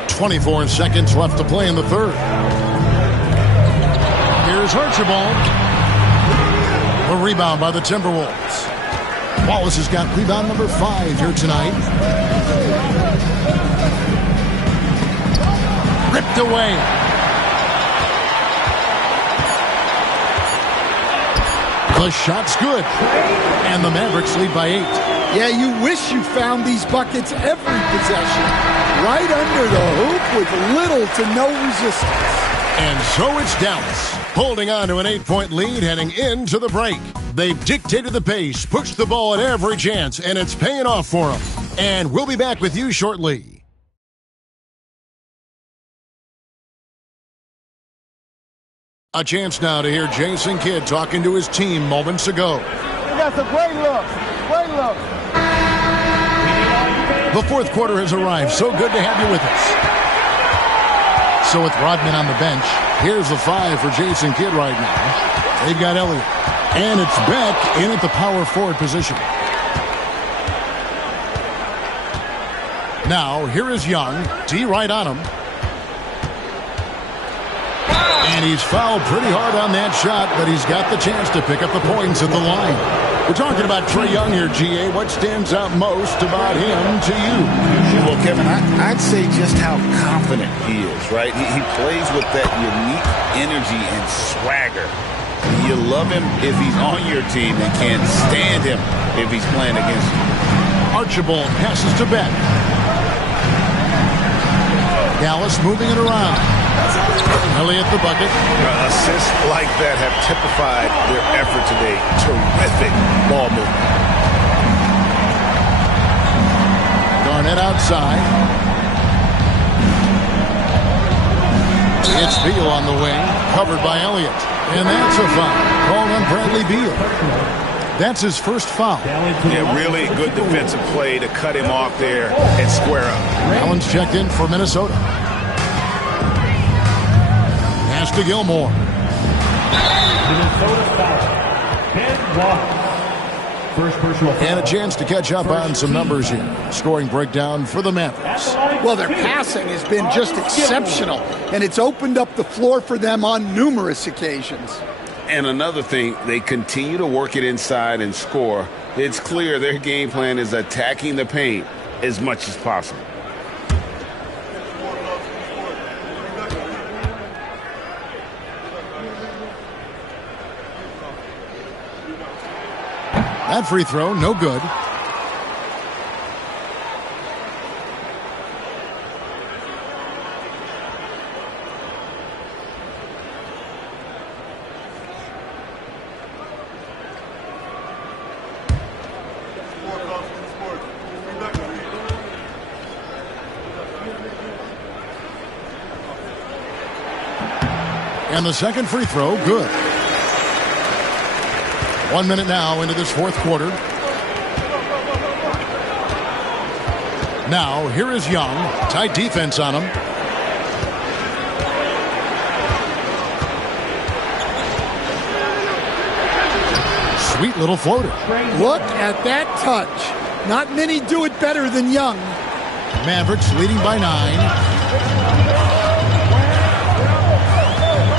24 seconds left to play in the third. Here's Archibald. A rebound by the Timberwolves. Wallace has got rebound number 5 here tonight. Ripped away. The shot's good. And the Mavericks lead by 8. Yeah, you wish you found these buckets every possession. Right under the hoop with little to no resistance. And so it's Dallas. Holding on to an 8-point lead heading into the break. They've dictated the pace, pushed the ball at every chance, and it's paying off for them. And we'll be back with you shortly. A chance now to hear Jason Kidd talking to his team moments ago. We got some great looks. Great looks. The fourth quarter has arrived. So good to have you with us. So with Rodman on the bench, here's the 5 for Jason Kidd right now. They've got Elliott. And it's Beck in at the power forward position. Now, here is Young. D right on him. And he's fouled pretty hard on that shot, but he's got the chance to pick up the points at the line. We're talking about Trae Young here, GA. What stands out most about him to you? Well, Kevin, I'd say just how confident he is, right? He plays with that unique energy and swagger. You love him if he's on your team and can't stand him if he's playing against you. Archibald passes to Beck. Dallas moving it around. Elliott the bucket. Assists like that have typified their effort today. Terrific ball movement. Garnett outside. It's Beal on the wing, covered by Elliott. And that's a foul called on Bradley Beal. That's his first foul. Yeah, really good defensive play to cut him off there and square up. Allen's checked in for Minnesota. Pass to Gilmore. Minnesota foul. Ben Wallace. First personal foul. And a chance to catch up on some numbers here. Scoring breakdown for the Mavericks. Well, their passing has been just exceptional, and it's opened up the floor for them on numerous occasions. And another thing, they continue to work it inside and score. It's clear their game plan is attacking the paint as much as possible. That free throw, no good. And the second free throw, good. 1 minute now into this fourth quarter. Now, here is Young. Tight defense on him. Sweet little floater. Look at that touch. Not many do it better than Young. Mavericks leading by 9.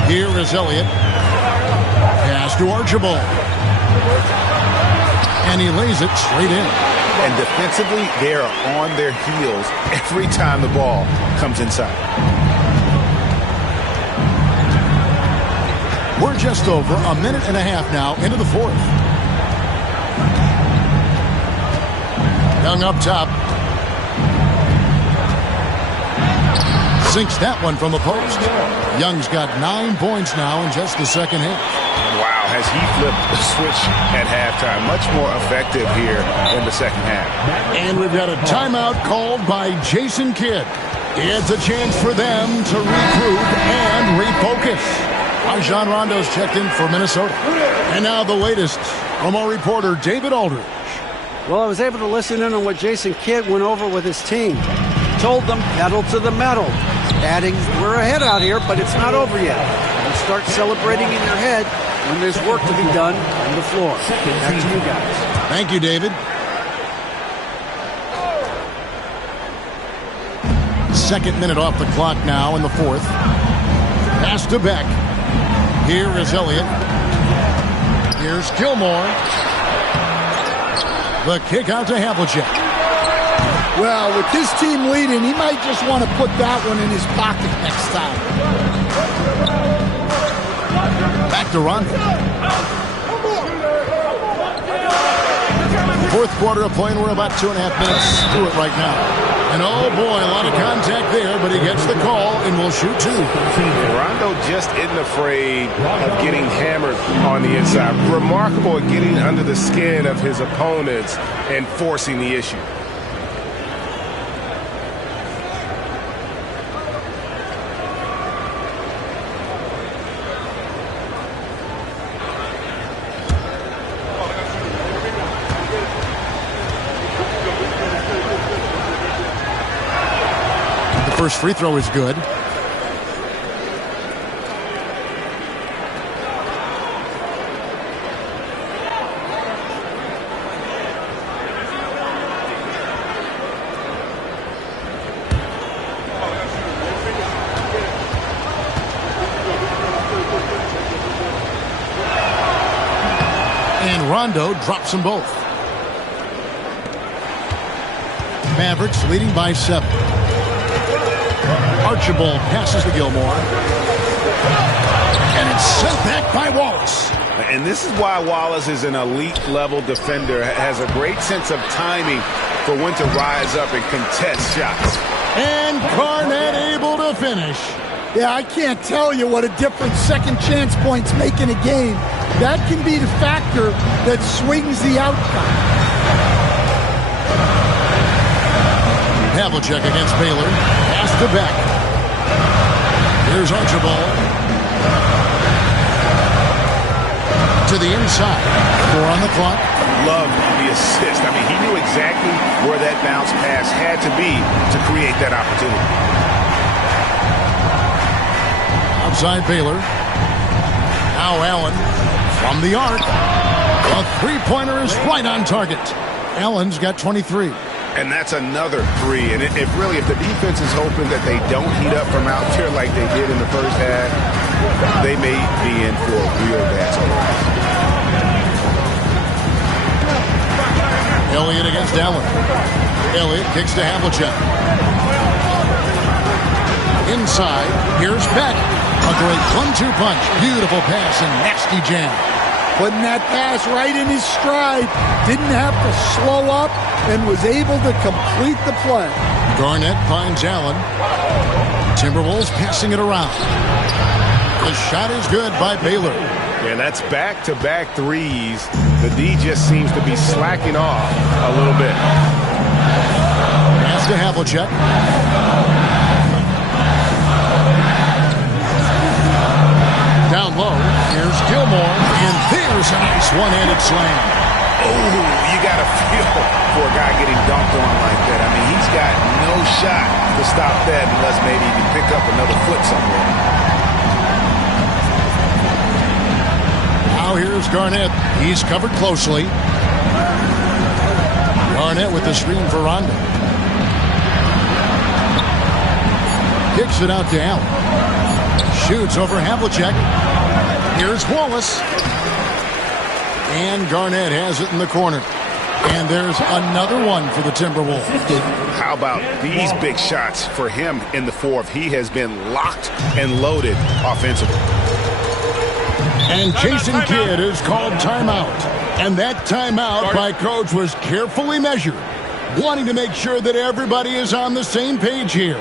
Here is Elliott. Pass to Archibald. And he lays it straight in. And defensively, they are on their heels every time the ball comes inside. We're just over a minute and a half now into the fourth. Young up top. Sinks that one from the post. Young's got 9 points now in just the second half. Wow, has he flipped the switch at halftime. Much more effective here in the second half. And we've got a timeout called by Jason Kidd. It's a chance for them to regroup and refocus. Rajon Rondo's checked in for Minnesota. And now the latest from our reporter, David Aldridge. Well, I was able to listen in on what Jason Kidd went over with his team. Told them, pedal to the metal. Adding, we're ahead out here, but it's not over yet. You start celebrating in your head when there's work to be done on the floor. Back to you guys. Thank you, David. Second minute off the clock now in the fourth. Pass to Beck. Here is Elliott. Here's Gilmore. The kick out to Havlicek. Well, with his team leading, he might just want to put that one in his pocket next time. Back to Rondo. Fourth quarter of play, and we're about 2.5 minutes through it right now. And oh boy, a lot of contact there, but he gets the call and will shoot 2. Rondo just isn't afraid of getting hammered on the inside. Remarkable at getting under the skin of his opponents and forcing the issue. First free throw is good. And Rondo drops them both. Mavericks leading by 7. Archibald passes to Gilmore. And it's sent back by Wallace. And this is why Wallace is an elite-level defender, has a great sense of timing for when to rise up and contest shots. And Garnett able to finish. Yeah, I can't tell you what a difference second chance points make in a game. That can be the factor that swings the outcome. Havlicek against Baylor. Pass to Beck. Here's Archibald. To the inside. 4 on the clock. Loved the assist. I mean, he knew exactly where that bounce pass had to be to create that opportunity. Outside Baylor. Now Allen from the arc. A three-pointer is right on target. Allen's got 23. And that's another 3. And if the defense is hoping that they don't heat up from out there like they did in the first half, they may be in for a real bad surprise. Elliott against Allen. Elliott kicks to Havlicek. Inside, here's Beck. A great 1-2 punch. Beautiful pass and nasty jam. Putting that pass right in his stride. Didn't have to slow up and was able to complete the play. Garnett finds Allen. Timberwolves passing it around. The shot is good by Baylor. And that's back-to-back threes. The D just seems to be slacking off a little bit. Pass to Havlicek. Down low, here's Gilmore, and there's a nice one-handed slam. Oh, you got to feel for a guy getting dunked on like that. I mean, he's got no shot to stop that unless maybe he can pick up another foot somewhere. Now here's Garnett. He's covered closely. Garnett with the screen for Rondo. Kicks it out to Allen. Shoots over Havlicek. Here's Wallace. And Garnett has it in the corner. And there's another one for the Timberwolves. How about these big shots for him in the fourth? He has been locked and loaded offensively. And Jason Kidd is called timeout. And that timeout by Coach was carefully measured, wanting to make sure that everybody is on the same page here.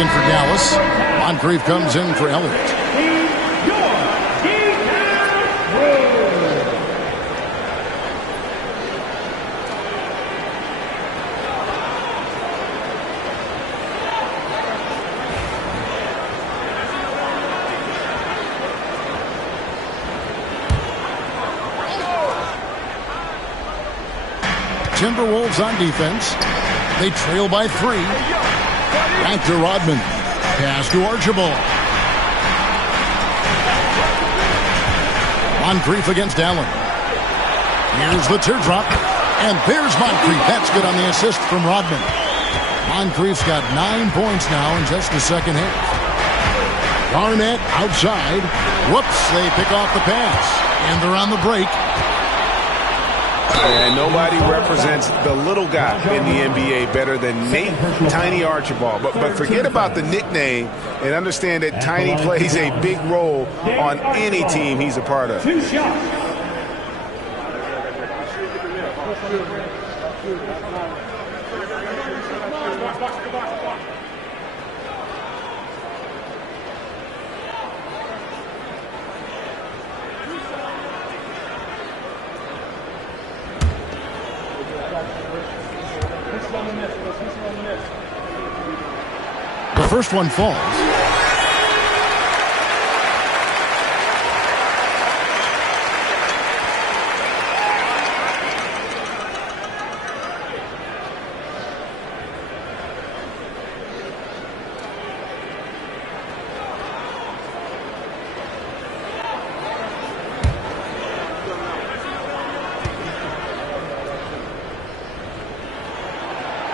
in for Dallas. Moncrief comes in for Elliott. Timberwolves on defense. They trail by 3. Back to Rodman. Pass to Archibald. Moncrief against Allen. Here's the teardrop. And there's Moncrief. That's good on the assist from Rodman. Moncrief's got 9 points now in just the second half. Garnett outside. Whoops, they pick off the pass. And they're on the break. And nobody represents the little guy in the NBA better than Nate Tiny Archibald. But forget about the nickname and understand that Tiny plays a big role on any team he's a part of. 2 shots. The first one falls.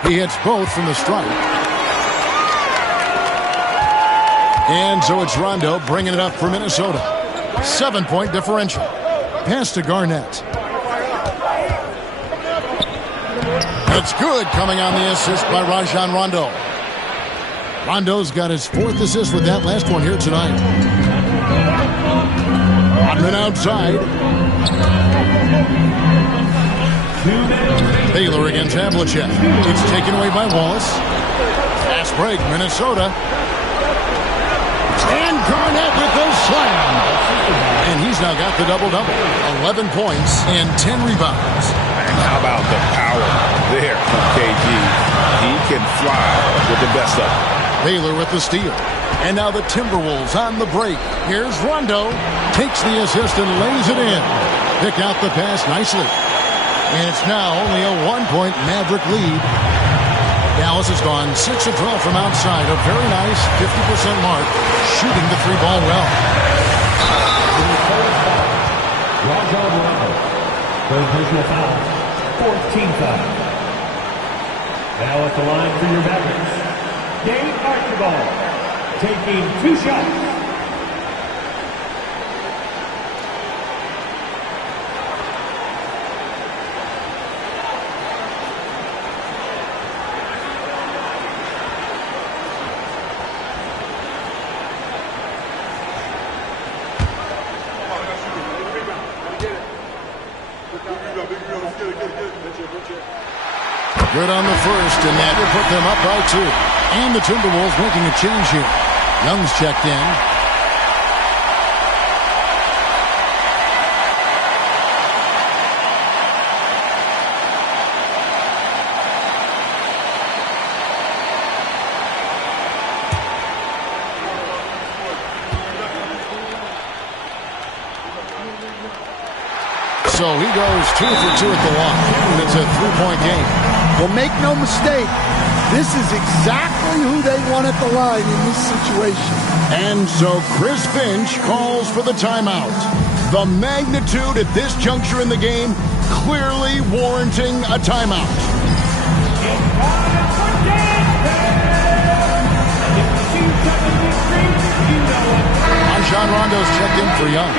He hits both from the stripe. And so it's Rondo bringing it up for Minnesota. 7-point differential. Pass to Garnett. That's good, coming on the assist by Rajon Rondo. Rondo's got his 4th assist with that last one here tonight. Rodman outside. Baylor against Havlicek. It's taken away by Wallace. Fast break, Minnesota. And Garnett with the slam. And he's now got the double-double. 11 points and 10 rebounds. And how about the power there from KG? He can fly with the best of them. Baylor with the steal. And now the Timberwolves on the break. Here's Rondo. Takes the assist and lays it in. Pick out the pass nicely. And it's now only a 1-point Maverick lead. Dallas has gone 6 of 12 from outside. A very nice 50% mark. Shooting the 3-ball well. Rajon Rondo. Third personal foul. 14th foul. Now at the line for your Mavericks. Nate Archibald. Taking 2 shots. Good on the first, and that will put them up by 2. And the Timberwolves making a change here. Young's checked in. So he goes 2 for 2 at the line. And it's a 3-point game. Well, make no mistake, this is exactly who they want at the line in this situation. And so Chris Finch calls for the timeout. The magnitude at this juncture in the game clearly warranting a timeout. Rajon Rondo's checked in for Young.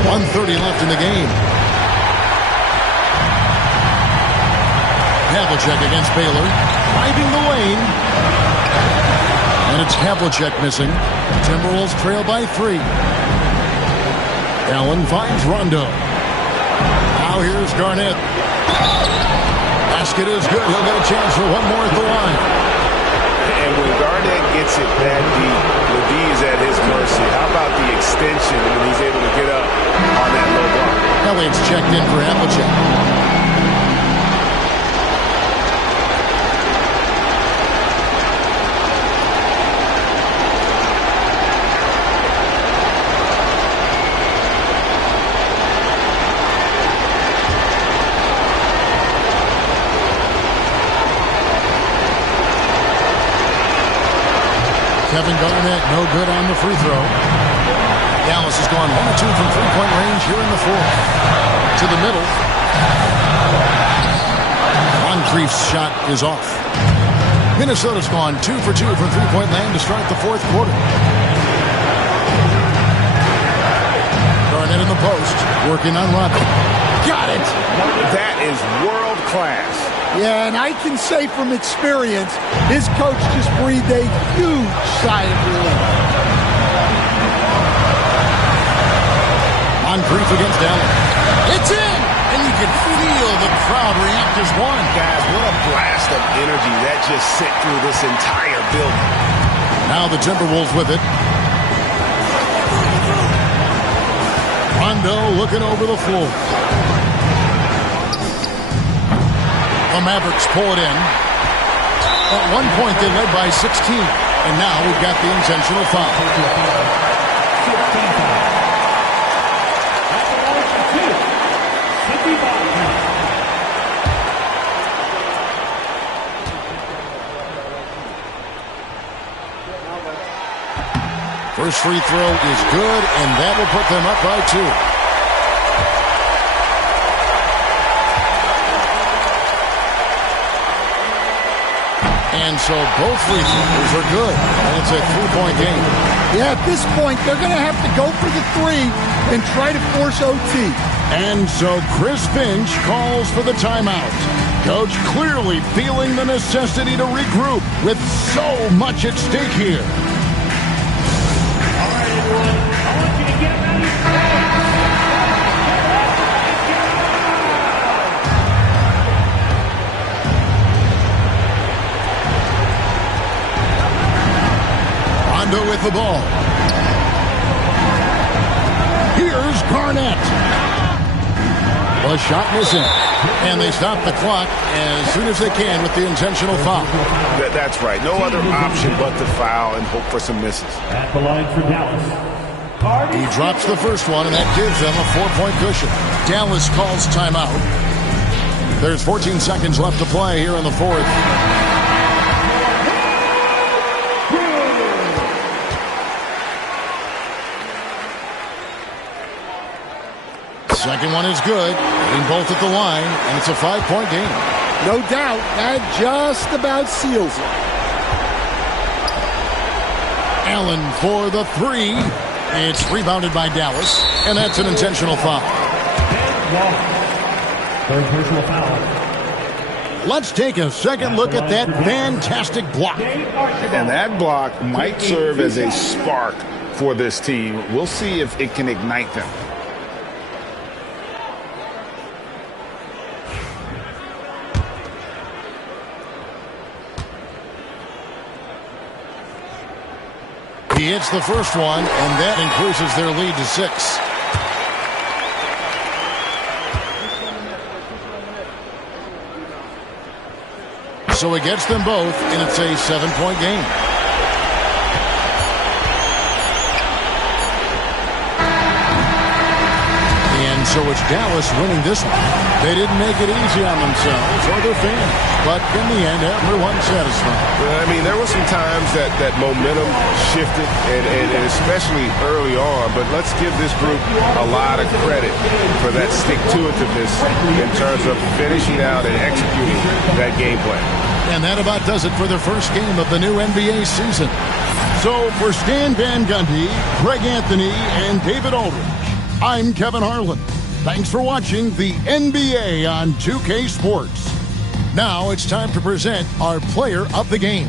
.130 left in the game. Havlicek against Baylor. Driving the lane. And it's Havlicek missing. Timberwolves trail by 3. Allen finds Rondo. Now here's Garnett. basket is good. He'll get a chance for one more at the line. And when Garnett gets it that deep, Ledee is at his mercy. How about the extension when he's able to get up on that low block? Elliott's checked in for Havlicek. Kevin Garnett, no good on the free throw. Dallas has gone 1 of 2 from three-point range here in the fourth. To the middle. Moncrief's shot is off. Minnesota's gone 2 for 2 from three-point land to start the fourth quarter. Garnett in the post, working on Rodney. Got it! That is world class. Yeah, and I can say from experience, his coach just breathed a huge sigh of relief. Moncrief against Allen. It's in! And you can feel the crowd react as one. Guys, what a blast of energy that just sent through this entire building. Now the Timberwolves with it. Rondo looking over the floor. The Mavericks pull it in. At one point, they led by 16. And now we've got the intentional foul. First free throw is good, and that will put them up by 2. And so both free throws are good, and it's a three-point game. Yeah, at this point, they're going to have to go for the three and try to force OT. And so Chris Finch calls for the timeout. Coach clearly feeling the necessity to regroup with so much at stake here. All right, everyone. I want you to get ready. Rondo with the ball. Here's Garnett. A shot missing. And they stop the clock as soon as they can with the intentional foul. That's right. No other option but to foul and hope for some misses. At the line for Dallas. He drops the first one, and that gives them a 4-point cushion. Dallas calls timeout. There's 14 seconds left to play here in the fourth. Second one is good. Hitting both at the line, and it's a 5-point game. No doubt, that just about seals it. Allen for the three. It's rebounded by Dallas, and that's an intentional foul. Third personal foul. Let's take a second look at that fantastic block. And that block might serve as a spark for this team. We'll see if it can ignite them. He hits the first one, and that increases their lead to 6. So it gets them both, and it's a 7-point game. And so it's Dallas winning this one. They didn't make it easy on themselves or their fans, but in the end, everyone's satisfied. I mean, there were some times that momentum shifted, and especially early on, but let's give this group a lot of credit for that stick-to-itiveness in terms of finishing out and executing that game plan. And that about does it for the first game of the new NBA season. So for Stan Van Gundy, Greg Anthony, and David Aldridge, I'm Kevin Harlan. Thanks for watching the NBA on 2K Sports. Now it's time to present our player of the game.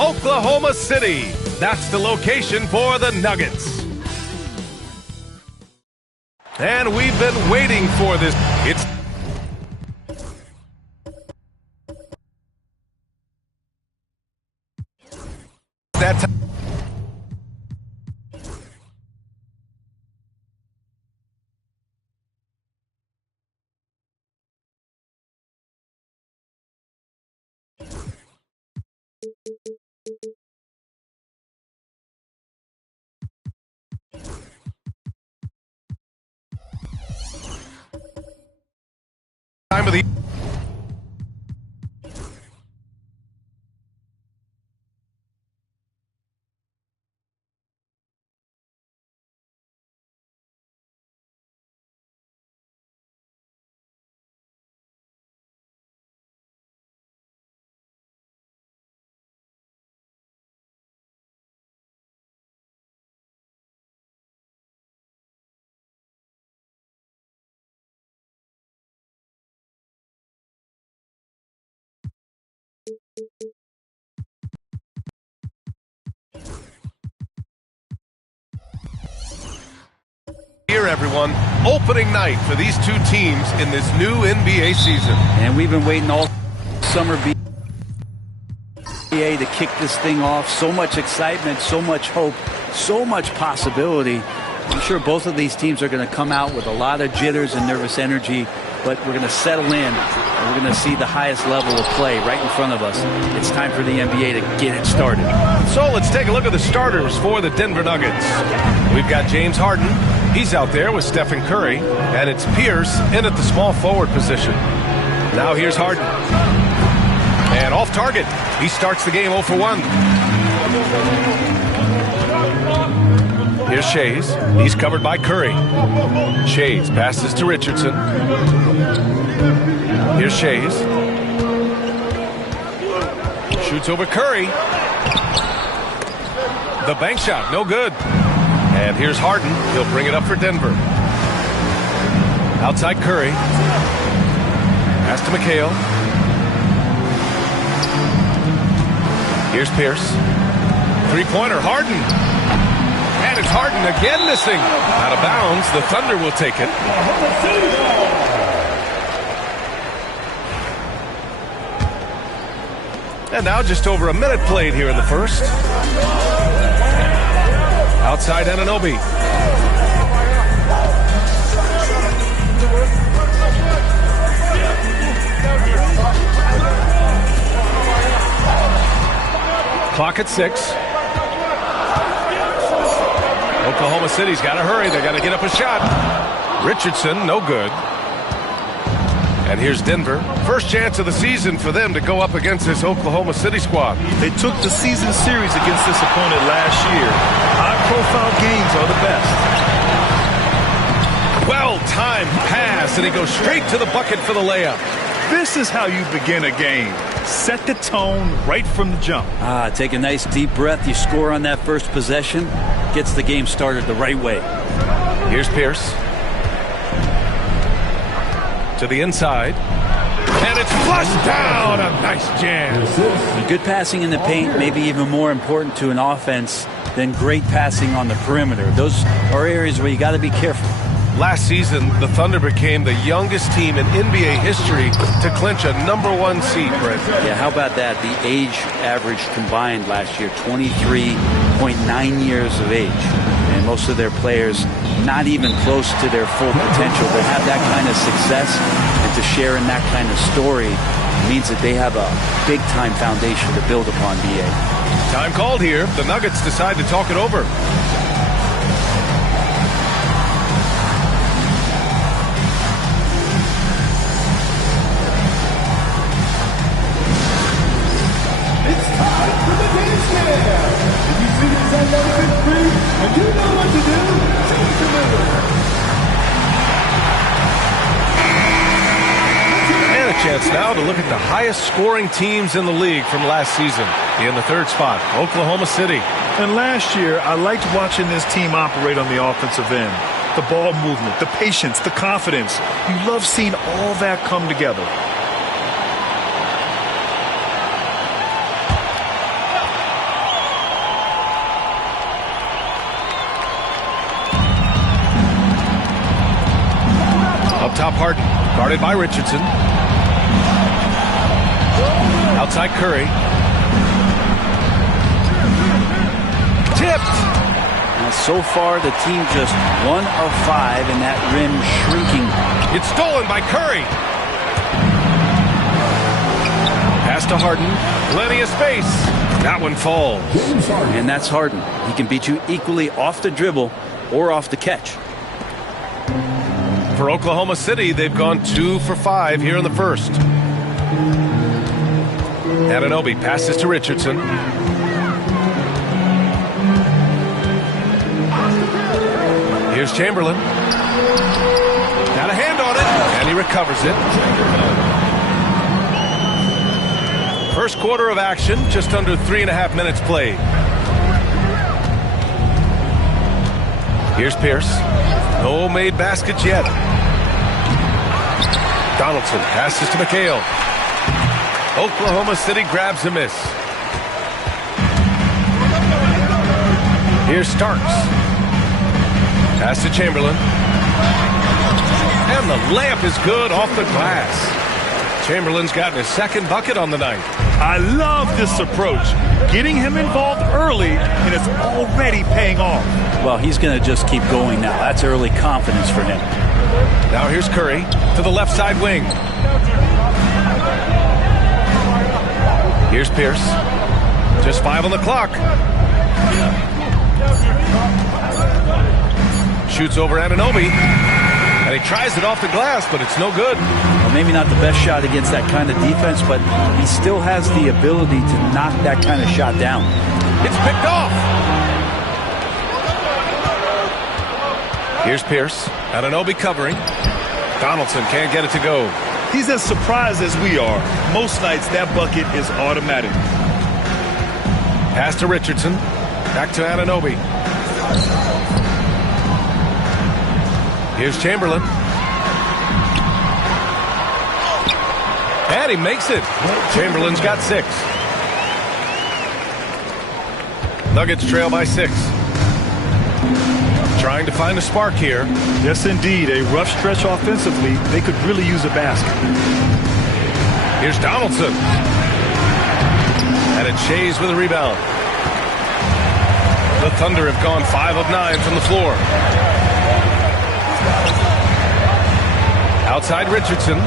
Oklahoma City. That's the location for the Nuggets. And we've been waiting for this. It's that time. Time of the here, everyone. Opening night for these two teams in this new NBA season. And we've been waiting all summer to kick this thing off. So much excitement, so much hope, so much possibility. I'm sure both of these teams are going to come out with a lot of jitters and nervous energy, but we're going to settle in and we're going to see the highest level of play right in front of us. It's time for the NBA to get it started. So let's take a look at the starters for the Denver Nuggets. We've got James Harden. He's out there with Stephen Curry, and it's Pierce in at the small forward position. Now here's Harden. And off target. He starts the game 0 for 1. Here's Shays. He's covered by Curry. Shays passes to Richardson. Here's Shays. Shoots over Curry. The bank shot, no good. And here's Harden. He'll bring it up for Denver. Outside Curry. Pass to McHale. Here's Pierce. Three-pointer, Harden. And it's Harden again missing. Out of bounds, the Thunder will take it. And now just over a minute played here in the first. Outside Anunoby. clock at 6. Oklahoma City's got to hurry. They got to get up a shot. Richardson, no good. And here's Denver. First chance of the season for them to go up against this Oklahoma City squad. They took the season series against this opponent last year. High-profile games are the best. Well-timed pass, and he goes straight to the bucket for the layup. This is how you begin a game. Set the tone right from the jump. Take a nice deep breath. You score on that first possession. Gets the game started the right way. Here's Pierce. To the inside. And it's flushed down. A nice jam. Good passing in the paint, maybe even more important to an offense than great passing on the perimeter. Those are areas where you got to be careful. Last season, the Thunder became the youngest team in NBA history to clinch a #1 seed, Brent. Yeah, how about that? The age average combined last year, 23.9 years of age. And most of their players not even close to their full potential. To have that kind of success and to share in that kind of story means that they have a big-time foundation to build upon, BA. Time called here. The Nuggets decide to talk it over. And you know what to do. Change the move. And a chance now to look at the highest scoring teams in the league from last season. In the third spot, Oklahoma City. And last year, I liked watching this team operate on the offensive end. The ball movement, the patience, the confidence. You love seeing all that come together. Top Harden, guarded by Richardson. Outside Curry. Tipped. Now, so far, the team just 1 of 5, and that rim shrinking. It's stolen by Curry. Pass to Harden. Plenty of space. That one falls. And that's Harden. He can beat you equally off the dribble or off the catch. For Oklahoma City, they've gone 2 for 5 here in the first. Anunoby passes to Richardson. Here's Chamberlain. Got a hand on it, and he recovers it. First quarter of action, just under 3.5 minutes played. Here's Pierce. No made baskets yet. Donaldson passes to McHale. Oklahoma City grabs a miss. Here's Starks. Pass to Chamberlain. And the layup is good off the glass. Chamberlain's gotten his second bucket on the night. I love this approach. Getting him involved early, and it's already paying off. Well, he's going to just keep going now. That's early confidence for him. Now here's Curry to the left side wing. Here's Pierce. Just 5 on the clock. Shoots over Anunoby. And he tries it off the glass, but it's no good. Well, maybe not the best shot against that kind of defense, but he still has the ability to knock that kind of shot down. It's picked off. Here's Pierce. Anunoby covering. Donaldson can't get it to go. He's as surprised as we are. Most nights, that bucket is automatic. Pass to Richardson. Back to Anunoby. Here's Chamberlain. And he makes it. Chamberlain's got 6. Nuggets trail by 6. Trying to find a spark here. Yes, indeed. A rough stretch offensively. They could really use a basket. Here's Donaldson. And it's Shays with a rebound. The Thunder have gone 5 of 9 from the floor. Outside Richardson.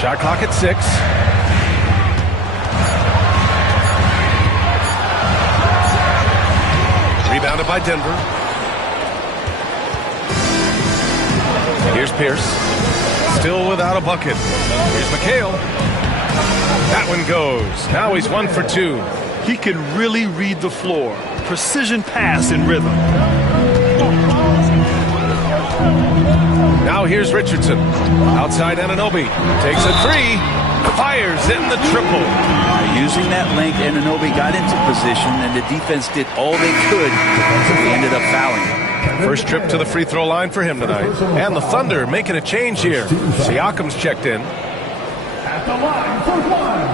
Shot clock at 6. Rebounded by Denver. Here's Pierce. Still without a bucket. Here's McHale. That one goes. Now he's 1 for 2. He can really read the floor. Precision pass in rhythm. Now here's Richardson. Outside Anunoby. Takes a 3. Fires in the triple. Using that length, Anunoby got into position, and the defense did all they could. They ended up fouling. First trip to the free throw line for him tonight. And the Thunder making a change here. Siakam's checked in. At the line for one,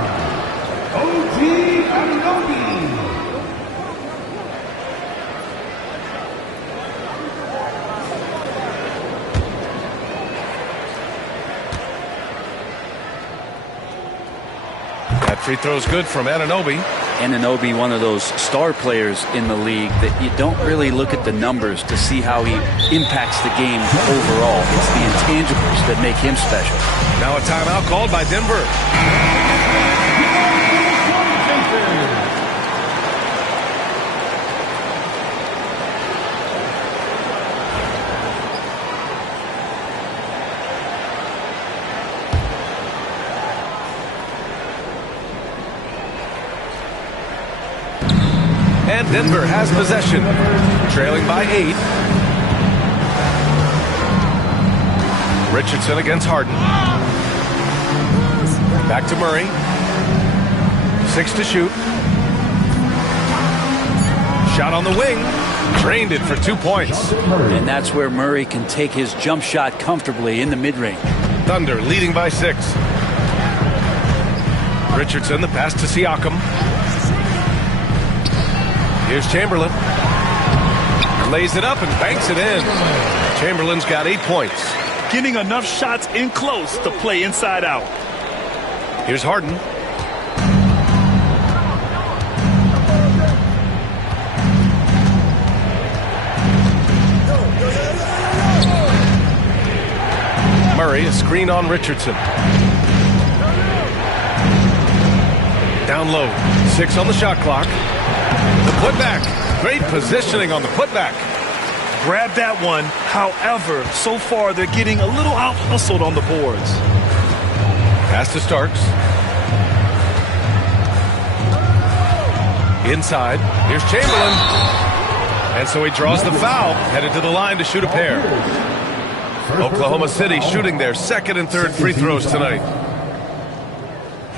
OG Anunoby. That free throw's good from Anunoby. Anunoby, one of those star players in the league that you don't really look at the numbers to see how he impacts the game overall. It's the intangibles that make him special. Now a timeout called by Denver. And Denver has possession, trailing by 8. Richardson against Harden. Back to Murray. 6 to shoot. Shot on the wing. Drained it for 2 points. And that's where Murray can take his jump shot comfortably in the mid-range. Thunder leading by 6. Richardson, the pass to Siakam. Here's Chamberlain. Lays it up and banks it in. Chamberlain's got 8 points. Getting enough shots in close to play inside out. Here's Harden. Murray, a screen on Richardson. Down low. 6 on the shot clock. The putback. Great positioning on the putback. Grab that one. However, so far they're getting a little out-hustled on the boards. Pass to Starks. Inside. Here's Chamberlain. And so he draws the foul. Headed to the line to shoot a pair. Oklahoma City shooting their second and third free throws tonight.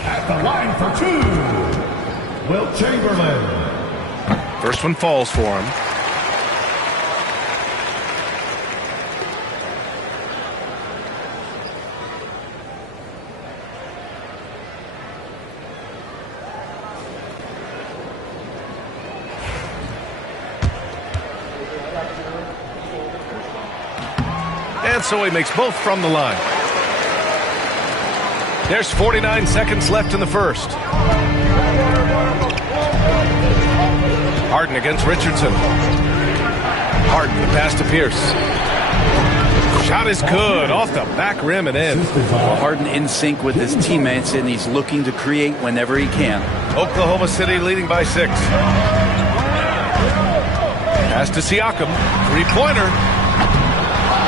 At the line for 2, Wilt Chamberlain. First one falls for him. And so he makes both from the line. There's 49 seconds left in the first. Harden against Richardson. Harden, the pass to Pierce. Shot is good, off the back rim and in. Well, Harden in sync with his teammates, and he's looking to create whenever he can. Oklahoma City leading by 6. Pass to Siakam, 3-pointer.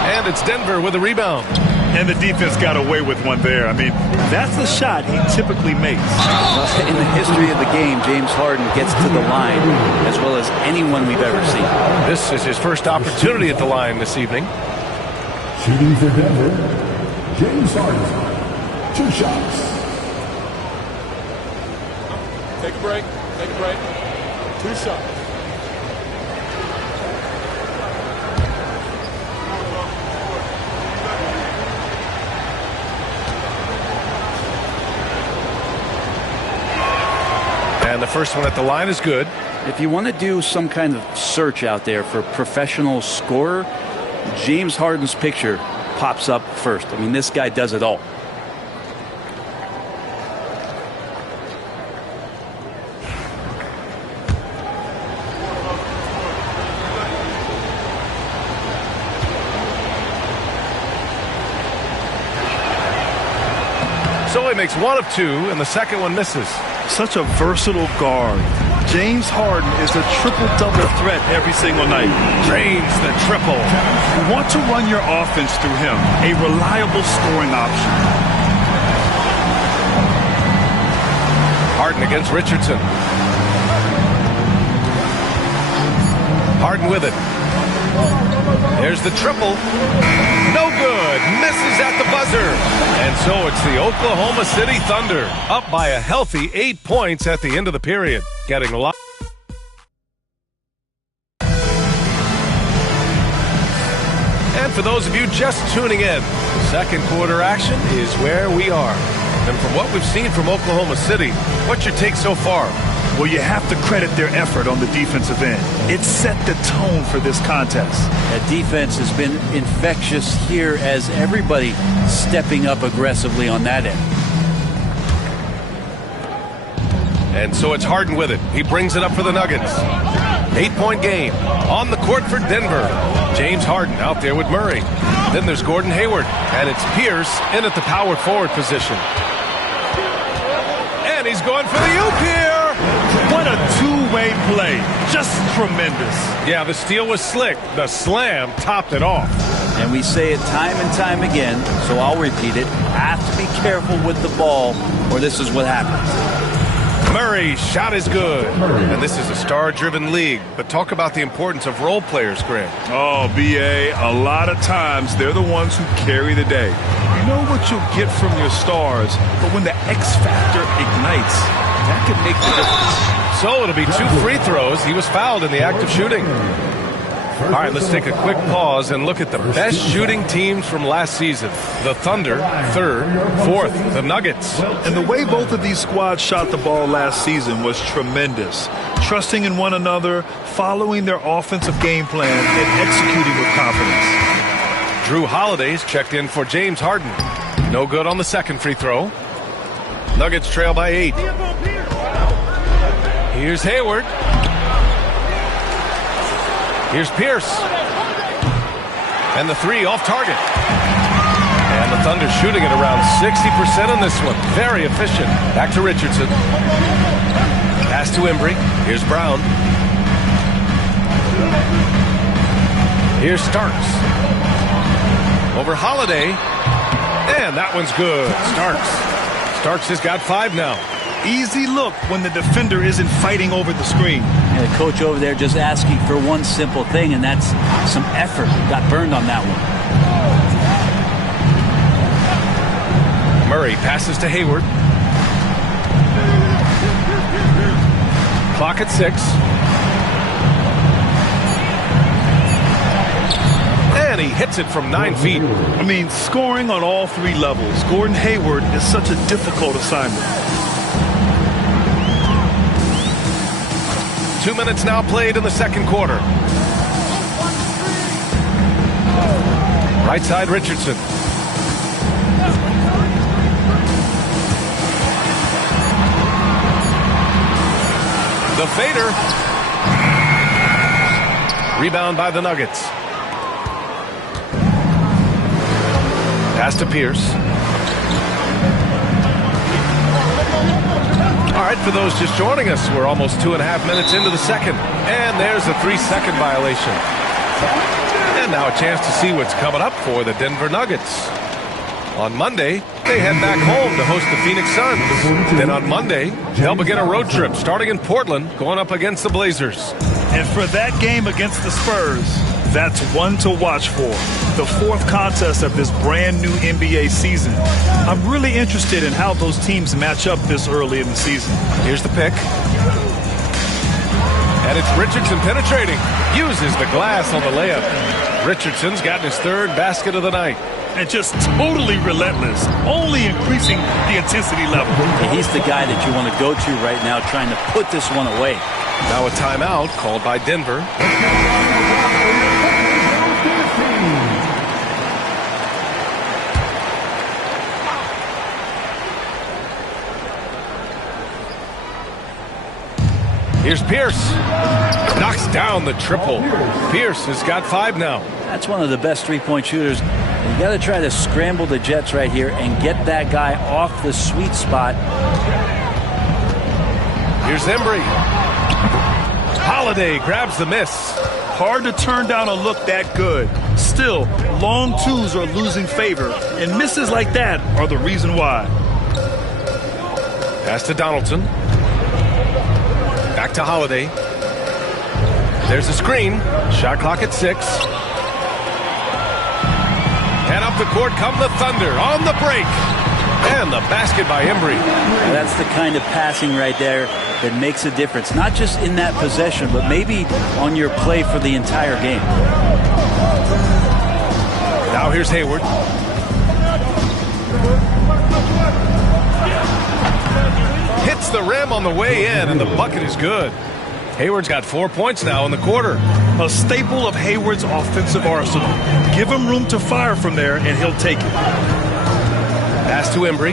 And it's Denver with a rebound. And the defense got away with one there. I mean, that's the shot he typically makes. In the history of the game, James Harden gets to the line as well as anyone we've ever seen. This is his first opportunity at the line this evening. Shooting for Denver, James Harden. 2 shots. Take a break. Take a break. 2 shots. And the first one at the line is good. If you want to do some kind of search out there for professional scorer, James Harden's picture pops up first. I mean, this guy does it all. So he makes one of two, and the second one misses. Such a versatile guard. James Harden is a triple-double threat every single night. Drains the triple. You want to run your offense through him, a reliable scoring option. Harden against Richardson. Harden with it. There's the triple. No good. Misses at the buzzer. And so it's the Oklahoma City Thunder up by a healthy 8 points at the end of the period. Getting a lot. And for those of you just tuning in, second quarter action is where we are. And from what we've seen from Oklahoma City, what's your take so far? Well, you have to credit their effort on the defensive end. It set the tone for this contest. That defense has been infectious here as everybody stepping up aggressively on that end. And so it's Harden with it. He brings it up for the Nuggets. 8-point game on the court for Denver. James Harden out there with Murray. Then there's Gordon Hayward. And it's Pierce in at the power forward position. And he's going for the oop here. What a two-way play. Just tremendous. Yeah, the steal was slick. The slam topped it off. And we say it time and time again, so I'll repeat it. Have to be careful with the ball, or this is what happens. Murray's shot is good. And this is a star-driven league. But talk about the importance of role players, Grant. Oh, B.A., a lot of times they're the ones who carry the day. You know what you'll get from your stars, but when the X factor ignites, that can make the difference. So it'll be 2 free throws. He was fouled in the act of shooting. All right, let's take a quick pause and look at the best shooting teams from last season. The Thunder, 3rd, 4th, the Nuggets. And the way both of these squads shot the ball last season was tremendous. Trusting in one another, following their offensive game plan, and executing with confidence. Drew Holiday's checked in for James Harden. No good on the second free throw. Nuggets trail by 8. Here's Hayward. Here's Pierce. And the 3 off target. And the Thunder shooting at around 60% on this one. Very efficient. Back to Richardson. Pass to Embry. Here's Brown. Here's Starks. Over Holiday. And that one's good. Starks has got 5 now. Easy look when the defender isn't fighting over the screen. And the coach over there just asking for one simple thing, and that's some effort. Got burned on that one. Murray passes to Hayward. Clock at 6. And he hits it from 9 feet. I mean, scoring on all 3 levels. Gordon Hayward is such a difficult assignment. 2 minutes now played in the second quarter. Right side, Richardson. The fader. Rebound by the Nuggets. Pass to Pierce. All right, for those just joining us, we're almost 2.5 minutes into the second. And there's a 3-second violation. And now a chance to see what's coming up for the Denver Nuggets. On Monday, they head back home to host the Phoenix Suns. Then on Monday, they'll begin a road trip starting in Portland, going up against the Blazers. And for that game against the Spurs, that's one to watch for. The 4th contest of this brand new NBA season. I'm really interested in how those teams match up this early in the season. Here's the pick. And it's Richardson penetrating. Uses the glass on the layup. Richardson's gotten his 3rd basket of the night. And just totally relentless, only increasing the intensity level. He's the guy that you want to go to right now, trying to put this one away. Now a timeout called by Denver. Here's Pierce. Knocks down the triple. Pierce has got 5 now. That's one of the best 3-point shooters You got to try to scramble the Jets right here and get that guy off the sweet spot. Here's Embry. Holiday grabs the miss. Hard to turn down a look that good. Still, long twos are losing favor, and misses like that are the reason why. Pass to Donaldson. Back to Holiday. There's a screen. Shot clock at 6. And up the court come the Thunder on the break. And the basket by Embry. That's the kind of passing right there that makes a difference. Not just in that possession, but maybe on your play for the entire game. Now here's Hayward. Hits the rim on the way in, and the bucket is good. Hayward's got 4 points now in the quarter. A staple of Hayward's offensive arsenal. Give him room to fire from there, and he'll take it. Pass to Embry.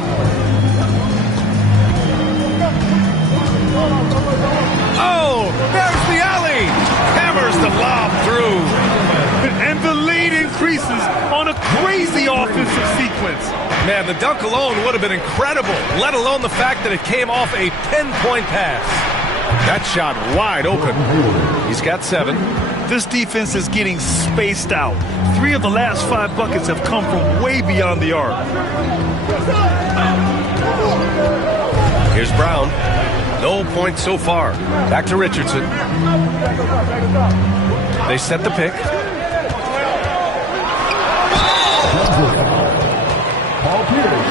Oh, there's the alley. Hammers the lob through. And the lead increases on a crazy offensive sequence. Man, the dunk alone would have been incredible, let alone the fact that it came off a pinpoint pass. That shot wide open. He's got 7. This defense is getting spaced out. 3 of the last 5 buckets have come from way beyond the arc. Here's Brown. No points so far. Back to Richardson. They set the pick. Paul Pierce.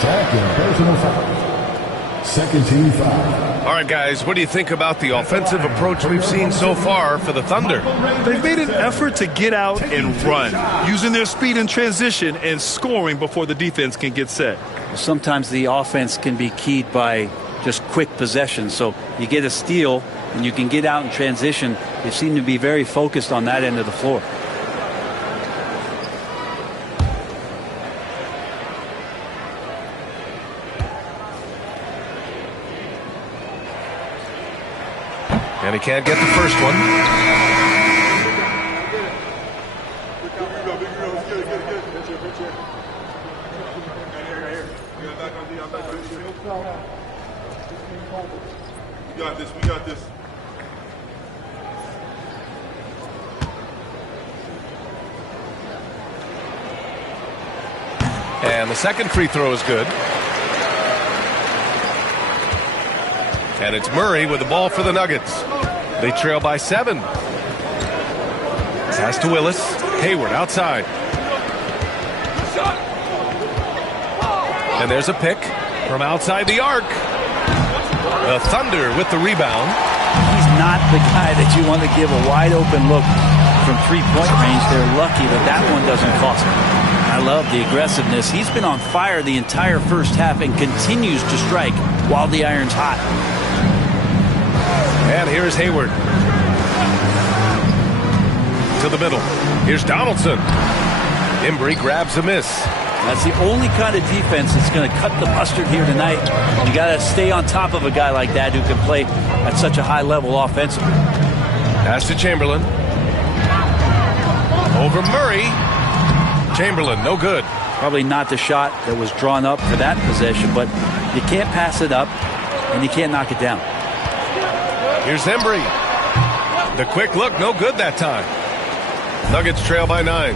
Second personal foul. Second team foul. All right, guys, what do you think about the offensive approach we've seen so far for the Thunder? They've made an effort to get out and run, using their speed in transition and scoring before the defense can get set. Sometimes the offense can be keyed by just quick possession. So you get a steal and you can get out in transition. They seem to be very focused on that end of the floor. And he can't get the first one. We got this. And the second free throw is good. And it's Murray with the ball for the Nuggets. They trail by 7. Pass to Willis. Hayward outside. And there's a pick from outside the arc. The Thunder with the rebound. He's not the guy that you want to give a wide open look from three-point range. They're lucky that one doesn't cost them. I love the aggressiveness. He's been on fire the entire first half and continues to strike while the iron's hot. And here's Hayward. To the middle. Here's Donaldson. Embry grabs a miss. That's the only kind of defense that's going to cut the mustard here tonight. You got to stay on top of a guy like that who can play at such a high level offensively. Pass to Chamberlain. Over Murray. Chamberlain, no good. Probably not the shot that was drawn up for that possession, but you can't pass it up and you can't knock it down. Here's Embry. The quick look, no good that time. Nuggets trail by 9.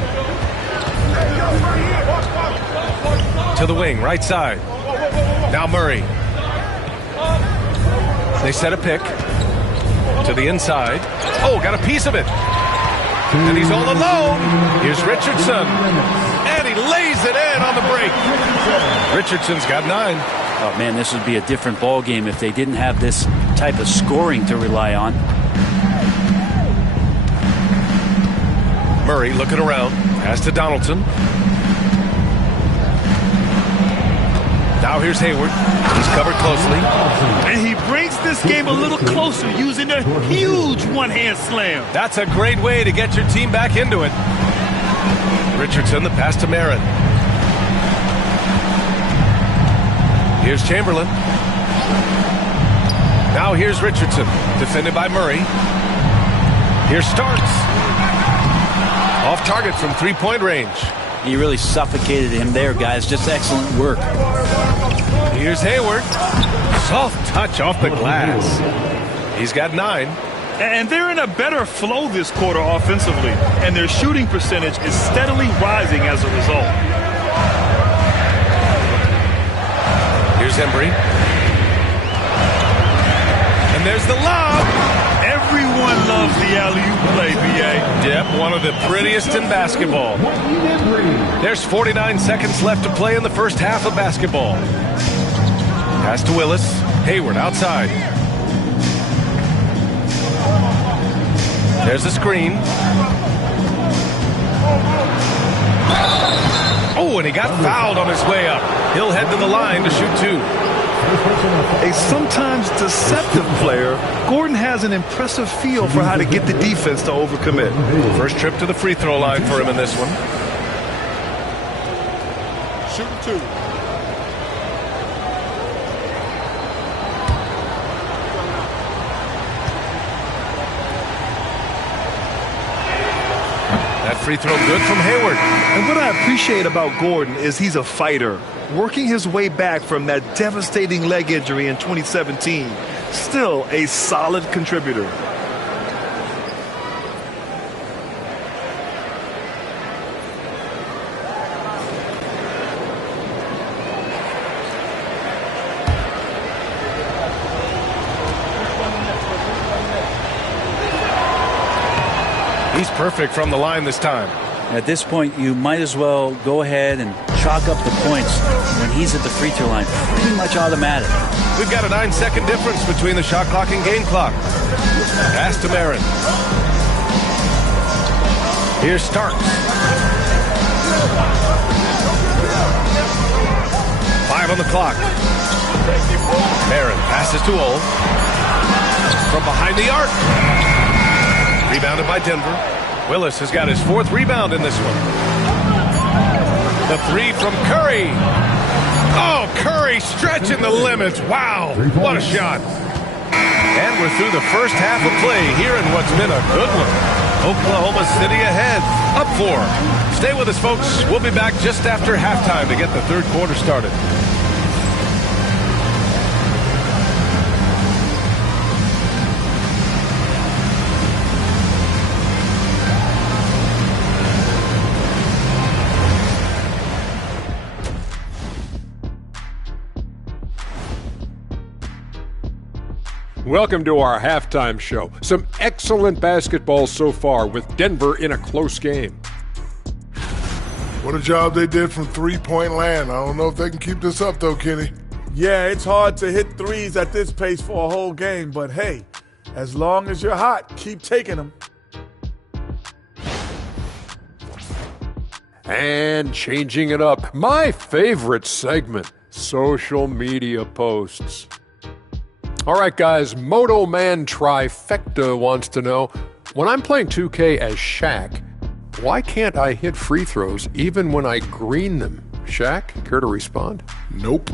To the wing, right side. Now Murray. They set a pick. To the inside. Oh, got a piece of it. And he's all alone. Here's Richardson. And he lays it in on the break. Richardson's got 9. Oh, man, this would be a different ball game if they didn't have this type of scoring to rely on. Murray looking around. Pass to Donaldson. Now here's Hayward. He's covered closely. And he brings this game a little closer using a huge one-hand slam. That's a great way to get your team back into it. Richardson, the pass to Marin. Here's Chamberlain. Now here's Richardson, defended by Murray. Here's Starks. Off target from three-point range. He really suffocated him there, guys. Just excellent work. Here's Hayward. Soft touch off the glass. He's got 9. And they're in a better flow this quarter offensively, and their shooting percentage is steadily rising as a result. Here's Embry. And there's the lob. Everyone loves the alley-oop play, B.A. Yep, one of the prettiest in basketball. There's 49 seconds left to play in the first half of basketball. Pass to Willis. Hayward outside. There's the screen. Oh, and he got fouled on his way up. He'll head to the line to shoot 2. A sometimes deceptive player, Gordon has an impressive feel for how to get the defense to overcommit. First trip to the free throw line for him in this one. Shooting 2. That free throw good from Hayward. And what I appreciate about Gordon is he's a fighter, working his way back from that devastating leg injury in 2017. Still a solid contributor. He's perfect from the line this time. At this point, you might as well go ahead and chalk up the points when he's at the free throw line. Pretty much automatic. We've got a 9-second difference between the shot clock and game clock. Pass to Marin. Here's Starks. 5 on the clock. Marin passes to Ole. From behind the arc. Rebounded by Denver. Willis has got his 4th rebound in this one. The 3 from Curry. Oh, Curry stretching the limits. Wow, what a shot. And we're through the first half of play here in what's been a good one. Oklahoma City ahead, up 4. Stay with us, folks. We'll be back just after halftime to get the third quarter started. Welcome to our halftime show. Some excellent basketball so far with Denver in a close game. What a job they did from three-point land. I don't know if they can keep this up, though, Kenny. Yeah, it's hard to hit threes at this pace for a whole game, but hey, as long as you're hot, keep taking them. And changing it up, my favorite segment, social media posts. All right, guys, Moto Man Trifecta wants to know, when I'm playing 2K as Shaq, why can't I hit free throws even when I green them? Shaq, care to respond? Nope.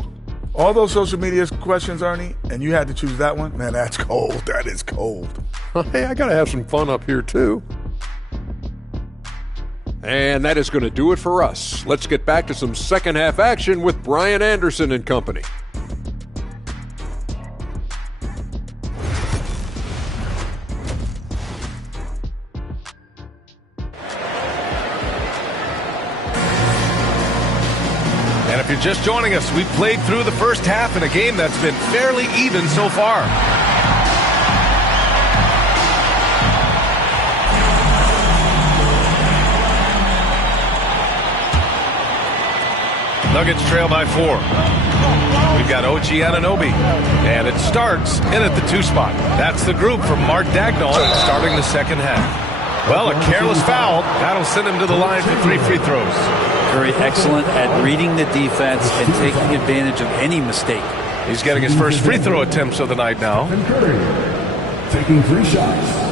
All those social media questions, Ernie, and you had to choose that one? Man, that's cold. That is cold. Hey, I got to have some fun up here, too. And that is going to do it for us. Let's get back to some second half action with Brian Anderson and company. And if you're just joining us, we've played through the first half in a game that's been fairly even so far. Nuggets trail by 4. We've got OG Anunoby, and it starts in at the 2 spot. That's the group from Mark Dagnall starting the second half. Well, a careless foul. That'll send him to the line for 3 free throws. Very excellent at reading the defense and taking advantage of any mistake. He's getting his first free throw attempts of the night now. And Curry taking 3 shots.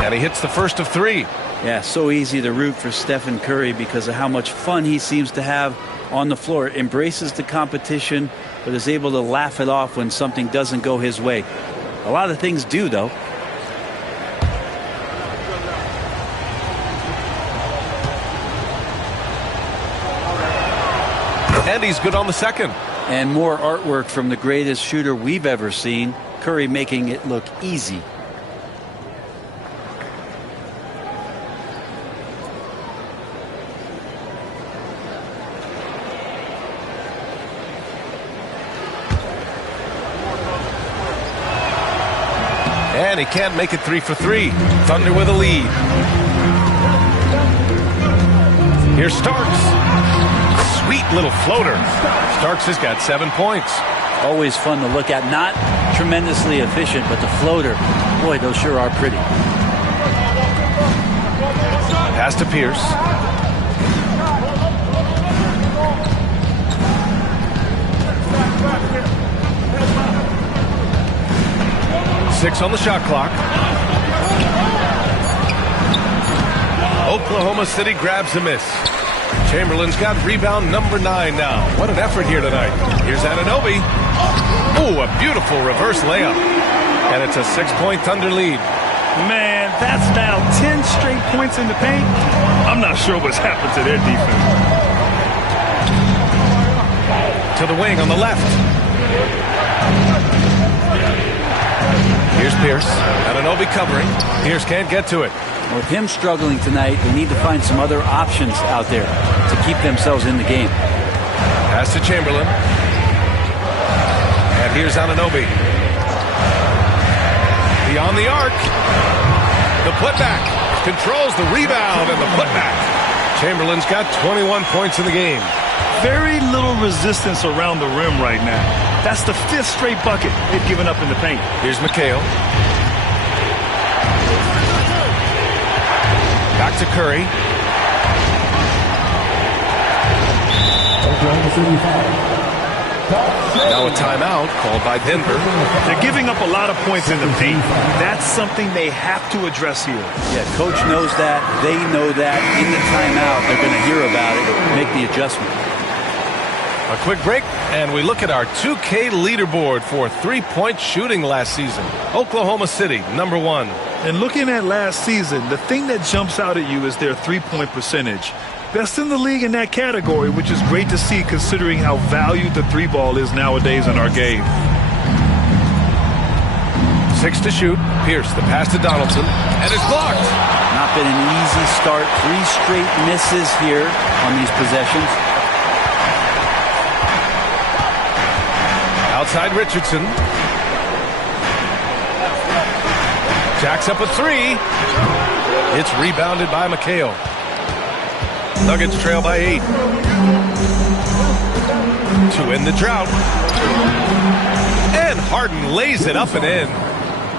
And he hits the first of 3. Yeah, so easy to root for Stephen Curry because of how much fun he seems to have on the floor. Embraces the competition, but is able to laugh it off when something doesn't go his way. A lot of things do, though. And he's good on the second. And more artwork from the greatest shooter we've ever seen. Curry making it look easy. And he can't make it 3 for 3. Thunder with a lead. Here's Starks. Sweet little floater. Starks has got 7 points. Always fun to look at. Not tremendously efficient, but the floater, boy, those sure are pretty. Pass to Pierce. Six on the shot clock. Oklahoma City grabs a miss. Chamberlain's got rebound number 9 now. What an effort here tonight. Here's Anunoby. Oh, a beautiful reverse layup. And it's a 6-point Thunder lead. Man, that's now 10 straight points in the paint. I'm not sure what's happened to their defense. To the wing on the left. Here's Pierce. Anunoby covering. Pierce can't get to it. With him struggling tonight, they need to find some other options out there to keep themselves in the game. Pass to Chamberlain. And here's Anunoby. Beyond the arc. The putback. Controls the rebound and the putback. Chamberlain's got 21 points in the game. Very little resistance around the rim right now. That's the 5th straight bucket they've given up in the paint. Here's McHale. Back to Curry. Now a timeout called by Denver. They're giving up a lot of points in the paint. That's something they have to address here. Yeah, coach knows that. They know that. In the timeout, they're going to hear about it, make the adjustment. A quick break, and we look at our 2K leaderboard for three-point shooting last season. Oklahoma City, number 1. And looking at last season, the thing that jumps out at you is their three-point percentage. Best in the league in that category, which is great to see considering how valued the three ball is nowadays in our game. 6 to shoot. Pierce, the pass to Donaldson, and it's blocked. Not been an easy start. 3 straight misses here on these possessions. Outside Richardson. Jacks up a 3. It's rebounded by McHale. Nuggets trail by 8. To end the drought. And Harden lays it up and in.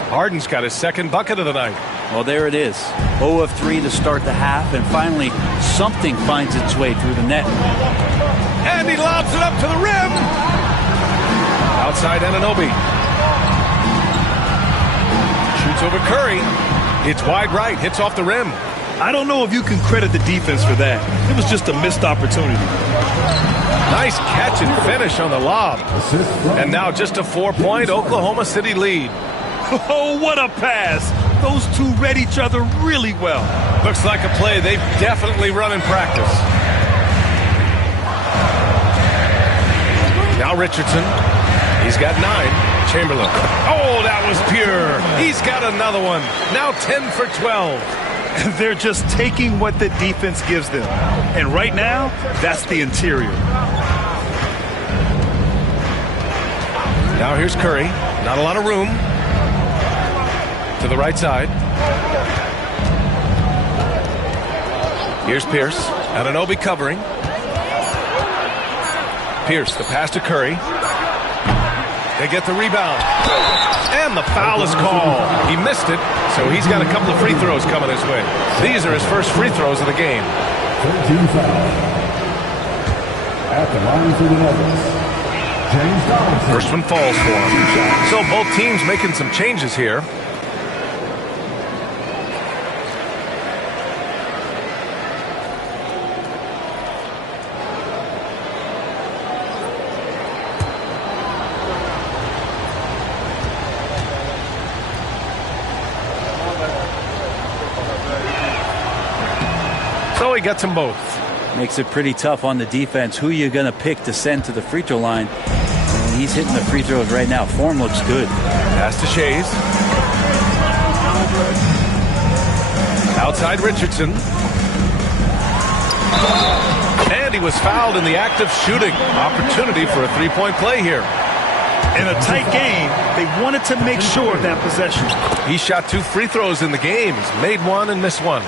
Harden's got his 2nd bucket of the night. Well, there it is. 0 of 3 to start the half, and finally something finds its way through the net. And he lobs it up to the rim. Outside Anunoby. Shoots over Curry. It's wide right. Hits off the rim. I don't know if you can credit the defense for that. It was just a missed opportunity. Nice catch and finish on the lob. And now just a 4-point Oklahoma City lead. Oh, what a pass. Those two read each other really well. Looks like a play they've definitely run in practice. Now Richardson. He's got 9. Chamberlain. Oh, that was pure. He's got another one. Now 10 for 12. They're just taking what the defense gives them. And right now, that's the interior. Now here's Curry. Not a lot of room. To the right side. Here's Pierce. Anunoby covering. Pierce, the pass to Curry. They get the rebound. And the foul is called. He missed it, so he's got a couple of free throws coming his way. These are his first free throws of the game. 13 fouls. At the line for the Nuggets, James Donaldson. First one falls for him. So both teams making some changes here. he gets them both. Makes it pretty tough on the defense. Who you're going to pick to send to the free throw line? And he's hitting the free throws right now. Form looks good. Pass to Shays. Outside Richardson. And he was fouled in the act of shooting. Opportunity for a three-point play here. In a tight game, they wanted to make sure of that possession. He shot 2 free throws in the game. He's made 1 and missed 1.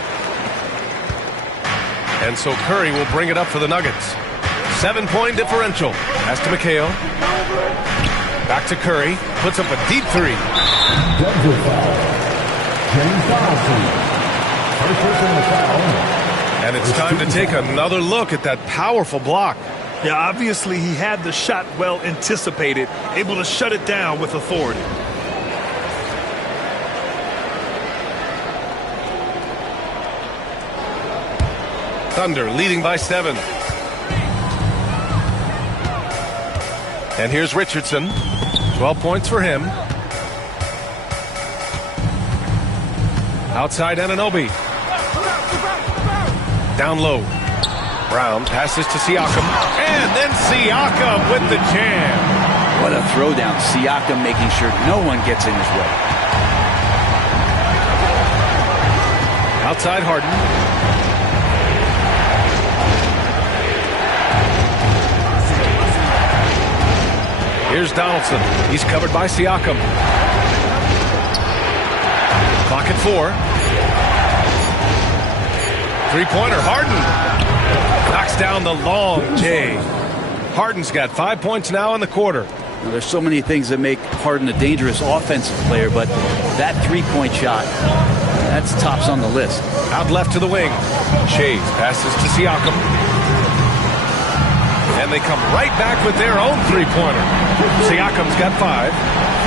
And so Curry will bring it up for the Nuggets. 7-point differential. Pass to McHale. Back to Curry. Puts up a deep 3. Denver foul. James Donaldson. First personal foul. And it's time to take another look at that powerful block. Yeah, obviously he had the shot well anticipated, able to shut it down with authority. Thunder leading by 7. And here's Richardson. 12 points for him. Outside Anunoby. Down low. Brown passes to Siakam. And then Siakam with the jam. What a throwdown. Siakam making sure no one gets in his way. Outside Harden. Here's Donaldson. He's covered by Siakam. Clock at 4. Three-pointer, Harden. Knocks down the long J. Harden's got 5 points now in the quarter. Now, there's so many things that make Harden a dangerous offensive player, but that three-point shot, that's tops on the list. Out left to the wing. Shays passes to Siakam. And they come right back with their own three-pointer. Siakam's got 5.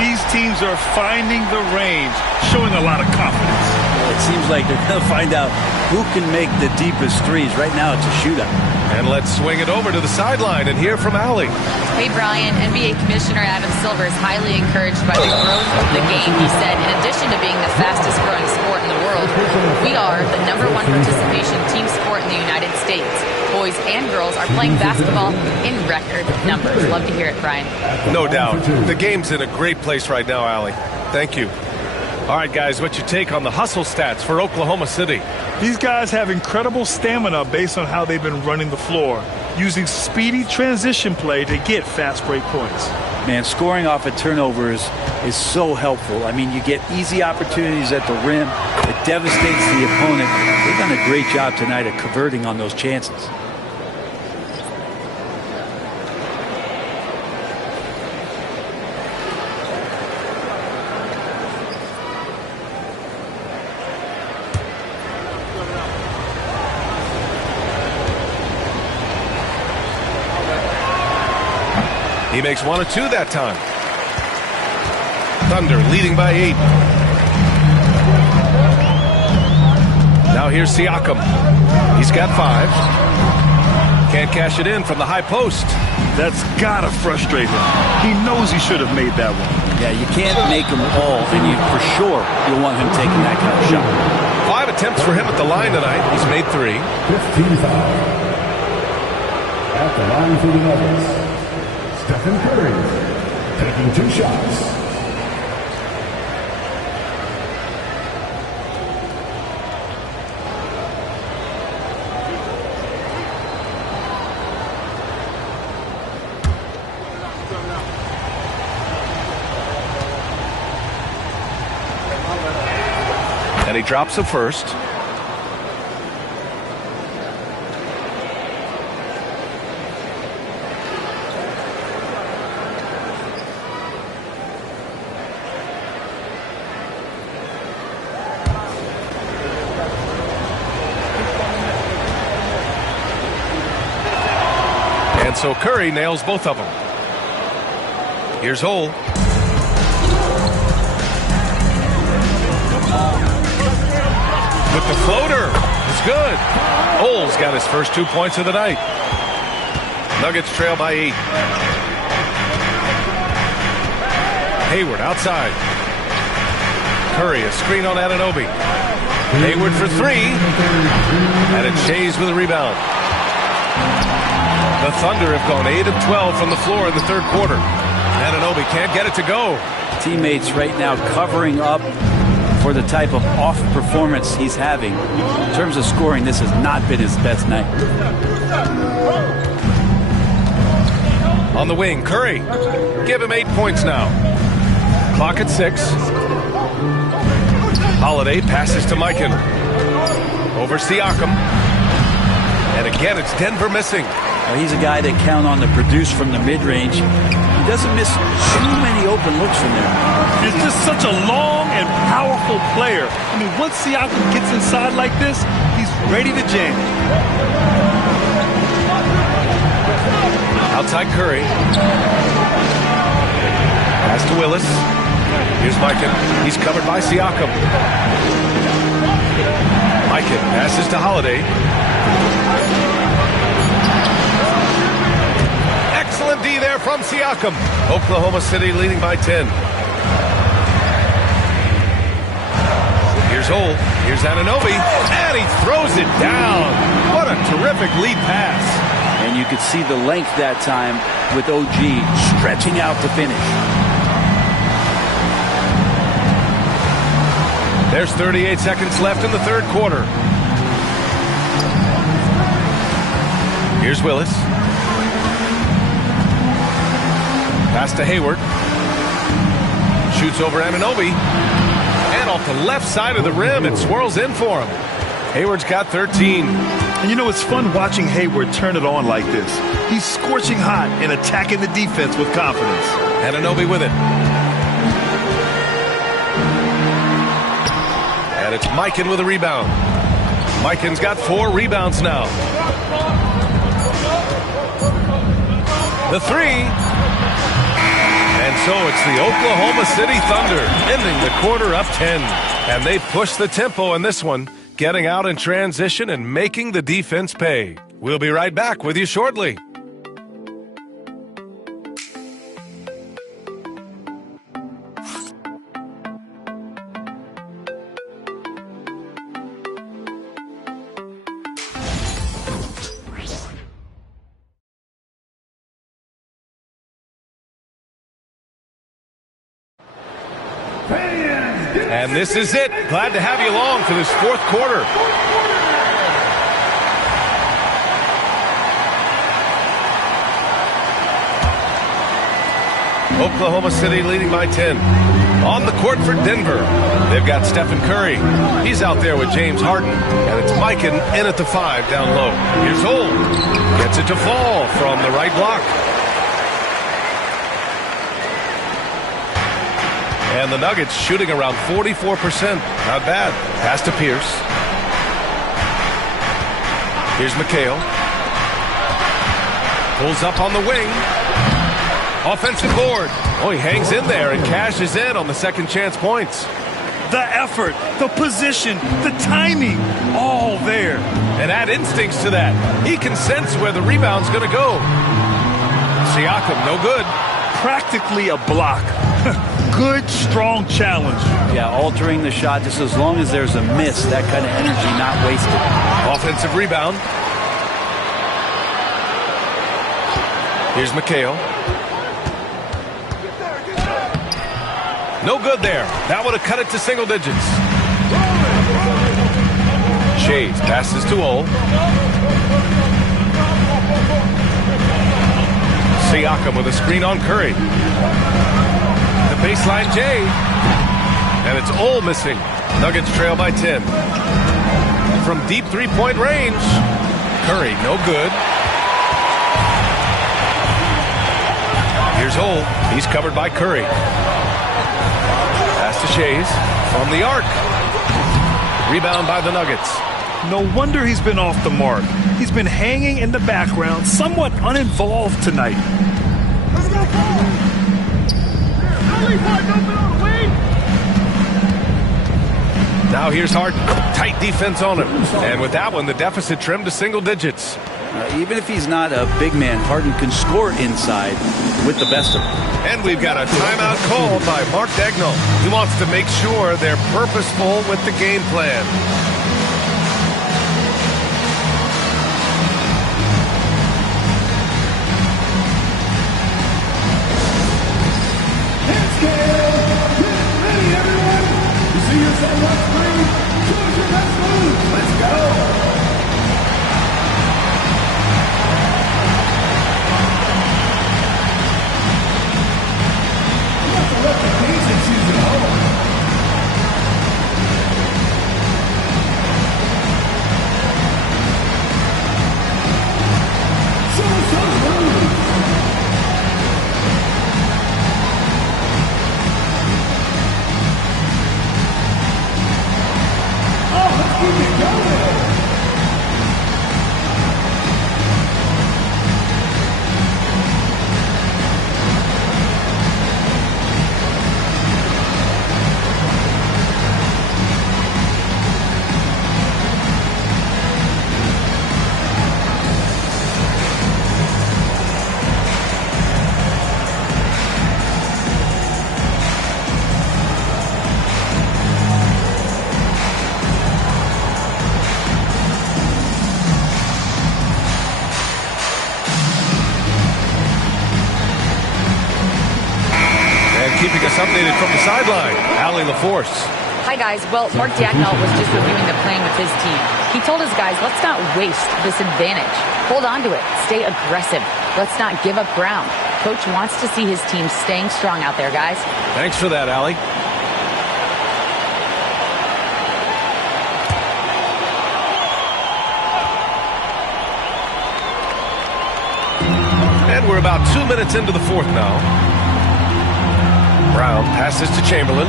These teams are finding the range, showing a lot of confidence. It seems like they're going to find out who can make the deepest threes. Right now, it's a shootout. And let's swing it over to the sideline and hear from Allie. Hey, Brian, NBA Commissioner Adam Silver is highly encouraged by the growth of the game. He said, in addition to being the fastest growing sport in the world, we are the #1 participation team sport in the United States. Boys and girls are playing basketball in record numbers. Love to hear it, Brian. No doubt. The game's in a great place right now, Allie. Thank you. All right, guys, what's your take on the hustle stats for Oklahoma City? These guys have incredible stamina based on how they've been running the floor, using speedy transition play to get fast break points. Man, scoring off of turnovers is so helpful. I mean, you get easy opportunities at the rim. It devastates the opponent. They've done a great job tonight of converting on those chances. He makes 1 of 2 that time. Thunder leading by 8. Now here's Siakam. He's got 5. Can't cash it in from the high post. That's gotta frustrate him. He knows he should have made that one. Yeah, you can't make them all, and you for sure you'll want him taking that kind of shot. 5 attempts for him at the line tonight. He's made 3. 15 foul. At the line for the Nuggets, Stephen Curry taking 2 shots. And he drops the first. And so Curry nails both of them. Here's Hole. With the floater. It's good. Hole's got his first 2 points of the night. Nuggets trail by 8. Hayward outside. Curry, a screen on Anunoby. Hayward for 3. And it's Shays with a rebound. The Thunder have gone 8 of 12 from the floor in the third quarter. Anunoby can't get it to go. Teammates right now covering up for the type of off performance he's having. In terms of scoring, this has not been his best night. On the wing, Curry. Give him 8 points now. Clock at 6. Holiday passes to Mikan. Over Siakam. And again, it's Denver missing. He's a guy that count on to produce from the mid-range. He doesn't miss too many open looks from there. He's just such a long and powerful player. I mean, once Siakam gets inside like this, he's ready to jam. Outside Curry. Pass to Willis. Here's Mikan. He's covered by Siakam. Mikan passes to Holiday. Excellent D there from Siakam. Oklahoma City leading by 10. Here's Holt. Here's Anunoby. And he throws it down. What a terrific lead pass. And you could see the length that time with OG stretching out to finish. There's 38 seconds left in the third quarter. Here's Willis. Pass to Hayward. Shoots over Anunoby. And off the left side of the rim, it swirls in for him. Hayward's got 13. And you know, it's fun watching Hayward turn it on like this. He's scorching hot and attacking the defense with confidence. Anunoby with it. And it's Mikan with a rebound. Mikan's got 4 rebounds now. The 3. And so it's the Oklahoma City Thunder ending the quarter up 10. And they push the tempo in this one, getting out in transition and making the defense pay. We'll be right back with you shortly. And this is it. Glad to have you along for this fourth quarter. Oklahoma City leading by 10. On the court for Denver, they've got Stephen Curry. He's out there with James Harden. And it's Mikan in at the 5 down low. Here's Holt. Gets it to fall from the right block. And the Nuggets shooting around 44%. Not bad. Pass to Pierce. Here's McHale. Pulls up on the wing. Offensive board. Oh, he hangs in there and cashes in on the second chance points. The effort, the position, the timing, all there. And add instincts to that. He can sense where the rebound's going to go. Siakam, no good. Practically a block. Good, strong challenge. Yeah, altering the shot just as long as there's a miss. That kind of energy not wasted. Offensive rebound. Here's McHale. No good there. That would have cut it to single digits. Shades passes to Ole. Siakam with a screen on Curry. The baseline J. And it's Ole missing. Nuggets trail by 10. From deep three-point range. Curry, no good. Here's Ole. He's covered by Curry. Pass to Shays from the arc. Rebound by the Nuggets. No wonder he's been off the mark. He's been hanging in the background, somewhat uninvolved tonight. Now here's Harden. Tight defense on him. And with that one, the deficit trimmed to single digits. Even if he's not a big man, Harden can score inside with the best of them. And we've got a timeout called by Mark Dagnall. He wants to make sure they're purposeful with the game plan. us updated from the sideline. Allie LaForce. Hi, guys. Well, Mark Dagnall was just reviewing the plan with his team. He told his guys, let's not waste this advantage. Hold on to it. Stay aggressive. Let's not give up ground. Coach wants to see his team staying strong out there, guys. Thanks for that, Allie. And we're about 2 minutes into the fourth now. Brown passes to Chamberlain.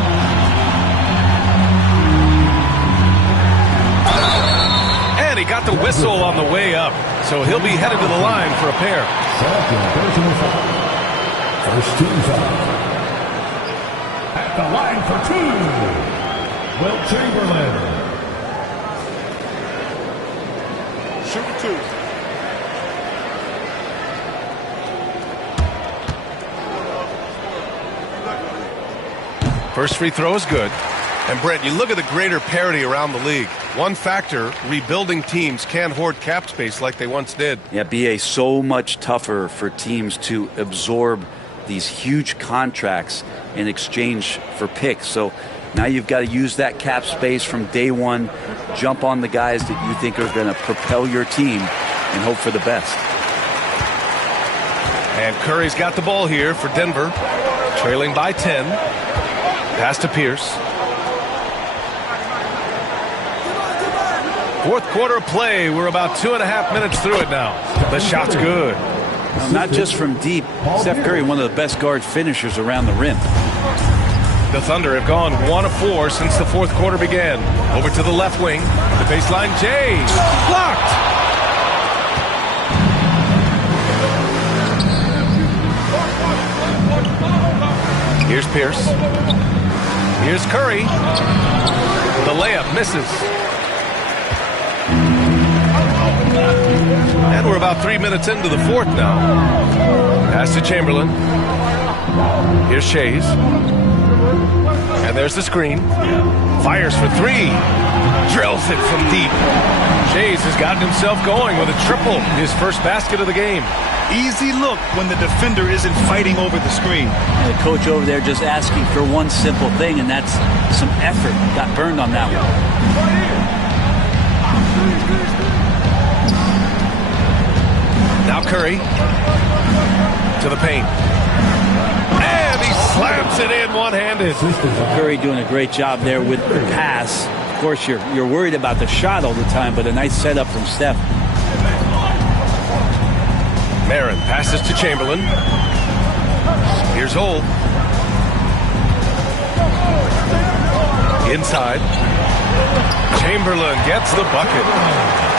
And he got the whistle on the way up, so he'll be headed to the line for a pair. First team foul. At the line for two, Will Chamberlain. Shoot two. First free throw is good. And Brent, you look at the greater parity around the league. One factor, rebuilding teams can't hoard cap space like they once did. Yeah, BA, so much tougher for teams to absorb these huge contracts in exchange for picks. So now you've got to use that cap space from day one, jump on the guys that you think are going to propel your team, and hope for the best. And Curry's got the ball here for Denver, trailing by 10. Pass to Pierce. Fourth quarter play. We're about 2.5 minutes through it now. The shot's good. Well, not just from deep. Steph Curry, one of the best guard finishers around the rim. The Thunder have gone 1 of 4 since the fourth quarter began. Over to the left wing. The baseline, Jay. Blocked. Here's Pierce. Here's Curry. The layup misses. And we're about 3 minutes into the fourth now. Pass to Chamberlain. Here's Shays. And there's the screen. Fires for three. Drills it from deep. Shays has gotten himself going with a triple. His first basket of the game. Easy look when the defender isn't fighting over the screen. And the coach over there just asking for one simple thing, and that's some effort. Got burned on that one. Now Curry to the paint. And he slams it in one-handed. Curry doing a great job there with the pass. Of course, you're worried about the shot all the time, but a nice setup from Steph. Marin passes to Chamberlain. Here's Holt. Inside. Chamberlain gets the bucket.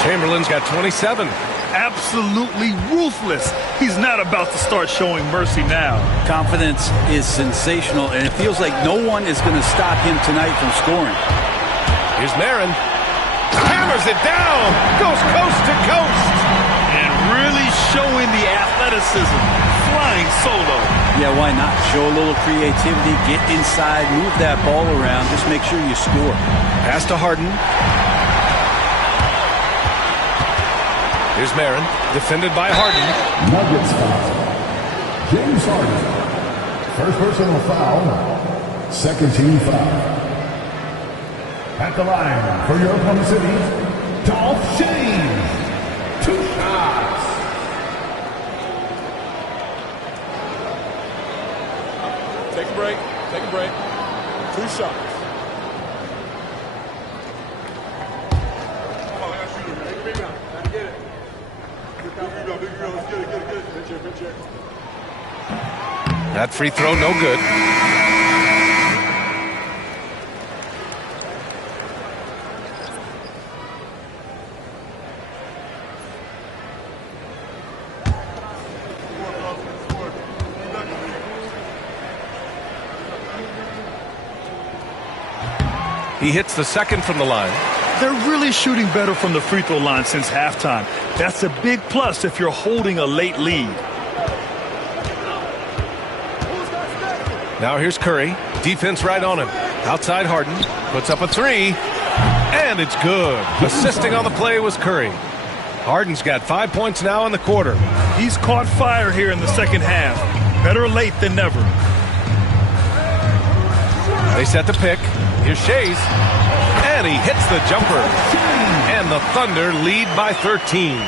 Chamberlain's got 27. Absolutely ruthless. He's not about to start showing mercy now. Confidence is sensational, and it feels like no one is going to stop him tonight from scoring. Here's Marin. Hammers it down. Goes coast to coast. And really showing the athleticism. Flying solo. Yeah, why not? Show a little creativity, get inside, move that ball around, just make sure you score. Pass to Harden. Here's Marin, defended by Harden. Nuggets foul. James Harden. First personal foul. Second team foul. At the line for your Oklahoma City, Dolph Shays. 2 shots. Take a break. Take a break. 2 shots. That free throw, no good. He hits the second from the line. They're really shooting better from the free throw line since halftime. That's a big plus if you're holding a late lead. Now here's Curry. Defense right on him. Outside Harden. Puts up a three. And it's good. Assisting on the play was Curry. Harden's got 5 points now in the quarter. He's caught fire here in the second half. Better late than never. They set the pick. Here's Shays. And he hits the jumper. And the Thunder lead by 13.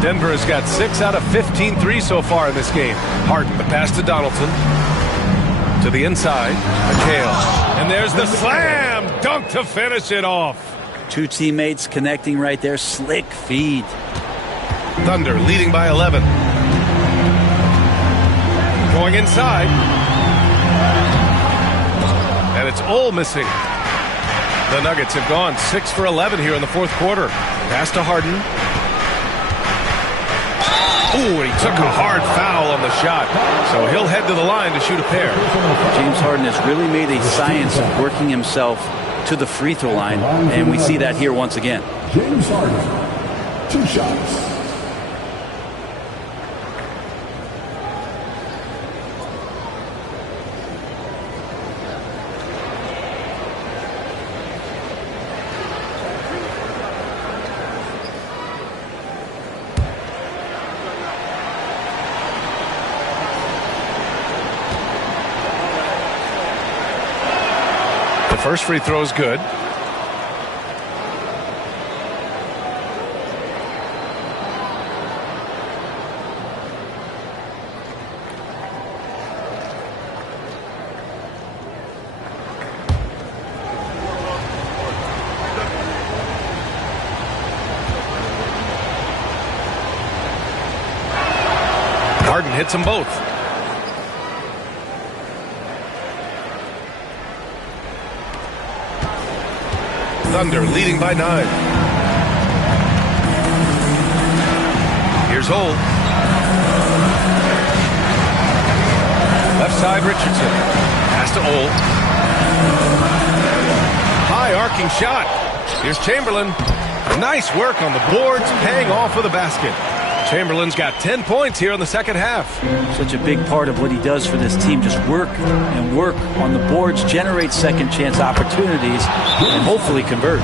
Denver has got 6 out of 15 threes so far in this game. Harden, the pass to Donaldson. To the inside. McHale. And there's the slam dunk to finish it off. Two teammates connecting right there. Slick feed. Thunder leading by 11. Going inside. And it's all missing. The Nuggets have gone 6 for 11 here in the fourth quarter. Pass to Harden. Ooh, and he took a hard foul on the shot. So he'll head to the line to shoot a pair. James Harden has really made a science of working himself to the free throw line, and we see that here once again. James Harden, 2 shots. First free throw is good. Harden hits them both. Thunder leading by 9. Here's Holt. Left side Richardson. Pass to Holt. High arcing shot. Here's Chamberlain. Nice work on the boards, paying off with a basket. Chamberlain's got 10 points here in the second half. Such a big part of what he does for this team, just work and work on the boards, generate second chance opportunities, and hopefully convert.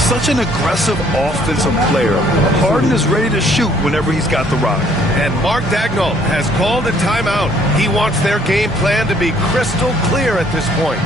Such an aggressive offensive player. Harden is ready to shoot whenever he's got the rock. And Mark Dagnall has called a timeout. He wants their game plan to be crystal clear at this point.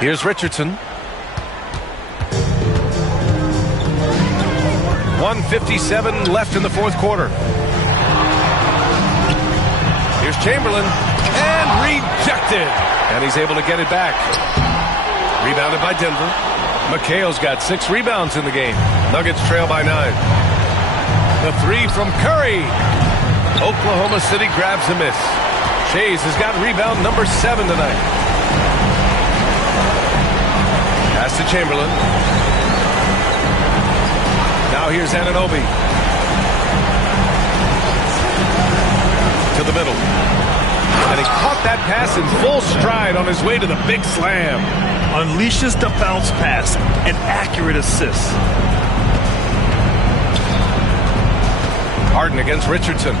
Here's Richardson. 1:57 left in the fourth quarter. Here's Chamberlain. And rejected. And he's able to get it back. Rebounded by Denver. McHale's got 6 rebounds in the game. Nuggets trail by 9. The 3 from Curry. Oklahoma City grabs a miss. Shays has got rebound number 7 tonight. Pass to Chamberlain. Now here's Anunoby. To the middle. And he caught that pass in full stride on his way to the big slam. Unleashes the bounce pass. An accurate assist. Harden against Richardson.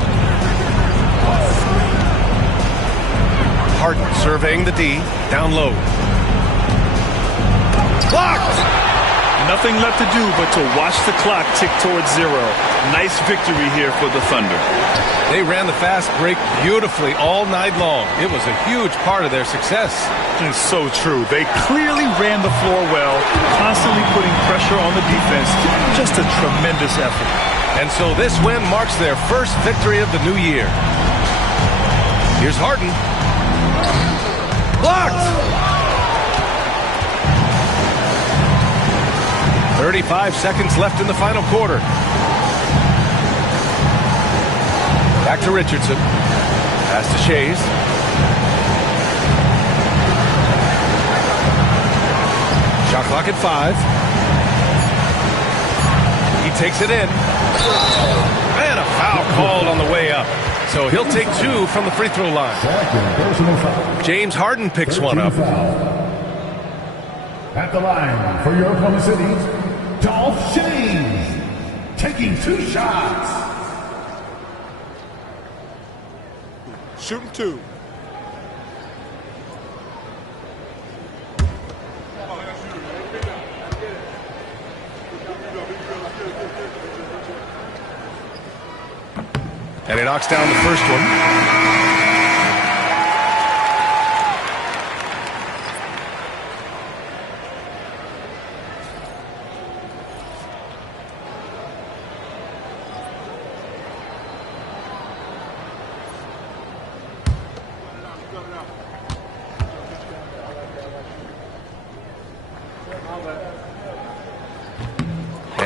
Harden surveying the D, down low. Blocked! Nothing left to do but to watch the clock tick towards 0. Nice victory here for the Thunder. They ran the fast break beautifully all night long. It was a huge part of their success. It's so true. They clearly ran the floor well, constantly putting pressure on the defense. Just a tremendous effort. And so this win marks their first victory of the new year. Here's Harden. Blocked! 35 seconds left in the final quarter. Back to Richardson. Pass to Shays. Shot clock at 5. He takes it in. And a foul called on the way up. So he'll take 2 from the free throw line. James Harden picks one up. At the line for your Oklahoma City, Dolph Shays, taking 2 shots. Shooting 2. And he knocks down the first one.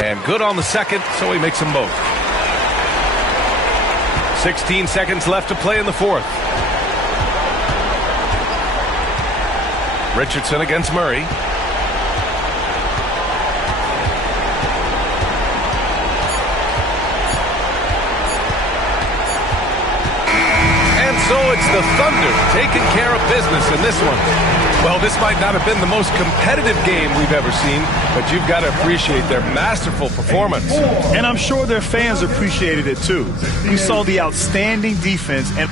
And good on the second, so he makes them both. 16 seconds left to play in the fourth. Richardson against Murray. And so it's the Thunder taking care of business in this one. Well, this might not have been the most competitive game we've ever seen, but you've got to appreciate their masterful performance. And I'm sure their fans appreciated it too. We saw the outstanding defense and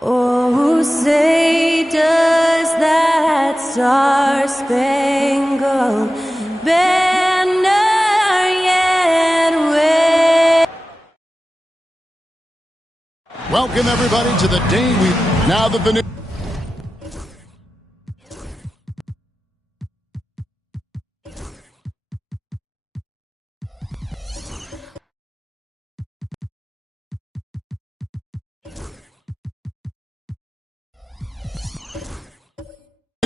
Oh, say does that star-spangled banner yet wave? Welcome, everybody, to the day now that the new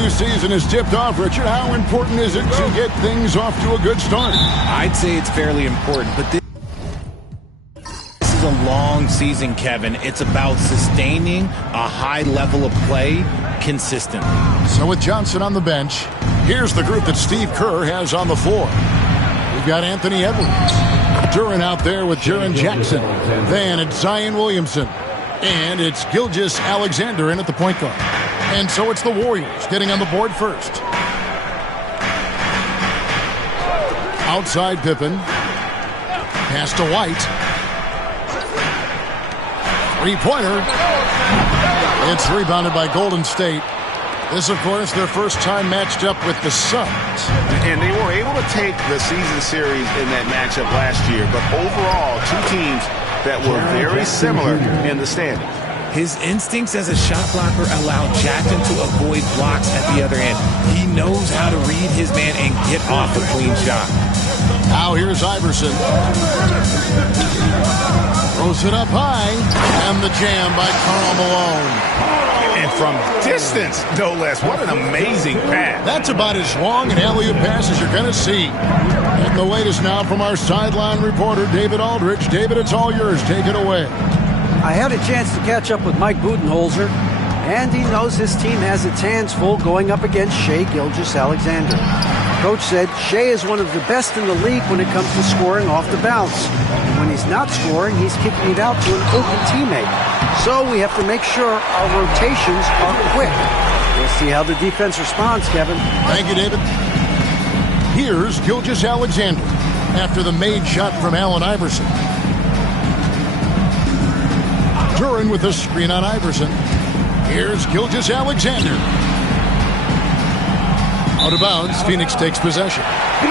season is tipped off. Richard, how important is it to get things off to a good start? I'd say it's fairly important, but this is a long season, Kevin. It's about sustaining a high level of play consistently. So with Johnson on the bench, here's the group that Steve Kerr has on the floor. We've got Anthony Edwards, Duran out there with Jaren Jackson. Then it's Zion Williamson. And it's Gilgeous Alexander in at the point guard. And so it's the Warriors getting on the board first. Outside Pippen. Pass to White. Three-pointer. It's rebounded by Golden State. This, of course, their first time matched up with the Suns. And they were able to take the season series in that matchup last year. But overall, two teams that were very similar in the standings. His instincts as a shot blocker allow Jackson to avoid blocks at the other end. He knows how to read his man and get off a clean shot. Now here's Iverson. Throws it up high. And the jam by Karl Malone. And from distance, no less. What an amazing pass. That's about as long an alley-oop pass as you're going to see. And the latest now from our sideline reporter, David Aldridge. David, it's all yours. Take it away. I had a chance to catch up with Mike Budenholzer, and he knows his team has its hands full going up against Shai Gilgeous-Alexander. Coach said Shai is one of the best in the league when it comes to scoring off the bounce. And when he's not scoring, he's kicking it out to an open teammate. So we have to make sure our rotations are quick. We'll see how the defense responds, Kevin. Thank you, David. Here's Gilgeous-Alexander after the made shot from Allen Iverson. Duran with a screen on Iverson. Here's Gilgeous-Alexander. Out of bounds, Phoenix takes possession.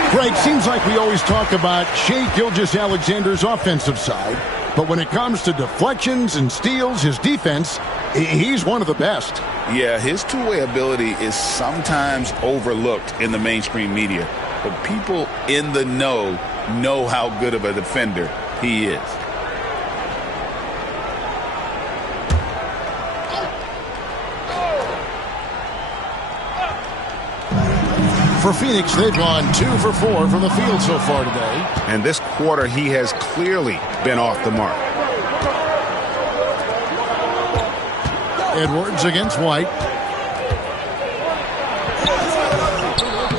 Greg, seems like we always talk about Shai Gilgeous-Alexander's offensive side, but when it comes to deflections and steals, his defense, he's one of the best. Yeah, his two-way ability is sometimes overlooked in the mainstream media, but people in the know how good of a defender he is. For Phoenix, they've gone 2 for 4 from the field so far today. And this quarter, he has clearly been off the mark. Edwards against White.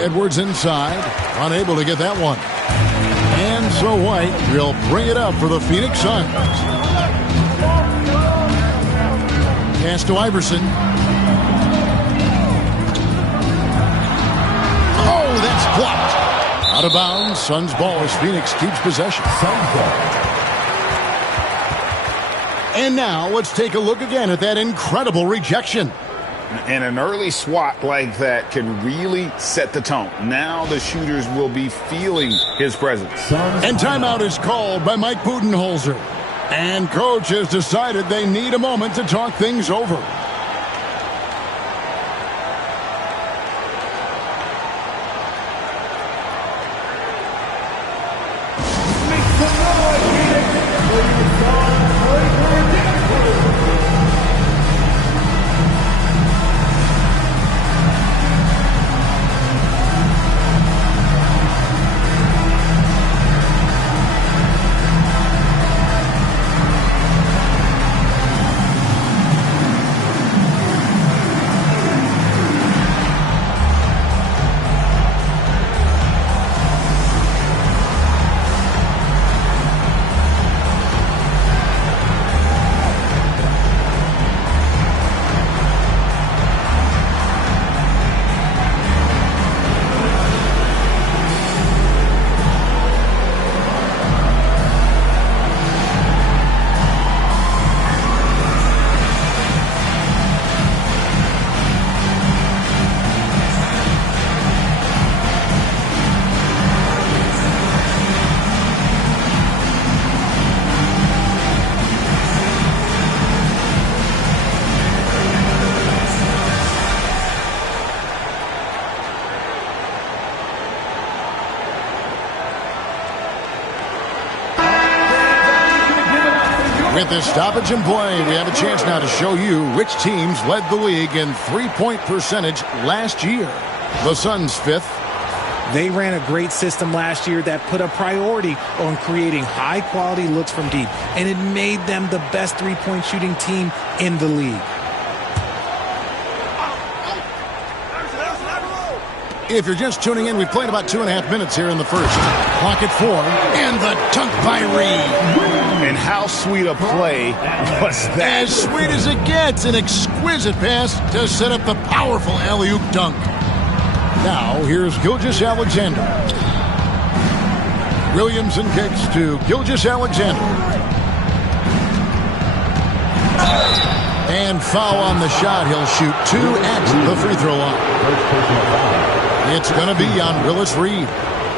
Edwards inside, unable to get that one. And so White will bring it up for the Phoenix Suns. Pass to Iverson. Oh, that's blocked. Out of bounds. Suns ball as Phoenix keeps possession. And now let's take a look again at that incredible rejection. And an early swat like that can really set the tone. Now the shooters will be feeling his presence. And timeout is called by Mike Budenholzer. And coach has decided they need a moment to talk things over. With this stoppage in play, we have a chance now to show you which teams led the league in three-point percentage last year. The Suns fifth. They ran a great system last year that put a priority on creating high-quality looks from deep, and it made them the best three-point shooting team in the league. If you're just tuning in, we've played about 2.5 minutes here in the first. Clock at 4, and the dunk by Reed. And how sweet a play was that? As sweet as it gets, an exquisite pass to set up the powerful alley-oop dunk. Now, here's Gilgeous-Alexander. Williamson kicks to Gilgeous-Alexander. And foul on the shot. He'll shoot 2 at the free throw line. It's going to be on Willis Reed.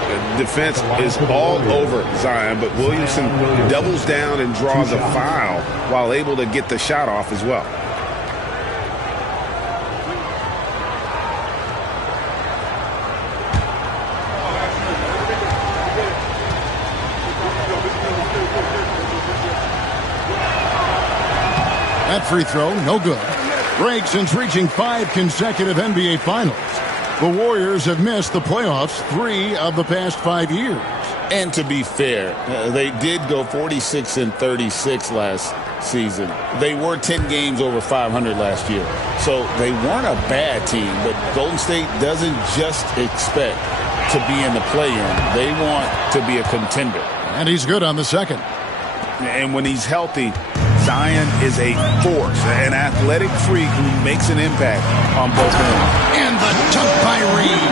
The defense is all over Zion, but Williamson doubles down and draws a foul while able to get the shot off as well. That free throw, no good. Break since reaching 5 consecutive NBA Finals. The Warriors have missed the playoffs 3 of the past 5 years. And to be fair, they did go 46-36 last season. They were 10 games over 500 last year. So they weren't a bad team, but Golden State doesn't just expect to be in the play-in. They want to be a contender. And he's good on the second. And when he's healthy, Zion is a force, an athletic freak who makes an impact on both ends. And the dunk by Reed.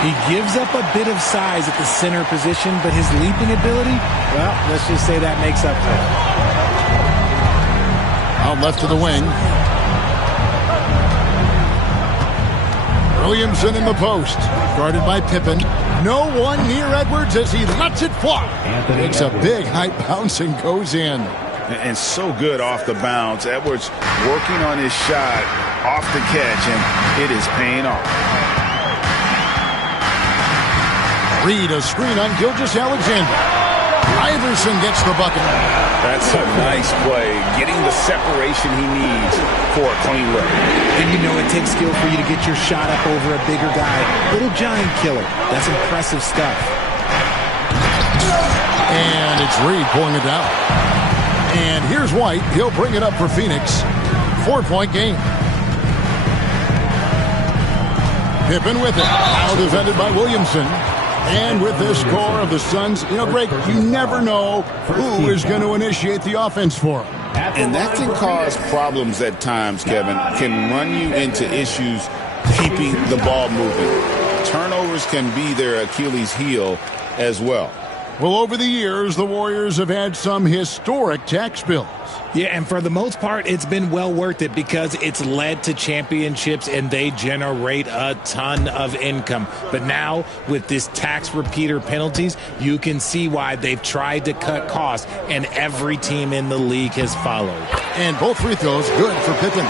He gives up a bit of size at the center position, but his leaping ability, well, let's just say that makes up for it. Out left to the wing. Williamson in the post. Guarded by Pippen. No one near Edwards as he lets it fly. Makes a big high bounce and goes in. And so good off the bounce. Edwards working on his shot off the catch, and it is paying off. Reed a screen on Gilgeous-Alexander. Iverson gets the bucket. That's a nice play, getting the separation he needs for a clean look. And you know it takes skill for you to get your shot up over a bigger guy. Little giant killer. That's impressive stuff. And it's Reed pulling it down. And here's White. He'll bring it up for Phoenix. 4-point game. Pippen with it. Now defended by Williamson. And with this core of the Suns, Greg, you never know who is going to initiate the offense for them. And that can cause problems at times, Kevin. Can run you into issues keeping the ball moving. Turnovers can be their Achilles heel as well. Well, over the years, the Warriors have had some historic tax bills. Yeah, and for the most part, it's been well worth it because it's led to championships and they generate a ton of income. But now, with this tax repeater penalties, you can see why they've tried to cut costs, and every team in the league has followed. And both free throws good for Pippen.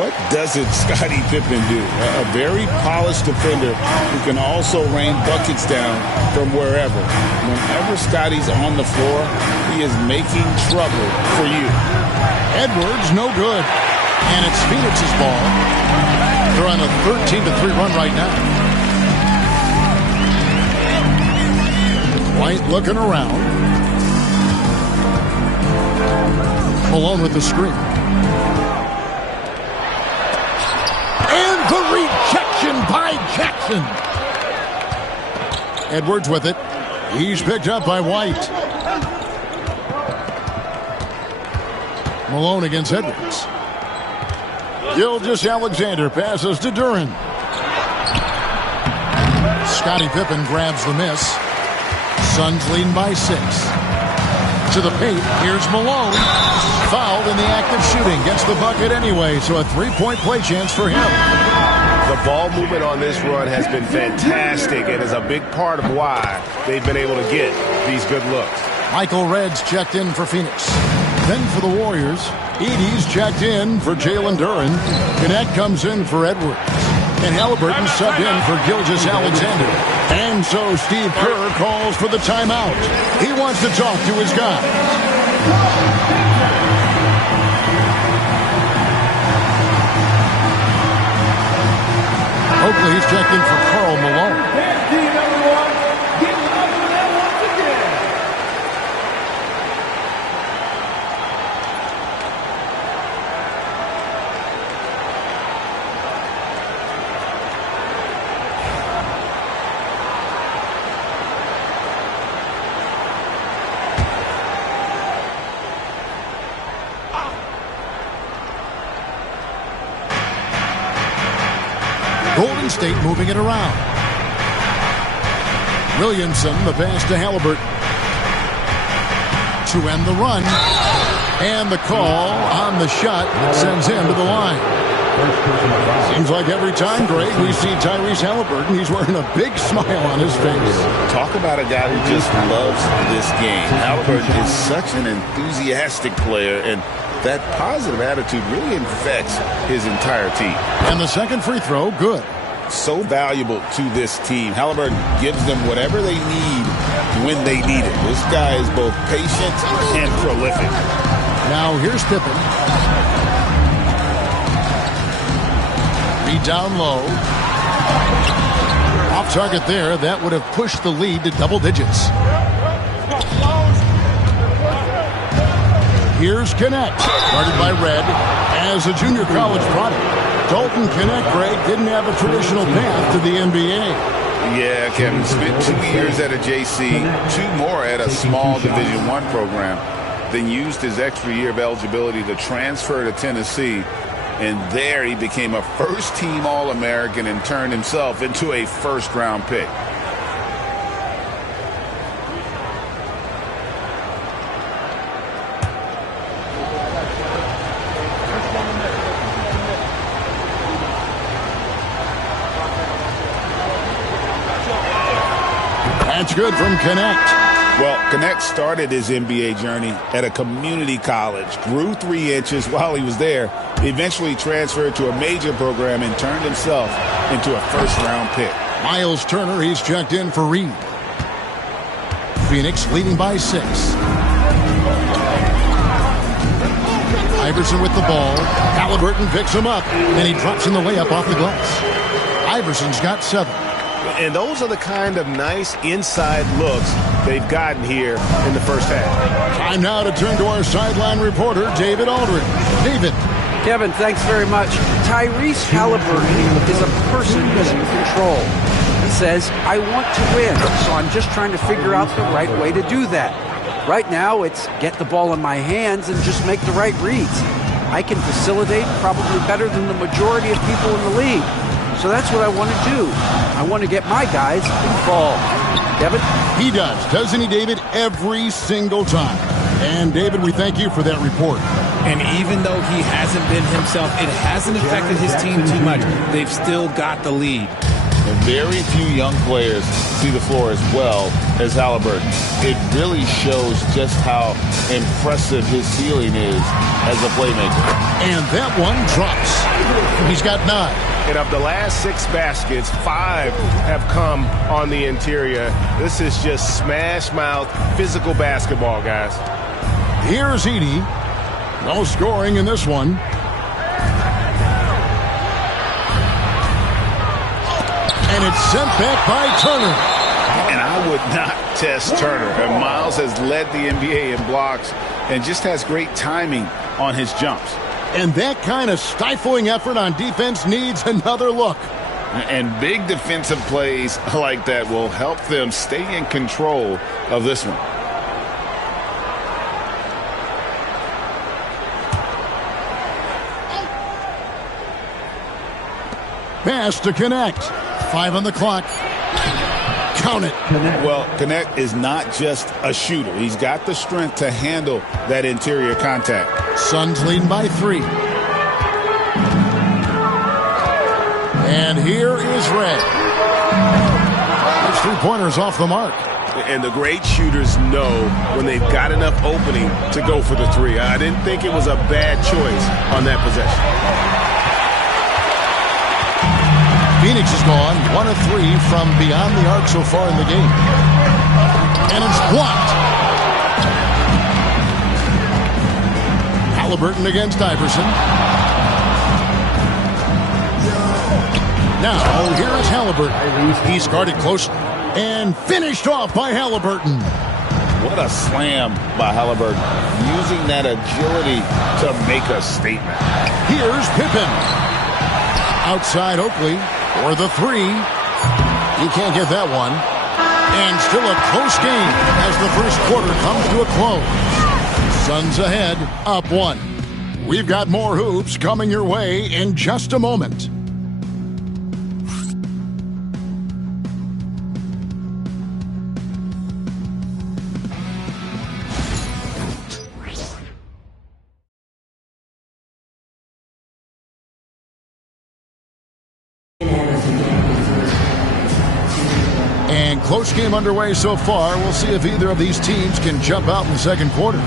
What doesn't Scottie Pippen do? A very polished defender who can also rain buckets down from wherever. Whenever Scottie's on the floor, he is making trouble for you. Edwards, no good. And it's Phoenix's ball. They're on a 13-3 run right now. White looking around. Malone with the screen. And the rejection by Jackson. Edwards with it. He's picked up by White. Malone against Edwards. Gilgeous-Alexander passes to Duren. Scottie Pippen grabs the miss. Suns leading by 6. To the paint. Here's Malone. Fouled in the act of shooting. Gets the bucket anyway, so a three-point play chance for him. The ball movement on this run has been fantastic and is a big part of why they've been able to get these good looks. Michael Red's checked in for Phoenix. Then for the Warriors, Edey's checked in for Jalen Duren. Gannett comes in for Edwards. And Halliburton subbed in for Gilgeous-Alexander. And so Steve Kerr calls for the timeout. He wants to talk to his guys. Oakley's checked in for Karl Malone. Golden State moving it around. Williamson, the pass to Halliburton. To end the run. And the call on the shot sends him to the line. Seems like every time, Greg, we see Tyrese Halliburton, he's wearing a big smile on his face. Talk about a guy who just loves this game. Halliburton is such an enthusiastic player, and that positive attitude really infects his entire team. And the second free throw, good. So valuable to this team. Halliburton gives them whatever they need when they need it. This guy is both patient and prolific. Now here's Pippen. Be down low. Off target there. That would have pushed the lead to double digits. Here's Gannett, guarded by Red, as a junior college product. Dalton Gannett, Greg, didn't have a traditional path to the NBA. Yeah, Kevin, spent 2 years at a JC, 2 more at a small Division I program, then used his extra year of eligibility to transfer to Tennessee, and there he became a first-team All-American and turned himself into a first-round pick. That's good from Gannett. Well, Gannett started his NBA journey at a community college, grew 3 inches while he was there, eventually transferred to a major program and turned himself into a first-round pick. Miles Turner, he's checked in for Reed. Phoenix leading by 6. Iverson with the ball. Halliburton picks him up, and he drops in the layup off the glass. Iverson's got 7. And those are the kind of nice inside looks they've gotten here in the first half. Time now to turn to our sideline reporter, David Aldridge. David. Kevin, thanks very much. Tyrese Halliburton is a person who's in control. He says, I want to win, so I'm just trying to figure out the right way to do that. Right now, it's get the ball in my hands and just make the right reads. I can facilitate probably better than the majority of people in the league. So that's what I want to do. I want to get my guys involved. Devin? He doesn't he, David? Every single time. And, David, we thank you for that report. And even though he hasn't been himself, it hasn't affected his team too much. They've still got the lead. And very few young players see the floor as well as Halliburton. It really shows just how impressive his ceiling is as a playmaker. And that one drops. He's got 9. And of the last 6 baskets, 5 have come on the interior. This is just smash mouth, physical basketball, guys. Here's Edey. No scoring in this one. And it's sent back by Turner. And I would not test Turner. And Miles has led the NBA in blocks and just has great timing on his jumps. And that kind of stifling effort on defense needs another look. And big defensive plays like that will help them stay in control of this one. Pass to Connect. 5 on the clock. Count it. Well, Connect is not just a shooter. He's got the strength to handle that interior contact. Suns leading by 3. And here is Red. His 3-pointers off the mark. And the great shooters know when they've got enough opening to go for the 3. I didn't think it was a bad choice on that possession. Phoenix is gone 1 of 3 from beyond the arc so far in the game. And it's blocked. Halliburton against Iverson. Now, here is Halliburton. He's guarded close and finished off by Halliburton. What a slam by Halliburton. Using that agility to make a statement. Here's Pippen. Outside Oakley for the 3. He can't get that one. And still a close game as the first quarter comes to a close. Suns ahead, up 1. We've got more hoops coming your way in just a moment. And close game underway so far. We'll see if either of these teams can jump out in the second quarter.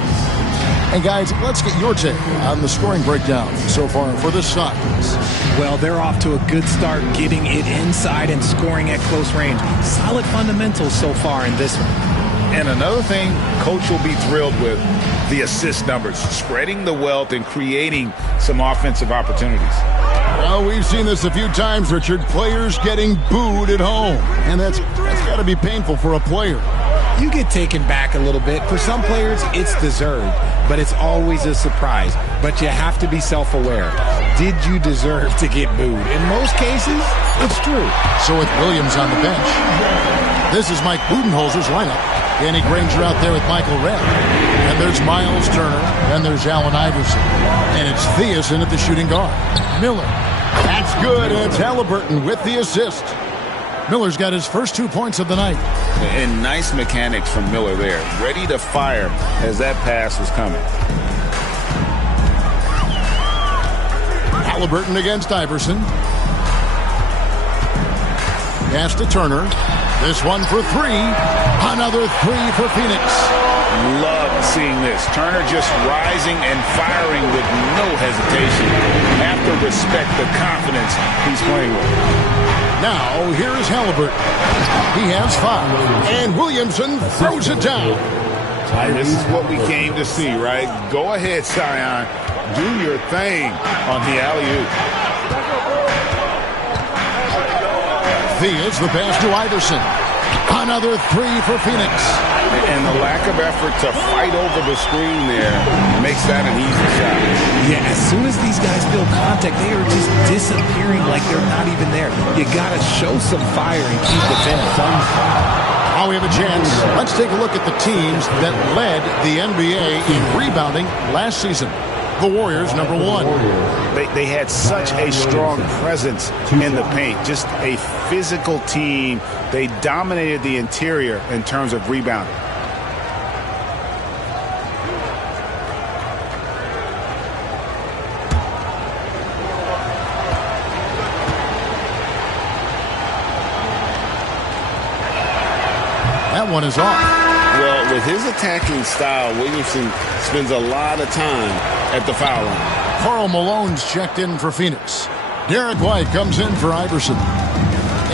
And guys, let's get your take on the scoring breakdown so far for the Suns. Well, they're off to a good start getting it inside and scoring at close range. Solid fundamentals so far in this one. And another thing Coach will be thrilled with, the assist numbers, spreading the wealth and creating some offensive opportunities. Well, we've seen this a few times, Richard. Players getting booed at home. And that's got to be painful for a player. You get taken back a little bit. For some players, it's deserved, but it's always a surprise. But you have to be self-aware. Did you deserve to get booed? In most cases, it's true. So with Williams on the bench, this is Mike Budenholzer's lineup. Danny Granger out there with Michael Redd. And there's Miles Turner. And there's Allen Iverson. And it's Thiessen at the shooting guard. Miller. That's good. And it's Halliburton with the assist. Miller's got his first 2 points of the night. And nice mechanics from Miller there. Ready to fire as that pass was coming. Halliburton against Iverson. Pass to Turner. This one for 3. Another 3 for Phoenix. Love seeing this. Turner just rising and firing with no hesitation. Have to respect the confidence he's playing with. Now, here's Halliburton. He has 5. And Williamson throws it down. And this is what we came to see, right? Go ahead, Zion. Do your thing on the alley-oop. Thea's the pass to Iverson. Another 3 for Phoenix. And the lack of effort to fight over the screen there makes that an easy shot. Yeah, as soon as these guys feel contact, they are just disappearing like they're not even there. You got to show some fire and keep defending. Now we have a chance. Let's take a look at the teams that led the NBA in rebounding last season. The Warriors, number one. They had such a strong presence in the paint. Just a physical team. They dominated the interior in terms of rebounding. That one is off. Well, with his attacking style, Williamson spends a lot of time at the foul line. Karl Malone's checked in for Phoenix. Derek White comes in for Iverson.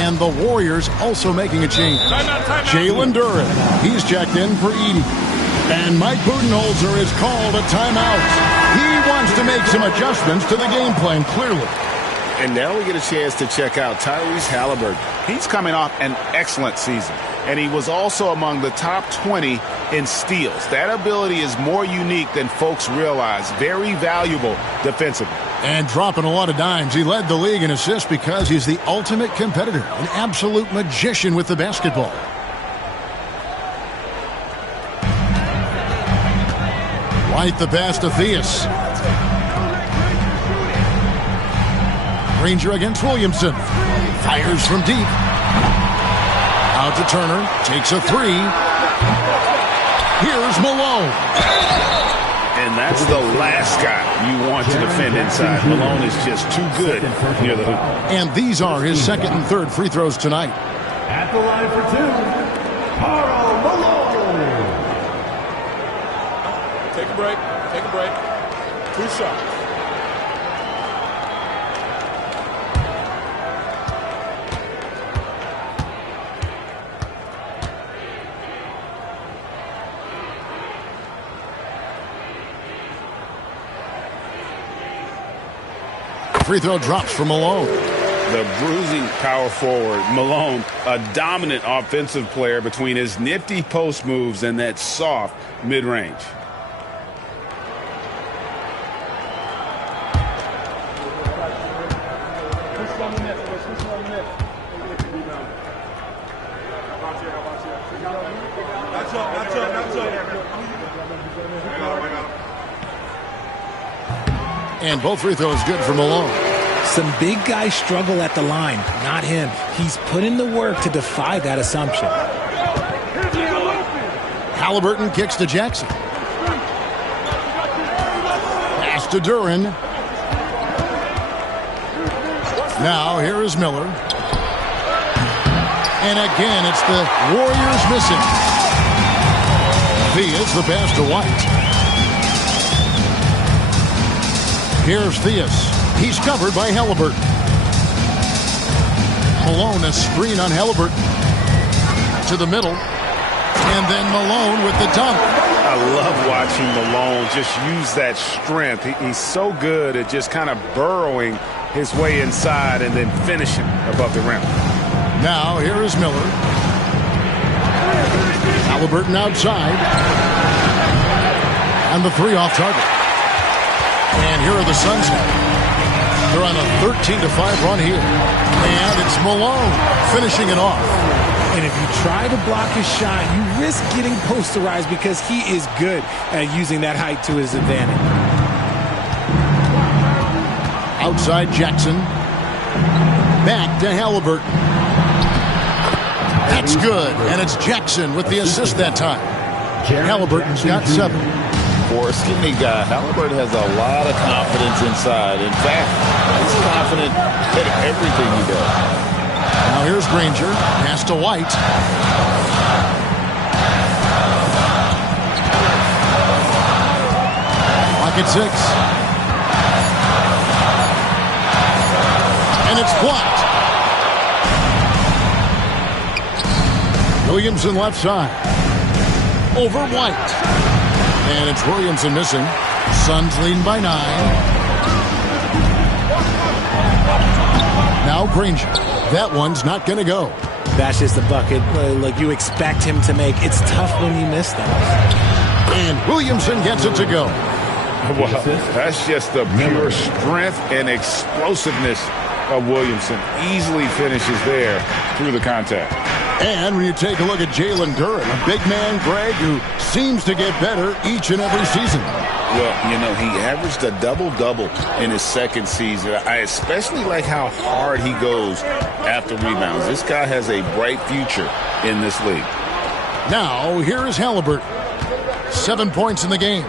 And the Warriors also making a change. Jalen Duren, he's checked in for Edey. And Mike Budenholzer is called a timeout. He wants to make some adjustments to the game plan, clearly. And now we get a chance to check out Tyrese Halliburton. He's coming off an excellent season. And he was also among the top 20 in steals. That ability is more unique than folks realize. Very valuable defensively. And dropping a lot of dimes. He led the league in assists because he's the ultimate competitor. An absolute magician with the basketball. White the pass to Theus. Granger against Williamson. Fires from deep. Out to Turner. Takes a three. Here's Malone. And that's the last guy you want to defend inside. Malone is just too good near the hoop. And these are his second and third free throws tonight. At the line for two, Karl Malone. Take a break. Take a break. 2 shots. Free throw drops for Malone. The bruising power forward, Malone, a dominant offensive player between his nifty post moves and that soft mid-range. And both free throws good for Malone. Some big guys struggle at the line, not him. He's put in the work to defy that assumption. Halliburton kicks to Jackson. Pass to Duren. Now here is Miller. And again, it's the Warriors missing. Theus the pass to White. Here's Theus. He's covered by Halliburton. Malone a screen on Halliburton. To the middle. And then Malone with the dunk. I love watching Malone just use that strength. He's so good at just kind of burrowing his way inside and then finishing above the rim. Now here is Miller. Halliburton outside. And the three off target. And here are the Suns now. They're on a 13-5 run here. And it's Malone finishing it off. And if you try to block his shot, you risk getting posterized because he is good at using that height to his advantage. Outside Jackson. Back to Halliburton. That's good. And it's Jackson with the assist that time. Halliburton's got 7. For a skinny guy, Halliburton has a lot of confidence inside. In fact, he's confident at everything he does. Now here's Granger. Pass to White. Clock at 6. And it's blocked. Williamson left side. Over White. And it's Williamson missing. Suns leading by 9. Now Granger. That one's not going to go. That's just the bucket like you expect him to make. It's tough when you miss those. And Williamson gets it to go. Wow, that's just the pure strength and explosiveness of Williamson. Easily finishes there through the contact. And when you take a look at Jalen Duren, a big man, Greg, who seems to get better each and every season. Well, you know, he averaged a double-double in his second season. I especially like how hard he goes after rebounds. This guy has a bright future in this league. Now, here is Halliburton. 7 points in the game.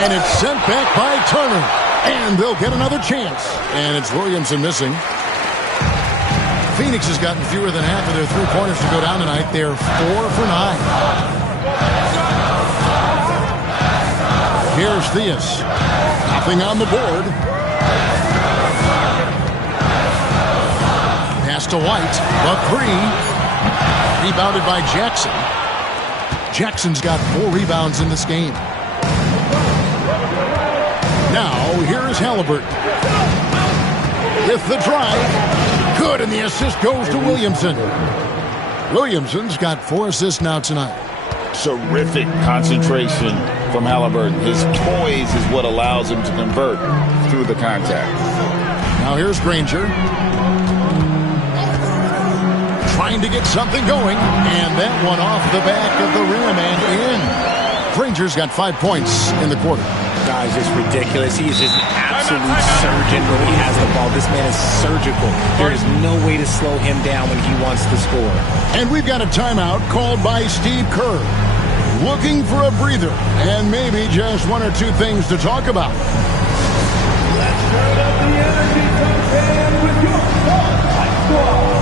And it's sent back by Turner. And they'll get another chance. And it's Williamson missing. Phoenix has gotten fewer than half of their three-pointers to go down tonight. They're 4 for 9. Here's Theus. Nothing on the board. Pass to White. The three. Rebounded by Jackson. Jackson's got 4 rebounds in this game. Now, here is Halliburton. With the drive. Good, and the assist goes to Williamson. Williamson's got 4 assists now tonight. Terrific concentration from Halliburton. His poise is what allows him to convert through the contact. Now here's Granger. Trying to get something going, and that one off the back of the rim and in. Granger's got 5 points in the quarter. Guy's just ridiculous. He is just an absolute surgeon when he has the ball. This man is surgical. There is no way to slow him down when he wants to score. And we've got a timeout called by Steve Kerr. Looking for a breather and maybe just 1 or 2 things to talk about. Let's turn up the energy contest with your squad.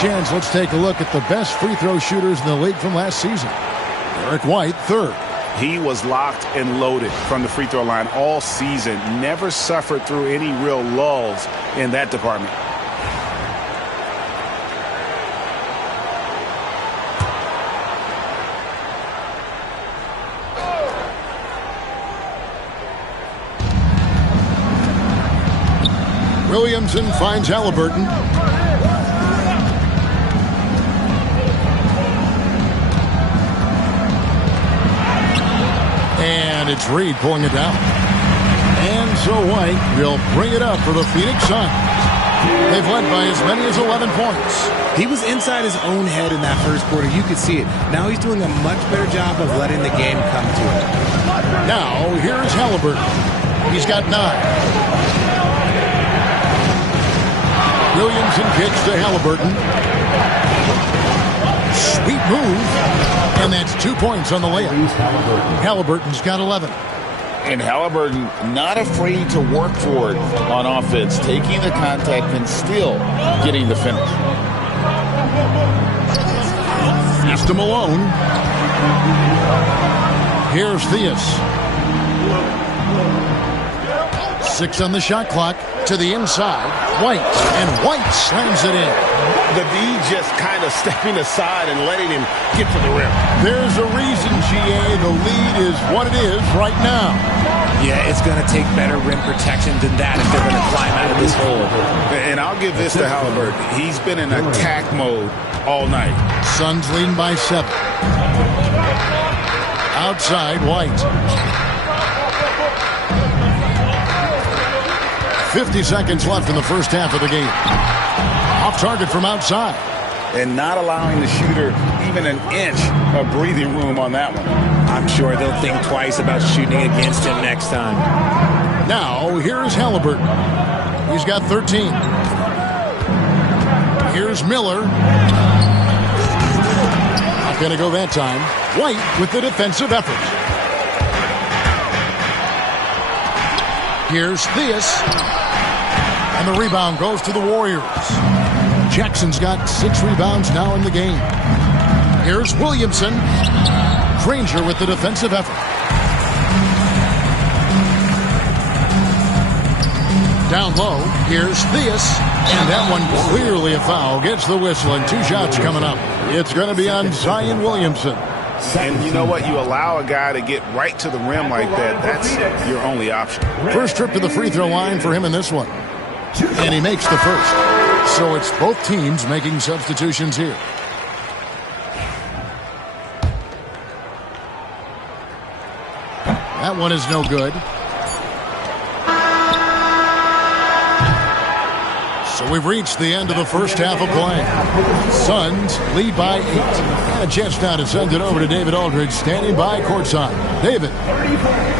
Chance. Let's take a look at the best free throw shooters in the league from last season. Eric White, 3rd. He was locked and loaded from the free throw line all season. Never suffered through any real lulls in that department. Williamson finds Halliburton. And it's Reed pulling it down. And so White will bring it up for the Phoenix Suns. They've led by as many as 11 points. He was inside his own head in that first quarter. You could see it. Now he's doing a much better job of letting the game come to him. Now, here's Halliburton. He's got 9. Williamson kicks to Halliburton. Sweet move. And that's 2 points on the layup. Halliburton's got 11. And Halliburton not afraid to work for it on offense, taking the contact and still getting the finish. Pass to Malone. Here's Theus. 6 on the shot clock. To the inside. White. And White slams it in. The D just kind of stepping aside and letting him get to the rim. There's a reason, GA. The lead is what it is right now. Yeah, it's going to take better rim protection than that if they're going to climb out of this hole. And I'll give this to Halliburton. He's been in attack mode all night. Suns leading by 7. Outside, White. 50 seconds left in the first half of the game. Off target from outside. and not allowing the shooter even an inch of breathing room on that one. I'm sure they'll think twice about shooting against him next time. Now, here's Halliburton. He's got 13. Here's Miller. Not going to go that time. White with the defensive effort. Here's Theus. And the rebound goes to the Warriors. Jackson's got 6 rebounds now in the game. Here's Williamson. Granger with the defensive effort. Down low, here's Theus. And that one clearly a foul. Gets the whistle and 2 shots coming up. It's going to be on Zion Williamson. And you know what? You allow a guy to get right to the rim like that. That's your only option. First trip to the free throw line for him in this one. And he makes the first. So it's both teams making substitutions here. That one is no good. So we've reached the end of the first half of play. Suns lead by 8. And a chance now to send it over to David Aldridge, standing by courtside. David.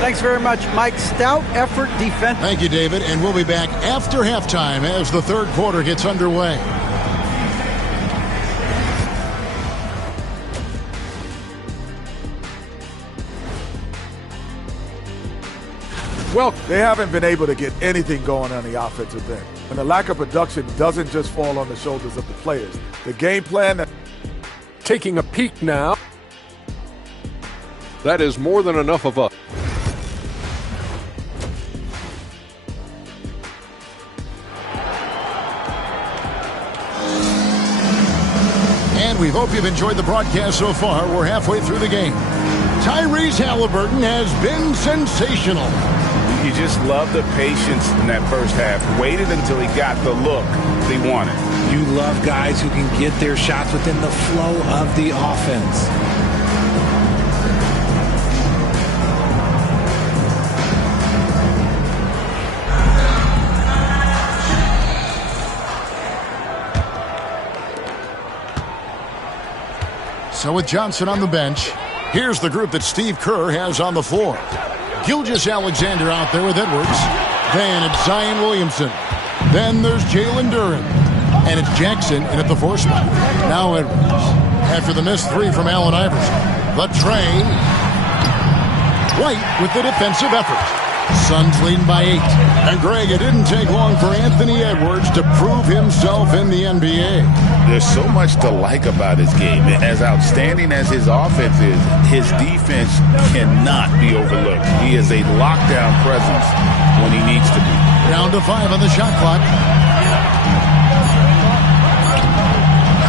Thanks very much, Mike. Stout effort defense. Thank you, David. And we'll be back after halftime as the third quarter gets underway. Well, they haven't been able to get anything going on the offensive end. And the lack of production doesn't just fall on the shoulders of the players. The game plan... Taking a peek now. That is more than enough of us. And we hope you've enjoyed the broadcast so far. We're halfway through the game. Tyrese Halliburton has been sensational. You just love the patience in that first half. Waited until he got the look he wanted. You love guys who can get their shots within the flow of the offense. So with Johnson on the bench, here's the group that Steve Kerr has on the floor. Gilgeous-Alexander out there with Edwards. Then it's Zion Williamson. Then there's Jalen Duren. And it's Jackson in at the 4 spot. Now Edwards. After the missed 3 from Allen Iverson. The train. White with the defensive effort. Suns leading by 8. And Greg, it didn't take long for Anthony Edwards to prove himself in the NBA. There's so much to like about his game. As outstanding as his offense is, his defense cannot be overlooked. He is a lockdown presence when he needs to be. Down to 5 on the shot clock.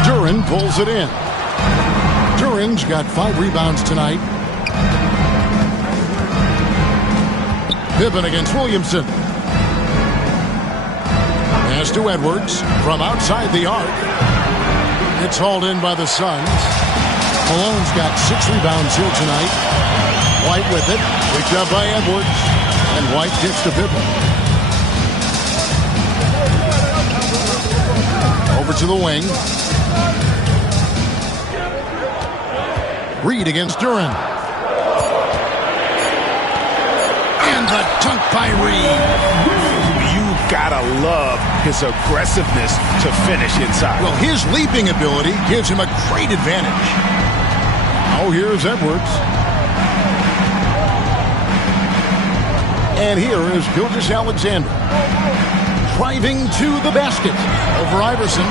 Duren pulls it in. Duren's got 5 rebounds tonight. Pippen against Williamson. Pass to Edwards from outside the arc. It's hauled in by the Suns. Malone's got 6 rebounds here tonight. White with it. Picked up by Edwards. And White kicks to Pippen. Over to the wing. Reed against Duren. And the dunk by Reed. You gotta love his aggressiveness to finish inside. Well, his leaping ability gives him a great advantage. Oh, here's Edwards. And here is Gilgeous-Alexander. Driving to the basket. Over Iverson.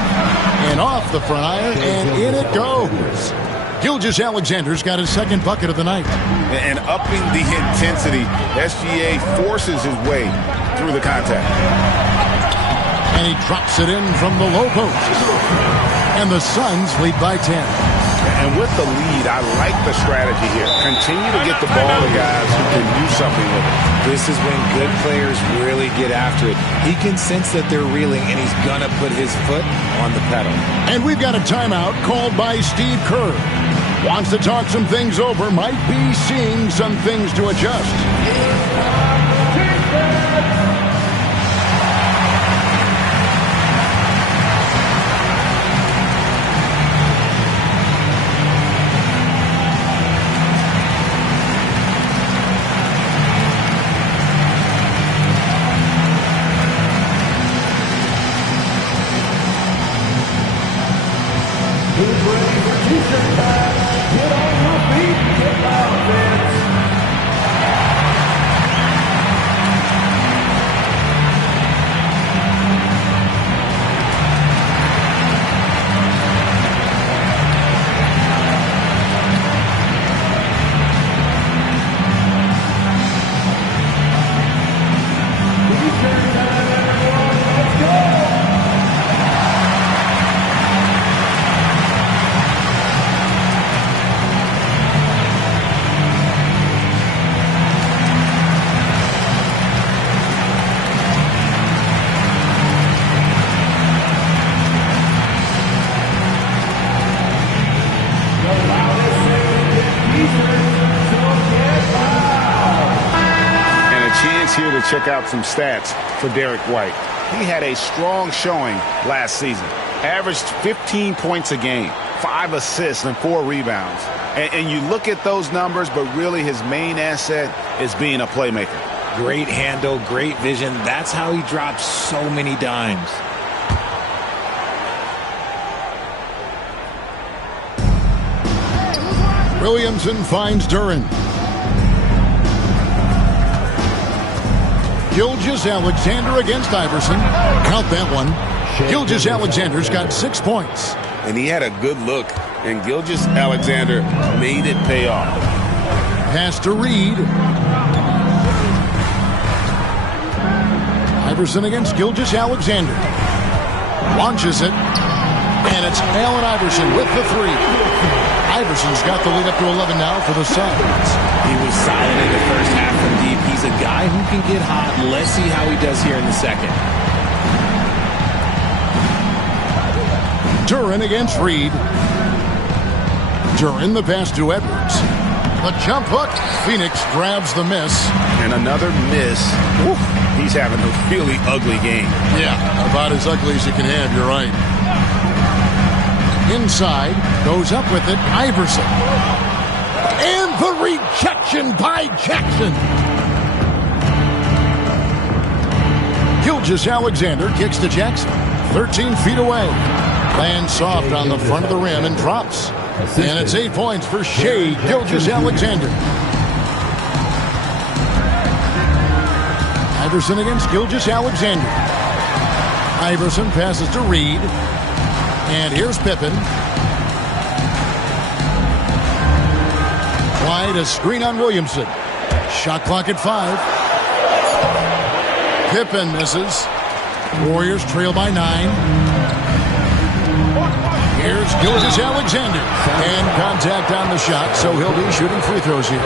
And off the front iron. And in it goes. Gilgeous-Alexander's got his 2nd bucket of the night. And upping the intensity, SGA forces his way through the contact. And he drops it in from the low post. And the Suns lead by 10. And with the lead, I like the strategy here. Continue to get the ball to guys who can do something with it. This is when good players really get after it. He can sense that they're reeling, and he's going to put his foot on the pedal. And we've got a timeout called by Steve Kerr. Wants to talk some things over, might be seeing some things to adjust. check out some stats for Derek White. He had a strong showing last season. Averaged 15 points a game, 5 assists, and 4 rebounds. And you look at those numbers, but really his main asset is being a playmaker. Great handle, great vision. That's how he drops so many dimes. Williamson finds Duren. Gilgeous-Alexander against Iverson. Count that one. Gilgeous-Alexander's got 6 points. And he had a good look, and Gilgeous-Alexander made it pay off. Pass to Reed. Iverson against Gilgeous-Alexander. Launches it. And it's Allen Iverson with the 3. Iverson's got the lead up to 11 now for the Suns. He was solid in the first half from deep. He's a guy who can get hot. Let's see how he does here in the second. Duren against Reed. Duren the pass to Edwards. The jump hook. Phoenix grabs the miss. And another miss. Oof, he's having a really ugly game. Yeah, about as ugly as you can have. You're right. Inside, goes up with it, Iverson. And the rejection by Jackson. Gilgeous-Alexander kicks to Jackson. 13 feet away. Lands soft on the front of the rim and drops. And it's 8 points for Shai Gilgeous-Alexander. Iverson against Gilgeous-Alexander. Iverson passes to Reed. And here's Pippen. Clyde, a screen on Williamson. Shot clock at 5. Pippen misses. Warriors trail by 9. Here's Gilgeous-Alexander. And contact on the shot, so he'll be shooting free throws here.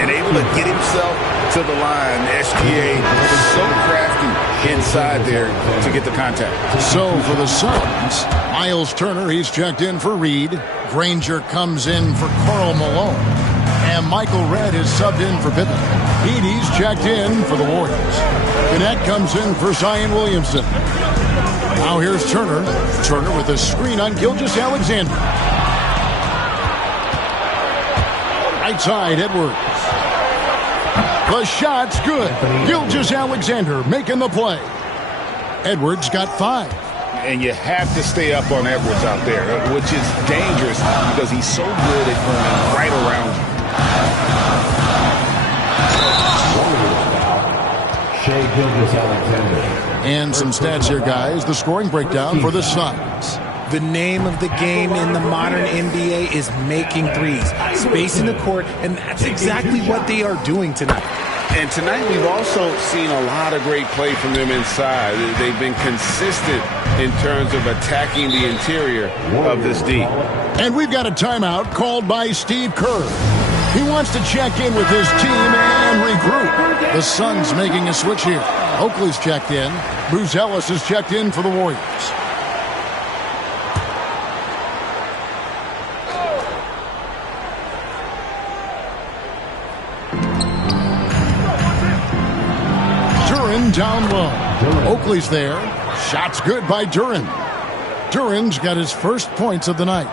And able to get himself to the line. SGA so crafty inside there to get the contact. So for the Suns, Miles Turner, he's checked in for Reed. Granger comes in for Karl Malone. And Michael Redd is subbed in for Pippen. Edey's checked in for the Warriors. Gannett comes in for Zion Williamson. Now here's Turner. Turner with a screen on Gilgeous-Alexander. Right side, Edwards. The shot's good. Gilgeous-Alexander making the play. Edwards got 5. And you have to stay up on Edwards out there, which is dangerous because he's so good at going right around you. Shai Gilgeous-Alexander. And some stats here, guys. The scoring breakdown for the Suns. The name of the game in the modern NBA is making threes, spacing the court, and that's exactly what they are doing tonight. And tonight we've also seen a lot of great play from them inside. They've been consistent in terms of attacking the interior of this D. And we've got a timeout called by Steve Kerr. He wants to check in with his team and regroup. The Suns making a switch here. Oakley's checked in. Bruce Ellis is checked in for the Warriors. Duren down low. Oakley's there. Shot's good by Duren. Duren's got his first points of the night.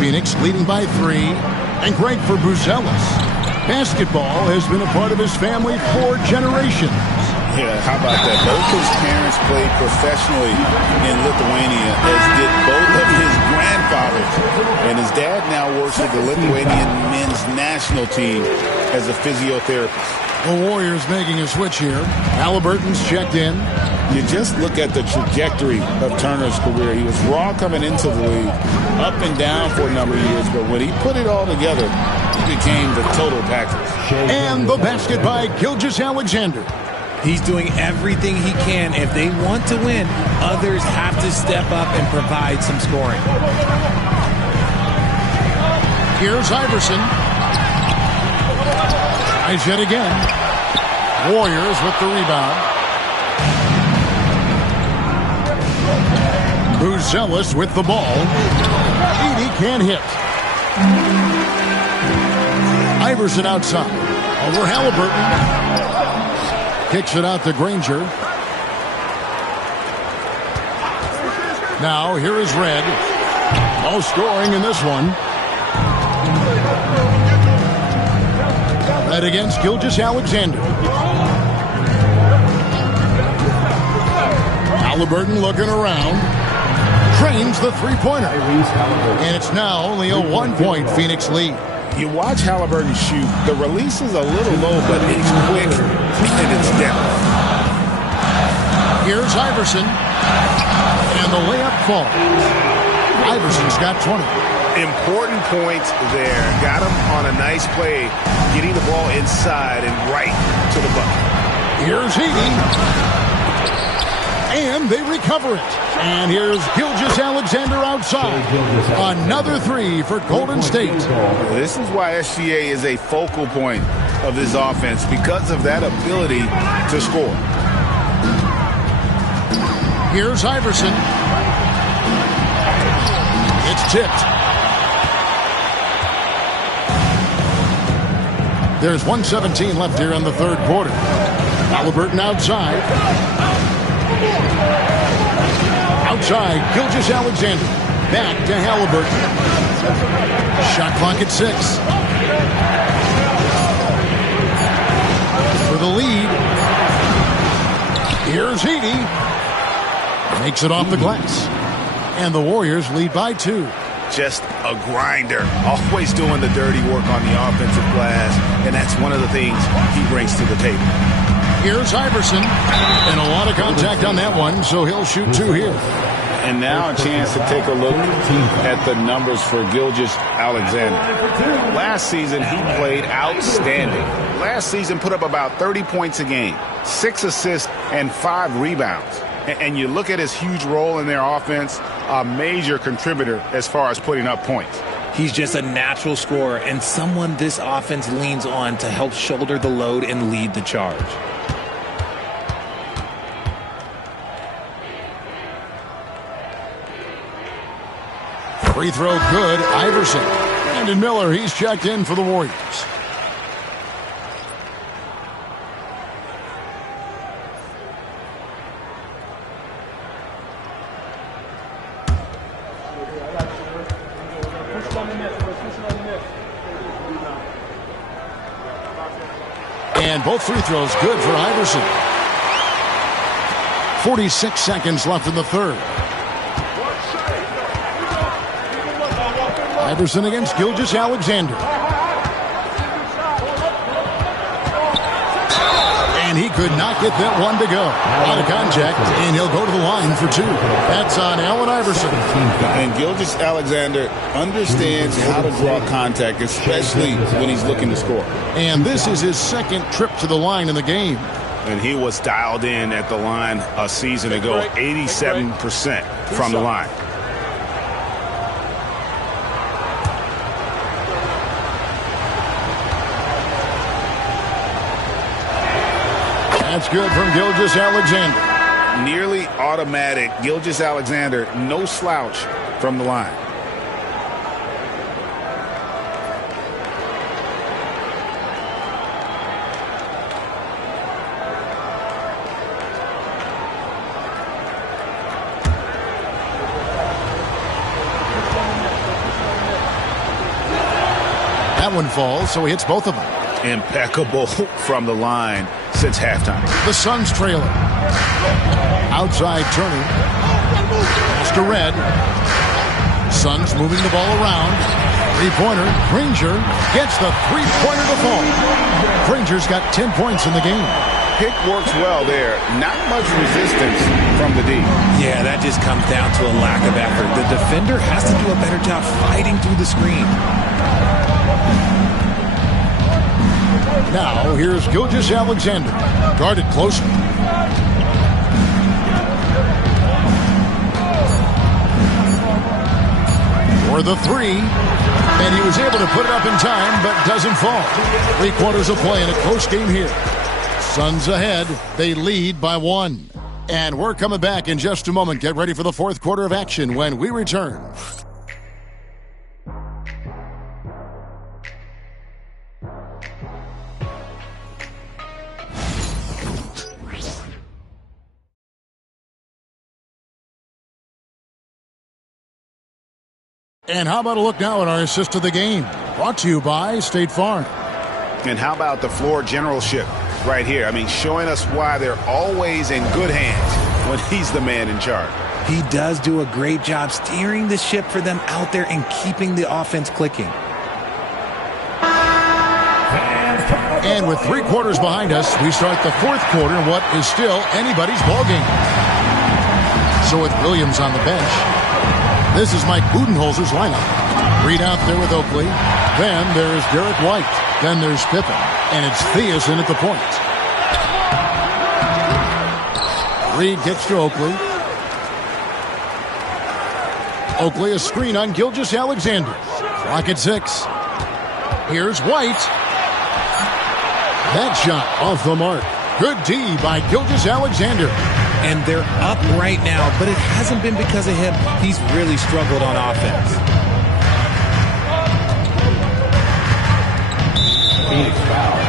Phoenix leading by 3. And great for Bruce Ellis. Basketball has been a part of his family for generations. Yeah, how about that? Both his parents played professionally in Lithuania, as did both of his grandfathers. And his dad now works with the Lithuanian men's national team as a physiotherapist. The Warriors making a switch here. Halliburton's checked in. You just look at the trajectory of Turner's career. He was raw coming into the league, up and down for a number of years, but when he put it all together, he became the total package. And the basket by Gilgeous-Alexander. He's doing everything he can. If they want to win, others have to step up and provide some scoring. Here's Iverson. Tries yet again. Warriors with the rebound. Bruce Ellis with the ball. Edey can't hit. Iverson outside. Over Halliburton. Kicks it out to Granger. Now here is Red. No scoring in this one. Red against Gilgeous-Alexander. Halliburton looking around. Trains the three-pointer. And it's now only a 1-point Phoenix lead. You watch Halliburton shoot. The release is a little low, but it's quick and it's depth. Here's Iverson. And the layup falls. Iverson's got 20. Important points there. Got him on a nice play, getting the ball inside and right to the bucket. Here's Heaney. And they recover it. And here's Gilgeous-Alexander outside. Another three for Golden State. This is why SGA is a focal point of this offense, because of that ability to score. Here's Iverson. It's tipped. There's 1:17 left here in the third quarter. Halliburton outside. Outside, Gilgeous-Alexander. Back to Halliburton. Shot clock at 6. For the lead. Here's Heaney. Makes it off the glass. And the Warriors lead by 2. Just a grinder. Always doing the dirty work on the offensive glass. And that's one of the things he brings to the table. Here's Iverson. And a lot of contact on that one, so he'll shoot 2 here. And now a chance to take a look at the numbers for Gilgeous-Alexander. Last season, he played outstanding. Last season, put up about 30 points a game, 6 assists, and 5 rebounds. And you look at his huge role in their offense, a major contributor as far as putting up points. He's just a natural scorer and someone this offense leans on to help shoulder the load and lead the charge. Free throw good, Iverson. Brandon Miller, he's checked in for the Warriors. And both free throws good for Iverson. 46 seconds left in the third. Iverson against Gilgeous-Alexander. And he could not get that one to go. Out of contact, and he'll go to the line for 2. That's on Allen Iverson. And Gilgeous-Alexander understands how to draw contact, especially when he's looking to score. And this is his second trip to the line in the game. And he was dialed in at the line a season ago, 87% from the line. That's good from Gilgeous-Alexander. Nearly automatic. Gilgeous-Alexander, no slouch from the line. That one falls, so he hits both of them. Impeccable from the line since halftime. The Suns trailing. Outside Turner. Pass to Red. Suns moving the ball around. Three-pointer. Granger gets the three-pointer to fall. Granger's got 10 points in the game. Pick works well there. Not much resistance from the D. Yeah, that just comes down to a lack of effort. The defender has to do a better job fighting through the screen. Now, here's Gilgeous-Alexander. Guarded closely. For the 3. And he was able to put it up in time, but doesn't fall. 3 quarters of play in a close game here. Suns ahead. They lead by 1. And we're coming back in just a moment. Get ready for the fourth quarter of action when we return. And how about a look now at our assist of the game? Brought to you by State Farm. And how about the floor generalship right here? I mean, showing us why they're always in good hands when he's the man in charge. He does do a great job steering the ship for them out there and keeping the offense clicking. And with 3 quarters behind us, we start the 4th quarter in what is still anybody's ballgame. So with Williams on the bench, this is Mike Budenholzer's lineup. Reed out there with Oakley. Then there's Derek White. Then there's Pippen. And it's Theus in at the point. Reed gets to Oakley. Oakley, a screen on Gilgeous-Alexander. Clock at 6. Here's White. That shot off the mark. Good D by Gilgeous-Alexander. And they're up right now, but it hasn't been because of him. He's really struggled on offense. Phoenix foul.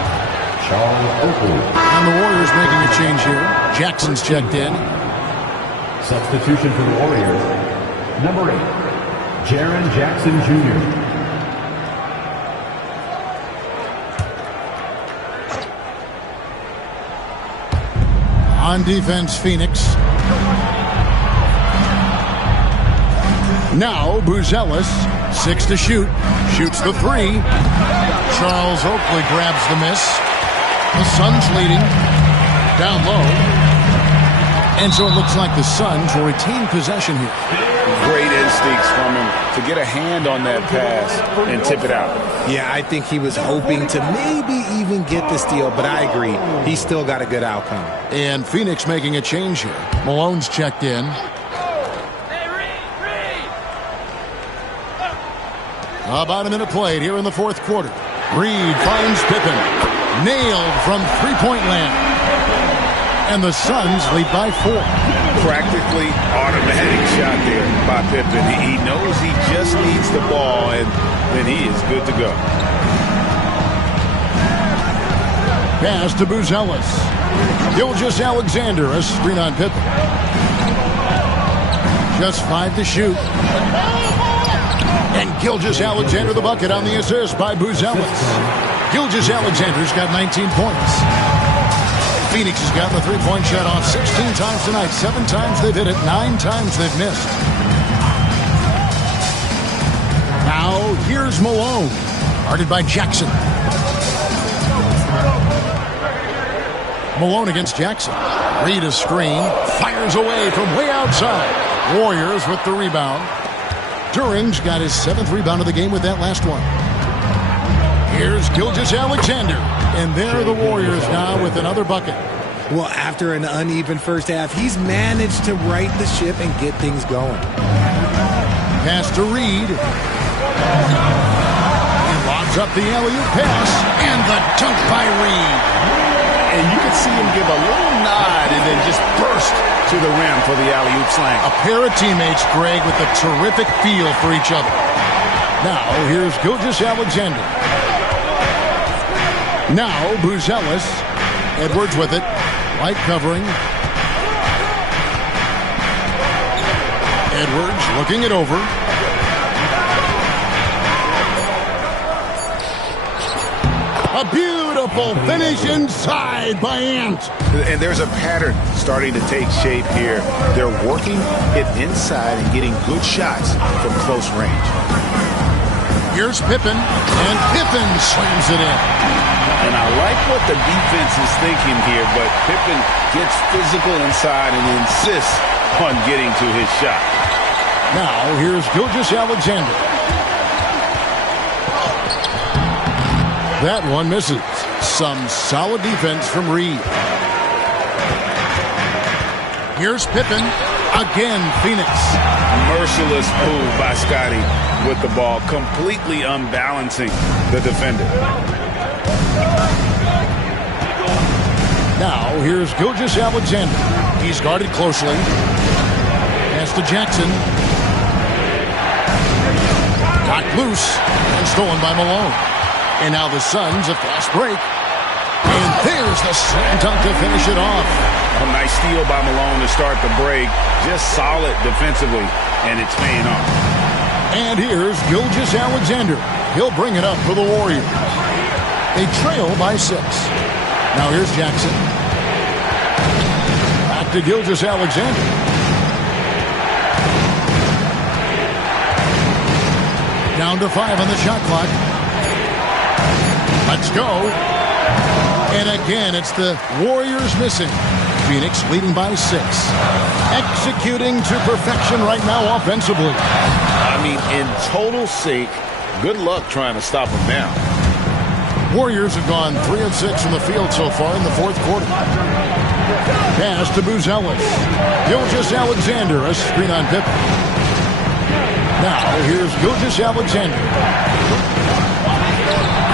Charles Oakley. And the Warriors making a change here. Jackson's checked in. Substitution for the Warriors. Number 8, Jaren Jackson Jr. On defense, Phoenix. Now, Buzelis, 6 to shoot. Shoots the 3. Charles Oakley grabs the miss. The Suns leading. Down low. And so it looks like the Suns will retain possession here. Great instincts from him to get a hand on that pass and tip it out. Yeah, I think he was hoping to maybe even get the steal, but I agree. He still got a good outcome. And Phoenix making a change here. Malone's checked in. About a minute played here in the 4th quarter. Reed finds Pippen. Nailed from three-point land. And the Suns lead by 4. Practically automatic shot there by Pippen. He knows he just needs the ball, and then he is good to go. Pass to Buzelis. Gilgeous-Alexander, a screen on Pippen. Just 5 to shoot. And Gilgeous-Alexander the bucket on the assist by Buzelis. Gilgeous-Alexander's got 19 points. Phoenix has got the 3-point shot off 16 times tonight. 7 times they've hit it. 9 times they've missed. Now, here's Malone. Guarded by Jackson. Malone against Jackson. Reed a screen. Fires away from way outside. Warriors with the rebound. Duran's got his 7th rebound of the game with that last one. Here's Gilgeous-Alexander. And there are the Warriors now with another bucket. Well, after an uneven first half, he's managed to right the ship and get things going. Pass to Reed. He lobs up the alley-oop pass. And the dunk by Reed. And you can see him give a little nod and then just burst to the rim for the alley-oop slam. A pair of teammates, Greg, with a terrific feel for each other. Now, here's Gilgeous-Alexander. Now, Buzelis. Edwards with it. White covering. Edwards looking it over. A beautiful finish inside by Ant. And there's a pattern starting to take shape here. They're working it inside and getting good shots from close range. Here's Pippen, and Pippen slams it in. And I like what the defense is thinking here, but Pippen gets physical inside and insists on getting to his shot. Now, here's Gilgeous-Alexander. That one misses. Some solid defense from Reed. Here's Pippen. Again, Phoenix. Merciless move by Scotty with the ball, completely unbalancing the defender. Now, here's Gilgeous-Alexander. He's guarded closely. Pass to Jackson. Got loose and stolen by Malone. And now the Suns, a fast break. And there's the slam dunk to finish it off. A nice steal by Malone to start the break. Just solid defensively, and it's paying off. And here's Gilgeous-Alexander. He'll bring it up for the Warriors. They trail by 6. Now here's Jackson. Back to Gilgeous-Alexander. Down to 5 on the shot clock. Let's go. And again, it's the Warriors missing. Phoenix leading by 6. Executing to perfection right now offensively. I mean, in total sync. Good luck trying to stop them now. Warriors have gone 3 of 6 from the field so far in the fourth quarter. Pass to Buzelis. Gilgeous-Alexander, a screen on Pippen. Now here's Gilgeous-Alexander.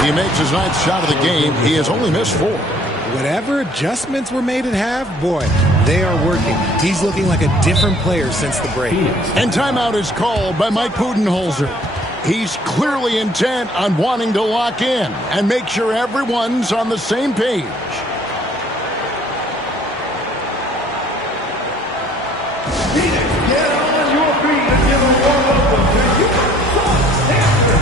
He makes his 9th shot of the game. He has only missed 4. Whatever adjustments were made at half, boy, they are working. He's looking like a different player since the break. And timeout is called by Mike Budenholzer. He's clearly intent on wanting to lock in and make sure everyone's on the same page. Get on your feet and give a warm welcome to Utah Stanford.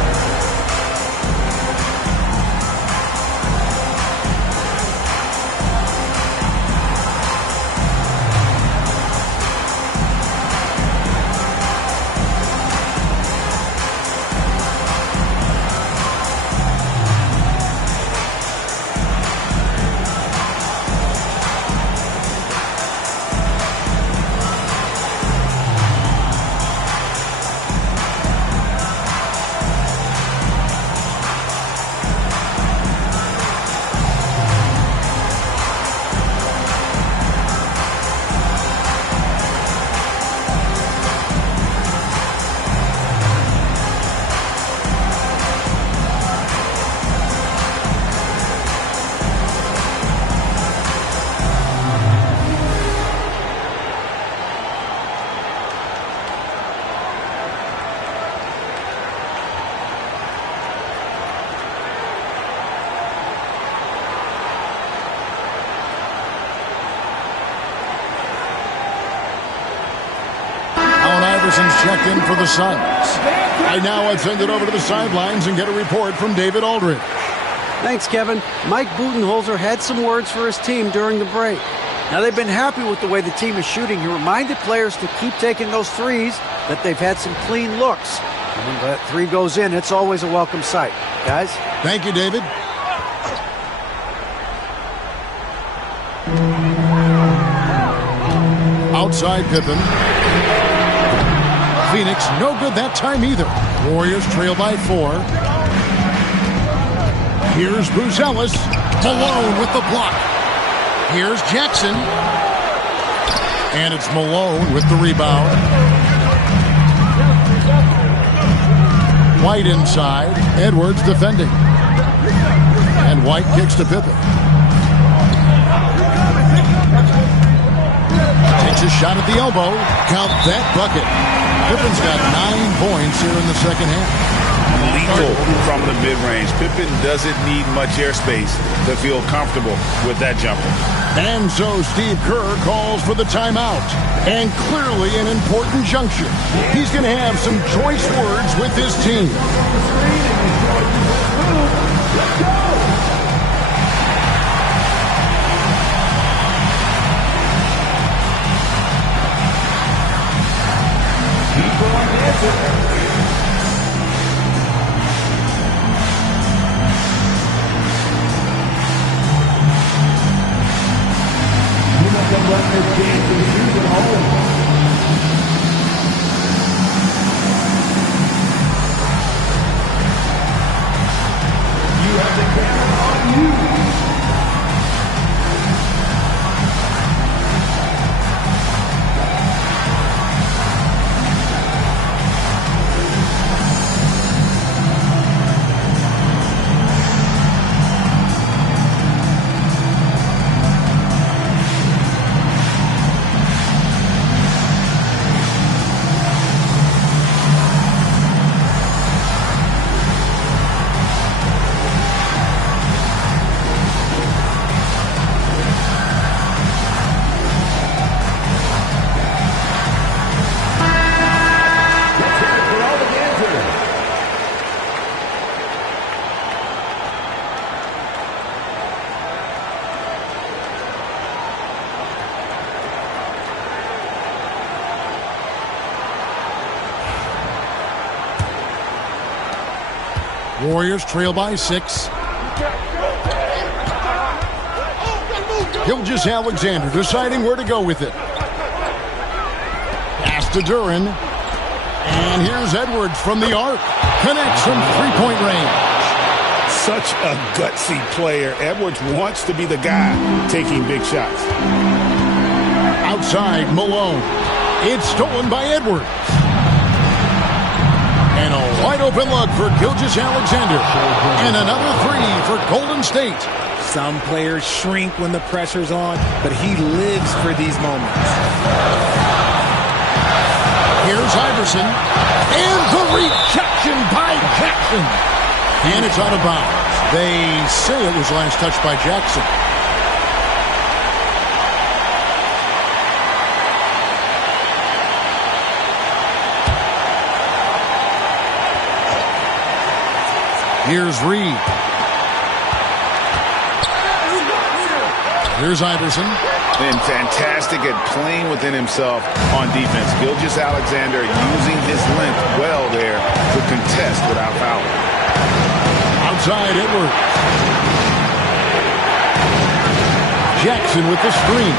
Checked in for the Suns. Right now, I'd send it over to the sidelines and get a report from David Aldridge. Thanks, Kevin. Mike Budenholzer had some words for his team during the break. Now, they've been happy with the way the team is shooting. He reminded players to keep taking those threes, that they've had some clean looks. And when that 3 goes in, it's always a welcome sight. Guys? Thank you, David. Outside Pippen. Phoenix, no good that time either. Warriors trail by 4. Here's Buzelis. Malone with the block. Here's Jackson. And it's Malone with the rebound. White inside. Edwards defending. And White kicks to Pippen. Takes a shot at the elbow. Count that bucket. Pippen's got 9 points here in the second half. Lethal from the mid-range. Pippen doesn't need much airspace to feel comfortable with that jumper. And so Steve Kerr calls for the timeout. And clearly an important juncture. He's going to have some choice words with his team. Warriors trail by 6. Gilgeous-Alexander deciding where to go with it. Pass to Duran. And here's Edwards from the arc. Connects from three-point range. Such a gutsy player. Edwards wants to be the guy taking big shots. Outside, Malone. It's stolen by Edwards. And a wide open look for Gilgeous-Alexander. And another three for Golden State. Some players shrink when the pressure's on, but he lives for these moments. Here's Iverson. And the rejection by Jackson. And it's out of bounds. They say it was last touched by Jackson. Here's Reed. Here's Iverson. And fantastic at playing within himself on defense. Gilgeous-Alexander using his length well there to contest without foul. Outside, Edwards. Jackson with the screen.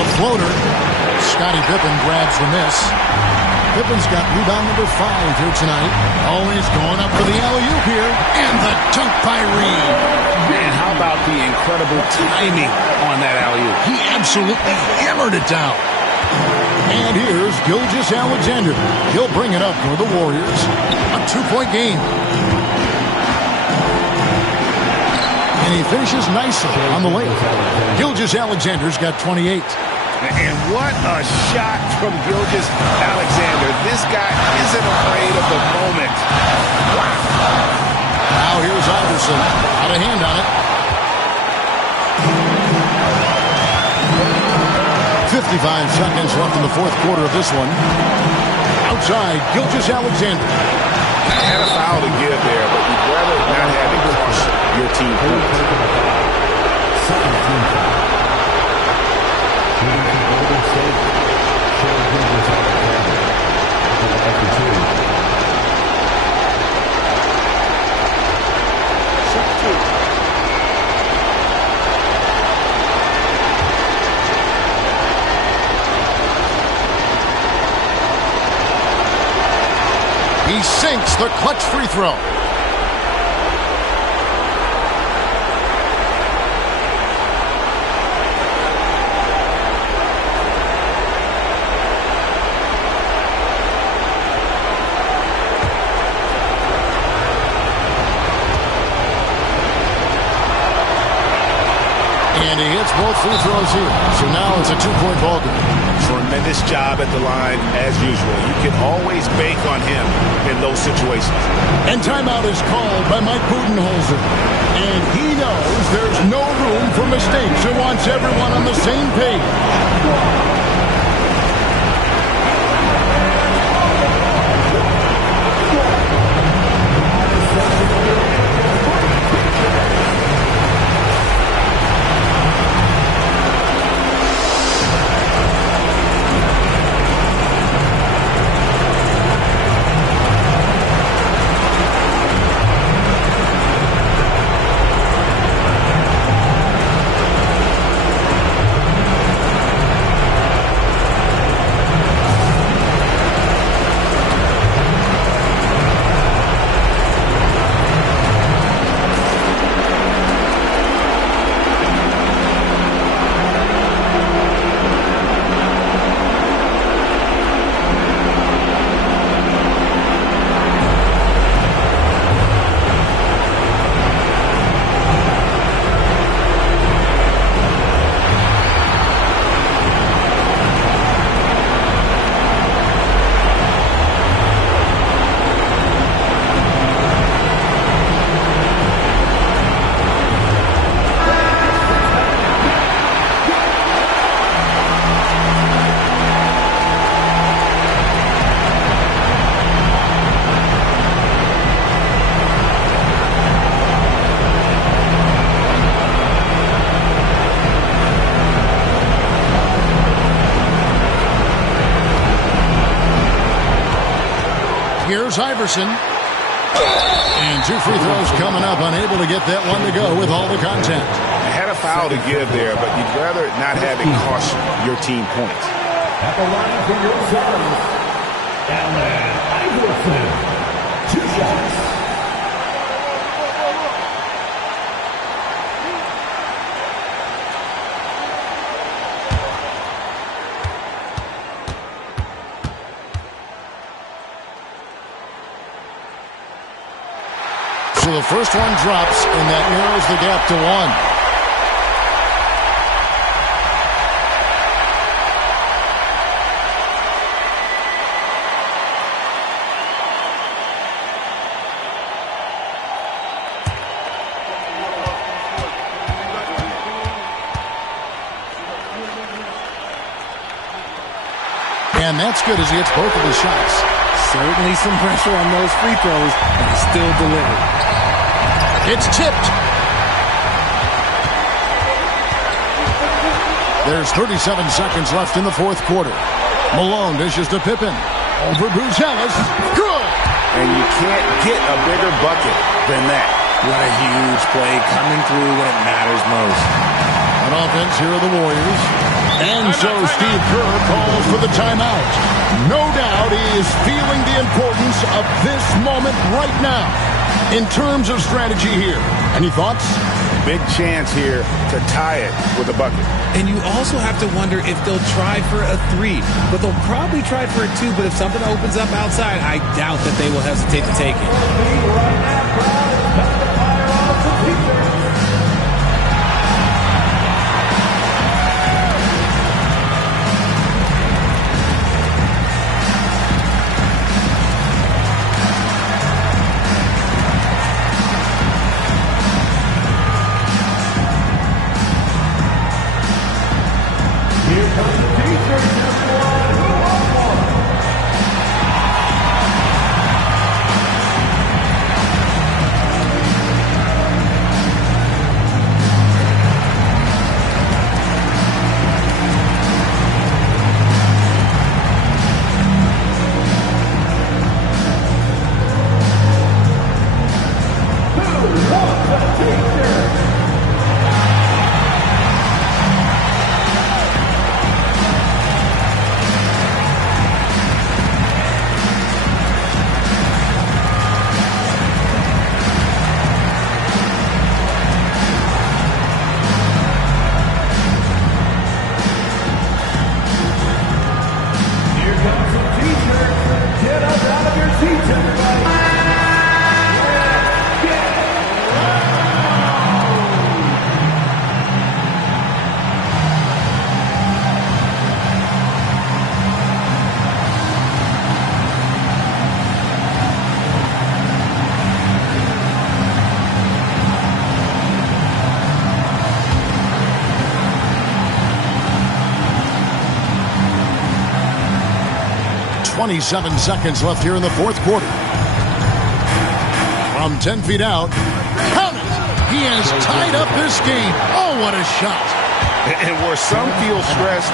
A floater. Scottie Pippen grabs the miss. Pippen's got rebound number 5 here tonight. Always going up for the alley-oop here. And the dunk by Reed. And how about the incredible timing on that alley-oop? He absolutely hammered it down. And here's Gilgeous-Alexander. He'll bring it up for the Warriors. A 2-point game. And he finishes nicely on the layup. Gilgeous-Alexander's got 28. And what a shot from Gilgeous-Alexander. This guy isn't afraid of the moment. Wow. Now here's Iverson. Got a hand on it. 55 seconds left in the fourth quarter of this one. Outside, Gilgeous-Alexander. Had a foul to give there, but you'd rather not have it cost your team points. He sinks the clutch free throw. And he hits both free throws here. So now it's a 2-point ball game. Tremendous job at the line, as usual. You can always bank on him in those situations. And timeout is called by Mike Budenholzer. And he knows there's no room for mistakes and wants everyone on the same page. Here's Iverson. And 2 free throws coming up, unable to get that one to go with all the contact. Had a foul to give there, but you'd rather not have it cost your team points. At the line for your service, Allen Iverson. 2 shots. So the first one drops, and that narrows the gap to 1. And that's good as he hits both of his shots. Certainly some pressure on those free throws, but he still delivered. It's tipped. There's 37 seconds left in the fourth quarter. Malone dishes to Pippen. Over Brucelis. Good! And you can't get a bigger bucket than that. What a huge play coming through when it matters most. On offense, here are the Warriors. And so Steve Kerr calls for the timeout. No doubt he is feeling the importance of this moment right now in terms of strategy here. Any thoughts? Big chance here to tie it with a bucket. And you also have to wonder if they'll try for a 3. But they'll probably try for a 2. But if something opens up outside, I doubt that they will hesitate to take it. .27 seconds left here in the fourth quarter. From 10 feet out, count it! He has tied up this game. Oh, what a shot! And where some feel stressed,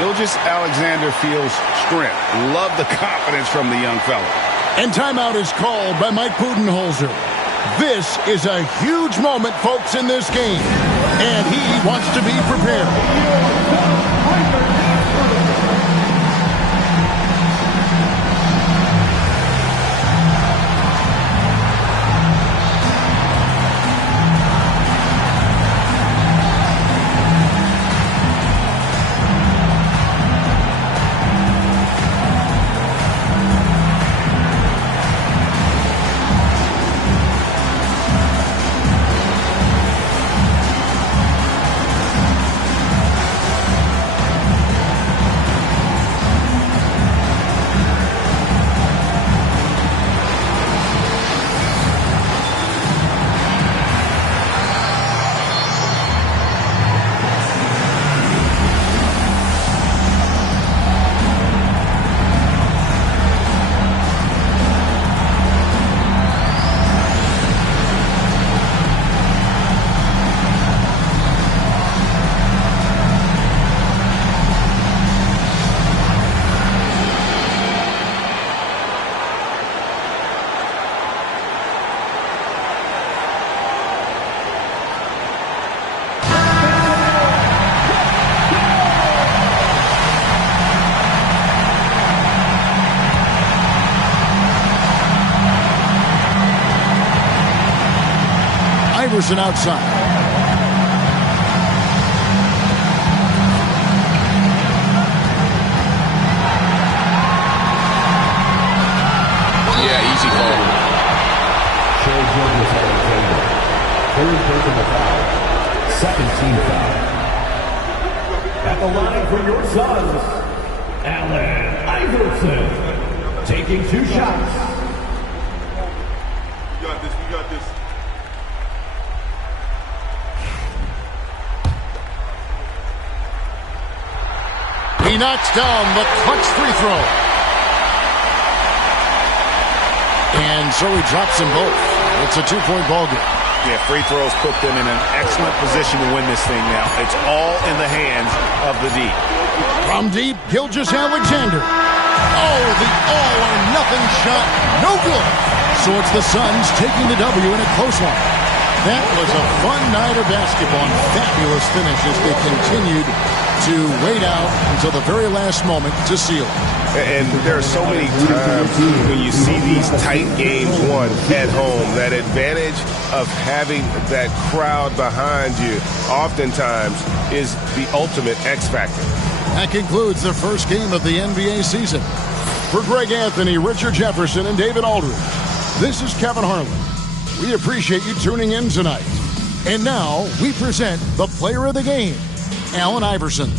Gilgeous-Alexander feels strength. Love the confidence from the young fella. And timeout is called by Mike Budenholzer. This is a huge moment, folks, in this game. And he wants to be prepared. Iverson outside. Yeah, easy call. Third personal foul. Second team foul. At the line for your Suns, Allen Iverson. Taking 2 shots. You got this. You got this. He knocks down the clutch free throw. And so he drops them both. It's a 2-point ball game. Yeah, free throws put them in an excellent position to win this thing now. It's all in the hands of the deep. From deep, Gilgeous-Alexander. Oh, the all-or-nothing shot. No good. So it's the Suns taking the W in a close one. That was a fun night of basketball and fabulous finish as they continued to wait out until the very last moment to seal it. And there are so many times when you see these tight games won at home, that advantage of having that crowd behind you oftentimes is the ultimate X factor. That concludes the first game of the NBA season. For Greg Anthony, Richard Jefferson, and David Aldridge, this is Kevin Harlan. We appreciate you tuning in tonight. And now we present the player of the game, Allen Iverson.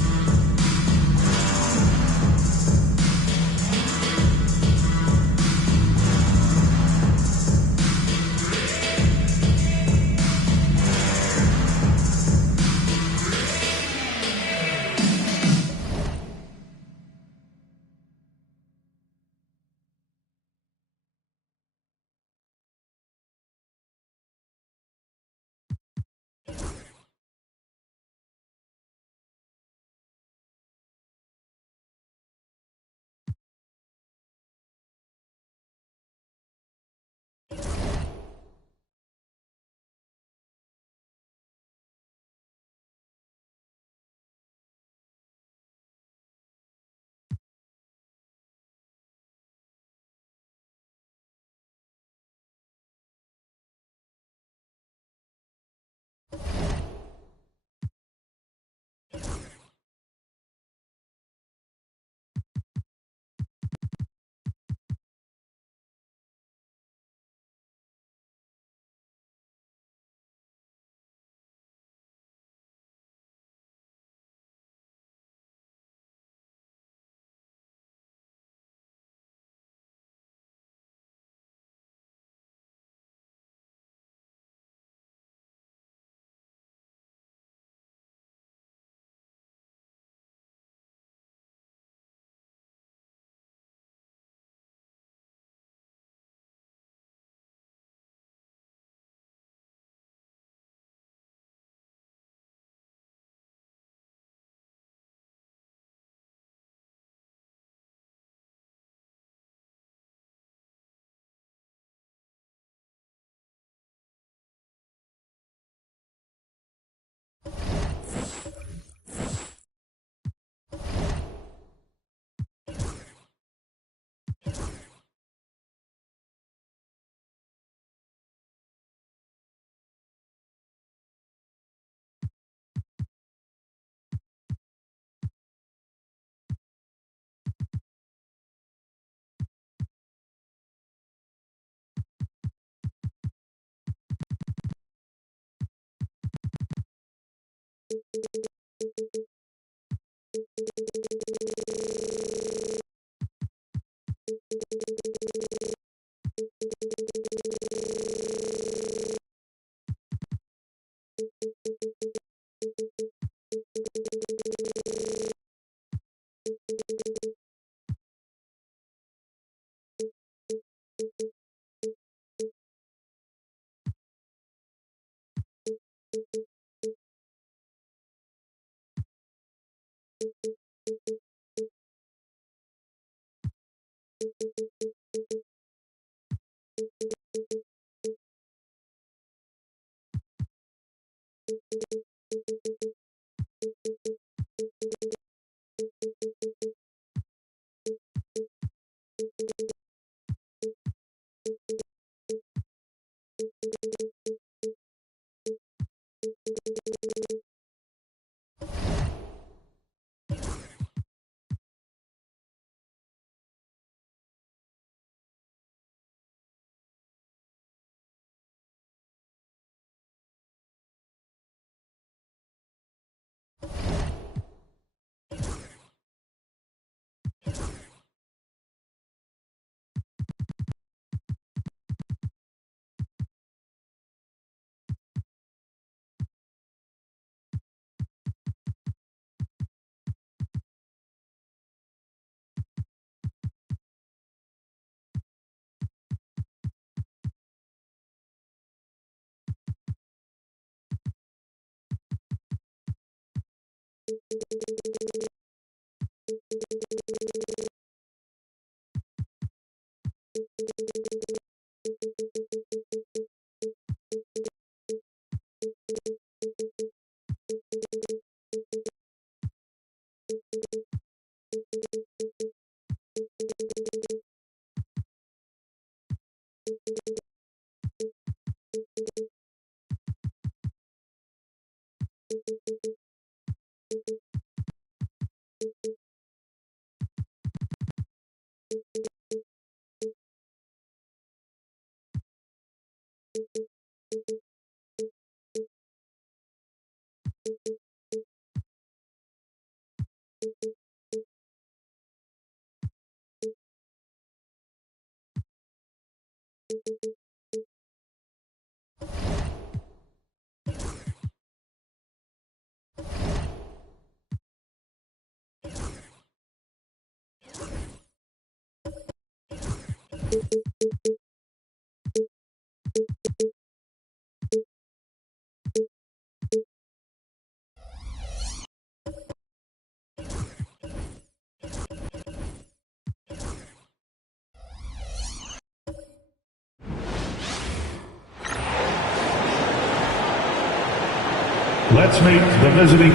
Let's meet the visiting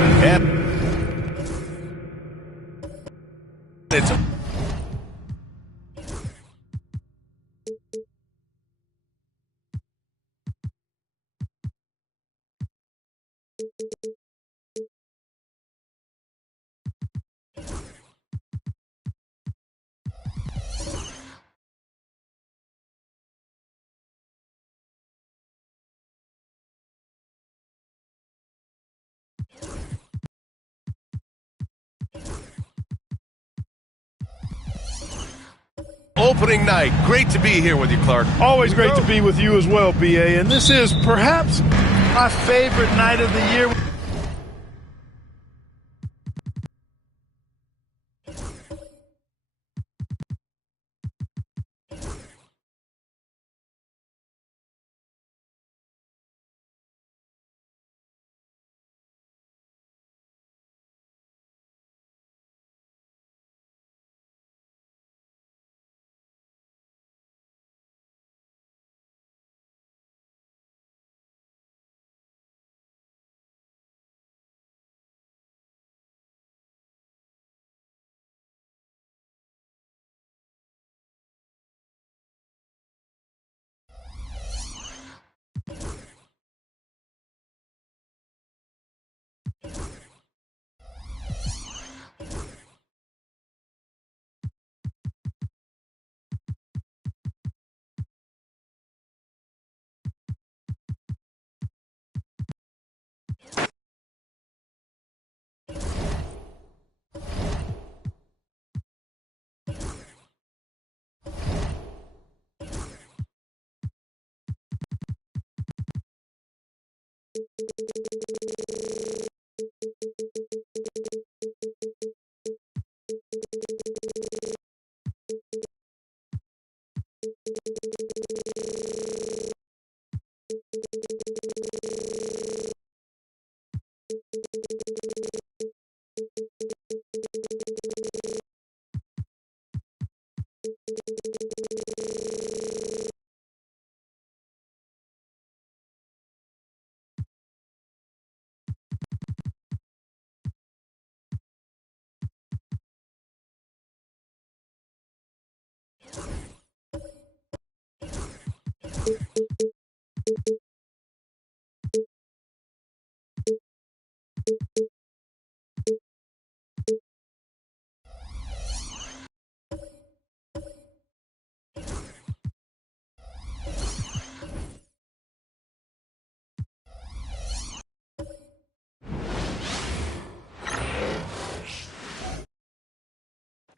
It's opening night. Great to be here with you, Clark. Always great to be with you as well, BA. And this is perhaps my favorite night of the year.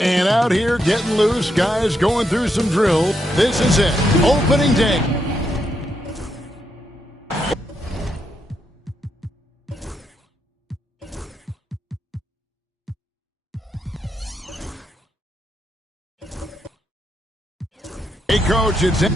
And out here getting loose, guys going through some drill. This is it, opening day. Hey, Coach, it's in.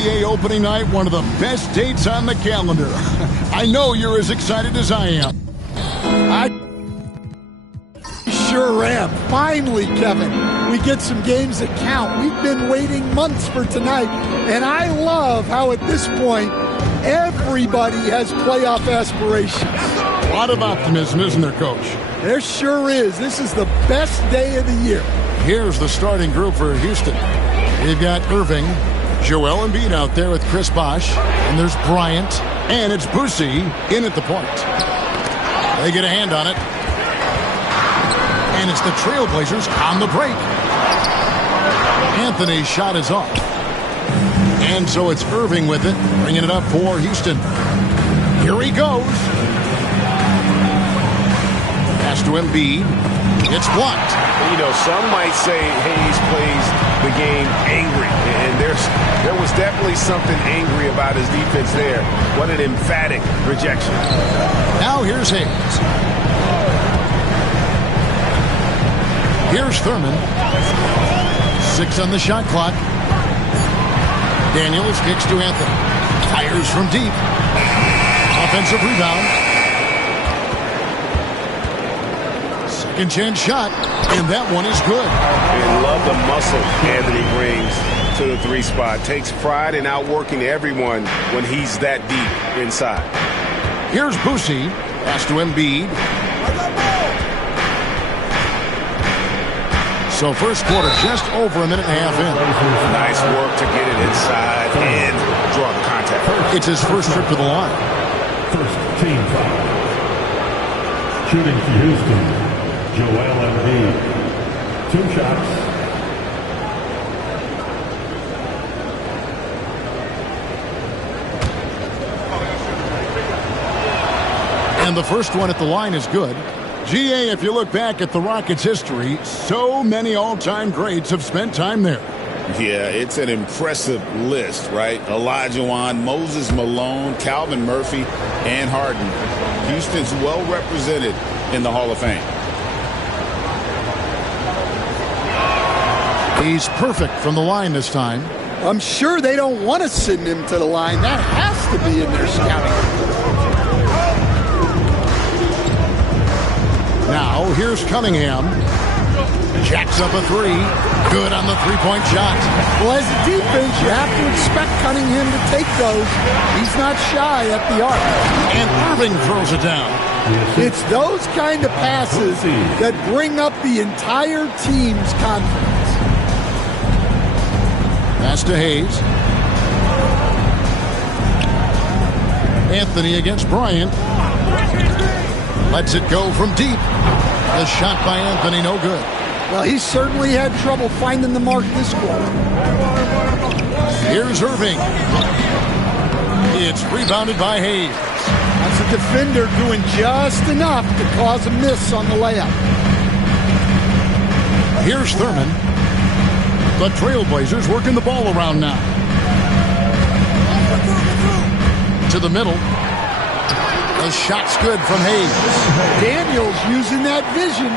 NBA opening night, one of the best dates on the calendar. I know you're as excited as I am. I sure am. Finally, Kevin, we get some games that count. We've been waiting months for tonight, and I love how at this point, everybody has playoff aspirations. A lot of optimism, isn't there, Coach? There sure is. This is the best day of the year. Here's the starting group for Houston. We've got Irving, Joel Embiid out there with Chris Bosh, and there's Bryant, and it's Boosie in at the point. They get a hand on it, and it's the Trailblazers on the break. Anthony's shot is off, and so it's Irving with it, bringing it up for Houston. Here he goes. Pass to Embiid. It's blocked. You know, some might say Hayes plays the game angry, and there was definitely something angry about his defense there. What an emphatic rejection. Now here's Hayes. Here's Thurman. 6 on the shot clock. Daniels kicks to Anthony. Fires from deep. Offensive rebound. Second chance shot, and that one is good. And love the muscle Anthony brings to the 3 spot. Takes pride in outworking everyone when he's that deep inside. Here's Boosie. Pass to Embiid. So first quarter just over a minute and a half in. Nice work to get it inside and draw the contact. It's his first trip to the line. First team foul. Shooting for Houston, Joel Embiid. 2 shots. And the first one at the line is good. GA, if you look back at the Rockets' history, so many all-time greats have spent time there. Yeah, it's an impressive list, right? Olajuwon, Moses Malone, Calvin Murphy, and Harden. Houston's well represented in the Hall of Fame. He's perfect from the line this time. I'm sure they don't want to send him to the line. That has to be in their scouting. Now, here's Cunningham. Jacks up a 3. Good on the three-point shot. Well, as a defense, you have to expect Cunningham to take those. He's not shy at the arc. And Irving throws it down. It's those kind of passes that bring up the entire team's confidence. Pass to Hayes. Anthony against Bryant. Lets it go from deep. The shot by Anthony, no good. Well, he certainly had trouble finding the mark this quarter. Here's Irving. It's rebounded by Hayes. That's a defender doing just enough to cause a miss on the layup. Here's Thurman. The Trailblazers working the ball around now. To the middle. The shot's good from Hayes. Daniels using that vision.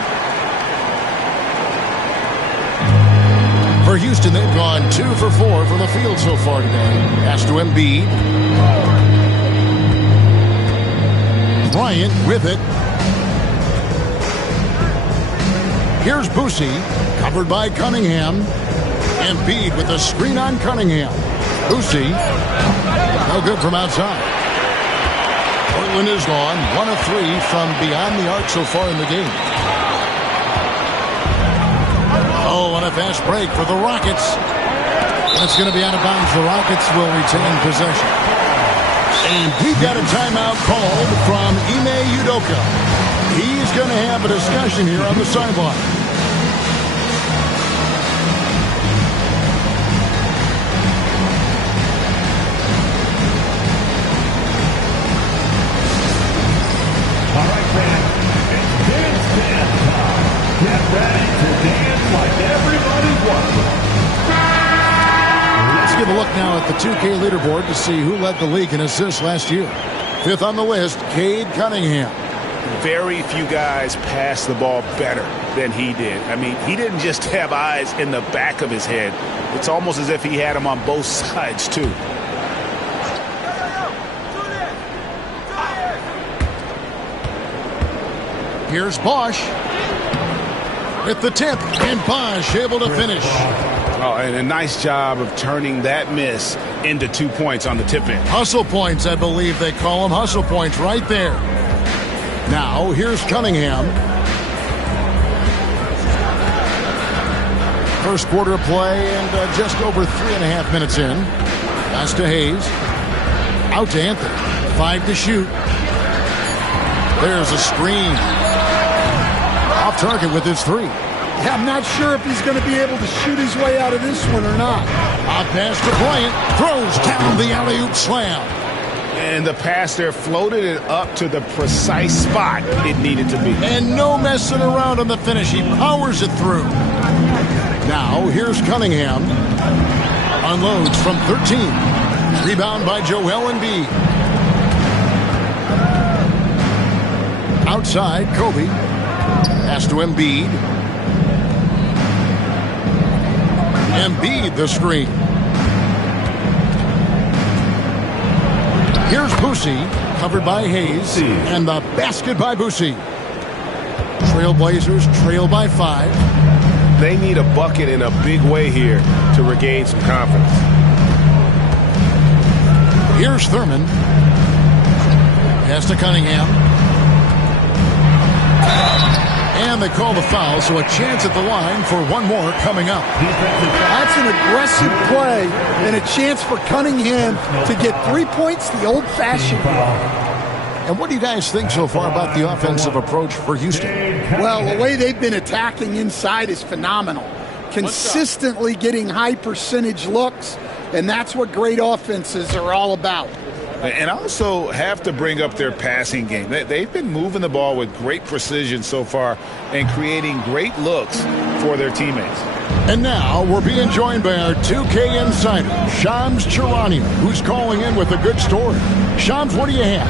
For Houston, they've gone 2 for 4 from the field so far today. Pass to Embiid. Bryant with it. Here's Boosie, covered by Cunningham. Embiid with a screen on Cunningham. Boosie, no good from outside. Portland is gone 1 of 3 from beyond the arc so far in the game. Oh, and a fast break for the Rockets. That's going to be out of bounds. The Rockets will retain possession. And we've got a timeout called from Ime Udoka. He's going to have a discussion here on the sideline. All right, fans, it's dance time. Get ready to dance like everybody's watching. Let's give a look now at the 2K leaderboard to see who led the league in assists last year. 5th on the list, Cade Cunningham. Very few guys pass the ball better than he did. I mean, he didn't just have eyes in the back of his head. It's almost as if he had them on both sides, too. Here's Bosch with the tip, and Bosch able to finish. Oh, and a nice job of turning that miss into 2 points on the tip-in. Hustle points, I believe they call them. Hustle points right there. Now, here's Cunningham. First quarter of play and just over 3.5 minutes in. Pass to Hayes. Out to Anthony. 5 to shoot. There's a screen. Off target with his 3. Yeah, I'm not sure if he's going to be able to shoot his way out of this one or not. Off pass to Bryant. Throws down the alley-oop slam. And the pass there floated it up to the precise spot it needed to be. And no messing around on the finish. He powers it through. Now, here's Cunningham. Unloads from 13. Rebound by Joel Embiid. Outside, Kobe. Pass to Embiid. Embiid the screen. Here's Boosie, covered by Hayes, and the basket by Boosie. Trailblazers trail by 5. They need a bucket in a big way here to regain some confidence. Here's Thurman. Pass to Cunningham. And they call the foul, so a chance at the line for one more coming up. That's an aggressive play and a chance for Cunningham to get 3 points the old-fashioned way. And what do you guys think so far about the offensive approach for Houston? Well, the way they've been attacking inside is phenomenal. Consistently getting high percentage looks, and that's what great offenses are all about. And also have to bring up their passing game. They've been moving the ball with great precision so far and creating great looks for their teammates. And now we're being joined by our 2K insider, Shams Charania, who's calling in with a good story. Shams, what do you have?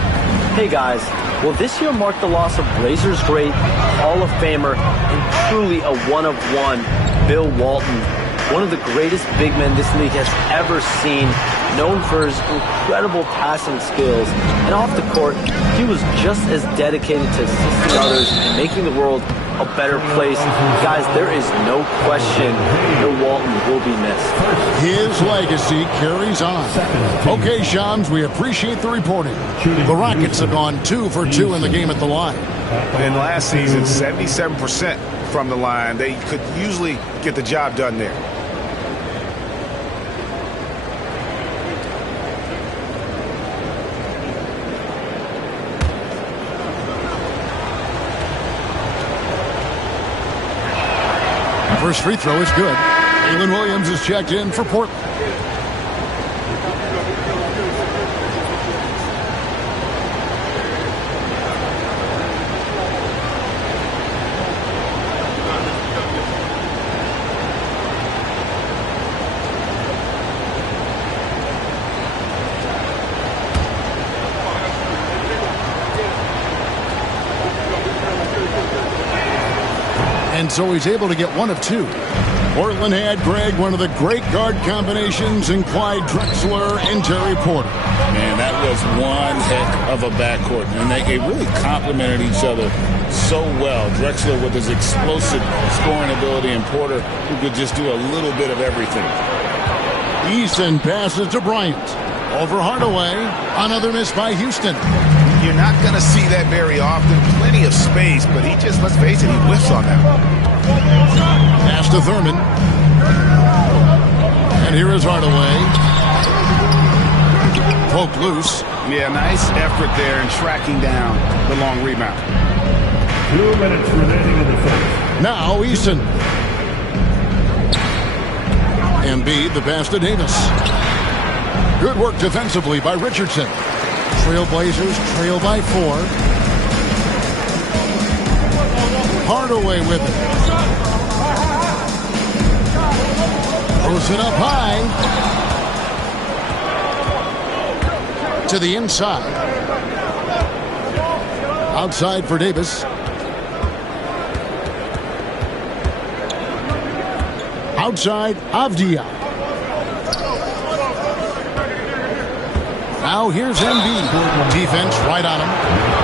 Hey guys, well this year marked the loss of Blazers great, Hall of Famer, and truly a one-of-one, Bill Walton. One of the greatest big men this league has ever seen, known for his incredible passing skills. And off the court, he was just as dedicated to assisting others and making the world a better place. Guys, there is no question Bill Walton will be missed. His legacy carries on. Okay, Shams, we appreciate the reporting. The Rockets have gone 2 for 2 in the game at the line. And last season, 77% from the line. They could usually get the job done there. First free throw is good. Jalen Williams is checked in for Portland. And so he's able to get 1 of 2. Portland had, Greg, one of the great guard combinations in Clyde Drexler and Terry Porter. Man, that was one heck of a backcourt. And they really complemented each other so well. Drexler with his explosive scoring ability and Porter who could just do a little bit of everything. Easton passes to Bryant. Over Hardaway. Another miss by Houston. You're not going to see that very often. Plenty of space, but he just, let's face it, he whiffs on that. Pass to Thurman. And here is Hardaway. Poked loose. Yeah, nice effort there in tracking down the long rebound. 2 minutes remaining in the first. Now Easton. Embiid, the pass to Davis. Good work defensively by Richardson. Trailblazers trail by 4. Hardaway with it. Throws it up high. To the inside. Outside for Davis. Outside, Avdia. Now here's Embiid. Defense right on him.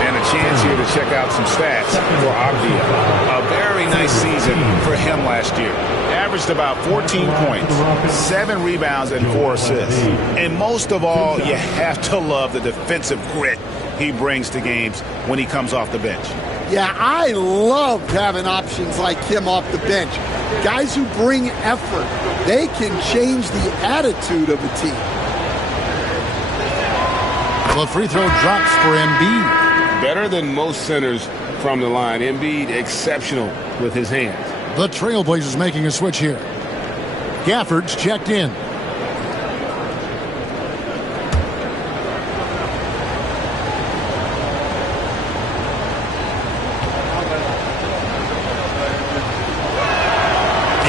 And a chance here to check out some stats for Avdia. A very nice season for him last year. Averaged about 14 points, 7 rebounds, and 4 assists. And most of all, you have to love the defensive grit he brings to games when he comes off the bench. Yeah, I loved having options like him off the bench. Guys who bring effort. They can change the attitude of a team. The free throw drops for Embiid. Better than most centers from the line. Embiid exceptional with his hands. The Trailblazers making a switch here. Gafford's checked in.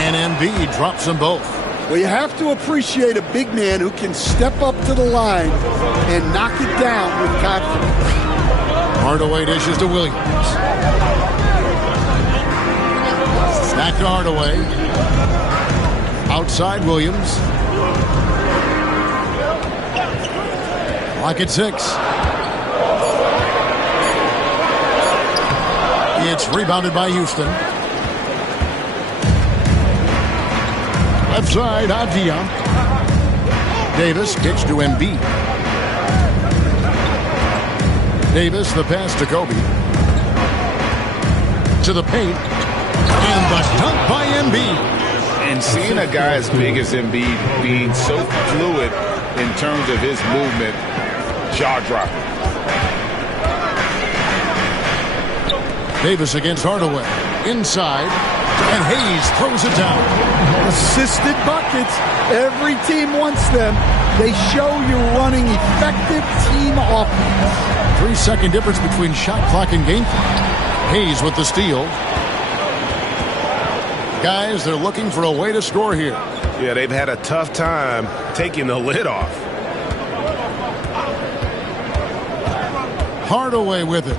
And Embiid drops them both. Well, you have to appreciate a big man who can step up to the line and knock it down with confidence. Hardaway dishes to Williams. Back to Hardaway. Outside Williams. Lock at 6. It's rebounded by Houston. Left side, Avdia. Davis pitch to Embiid. Davis, the pass to Kobe. To the paint. And the dunk by Embiid. And seeing a guy as big as Embiid being so fluid in terms of his movement, jaw-dropping. Davis against Hardaway. Inside. And Hayes throws it down. Assisted buckets. Every team wants them. They show you're running effective team offense. 3-second difference between shot clock and game clock. Hayes with the steal. Guys, they're looking for a way to score here. Yeah, they've had a tough time taking the lid off. Hardaway with it.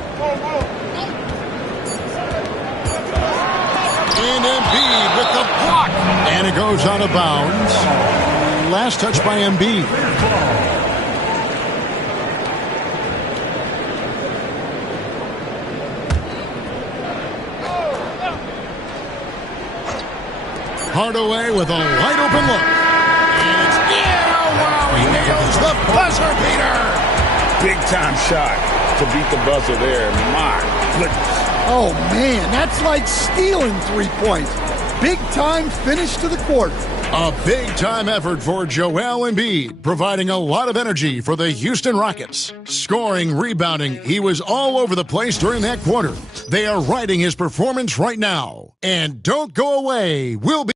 And Embiid with the block. And it goes out of bounds. Last touch by Embiid. Hardaway with a wide open look. And it's, wow, he nails the buzzer beater. Big time shot to beat the buzzer there. My goodness. Oh, man, that's like stealing 3 points. Big time finish to the quarter. A big-time effort for Joel Embiid, providing a lot of energy for the Houston Rockets. Scoring, rebounding, he was all over the place during that quarter. They are riding his performance right now. And don't go away. We'll be...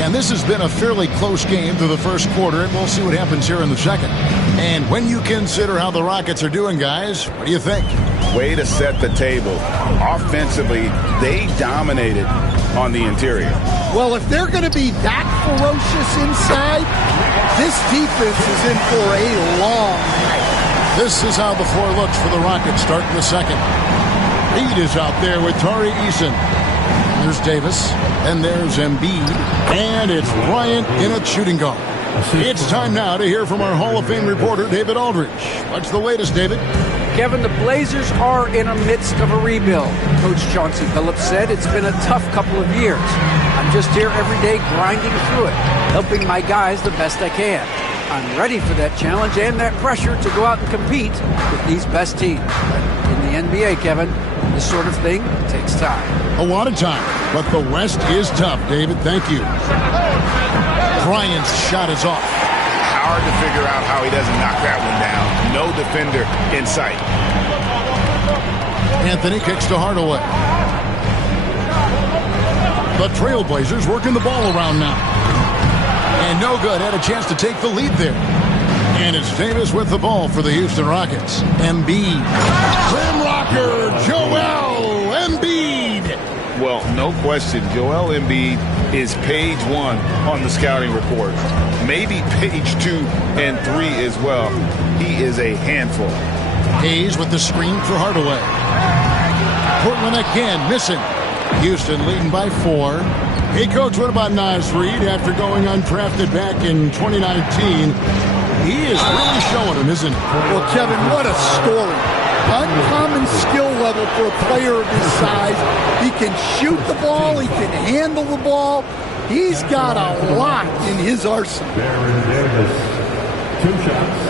And this has been a fairly close game through the first quarter, and we'll see what happens here in the second. And when you consider how the Rockets are doing, guys, what do you think? Way to set the table. Offensively, they dominated on the interior. Well, if they're going to be that ferocious inside, this defense is in for a long night. This is how the floor looks for the Rockets starting the second. Reed is out there with Tari Eason. There's Davis, and there's Embiid, and it's Bryant in a shooting guard. It's time now to hear from our Hall of Fame reporter, David Aldridge. What's the latest, David? Kevin, the Blazers are in the midst of a rebuild. Coach Chauncey Billups said it's been a tough couple of years. I'm just here every day grinding through it, helping my guys the best I can. I'm ready for that challenge and that pressure to go out and compete with these best teams. But in the NBA, Kevin, this sort of thing takes time. A lot of time, but the West is tough, David. Thank you. Bryant's shot is off. Hard to figure out how he doesn't knock that one down. No defender in sight. Anthony kicks to Hardaway. The Trailblazers working the ball around now. And no good. Had a chance to take the lead there. And it's Davis with the ball for the Houston Rockets. Embiid. Rim rocker, Joel Embiid. Well, no question, Joel Embiid is page 1 on the scouting report. Maybe page 2 and 3 as well. He is a handful. Hayes with the screen for Hardaway. Portland again missing. Houston leading by 4. Hey, Coach, what about Naz Reid after going undrafted back in 2019? He is really showing him, isn't he? Well, Kevin, what a story. Uncommon skill level for a player of his size. He can shoot the ball. He can handle the ball. He's got a lot in his arsenal. Baron Davis, 2 shots.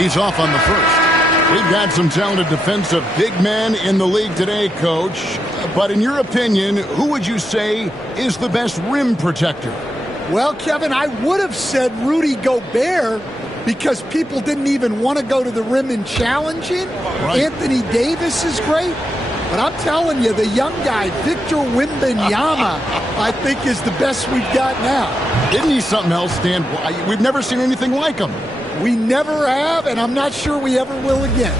He's off on the first. We've got some talented defensive big men in the league today, Coach. But in your opinion, who would you say is the best rim protector? Well, Kevin, I would have said Rudy Gobert because people didn't even want to go to the rim and challenge him. Right. Anthony Davis is great. But I'm telling you, the young guy, Victor Wembanyama, I think is the best we've got now. Isn't he something else, Dan? We've never seen anything like him. We never have, and I'm not sure we ever will again.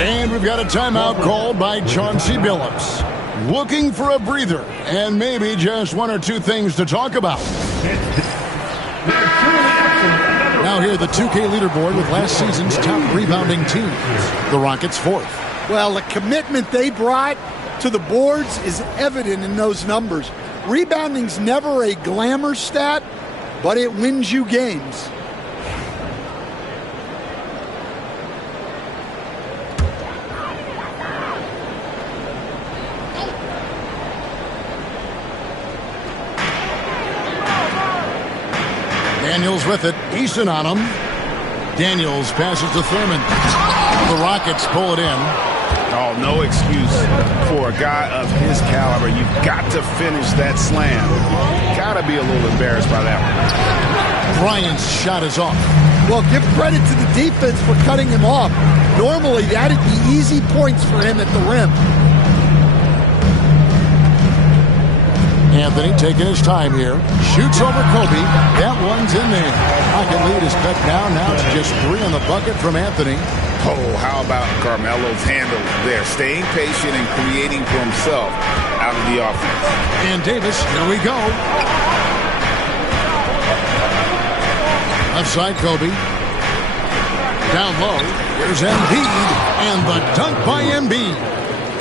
And we've got a timeout called by Chauncey Billups. Looking for a breather and maybe just 1 or 2 things to talk about. Now here, the 2K leaderboard with last season's top rebounding teams. The Rockets 4th. Well, the commitment they brought to the boards is evident in those numbers. Rebounding's never a glamour stat, but it wins you games. Daniels with it. Easton on him. Daniels passes to Thurman. The Rockets pull it in. Oh, no excuse for a guy of his caliber. You've got to finish that slam. Got to be a little embarrassed by that one. Bryant's shot is off. Well, give credit to the defense for cutting him off. Normally, that'd be easy points for him at the rim. Anthony taking his time here. Shoots over Kobe. That one's in there. Rocket lead is cut down now to just 3 on the bucket from Anthony. Oh, how about Carmelo's handle there? Staying patient and creating for himself out of the offense. And Davis, here we go. Left side, Kobe. Down low. Here's Embiid. And the dunk by Embiid.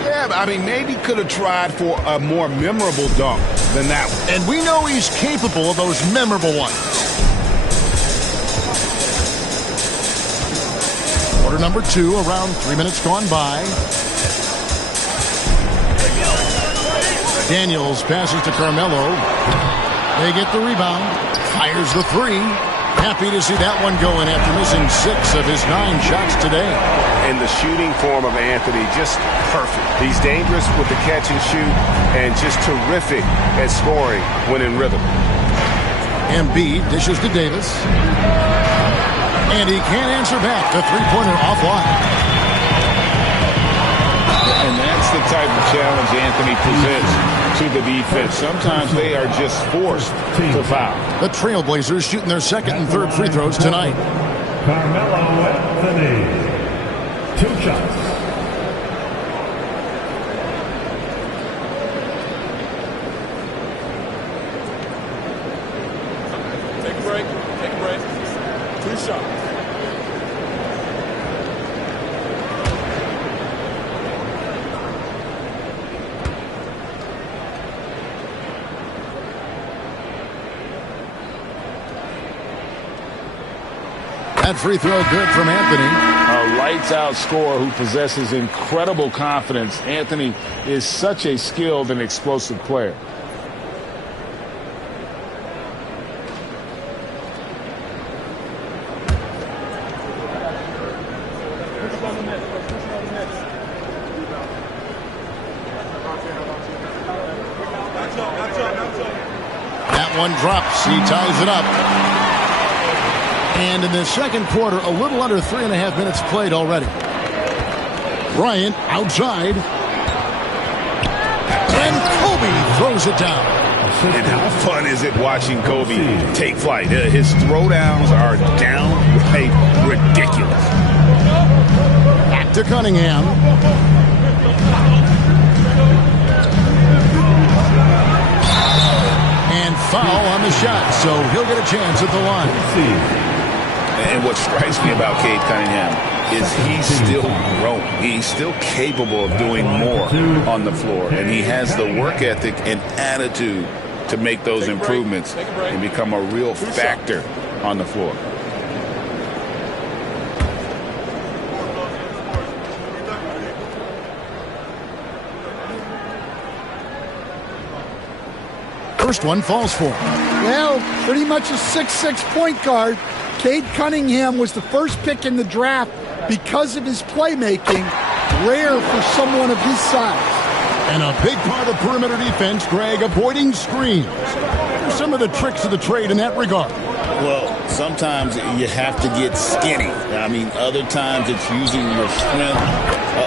Yeah, I mean, maybe could have tried for a more memorable dunk than that one. And we know he's capable of those memorable ones. Quarter number 2, around 3 minutes gone by. Daniels passes to Carmelo. They get the rebound. Fires the 3. Happy to see that one going after missing 6 of his 9 shots today. And the shooting form of Anthony, just perfect. He's dangerous with the catch and shoot and just terrific at scoring when in rhythm. Embiid dishes to Davis. And he can't answer back. The three-pointer offline. And that's the type of challenge Anthony presents to the defense. Sometimes they are just forced to foul. The Trailblazers shooting their second and third free throws tonight. Carmelo Anthony, 2 shots. Take a break. Take a break. 2 shots. That free throw good from Anthony. A lights-out scorer who possesses incredible confidence. Anthony is such a skilled and explosive player. That one drops. He ties it up. And in the second quarter, a little under 3.5 minutes played already. Bryant outside. And Kobe throws it down. And how fun is it watching Kobe take flight? His throwdowns are downright ridiculous. Back to Cunningham. And foul on the shot, so he'll get a chance at the line. And what strikes me about Cade Cunningham is he's still growing. He's still capable of doing more on the floor. And he has the work ethic and attitude to make those improvements and become a real factor on the floor. First one falls for him. Well, pretty much a 6'6" point guard. Cade Cunningham was the first pick in the draft because of his playmaking. Rare for someone of his size. And a big part of perimeter defense, Greg, avoiding screens. What are some of the tricks of the trade in that regard? Well, sometimes you have to get skinny. I mean, other times it's using your strength.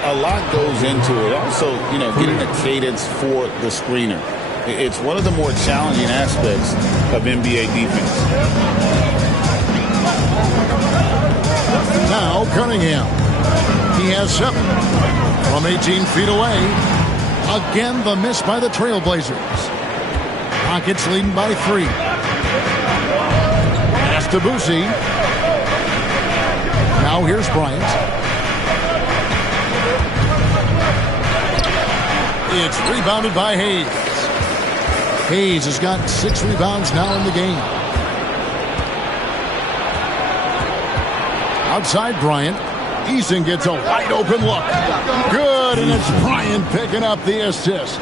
A lot goes into it. Also, getting a cadence for the screener. It's one of the more challenging aspects of NBA defense. Now Cunningham. He has 7 from 18 feet away. Again, the miss by the Trailblazers. Rockets leading by 3. Pass to Boosie. Now here's Bryant. It's rebounded by Hayes. Hayes has got 6 rebounds now in the game. Outside Bryant. Eason gets a wide open look. Good, and it's Bryant picking up the assist.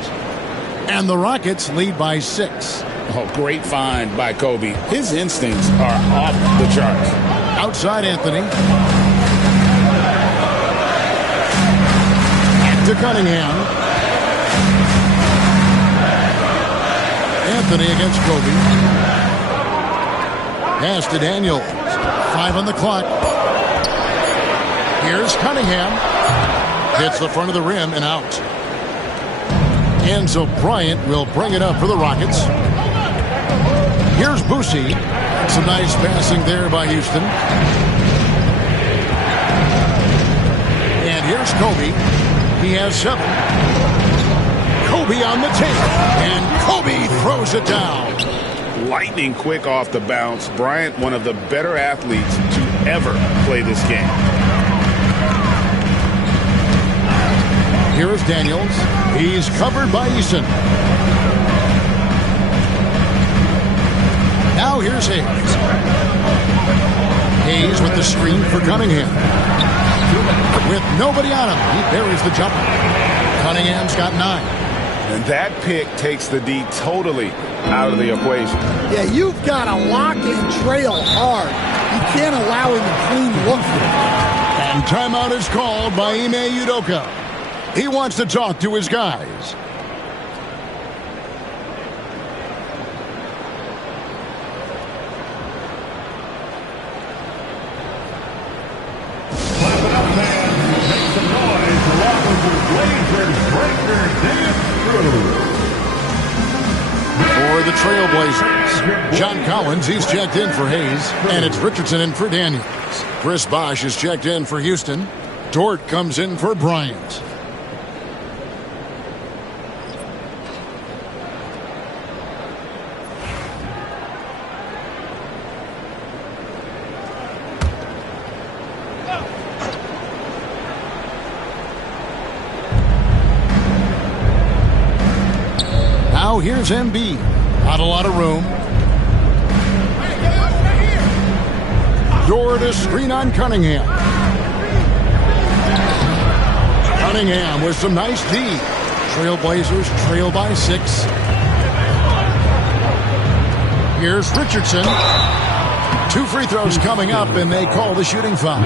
And the Rockets lead by 6. Oh, great find by Kobe. His instincts are off the charts. Outside Anthony. Back to Cunningham. Anthony against Kobe. Pass to Daniels. 5 on the clock. Here's Cunningham. Hits the front of the rim and out. And so Bryant will bring it up for the Rockets. Here's Boosie. Some nice passing there by Houston. And here's Kobe. He has 7. Kobe on the tape. And Kobe throws it down. Lightning quick off the bounce. Bryant, one of the better athletes to ever play this game. Here is Daniels. He's covered by Eason. Now here's Hayes. Hayes with the screen for Cunningham. With nobody on him, he buries the jumper. Cunningham's got 9. And that pick takes the D totally out of the equation. Yeah, you've got to lock and trail hard. You can't allow him to clean look. And timeout is called by Ime Udoka. He wants to talk to his guys. Clap it up, man. Make some noise along with the Blazers breaker, David For the Trailblazers, John Collins, he's checked in for Hayes, and it's Richardson in for Daniels. Chris Bosh is checked in for Houston. Dort comes in for Bryant. Now here's Embiid. Not a lot of room. Dort to screen on Cunningham. Cunningham with some nice D. Trailblazers trail by 6. Here's Richardson. 2 free throws coming up, and they call the shooting foul.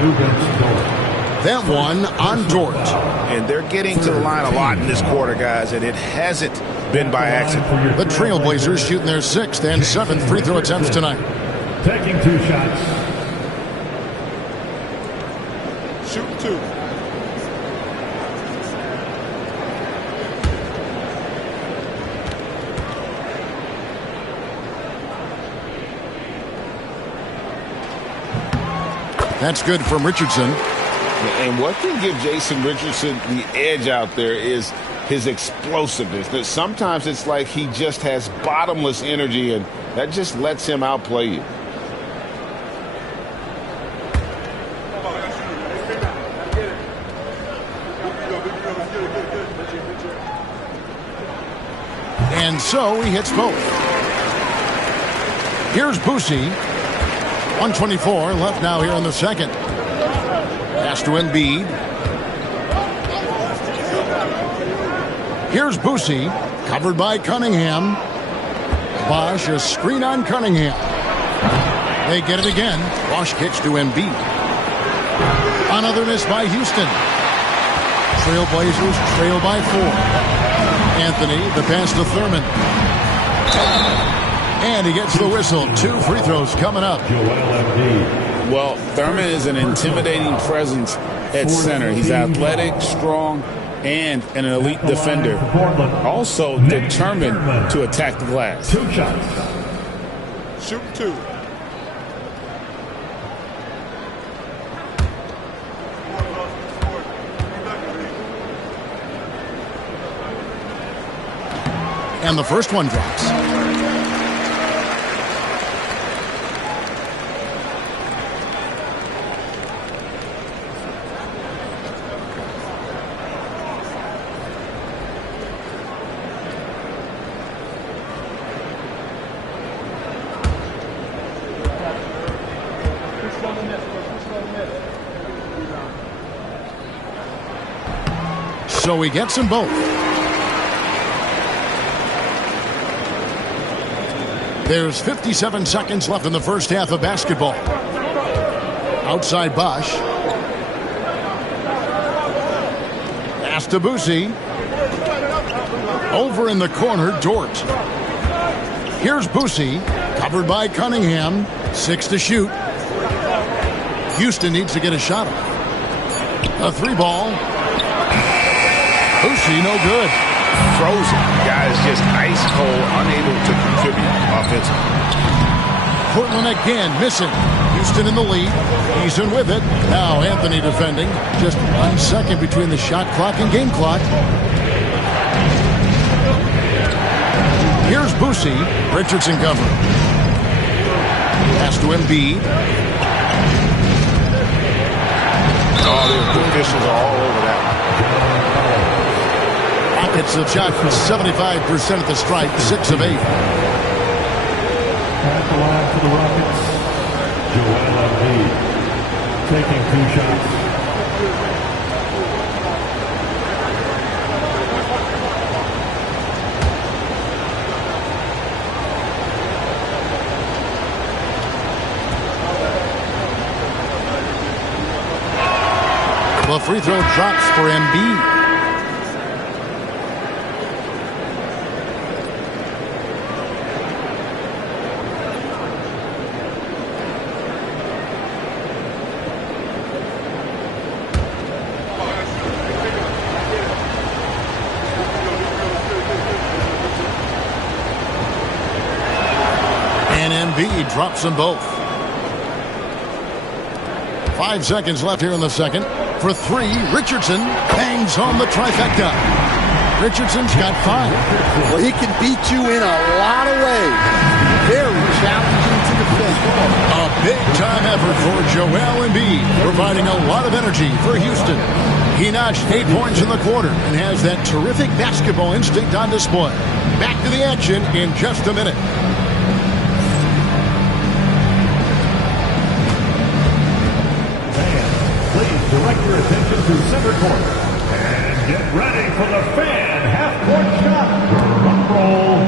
That one on Dort. And they're getting to the line a lot in this quarter, guys, and it hasn't been by accident. The Trailblazers shooting their 6th and 7th free throw attempts tonight. Taking 2 shots. Shooting 2. That's good from Richardson. And what can give Jason Richardson the edge out there is his explosiveness. That sometimes it's like he just has bottomless energy, and that just lets him outplay you. And so he hits both. Here's Boosie. 1:24 left now here in the second. Pass to Embiid. Here's Boosie, covered by Cunningham. Bosch, a screen on Cunningham. They get it again. Bosch kicks to Embiid. Another miss by Houston. Trailblazers trail by 4. Anthony, the pass to Thurman. And he gets the whistle. 2 free throws coming up. Well, Thurman is an intimidating presence at center. He's athletic, strong, and an elite defender. Also determined to attack the glass. 2 shots. Shoot 2. And the first one drops. So he gets them both. There's 57 seconds left in the first half of basketball. Outside Bosch. Pass to Boosie. Over in the corner, Dort. Here's Boosie, covered by Cunningham. 6 to shoot. Houston needs to get a shot off. A 3-ball. Boosie, no good. Frozen. Guys just ice cold, unable to contribute offensively. Portland again missing. Houston in the lead. He's in with it. Now Anthony defending. Just 1 second between the shot clock and game clock. Here's Boosie. Richardson cover. Pass to Embiid. Oh, the officials are all over that. It's a shot for 75% at the stripe, 6 of 8. At the line for the Rockets, Joel Embiid taking 2 shots. The free throw drops for Embiid. Embiid drops them both. 5 seconds left here in the second. For 3, Richardson bangs on the trifecta. Richardson's got 5. Well, he can beat you in a lot of ways. Very challenging to defend. A big-time effort for Joel Embiid, providing a lot of energy for Houston. He notched 8 points in the quarter and has that terrific basketball instinct on display. Back to the action in just a minute. Direct your attention to center court and get ready for the fan half-court shot. Drum roll.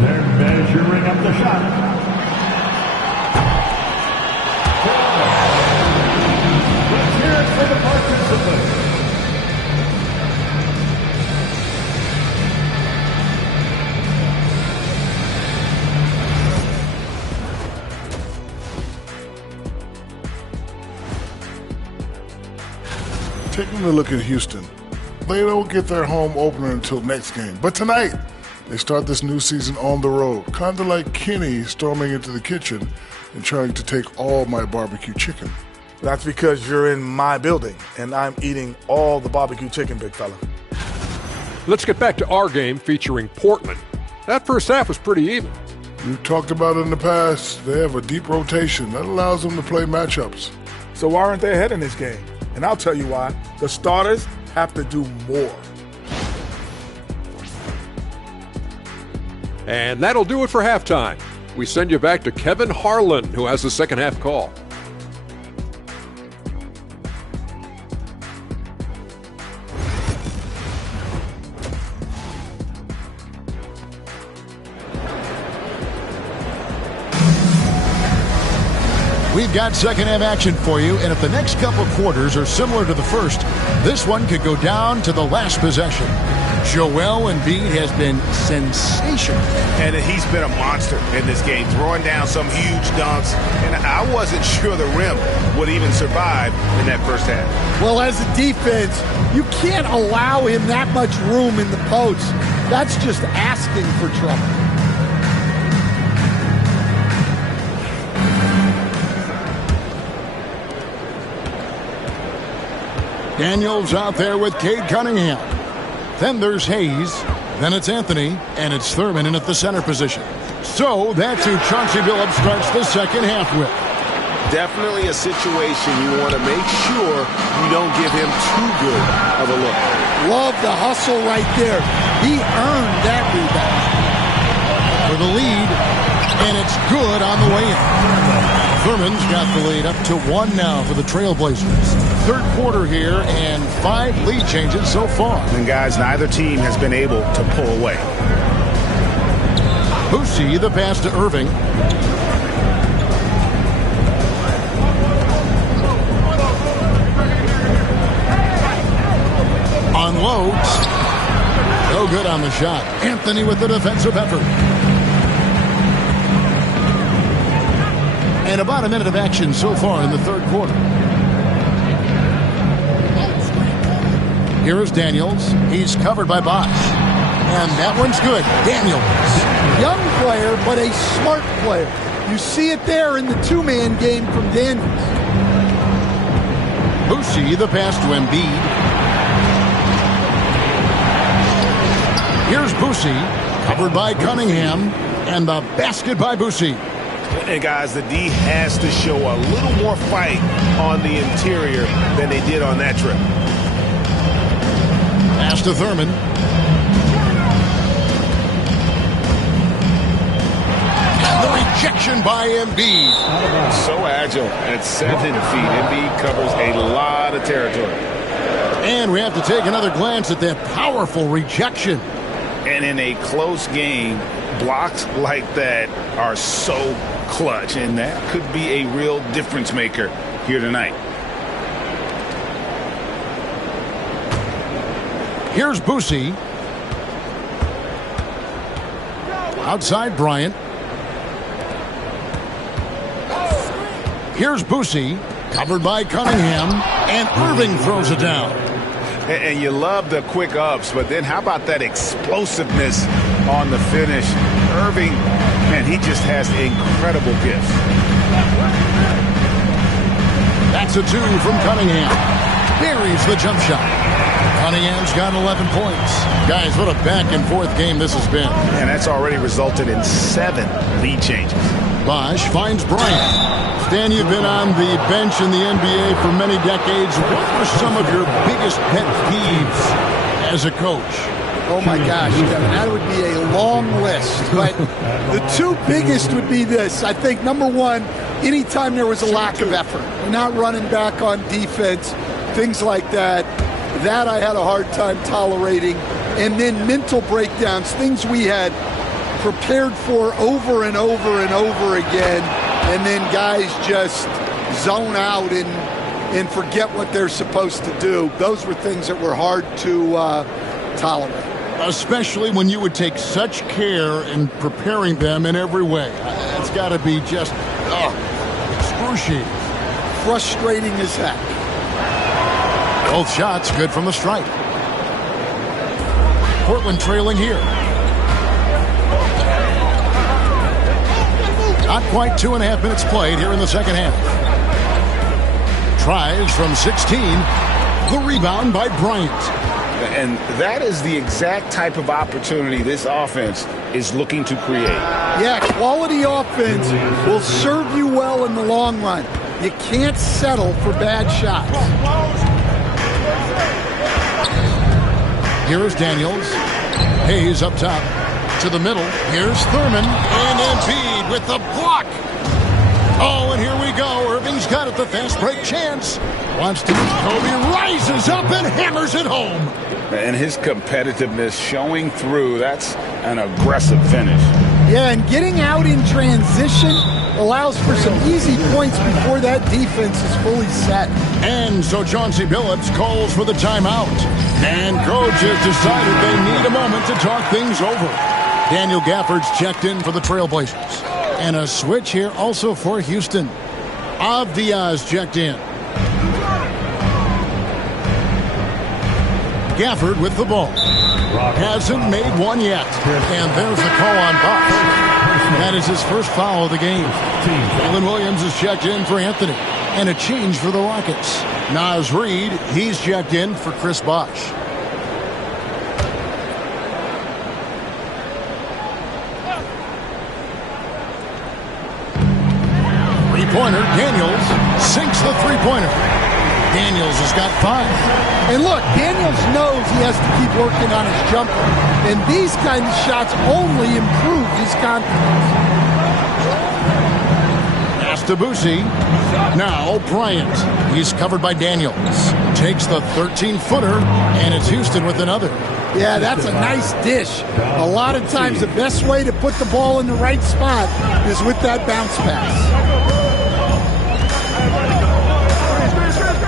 They're measuring up the shot. Let's hear it for the participants. Taking a look at Houston, they don't get their home opener until next game. But tonight, they start this new season on the road, kind of like Kenny storming into the kitchen and trying to take all my barbecue chicken. That's because you're in my building, and I'm eating all the barbecue chicken, big fella. Let's get back to our game featuring Portland. That first half was pretty even. You talked about it in the past. They have a deep rotation. That allows them to play matchups. So why aren't they ahead in this game? And I'll tell you why. The starters have to do more. And that'll do it for halftime. We send you back to Kevin Harlan, who has the second half call. We've got second half action for you, and if the next couple quarters are similar to the first, this one could go down to the last possession. Joel Embiid has been sensational. And he's been a monster in this game, throwing down some huge dunks. And I wasn't sure the rim would even survive in that first half. Well, as a defense, you can't allow him that much room in the post. That's just asking for trouble. Daniels out there with Cade Cunningham. Then there's Hayes. Then it's Anthony. And it's Thurman in at the center position. So that's who Chauncey Billups starts the second half with. Definitely a situation you want to make sure you don't give him too good of a look. Love the hustle right there. He earned that rebound. For the lead. And it's good on the way in. Thurman's got the lead up to 1 now for the Trailblazers. Third quarter here and 5 lead changes so far. And guys, neither team has been able to pull away. Boosie, the pass to Irving. Unloads. No good on the shot. Anthony with the defensive effort. And about a minute of action so far in the third quarter. Here is Daniels. He's covered by Bosch. And that one's good. Daniels. Young player, but a smart player. You see it there in the two-man game from Daniels. Boosie, the pass to Embiid. Here's Boosie, covered by Cunningham. And the basket by Boosie. And guys, the D has to show a little more fight on the interior than they did on that trip. Pass to Thurman. And the rejection by Embiid. So agile at 7 feet. Embiid covers a lot of territory. And we have to take another glance at that powerful rejection. And in a close game, blocks like that are so clutch, and that could be a real difference maker here tonight. Here's Boosie. Outside Bryant. Here's Boosie, covered by Cunningham, and Irving throws it down. And you love the quick ups, but then how about that explosiveness on the finish? Irving, man, he just has incredible gifts. That's a 2 from Cunningham. Buries the jump shot. Cunningham's got 11 points. Guys, what a back-and-forth game this has been. And that's already resulted in 7 lead changes. Bosch finds Bryant. Stan, you've been on the bench in the NBA for many decades. What were some of your biggest pet peeves as a coach? Oh, my gosh, Kevin, that would be a long list. But the 2 biggest would be this. I think, number 1, anytime there was a lack of effort, not running back on defense, things like that, that I had a hard time tolerating. And then mental breakdowns, things we had prepared for over and over and over again, and then guys just zone out and forget what they're supposed to do. Those were things that were hard to tolerate. Especially when you would take such care in preparing them in every way. It's got to be just excruciating. Frustrating as heck. Both shots good from the stripe. Portland trailing here. Not quite 2.5 minutes played here in the second half. Tries from 16. The rebound by Bryant. And that is the exact type of opportunity this offense is looking to create. Yeah, quality offense will serve you well in the long run. You can't settle for bad shots. Here is Daniels. Hayes up top to to the middle. Here's Thurman. And Embiid with the block. Oh, and here we go. Irving's got it. The fast break chance. Wants to. Kobe rises up and hammers it home. And his competitiveness showing through. That's an aggressive finish. Yeah, and getting out in transition allows for some easy points before that defense is fully set. And so Chauncey Billups calls for the timeout. And coach has decided they need a moment to talk things over. Daniel Gafford's checked in for the Trailblazers. And a switch here also for Houston. Avdia's checked in. Gafford with the ball. Hasn't made one yet. And there's the call on Buck. That is his first foul of the game. Jalen Williams is checked in for Anthony. And a change for the Rockets. Naz Reid, he's checked in for Chris Bosh. Three-pointer, Daniels sinks the three-pointer. Daniels has got 5. And look, Daniels knows he has to keep working on his jumper. And these kind of shots only improve his confidence. Boosie. Now Bryant. He's covered by Daniels. Takes the 13-footer, and it's Houston with another. Yeah, that's a nice dish. A lot of times the best way to put the ball in the right spot is with that bounce pass.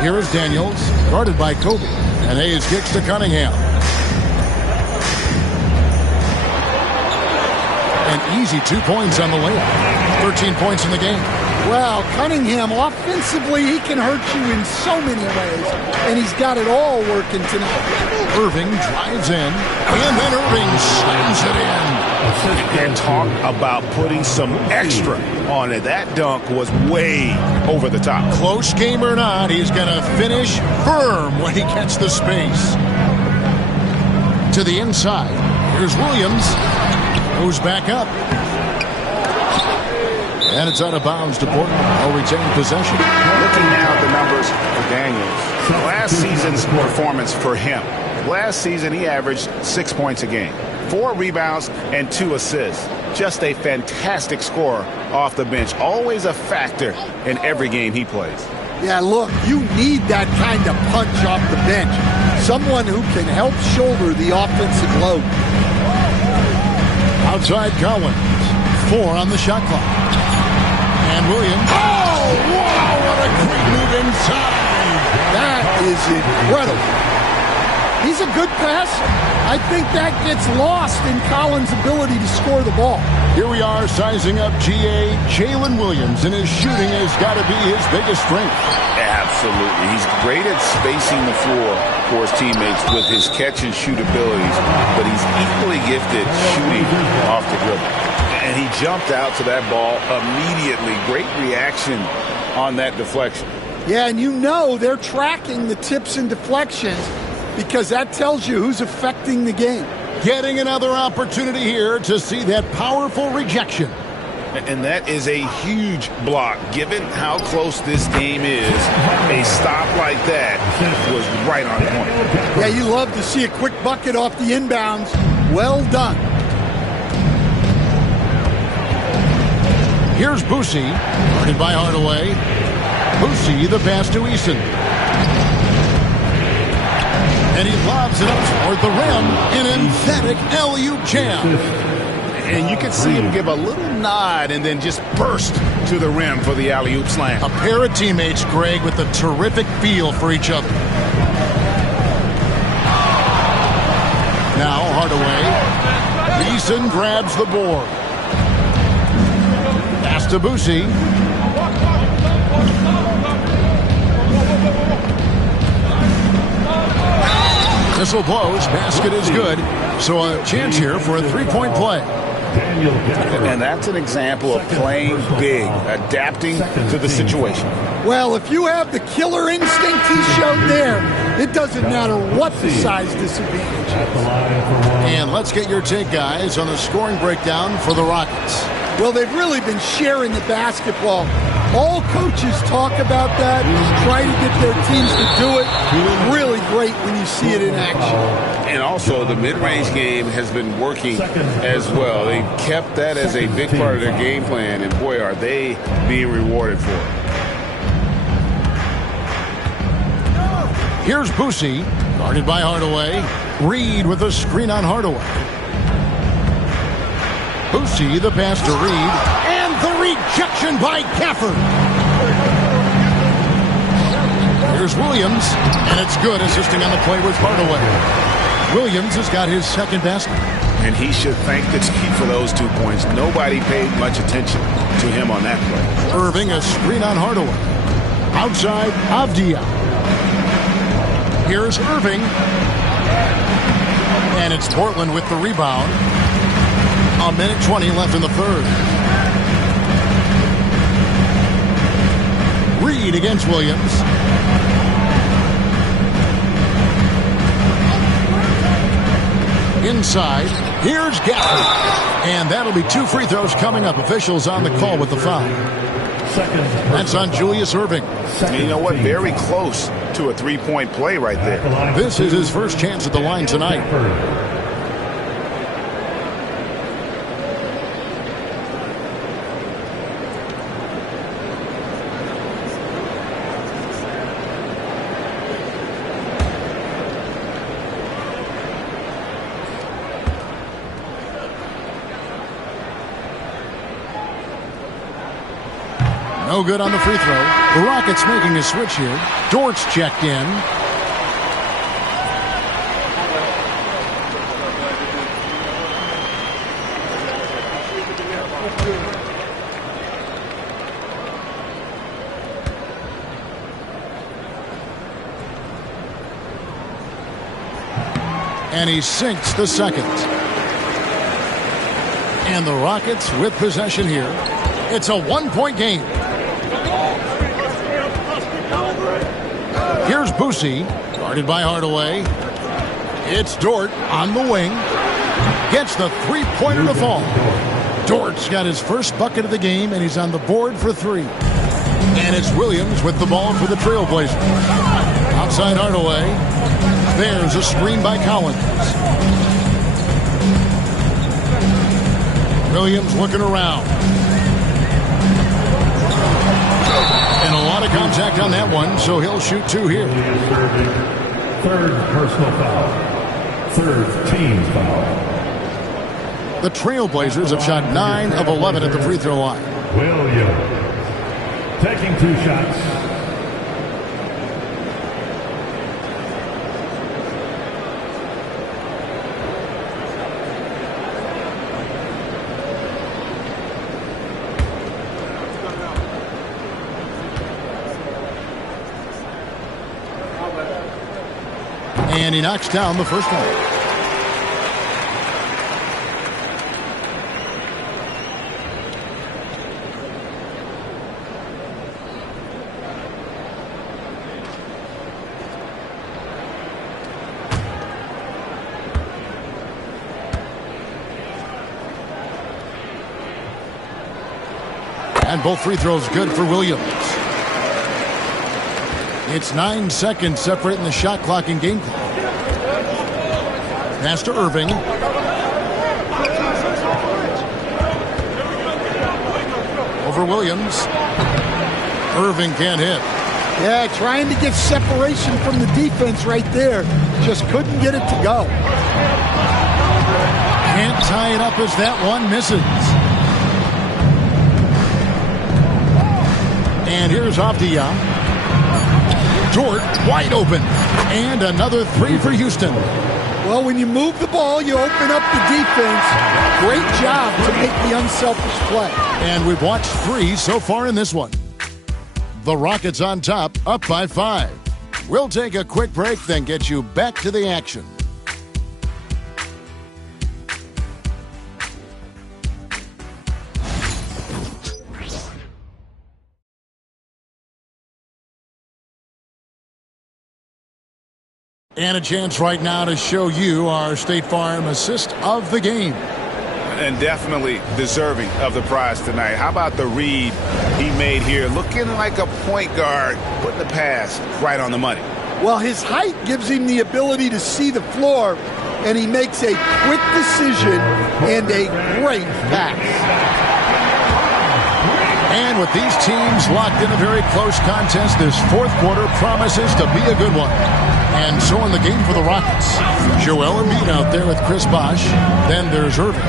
Here is Daniels, guarded by Kobe. And Hayes kicks to Cunningham. An easy 2 points on the layup. 13 points in the game. Well, Cunningham, offensively, he can hurt you in so many ways, and he's got it all working tonight. Irving drives in, and then Irving slams it in. And talk about putting some extra on it. That dunk was way over the top. Close game or not, he's going to finish firm when he gets the space. To the inside. Here's Williams. Goes back up. And it's out of bounds to Portland. They'll retain possession. Looking now at the numbers for Daniels. Last season's performance for him. Last season, he averaged 6 points a game, 4 rebounds, and 2 assists. Just a fantastic scorer off the bench. Always a factor in every game he plays. Yeah, look, you need that kind of punch off the bench. Someone who can help shoulder the offensive load. Outside Collins. 4 on the shot clock. And Williams. Oh, wow, what a great move inside. That is incredible. He's a good passer. I think that gets lost in Collins' ability to score the ball. Here we are sizing up GA. Jalen Williams, and his shooting has got to be his biggest strength. Absolutely. He's great at spacing the floor for his teammates with his catch and shoot abilities, but he's equally gifted shooting off the dribble. And he jumped out to that ball immediately. Great reaction on that deflection. Yeah, and you know they're tracking the tips and deflections because that tells you who's affecting the game. Getting another opportunity here to see that powerful rejection. And that is a huge block. Given how close this game is, a stop like that was right on point. Yeah, you love to see a quick bucket off the inbounds. Well done. Here's Boosie, guarded by Hardaway. Boosie, the pass to Eason. And he lobs it up toward the rim. An emphatic alley-oop jam. And you can see him give a little nod and then just burst to the rim for the alley-oop slam. A pair of teammates, Greg, with a terrific feel for each other. Now Hardaway. Eason grabs the board. Pass to Boosie. Whistle blows. Basket is good. So a chance here for a three-point play. And that's an example of playing big, adapting to the situation. Well, if you have the killer instinct he showed there, it doesn't matter what the size disadvantage is. And let's get your take, guys, on the scoring breakdown for the Rockets. Well, they've really been sharing the basketball. All coaches talk about that, try to get their teams to do it. Really great when you see it in action. And also, the mid-range game has been working as well. They kept that as a big part of their game plan, and boy, are they being rewarded for it. Here's Boosie, guarded by Hardaway. Reed with a screen on Hardaway. Boosie, the pass to Reed, and the rejection by Gafford. Here's Williams, and it's good, assisting on the play with Hardaway. Williams has got his second basket. And he should thank the team for those 2 points. Nobody paid much attention to him on that play. Irving, a screen on Hardaway. Outside, Avdia. Here's Irving. And it's Portland with the rebound. 1:20 left in the third. Reed against Williams. Inside, here's Gafford. And that'll be 2 free throws coming up. Officials on the call with the foul. That's on Julius Irving. And you know what? Very close to a three-point play right there. This is his first chance at the line tonight. No good on the free throw. The Rockets making a switch here. Dort's checked in. And he sinks the second. And the Rockets with possession here. It's a one-point game. Here's Boosie, guarded by Hardaway. It's Dort on the wing. Gets the three-pointer to fall. Dort's got his first bucket of the game, and he's on the board for 3. And it's Williams with the ball for the Trailblazers. Outside Hardaway. There's a screen by Collins. Williams looking around. And a lot of contact on that one, so he'll shoot 2 here. Third personal foul. Third team foul. The Trailblazers have shot 9 of 11 at the free throw line. Williams taking 2 shots. And he knocks down the first one. And both free throws good for Williams. It's 9 seconds separating the shot clock and game clock. Pass to Irving. Over Williams. Irving can't hit. Yeah, trying to get separation from the defense right there. Just couldn't get it to go. Can't tie it up as that one misses. And here's Avdia. Dort wide open. And another 3 for Houston. Well, when you move the ball, you open up the defense. Great job to make the unselfish play. And we've watched 3 so far in this one. The Rockets on top, up by 5. We'll take a quick break, then get you back to the action. And a chance right now to show you our State Farm assist of the game. And definitely deserving of the prize tonight. How about the read he made here? Looking like a point guard, putting the pass right on the money. Well, his height gives him the ability to see the floor, and he makes a quick decision and a great pass. And with these teams locked in a very close contest, this fourth quarter promises to be a good one. And so in the game for the Rockets, Joel Embiid out there with Chris Bosh. Then there's Irving.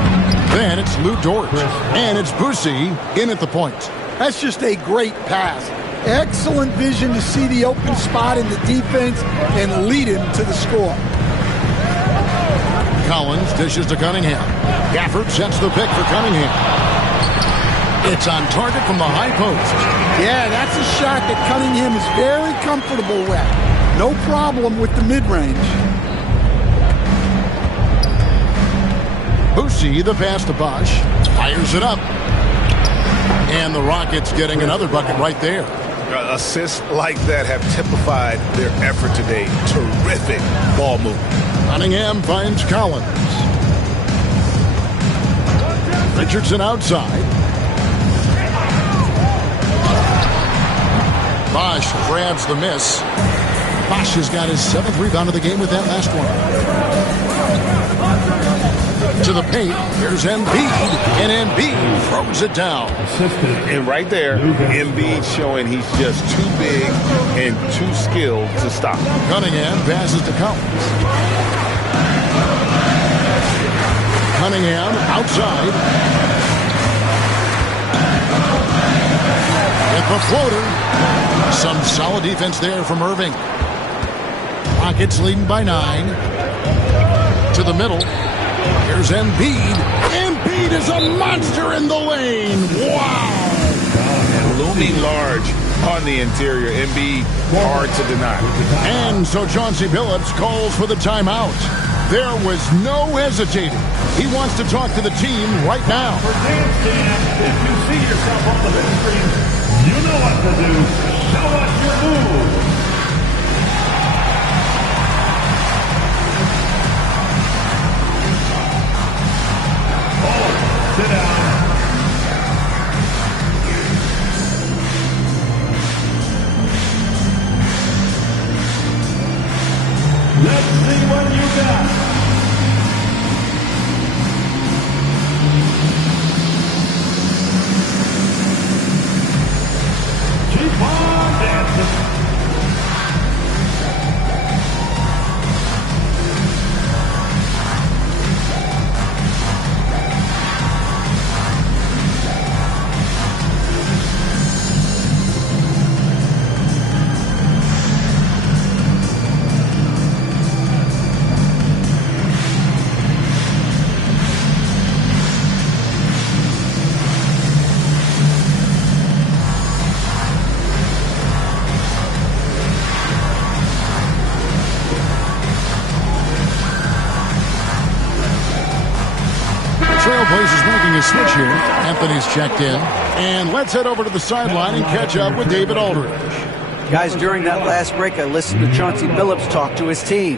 Then it's Lou Dort. And it's Boosie in at the point. That's just a great pass. Excellent vision to see the open spot in the defense and lead him to the score. Collins dishes to Cunningham. Gafford sets the pick for Cunningham. It's on target from the high post. Yeah, that's a shot that Cunningham is very comfortable with. No problem with the mid-range. Boosie, the pass to Bosh, fires it up. And the Rockets getting another bucket right there. Assists like that have typified their effort today. Terrific ball movement. Cunningham finds Collins. Richardson outside. Bosh grabs the miss. Bosh has got his 7th rebound of the game with that last one. To the paint, here's Embiid, and Embiid throws it down. And right there, Embiid showing he's just too big and too skilled to stop. Cunningham passes to Collins. Cunningham outside. With the floater. Some solid defense there from Irving. Rockets leading by 9. To the middle. Here's Embiid. Embiid is a monster in the lane. Wow. Looming large on the interior. Embiid, hard to deny. And so Chauncey Billups calls for the timeout. There was no hesitating. He wants to talk to the team right now. For Dance Dance, if you see yourself on the big screen, you know what to do. Show us your move. Sit down. Let's see what you got. Keep on dancing. Trailblazers making a switch here. Anthony's checked in. And let's head over to the sideline and catch up with David Aldridge. Guys, during that last break, I listened to Chauncey Billups talk to his team.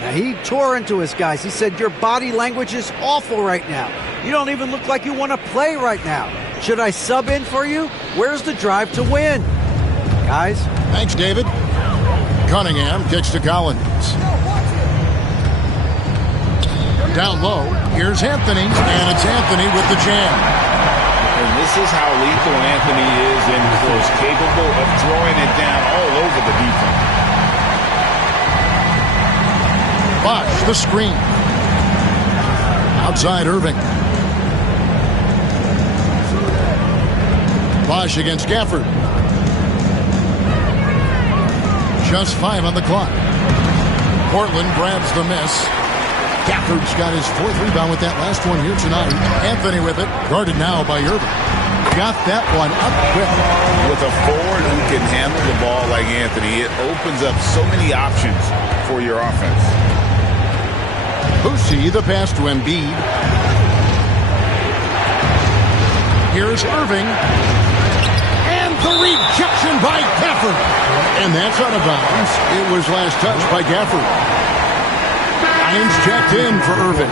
Now, he tore into his guys. He said, your body language is awful right now. You don't even look like you want to play right now. Should I sub in for you? Where's the drive to win? Guys? Thanks, David. Cunningham kicks to Collins. Down low, here's Anthony, and it's Anthony with the jam. And this is how lethal Anthony is in close, capable of throwing it down all over the defense. Bosh, the screen. Outside Irving. Bosh against Gafford. Just 5 on the clock. Portland grabs the miss. Gafford's got his 4th rebound with that last one here tonight. Anthony with it, guarded now by Irving. Got that one up quick. With a forward who can handle the ball like Anthony, it opens up so many options for your offense. Boosie, the pass to Embiid. Here's Irving. And the rejection by Gafford. And that's out of bounds. It was last touched by Gafford. Hines checked in for Irving.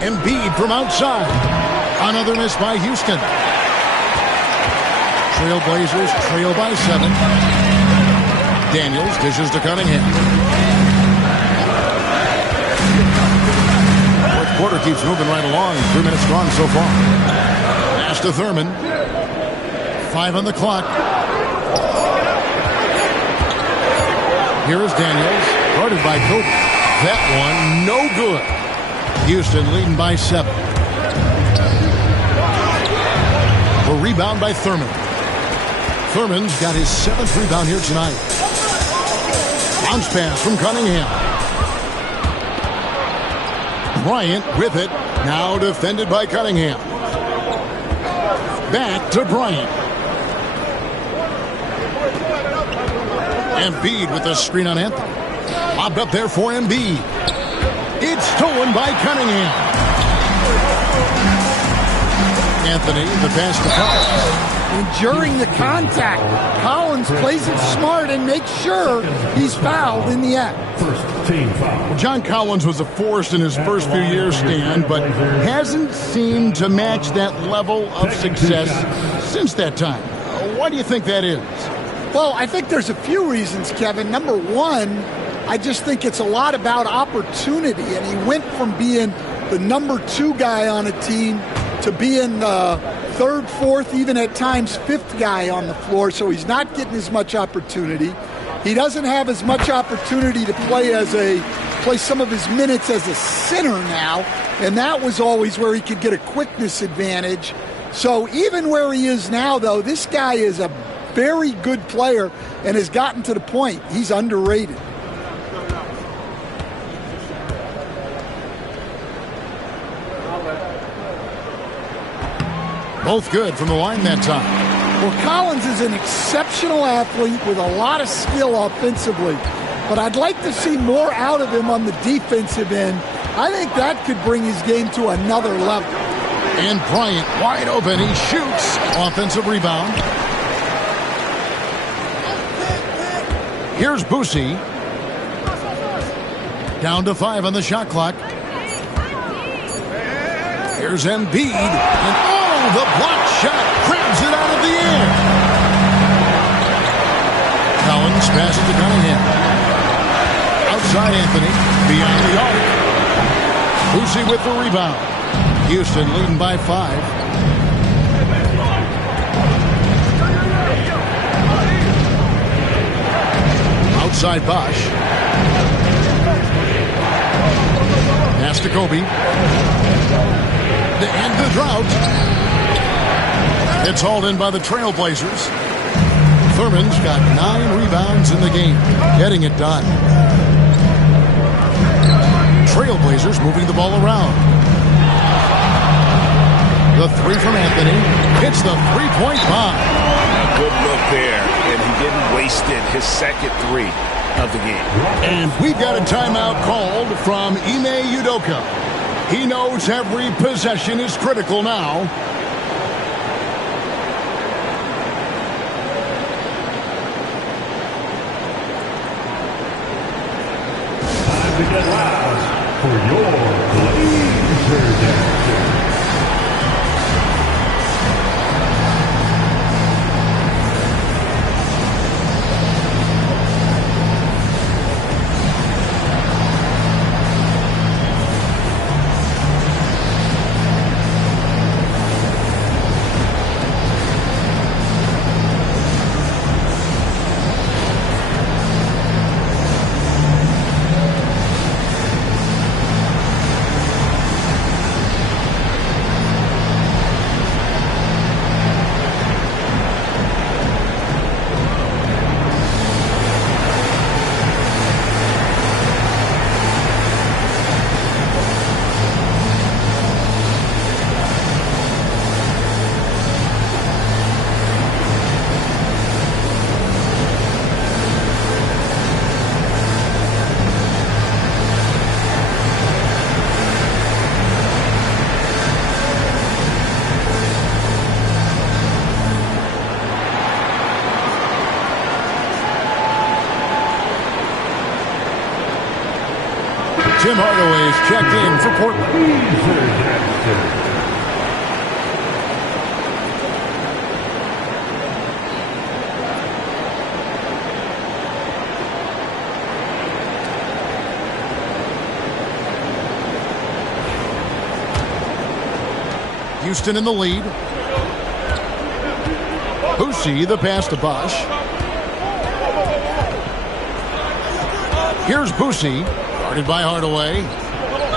Embiid from outside. Another miss by Houston. Trailblazers trail by 7. Daniels dishes to Cunningham. Fourth quarter keeps moving right along. 3 minutes gone so far. Pass to Thurman. 5 on the clock. Here is Daniels. Guarded by Kobe. That one, no good. Houston leading by 7. A rebound by Thurman. Thurman's got his 7th rebound here tonight. Bounce pass from Cunningham. Bryant with it. Now defended by Cunningham. Back to Bryant. Embiid with the screen on Anthony. Lobbed up there for Embiid. It's stolen by Cunningham. Anthony, the pass to Collins. And during the contact, Collins plays it smart and makes sure he's fouled in the act. First team foul. John Collins was a force in his first few years, Stan, but hasn't seemed to match that level of success since that time. Why do you think that is? Well, I think there's a few reasons, Kevin. Number one, I just think it's a lot about opportunity, and he went from being the number 2 guy on a team to being the 3rd, 4th, even at times 5th guy on the floor, so he's not getting as much opportunity. He doesn't have as much opportunity to play some of his minutes as a center now, and that was always where he could get a quickness advantage. So even where he is now, though, this guy is a very good player and has gotten to the point he's underrated. Both good from the line that time. Well, Collins is an exceptional athlete with a lot of skill offensively, but I'd like to see more out of him on the defensive end. I think that could bring his game to another level. And Bryant wide open. He shoots. Offensive rebound. Here's Boosie. Down to 5 on the shot clock. Here's Embiid. And the block shot crabs it out of the air. Collins passes to Cunningham. Outside Anthony. Beyond the arc. Boosie with the rebound. Houston leading by 5. Outside Bosch. Pass to Kobe. To end the drought. It's hauled in by the Trailblazers. Thurman's got 9 rebounds in the game, getting it done. Trailblazers moving the ball around. The 3 from Anthony. Hits the 3-point bomb. A good look there, and he didn't waste it. His second 3 of the game. And we've got a timeout called from Ime Udoka. He knows every possession is critical now. Time to get loud for your Blazer Dance. Tim Hardaway's checked in for Portland. Houston in the lead. Boussy, the pass to Bosch. Here's Boussy, guarded by Hardaway.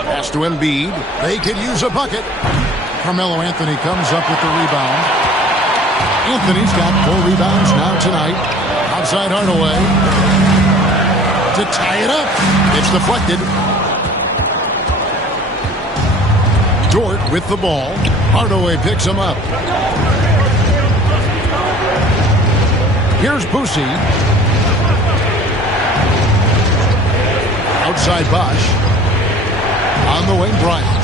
Pass to Embiid. They could use a bucket. Carmelo Anthony comes up with the rebound. Anthony's got 4 rebounds now tonight. Outside Hardaway. To tie it up. It's deflected. Dort with the ball. Hardaway picks him up. Here's Boussy. Outside Bosch. On the wing, Bryant.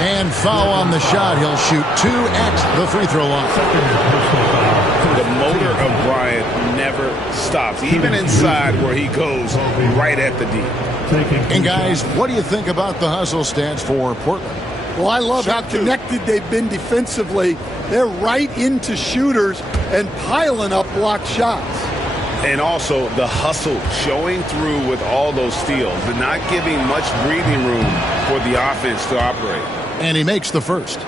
And foul on the shot. He'll shoot 2 at the free throw line. The motor of Bryant never stops, even inside where he goes right at the D. And guys, what do you think about the hustle stats for Portland? Well, I love how connected they've been defensively. They're right into shooters and piling up blocked shots. And also the hustle showing through with all those steals and not giving much breathing room for the offense to operate. And he makes the first.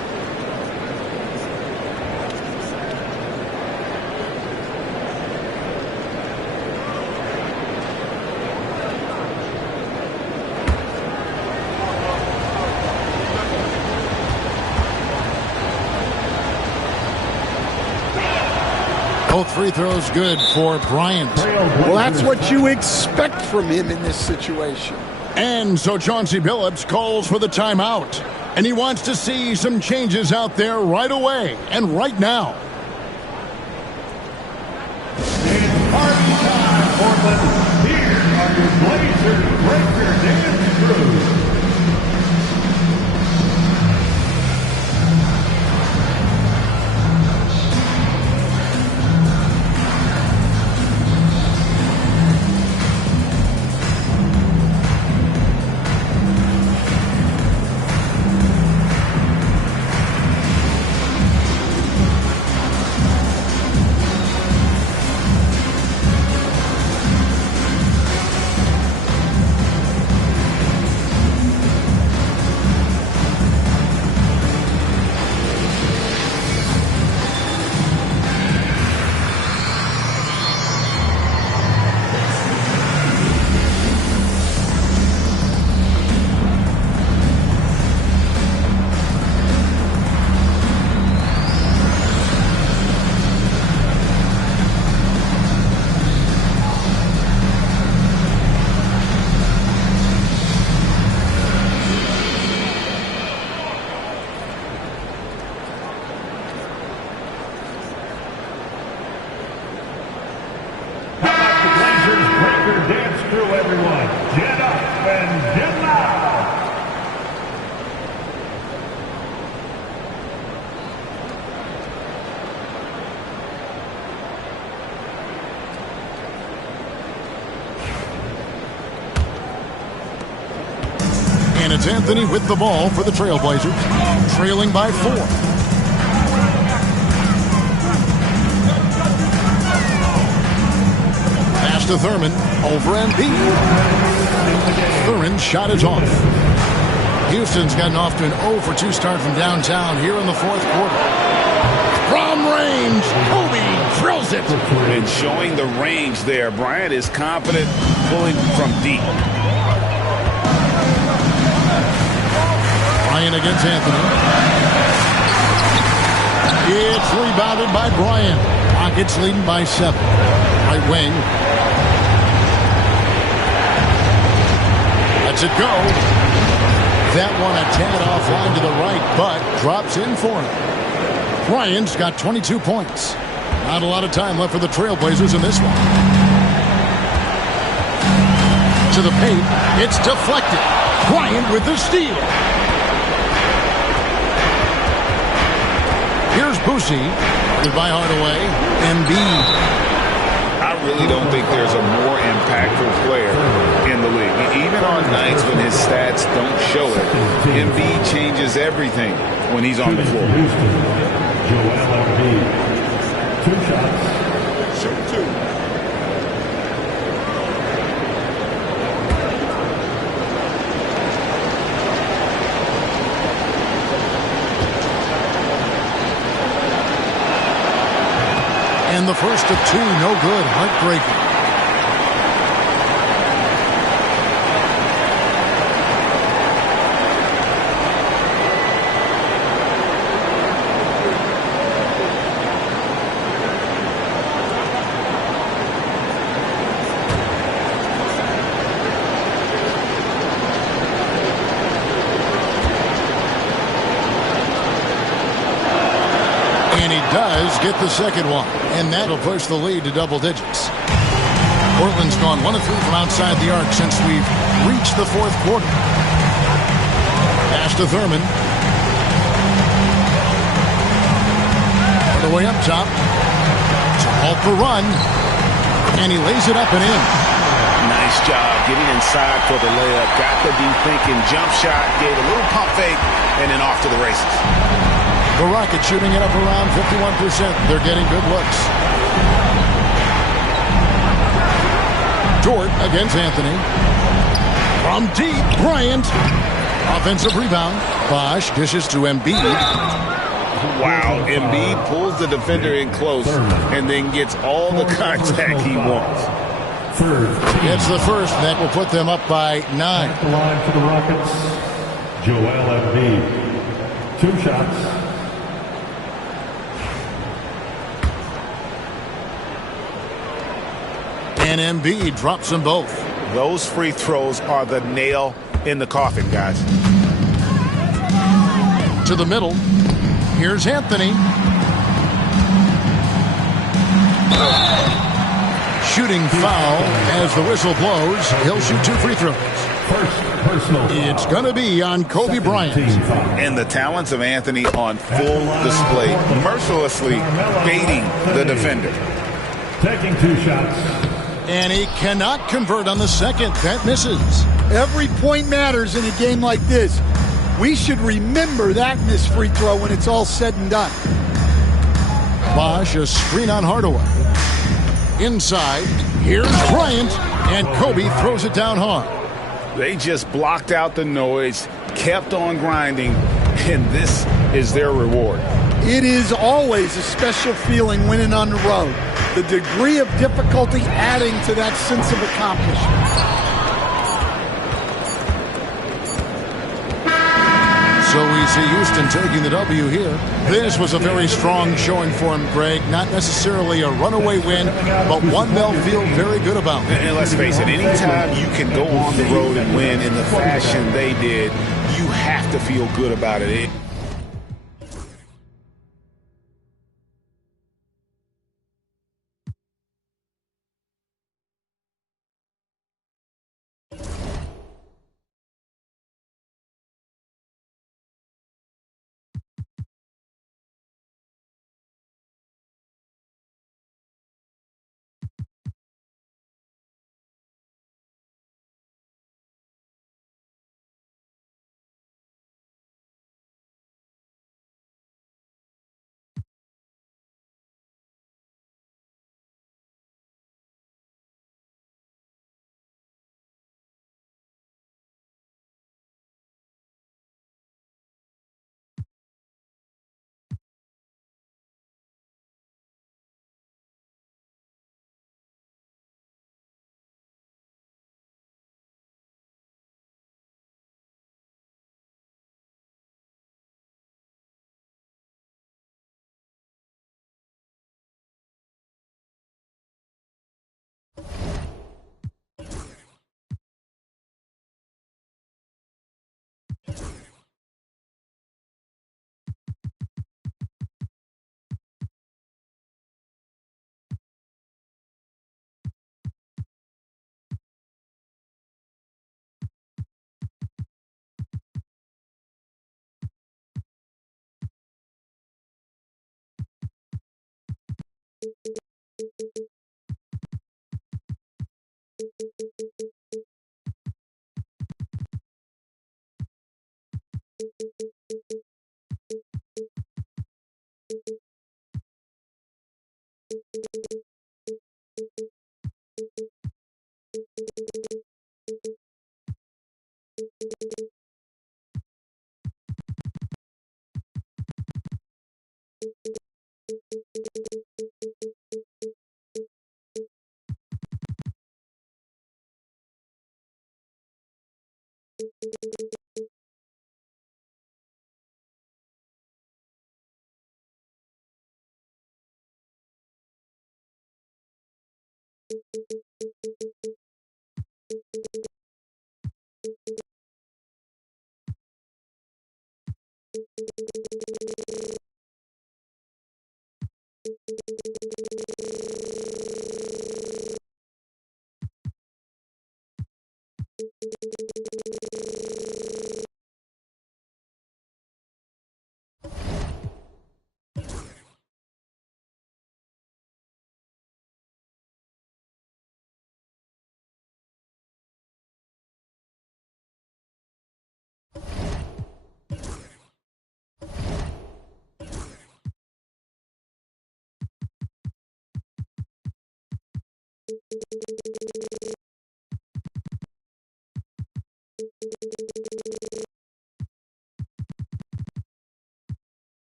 Both free throws good for Bryant. Well, that's what you expect from him in this situation. And so Chauncey Billups calls for the timeout. And he wants to see some changes out there right away and right now. It's party time, Portland. Here are your Blazers breaker dance crew. And it's Anthony with the ball for the Trailblazers, trailing by 4. Pass to Thurman, over Embiid. Thurman's shot is off. Houston's gotten off to an 0 for 2 start from downtown here in the 4th quarter. From range, Kobe drills it. And showing the range there, Bryant is confident pulling from deep. Bryant against Anthony. It's rebounded by Bryant. Rockets leading by 7. Right wing. Lets it go. That one a tad offline to the right, but drops in for him. Bryant's got 22 points. Not a lot of time left for the Trailblazers in this one. To the paint. It's deflected. Bryant with the steal. Here's Boussy, guarded by Hardaway. Embiid. I really don't think there's a more impactful player in the league. Even on nights when his stats don't show it, Embiid changes everything when he's on the floor. Joel Embiid. 2 shots. Shoot 2. And the first of two, no good. Heartbreaking. Does get the second one, and that'll push the lead to double digits. Portland's gone 1 of 3 from outside the arc since we've reached the fourth quarter. Pass to Thurman. All the way up top. To halt the run, and he lays it up and in. Nice job getting inside for the layup. Got the deep thinking jump shot, gave a little pump fake, and then off to the races. The Rockets shooting it up around 51%. They're getting good looks. Dort against Anthony. From deep, Bryant. Offensive rebound. Bosch dishes to Embiid. Wow, Embiid pulls the defender in close and then gets all the contact he wants. Gets the first. That will put them up by 9. At the line for the Rockets, Joel Embiid. 2 shots. And Embiid drops them both. Those free throws are the nail in the coffin, guys. To the middle. Here's Anthony. Shooting foul as the whistle blows. He'll shoot 2 free throws. It's going to be on Kobe Bryant. And the talents of Anthony on full display. Mercilessly baiting the defender. Taking 2 shots. And he cannot convert on the second. That misses. Every point matters in a game like this. We should remember that missed free throw when it's all said and done. Bosch, a screen on Hardaway. Inside, here's Bryant, and Kobe throws it down hard. They just blocked out the noise, kept on grinding, and this is their reward. It is always a special feeling winning on the road. The degree of difficulty adding to that sense of accomplishment. So we see Houston taking the W here. This was a very strong showing for him, Greg. Not necessarily a runaway win, but one they'll feel very good about. And let's face it, anytime you can go on the road and win in the fashion they did, you have to feel good about it.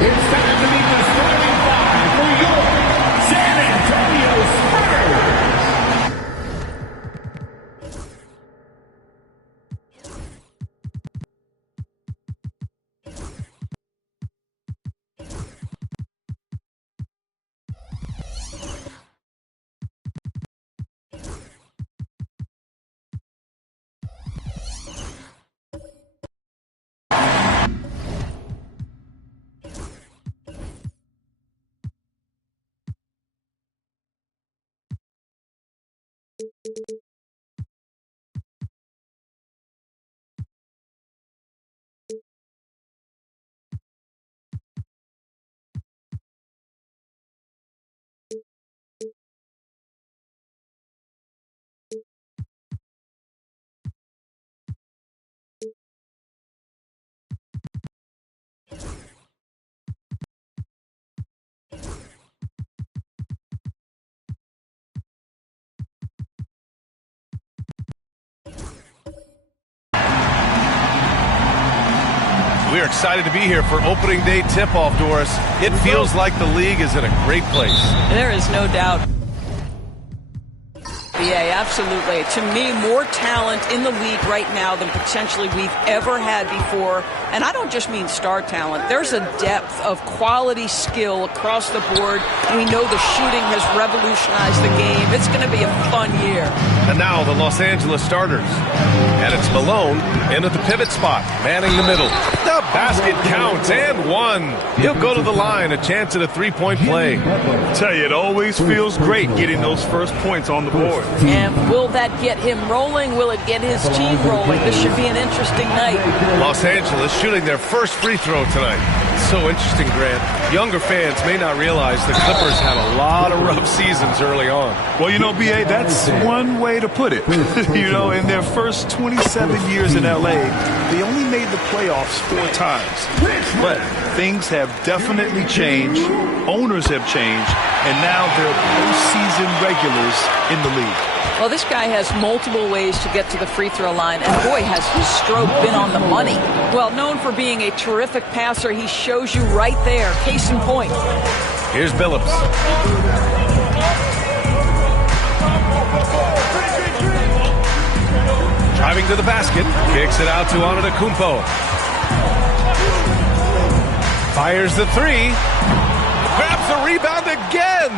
It's time to meet the starting five for your San Antonio Spurs. We're excited to be here for opening day tip-off, Doris. It feels like the league is in a great place. There is no doubt. Yeah, absolutely. To me, more talent in the league right now than potentially we've ever had before. And I don't just mean star talent. There's a depth of quality skill across the board. We know the shooting has revolutionized the game. It's going to be a fun year. And now the Los Angeles starters. And it's Malone in at the pivot spot, manning the middle. The basket counts and one. He'll go to the line, a chance at a three-point play. I tell you, it always feels great getting those first points on the board. And will that get him rolling? Will it get his team rolling? This should be an interesting night. Los Angeles shooting their first free throw tonight. It's so interesting, Grant. Younger fans may not realize the Clippers had a lot of rough seasons early on. Well, you know, B.A., that's one way to put it. You know, in their first 27 years in L.A., they only made the playoffs 4 times. But things have definitely changed. Owners have changed. And now they're postseason regulars in the league. Well, this guy has multiple ways to get to the free throw line, and boy, has his stroke been on the money. Well, known for being a terrific passer, he shows you right there. Case in point. Here's Billups. Driving to the basket, kicks it out to Antetokounmpo. Fires the three. Grabs the rebound again.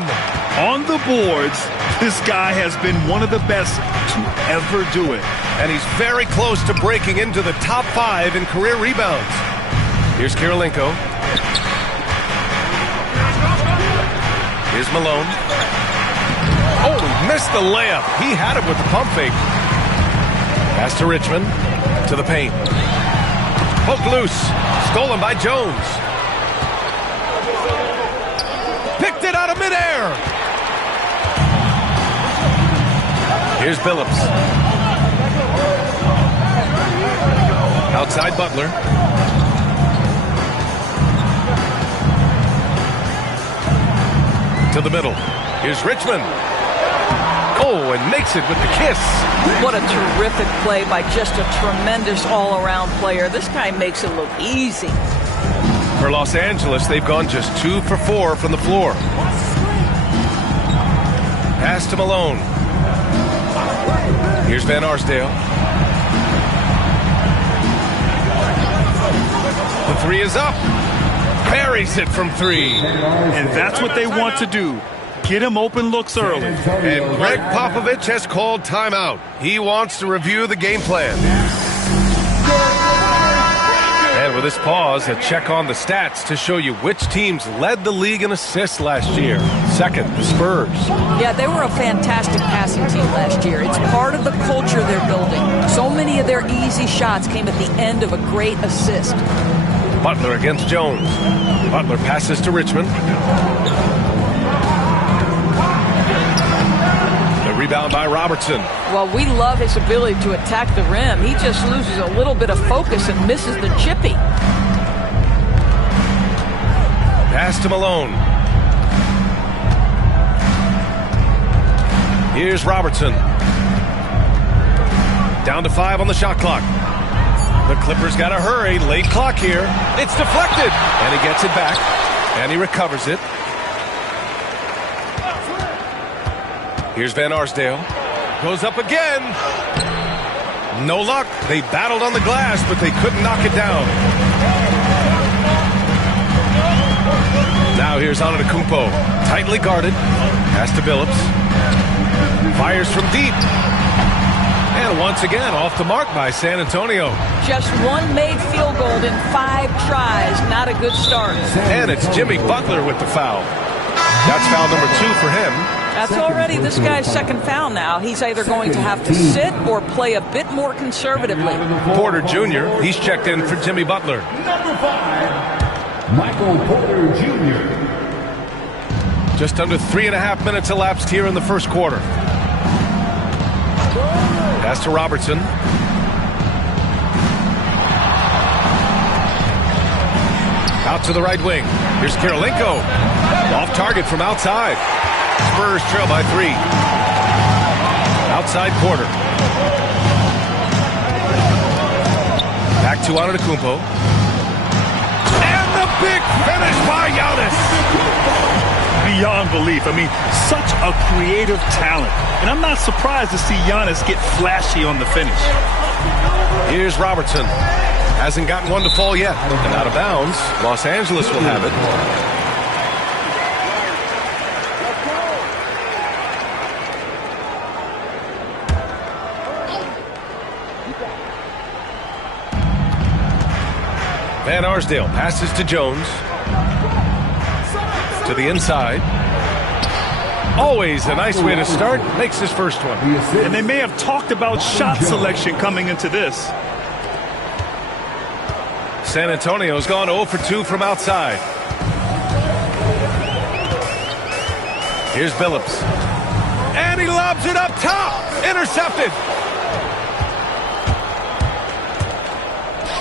On the boards, this guy has been one of the best to ever do it. And he's very close to breaking into the top 5 in career rebounds. Here's Kirilenko. Here's Malone. Oh, he missed the layup. He had it with the pump fake. Pass to Richmond. To the paint. Poked loose. Stolen by Jones. Picked it out of midair. Here's Billups. Outside Butler. To the middle. Here's Richmond. Oh, and makes it with the kiss. What a terrific play by just a tremendous all-around player. This guy makes it look easy. For Los Angeles, they've gone just 2 for 4 from the floor. Pass to Malone. Here's Van Arsdale. The three is up. Buries it from 3. And that's what they want to do. Get him open looks early. And Greg Popovich has called timeout. He wants to review the game plan. And with this pause, a check on the stats to show you which teams led the league in assists last year. Second, the Spurs. Yeah, they were a fantastic passing team last year. It's part of the culture they're building. So many of their easy shots came at the end of a great assist. Butler against Jones. Butler passes to Richmond. The rebound by Robertson. Well, we love his ability to attack the rim. He just loses a little bit of focus and misses the chippy. Pass to Malone. Here's Robertson. Down to 5 on the shot clock. The Clippers got to hurry. Late clock here. It's deflected. And he gets it back. And he recovers it. Here's Van Arsdale. Goes up again. No luck. They battled on the glass, but they couldn't knock it down. Now here's Antetokounmpo. Tightly guarded. Pass to Billups. Fires from deep. And once again, off the mark by San Antonio. Just one made field goal in 5 tries. Not a good start. And it's Jimmy Butler with the foul. That's foul number 2 for him. That's already this guy's second foul now. He's either going to have to sit or play a bit more conservatively. Porter Jr., he's checked in for Jimmy Butler. Number 5, Michael Porter Jr. Just under 3.5 minutes elapsed here in the first quarter. Pass to Robertson. Out to the right wing. Here's Kirilenko. Off target from outside. Spurs trail by 3. Outside Porter. Back to Antetokounmpo. And the big finish by Giannis. beyond belief. I mean, such a creative talent. And I'm not surprised to see Giannis get flashy on the finish. Here's Robertson. Hasn't gotten one to fall yet. And out of bounds. Los Angeles will have it. Van Arsdale passes to Jones. To the inside. Always a nice way to start. Makes his first one. And they may have talked about shot selection coming into this. San Antonio's gone 0 for 2 from outside. Here's Billups. And he lobs it up top. Intercepted.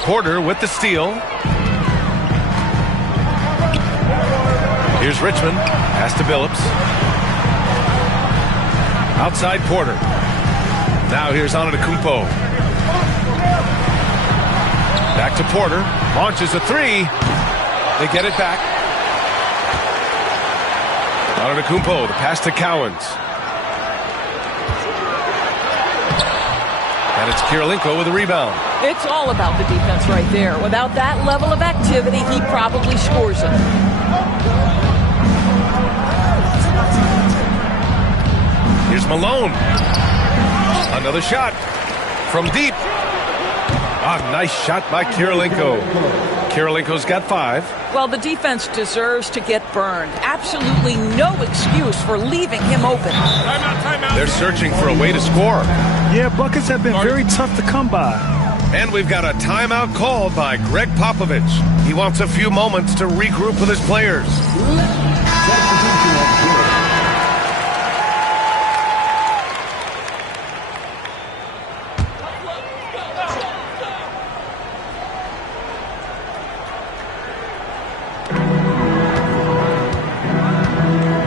Porter with the steal. Here's Richmond. Pass to Billups. Outside Porter. Now here's Antetokounmpo. Back to Porter. Launches a three. They get it back. Antetokounmpo. The pass to Cowens. And it's Kirilenko with a rebound. It's all about the defense right there. Without that level of activity, he probably scores it. Here's Malone. Another shot from deep. Nice shot by Kirilenko. Kirilenko's got 5. Well, the defense deserves to get burned. Absolutely no excuse for leaving him open. Timeout. They're searching for a way to score. Yeah, buckets have been very tough to come by. And we've got a timeout called by Greg Popovich. He wants a few moments to regroup with his players.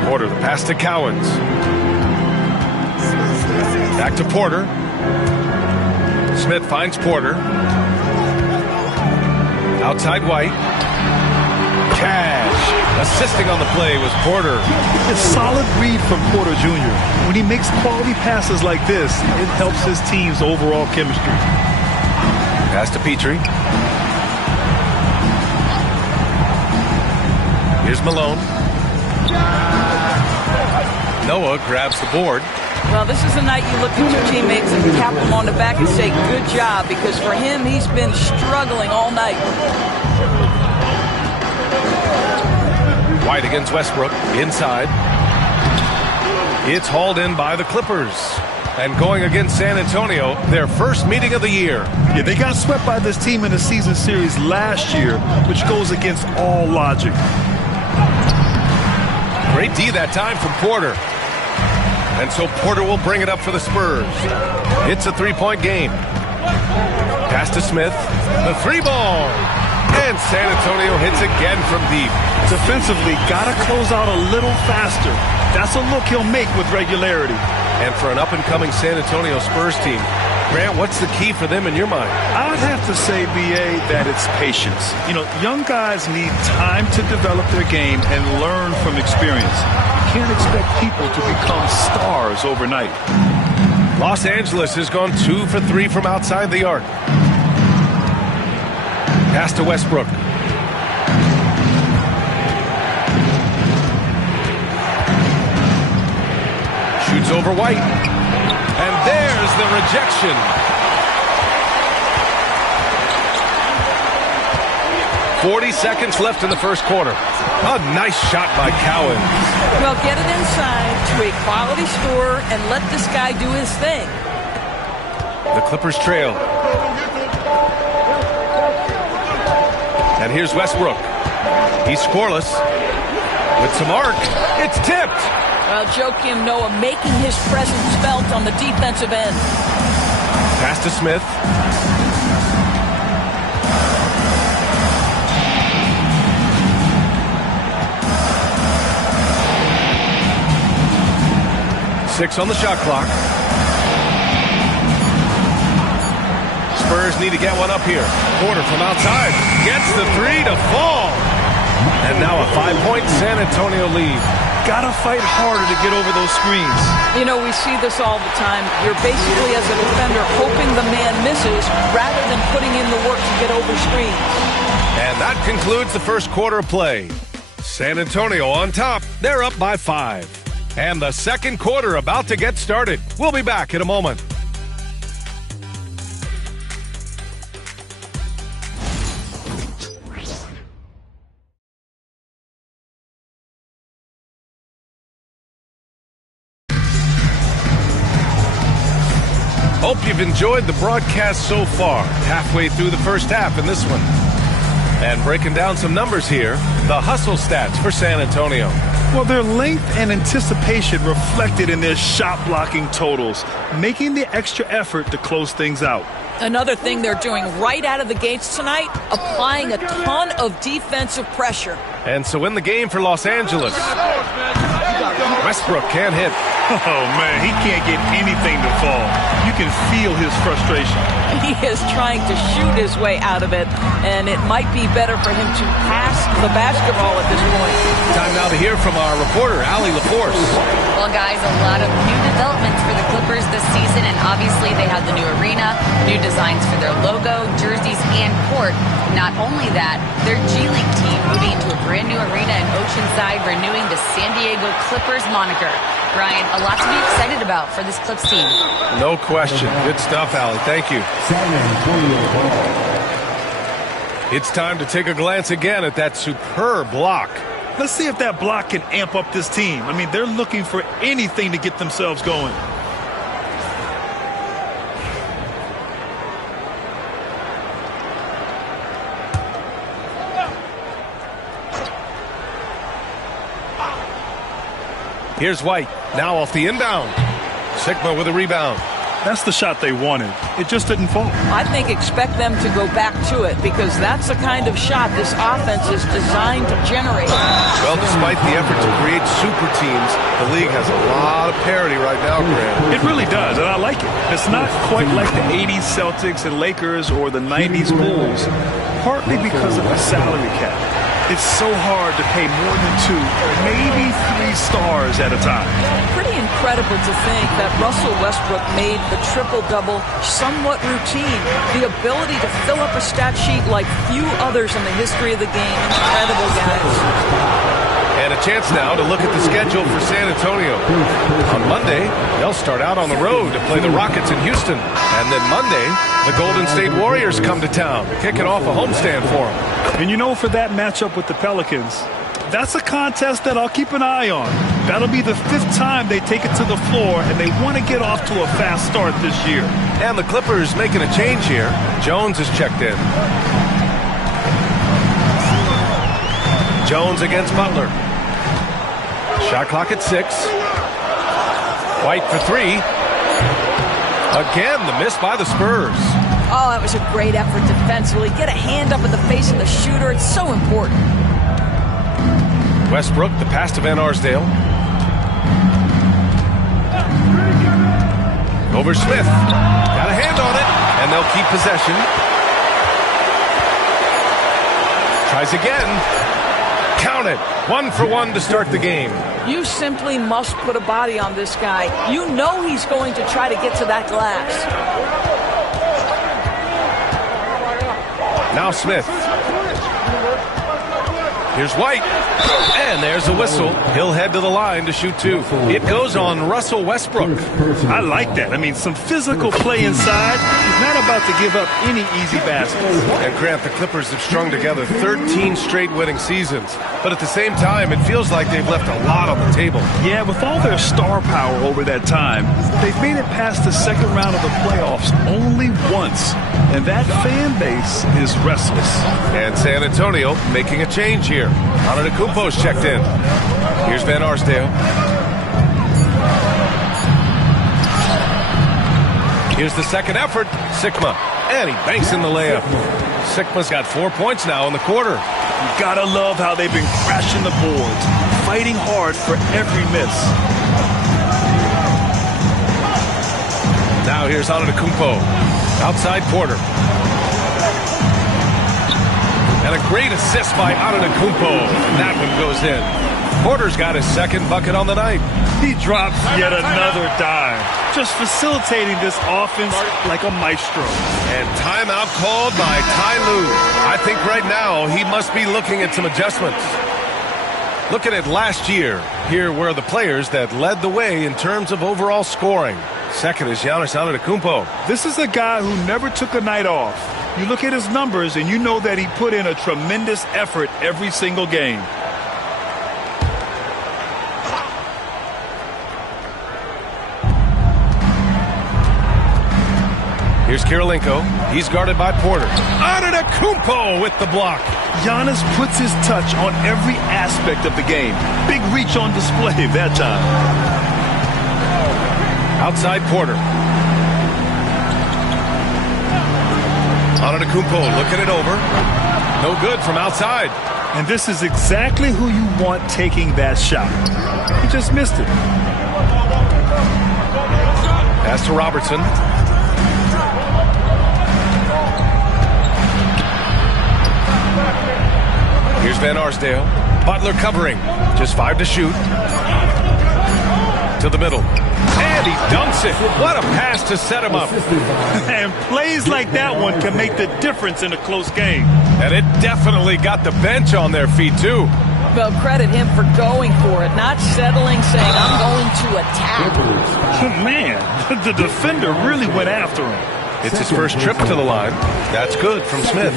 Porter, the pass to Cowens. Back to Porter. Smith finds Porter. Outside White. Cash. Assisting on the play was Porter. A solid read from Porter Jr. When he makes quality passes like this, it helps his team's overall chemistry. Pass to Petrie. Here's Malone. Noah grabs the board. Well, this is the night you look at your teammates and tap them on the back and say, good job, because for him, he's been struggling all night. White against Westbrook, inside. It's hauled in by the Clippers. And going against San Antonio, their first meeting of the year. Yeah, they got swept by this team in the season series last year, which goes against all logic. Great D that time from Porter. And so Porter will bring it up for the Spurs. It's a 3-point game. Pass to Smith. The 3-ball. And San Antonio hits again from deep. Defensively, got to close out a little faster. That's a look he'll make with regularity. And for an up-and-coming San Antonio Spurs team, Grant, what's the key for them in your mind? I'd have to say, B.A., that it's patience. You know, young guys need time to develop their game and learn from experience. You can't expect people to become stars overnight. Los Angeles has gone 2 for 3 from outside the arc. Pass to Westbrook. Shoots over White. And there's the rejection. .40 seconds left in the first quarter. A nice shot by Cowens. Well, get it inside to a quality scorer and let this guy do his thing. The Clippers trail. And here's Westbrook. He's scoreless. With some arc, it's tipped. Well, Joakim Noah making his presence felt on the defensive end. Pass to Smith. Six on the shot clock. Spurs need to get one up here. Porter from outside. Gets the 3 to fall. And now a 5-point San Antonio lead. got to fight harder to get over those screens. You know, we see this all the time. You're basically, as a defender, hoping the man misses rather than putting in the work to get over screens. And that concludes the first quarter of play. San Antonio on top. They're up by 5. And the second quarter about to get started. We'll be back in a moment. Hope you've enjoyed the broadcast so far. Halfway through the first half in this one. And breaking down some numbers here, the hustle stats for San Antonio. Well, their length and anticipation reflected in their shot blocking totals, making the extra effort to close things out. Another thing they're doing right out of the gates tonight, applying a ton of defensive pressure. And so in the game for Los Angeles, Westbrook can't hit. Oh, man, he can't get anything to fall. You can feel his frustration. He is trying to shoot his way out of it, and it might be better for him to pass the basketball at this point. Time now to hear from our reporter, Allie LaForce. Well, guys, a lot of new developments for the Clippers this season, and obviously they have the new arena, new designs for their logo, jerseys, and court. Not only that, their G League team moving into a brand new arena in Oceanside, renewing the San Diego Clippers moniker. Ryan, a lot to be excited about for this Clips team. No question. Good stuff, Allie. Thank you. It's time to take a glance again at that superb block. Let's see if that block can amp up this team. I mean, they're looking for anything to get themselves going. Here's White, now off the inbound. Sigma with a rebound. That's the shot they wanted. It just didn't fall. I think expect them to go back to it because that's the kind of shot this offense is designed to generate. Well, despite the effort to create super teams, the league has a lot of parity right now, Grant. It really does, and I like it. It's not quite like the 80s Celtics and Lakers or the 90s Bulls, partly because of the salary cap. It's so hard to pay more than 2, maybe 3 stars at a time. Pretty incredible to think that Russell Westbrook made the triple-double somewhat routine. The ability to fill up a stat sheet like few others in the history of the game. Incredible, guys. And a chance now to look at the schedule for San Antonio. On Monday, they'll start out on the road to play the Rockets in Houston. And then Monday, the Golden State Warriors come to town, kicking off a homestand for them. And you know, for that matchup with the Pelicans, that's a contest that I'll keep an eye on. That'll be the 5th time they take it to the floor, and they want to get off to a fast start this year. And the Clippers making a change here. Jones is checked in. Jones against Butler. Shot clock at 6. White for 3. Again, the miss by the Spurs. Oh, that was a great effort defensively. Get a hand up in the face of the shooter. It's so important. Westbrook, the pass to Van Arsdale. Over Smith. Got a hand on it, and they'll keep possession. Tries again. Count it. 1 for 1 to start the game. You simply must put a body on this guy. You know he's going to try to get to that glass. Now Smith. Here's White. And there's a whistle. He'll head to the line to shoot 2. It goes on Russell Westbrook. I like that. I mean, some physical play inside. He's not about to give up any easy baskets. And Grant, the Clippers have strung together 13 straight winning seasons. But at the same time, it feels like they've left a lot on the table. Yeah, with all their star power over that time, they've made it past the second round of the playoffs only once. And that fan base is restless. And San Antonio making a change here. Antetokounmpo's checked in. Here's Van Arsdale. Here's the second effort. Sigma. And he banks in the layup. Sigma's got 4 points now in the quarter. You gotta love how they've been crashing the boards, fighting hard for every miss. Now here's Antetokounmpo. Outside Porter. And a great assist by Antetokounmpo. And that one goes in. Porter's got his second bucket on the night. He drops yet another dime, just facilitating this offense like a maestro. And timeout called by Ty Lue. I think right now he must be looking at some adjustments. Looking at last year, here were the players that led the way in terms of overall scoring. Second is Giannis Antetokounmpo. This is a guy who never took a night off. You look at his numbers and you know that he put in a tremendous effort every single game. Here's Kirilenko. He's guarded by Porter. Antetokounmpo with the block. Giannis puts his touch on every aspect of the game. Big reach on display that time. Outside Porter. Antetokounmpo looking it over. No good from outside. And this is exactly who you want taking that shot. He just missed it. Pass to Robertson. Here's Van Arsdale. Butler covering. Just 5 to shoot. To the middle. And he dunks it. What a pass to set him up. And plays like that one can make the difference in a close game. And it definitely got the bench on their feet, too. Well, credit him for going for it, not settling, saying, I'm going to attack. Man, the defender really went after him. It's his first trip to the line. That's good from Smith.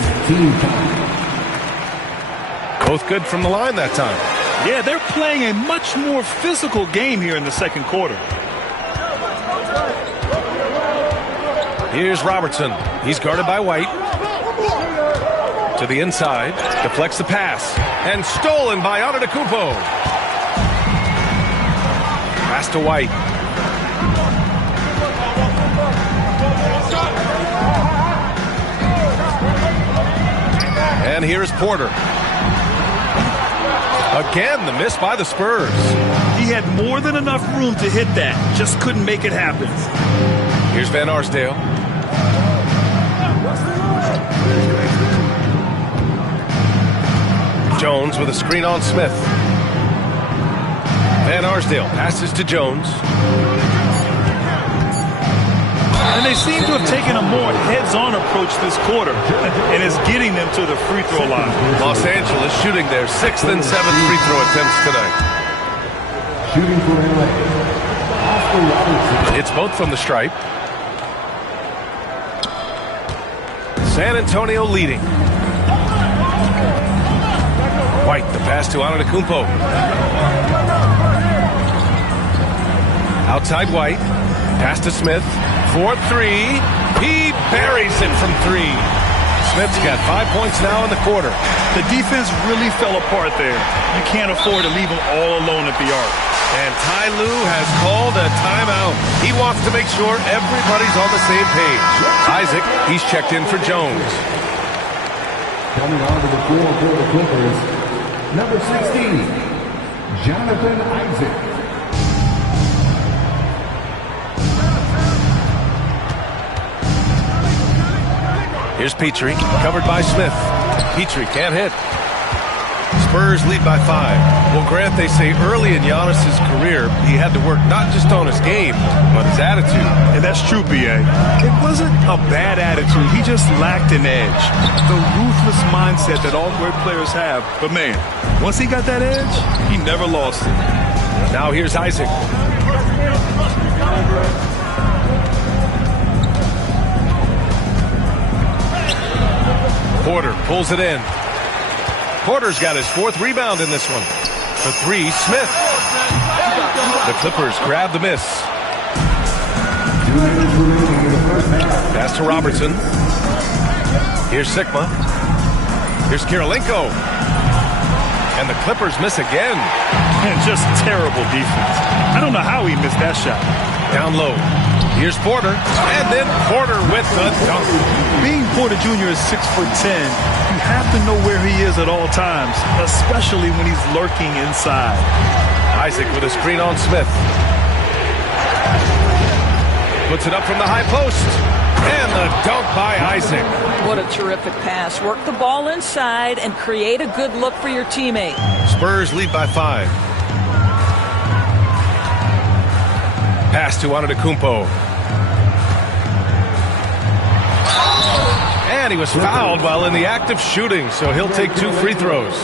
Both good from the line that time. Yeah, they're playing a much more physical game here in the second quarter. Here's Robertson. He's guarded by White. To the inside. Deflects the pass. And stolen by Antetokounmpo. Pass to White. And here's Porter. Again, the miss by the Spurs. He had more than enough room to hit that. Just couldn't make it happen. Here's Van Arsdale. Jones with a screen on Smith. Van Arsdale passes to Jones. And they seem to have taken a more heads-on approach this quarter, and it's getting them to the free throw line. Los Angeles shooting their 6th and 7th free throw attempts tonight. Shooting for LA. Oscar Robertson. It's both from the stripe. San Antonio leading. White, the pass to Antetokounmpo. Outside White. Pass to Smith. 4-3. He buries it from 3. Smith's got 5 points now in the quarter. The defense really fell apart there. You can't afford to leave them all alone at the arc. And Ty Lue has called a timeout. He wants to make sure everybody's on the same page. Isaac, he's checked in for Jones. Coming on to the floor for the Clippers, number 16, Jonathan Isaac. Here's Petrie, covered by Smith. Petrie can't hit. Spurs lead by 5. Well, Grant, they say early in Giannis's career, he had to work not just on his game, but his attitude. And that's true, B.A. It wasn't a bad attitude. He just lacked an edge. The ruthless mindset that all great players have. But, man, once he got that edge, he never lost it. Now here's Isaac. Porter pulls it in. Porter's got his 4th rebound in this one. For 3, Smith. The Clippers grab the miss. Pass to Robertson. Here's Sigma. Here's Kirilenko. And the Clippers miss again. And just terrible defense. I don't know how he missed that shot. Down low. Here's Porter. And then Porter with the dunk. Being Porter Jr. is 6'10", you have to know where he is at all times, especially when he's lurking inside. Isaac with a screen on Smith. Puts it up from the high post. And the dunk by Isaac. What a terrific pass. Work the ball inside and create a good look for your teammate. Spurs lead by 5. Pass to Antetokounmpo. And he was fouled while in the act of shooting, so he'll take 2 free throws.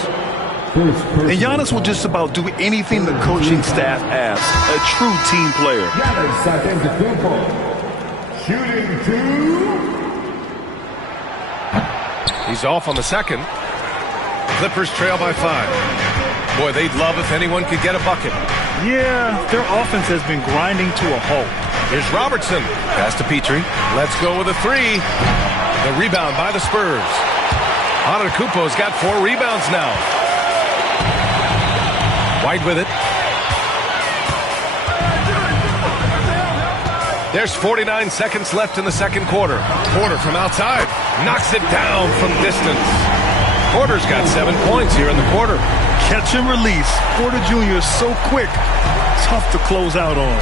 And Giannis will just about do anything the coaching staff asks. A true team player. Shooting 2. He's off on the second. Clippers trail by 5. Boy, they'd love if anyone could get a bucket. Yeah, their offense has been grinding to a halt. Here's Robertson. Pass to Petrie. Let's go with a 3. The rebound by the Spurs. Antetokounmpo's got 4 rebounds now. White with it. There's 49 seconds left in the second quarter. Porter from outside knocks it down from distance. Porter's got 7 points here in the quarter. Catch and release. Porter Jr. is so quick. Tough to close out on.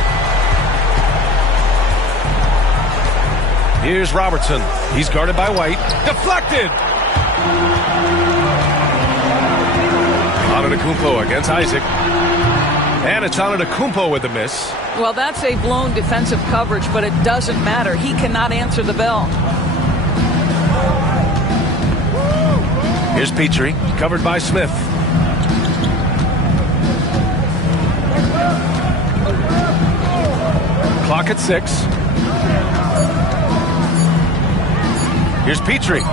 Here's Robertson. He's guarded by White. Deflected! Antetokounmpo against Isaac. And it's Antetokounmpo with the miss. Well, that's a blown defensive coverage, but it doesn't matter. He cannot answer the bell. Here's Petrie, covered by Smith. Clock at 6. Here's Petrie.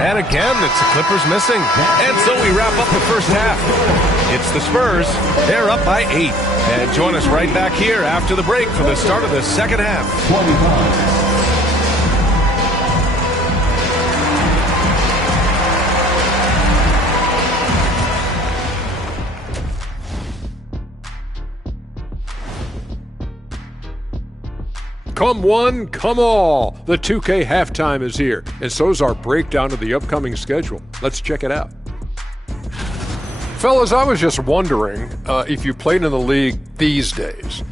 And again, it's the Clippers missing. And so we wrap up the first half. It's the Spurs. They're up by 8. And join us right back here after the break for the start of the second half. Come one, come all. The 2K halftime is here, and so's our breakdown of the upcoming schedule. Let's check it out. Fellas, I was just wondering if you played in the league these days,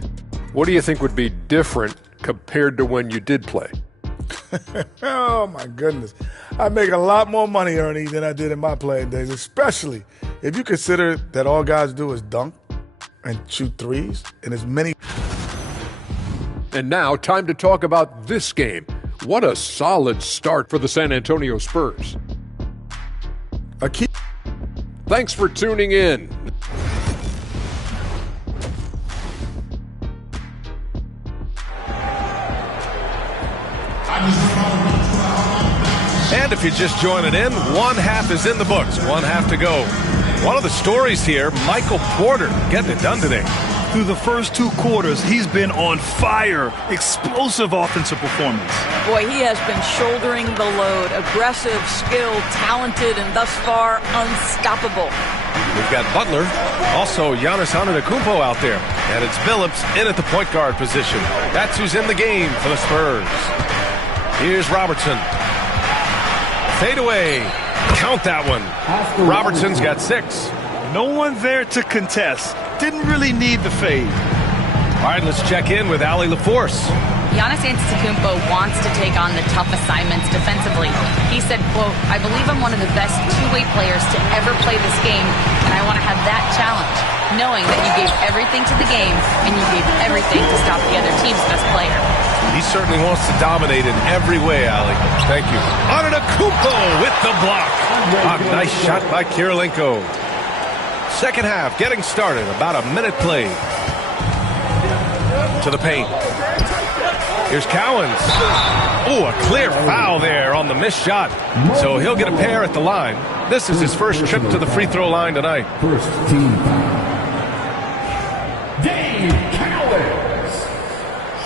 what do you think would be different compared to when you did play? Oh, my goodness. I make a lot more money, Ernie, than I did in my playing days, especially if you consider that all guys do is dunk and shoot threes and as many. And now, time to talk about this game. What a solid start for the San Antonio Spurs. Thanks for tuning in. And if you're just joining in, one half is in the books, one half to go. One of the stories here, Michael Porter getting it done today. Through the first 2 quarters, he's been on fire. Explosive offensive performance. Boy, he has been shouldering the load. Aggressive, skilled, talented, and thus far unstoppable. We've got Butler, also Giannis Antetokounmpo out there. And it's Billups in at the point guard position. That's who's in the game for the Spurs. Here's Robertson. Fade away. Count that one. Robertson's got 6. No one there to contest. Didn't really need the fade. All right, let's check in with Allie LaForce. Giannis Antetokounmpo wants to take on the tough assignments defensively. He said, quote, "I believe I'm one of the best two-way players to ever play this game, and I want to have that challenge, knowing that you gave everything to the game and you gave everything to stop the other team's best player." He certainly wants to dominate in every way, Allie. Thank you. Antetokounmpo with the block. Nice shot by Kirilenko. Second half getting started. About a minute played. To the paint. Here's Cowens. Oh, a clear foul there on the missed shot. So he'll get a pair at the line. This is his first trip to the free throw line tonight. First team foul. Dave Cowens.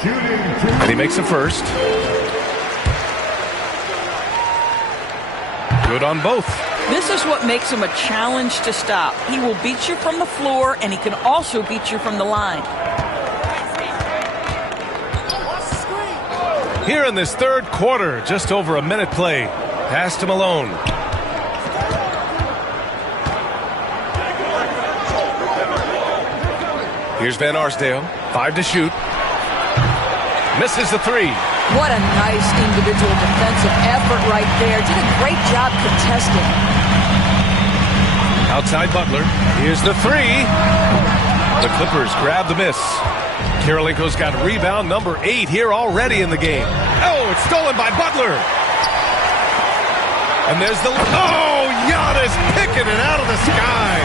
Shooting 2. And he makes the first. Good on both. This is what makes him a challenge to stop. He will beat you from the floor, and he can also beat you from the line. Here in this third quarter, just over a minute play. Pass to Malone. Here's Van Arsdale. 5 to shoot. Misses the 3. What a nice individual defensive effort right there. Did a great job contesting. Outside Butler. Here's the 3. The Clippers grab the miss. Kirilenko's got rebound number 8 here already in the game. Oh, it's stolen by Butler. And there's the... Oh, Giannis picking it out of the sky.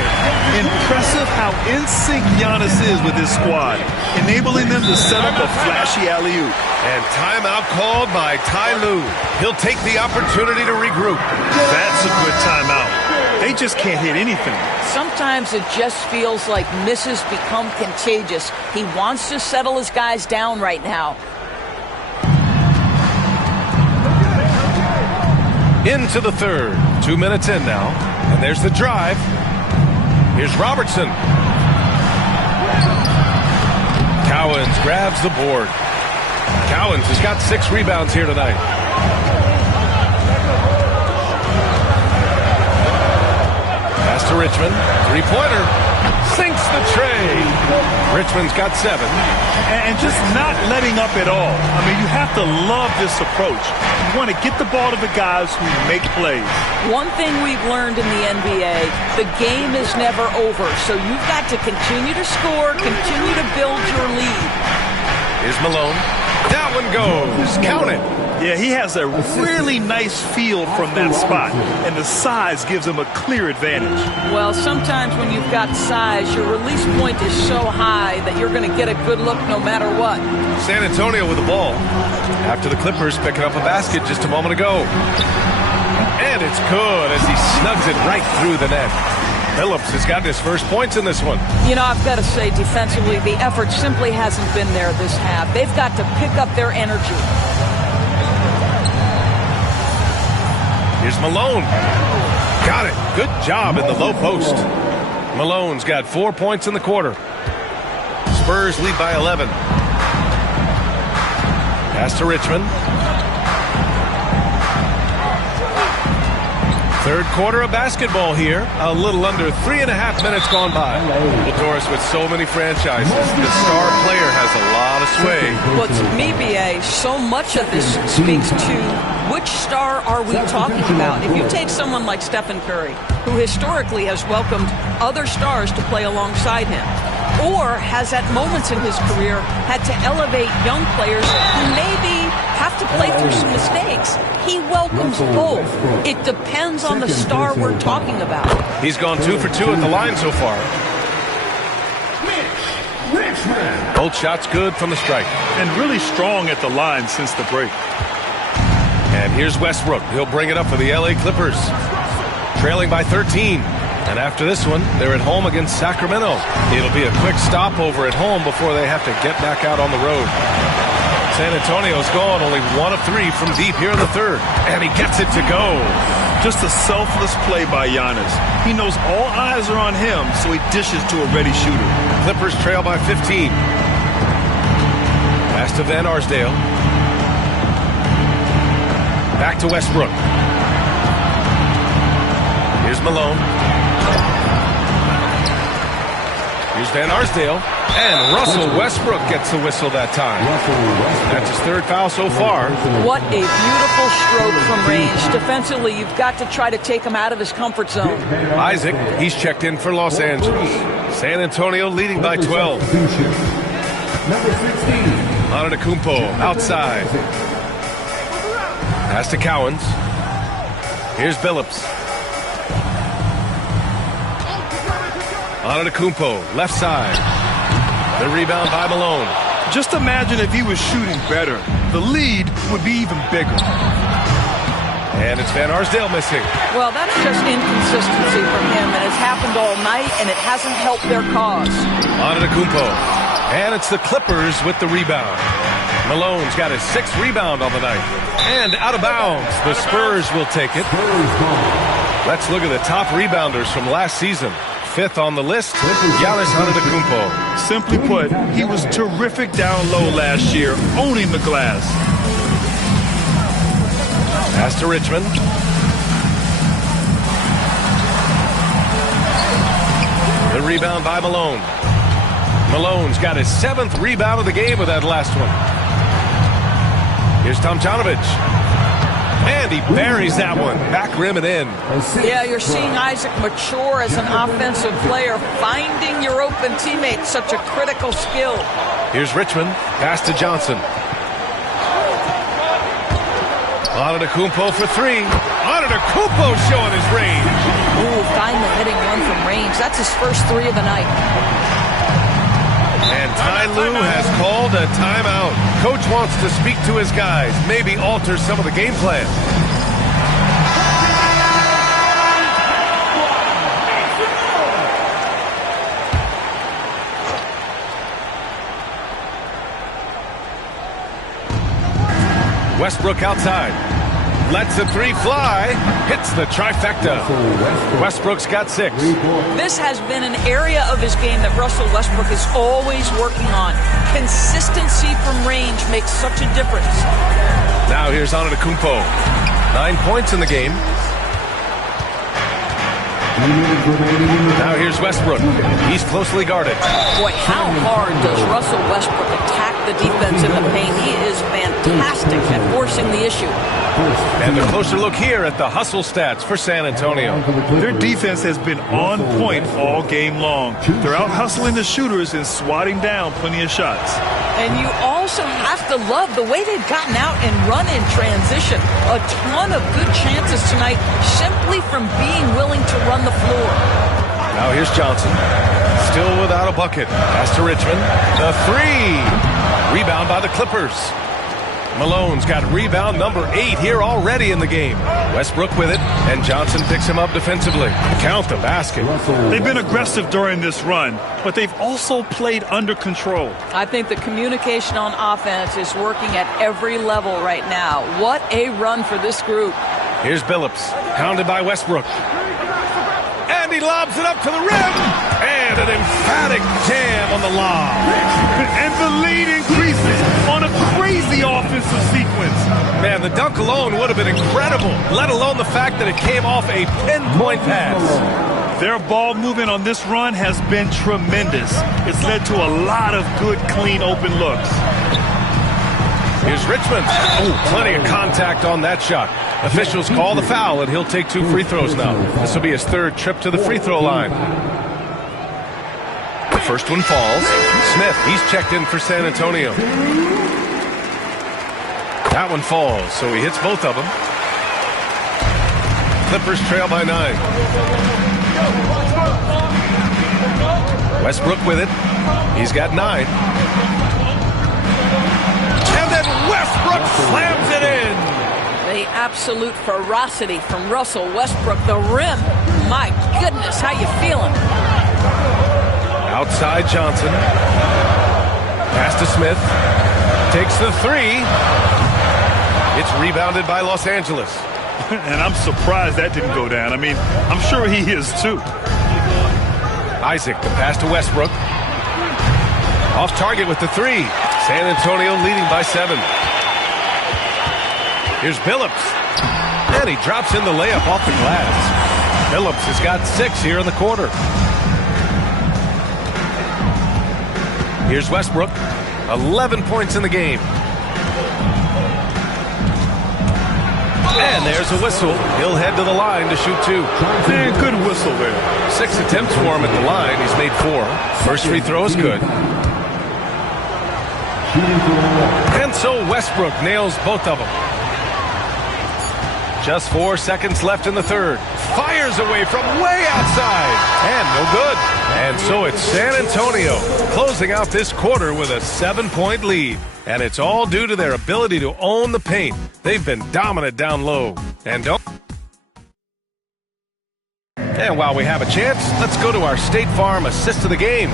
Impressive how in sync Giannis is with his squad, enabling them to set up a flashy alley-oop. And timeout called by Ty Lue. He'll take the opportunity to regroup. That's a good timeout. They just can't hit anything. Sometimes it just feels like misses become contagious. He wants to settle his guys down right now. Into the third. 2 minutes in now. And there's the drive. Here's Robertson. Cowens grabs the board. Cowens has got 6 rebounds here tonight. Pass to Richmond. Three-pointer. Sinks the tray. Richmond's got 7. And just not letting up at all. I mean, you have to love this approach. You want to get the ball to the guys who make plays. One thing we've learned in the NBA, the game is never over. So you've got to continue to score, continue to build your lead. Here's Malone. That one goes. Count it. Yeah, he has a really nice feel from that spot, and the size gives him a clear advantage. Well, sometimes when you've got size, your release point is so high that you're going to get a good look no matter what. San Antonio with the ball after the Clippers picking up a basket just a moment ago. And it's good as he snugs it right through the net. Phillips has got his first points in this one. You know, I've got to say, defensively, the effort simply hasn't been there this half. They've got to pick up their energy. Here's Malone. Got it. Good job in the low post. Malone's got 4 points in the quarter. Spurs lead by 11. Pass to Richmond. Third quarter of basketball here. A little under 3.5 minutes gone by. Well, Doris, with so many franchises, the star player has a lot of sway. Well, to me, B.A., so much of this speaks to which star are we talking about. If you take someone like Stephen Curry, who historically has welcomed other stars to play alongside him, or has at moments in his career had to elevate young players who maybe have to play through some mistakes. He welcomes both. It depends on the star we're talking about. He's gone 2 for 2 at the line so far. Both shots good from the strike. And really strong at the line since the break. And here's Westbrook. He'll bring it up for the LA Clippers. Trailing by 13. And after this one, they're at home against Sacramento. It'll be a quick stopover at home before they have to get back out on the road. San Antonio's gone only 1 of 3 from deep here in the third. And he gets it to go. Just a selfless play by Giannis. He knows all eyes are on him, so he dishes to a ready shooter. Clippers trail by 15. Pass to Van Arsdale. Back to Westbrook. Here's Malone. Here's Van Arsdale. And Russell Westbrook gets the whistle that time. That's his 3rd foul so far. What a beautiful stroke from range. Defensively, you've got to try to take him out of his comfort zone. Isaac, he's checked in for Los Angeles. San Antonio leading by 12. Antetokounmpo outside. Pass to Cowens. Here's Billups. Antetokounmpo, left side. The rebound by Malone. Just imagine if he was shooting better. The lead would be even bigger. And it's Van Arsdale missing. Well, that's just inconsistency from him, and it's happened all night, and it hasn't helped their cause. Antetokounmpo. And it's the Clippers with the rebound. Malone's got his 6th rebound on the night. And out of bounds. The Spurs will take it. Let's look at the top rebounders from last season. 5th on the list, Giannis Antetokounmpo. Simply put, he was terrific down low last year, owning the glass. Pass to Richmond. The rebound by Malone. Malone's got his 7th rebound of the game with that last one. Here's Tomjanovich. And he buries that one. Back rim and in. Yeah, you're seeing Isaac mature as an offensive player. Finding your open teammate, such a critical skill. Here's Richmond. Pass to Johnson. Antetokounmpo for three. Antetokounmpo showing his range. Ooh, finally hitting one from range. That's his first three of the night. And Ty Lue has called a timeout. Coach wants to speak to his guys, maybe alter some of the game plan. Westbrook outside. Lets the three fly. Hits the trifecta. Westbrook's got 6. This has been an area of his game that Russell Westbrook is always working on. Consistency from range makes such a difference. Now here's Antetokounmpo. 9 points in the game. Now here's Westbrook. He's closely guarded. Boy, how hard does Russell Westbrook attack the defense in the paint? He is fantastic at forcing the issue. And a closer look here at the hustle stats for San Antonio. Their defense has been on point all game long. They're out hustling the shooters and swatting down plenty of shots. And you also have to love the way they've gotten out and run in transition. A ton of good chances tonight simply from being willing to run the floor. Now here's Johnson. Still without a bucket. Pass to Richmond. The three. Rebound by the Clippers. Malone's got rebound number 8 here already in the game. Westbrook with it, and Johnson picks him up defensively. Count the basket. They've been aggressive during this run, but they've also played under control. I think the communication on offense is working at every level right now. What a run for this group. Here's Billups, hounded by Westbrook. And he lobs it up to the rim. And an emphatic jam on the lob. And the lead increases on a crazy offensive sequence. Man, the dunk alone would have been incredible, let alone the fact that it came off a pinpoint pass. Their ball movement on this run has been tremendous. It's led to a lot of good, clean, open looks. Here's Richmond. Ooh, plenty of contact on that shot. Officials call the foul, and he'll take 2 free throws now. This will be his 3rd trip to the free throw line. The first one falls. Smith, he's checked in for San Antonio. That one falls, so he hits both of them. Clippers trail by 9. Westbrook with it. He's got 9. And then Westbrook slams it in. The absolute ferocity from Russell Westbrook. The rim, my goodness, how you feeling? Outside Johnson. Pass to Smith. Takes the 3. It's rebounded by Los Angeles. And I'm surprised that didn't go down. I mean, I'm sure he is too. Isaac, the pass to Westbrook. Off target with the 3. San Antonio leading by 7. Here's Billups. And he drops in the layup off the glass. Billups has got 6 here in the quarter. Here's Westbrook. 11 points in the game. And there's a whistle. He'll head to the line to shoot 2. Yeah, good whistle there. 6 attempts for him at the line. He's made 4. First free throw is good. And so Westbrook nails both of them. Just 4 seconds left in the 3rd. Fires away from way outside. And no good. And so it's San Antonio closing out this quarter with a 7-point lead. And it's all due to their ability to own the paint. They've been dominant down low. And while we have a chance, let's go to our State Farm assist of the game.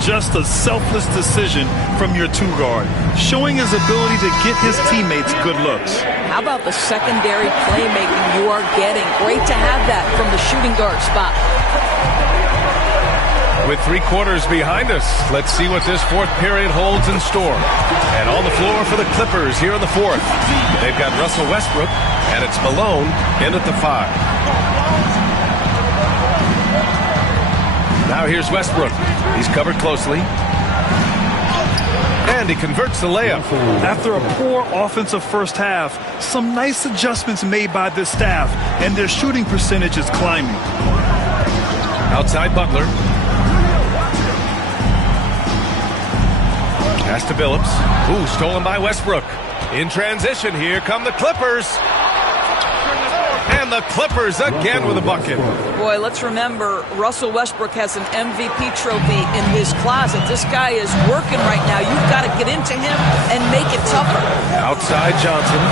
Just a selfless decision from your 2-guard, showing his ability to get his teammates good looks. How about the secondary playmaking you are getting? Great to have that from the shooting guard spot. With 3 quarters behind us, let's see what this 4th period holds in store. And on the floor for the Clippers here in the 4th. They've got Russell Westbrook, and it's Malone in at the 5. Now here's Westbrook. He's covered closely. And he converts the layup. After a poor offensive first half, some nice adjustments made by this staff, and their shooting percentage is climbing. Outside Butler. Pass to Billups. Ooh, stolen by Westbrook. In transition, here come the Clippers. And the Clippers again with a bucket. Boy, let's remember, Russell Westbrook has an MVP trophy in his closet. This guy is working right now. You've got to get into him and make it tougher. Outside Johnson.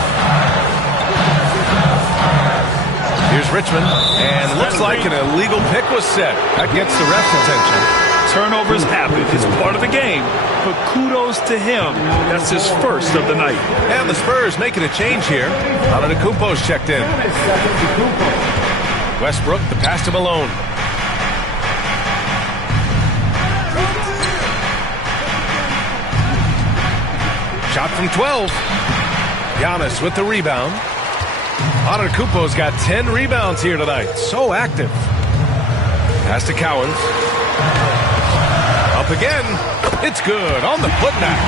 Here's Richmond. And looks like an illegal pick was set. That gets the ref's attention. Turnovers happen. It's part of the game. But kudos to him. That's his first of the night. And the Spurs making a change here. Antetokounmpo's checked in. Westbrook, the pass to Malone. Shot from 12. Giannis with the rebound. Antetokounmpo's got 10 rebounds here tonight. So active. Pass to Cowens. Up again. It's good on the putback.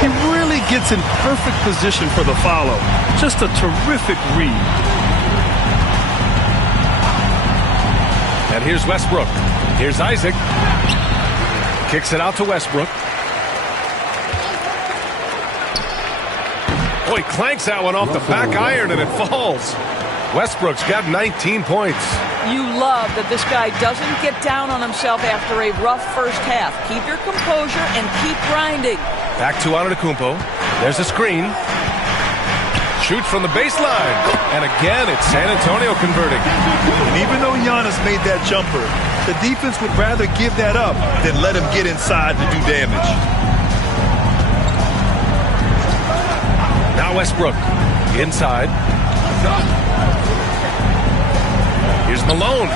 He really gets in perfect position for the follow. Just a terrific read. And here's Westbrook. Here's Isaac. Kicks it out to Westbrook. Boy, clanks that one off the back iron and it falls. Westbrook's got 19 points. You love that this guy doesn't get down on himself after a rough first half. Keep your composure and keep grinding. Back to Antetokounmpo. There's a screen. Shoots from the baseline. And again, it's San Antonio converting. And even though Giannis made that jumper, the defense would rather give that up than let him get inside to do damage. Now Westbrook. Inside. Here's Malone.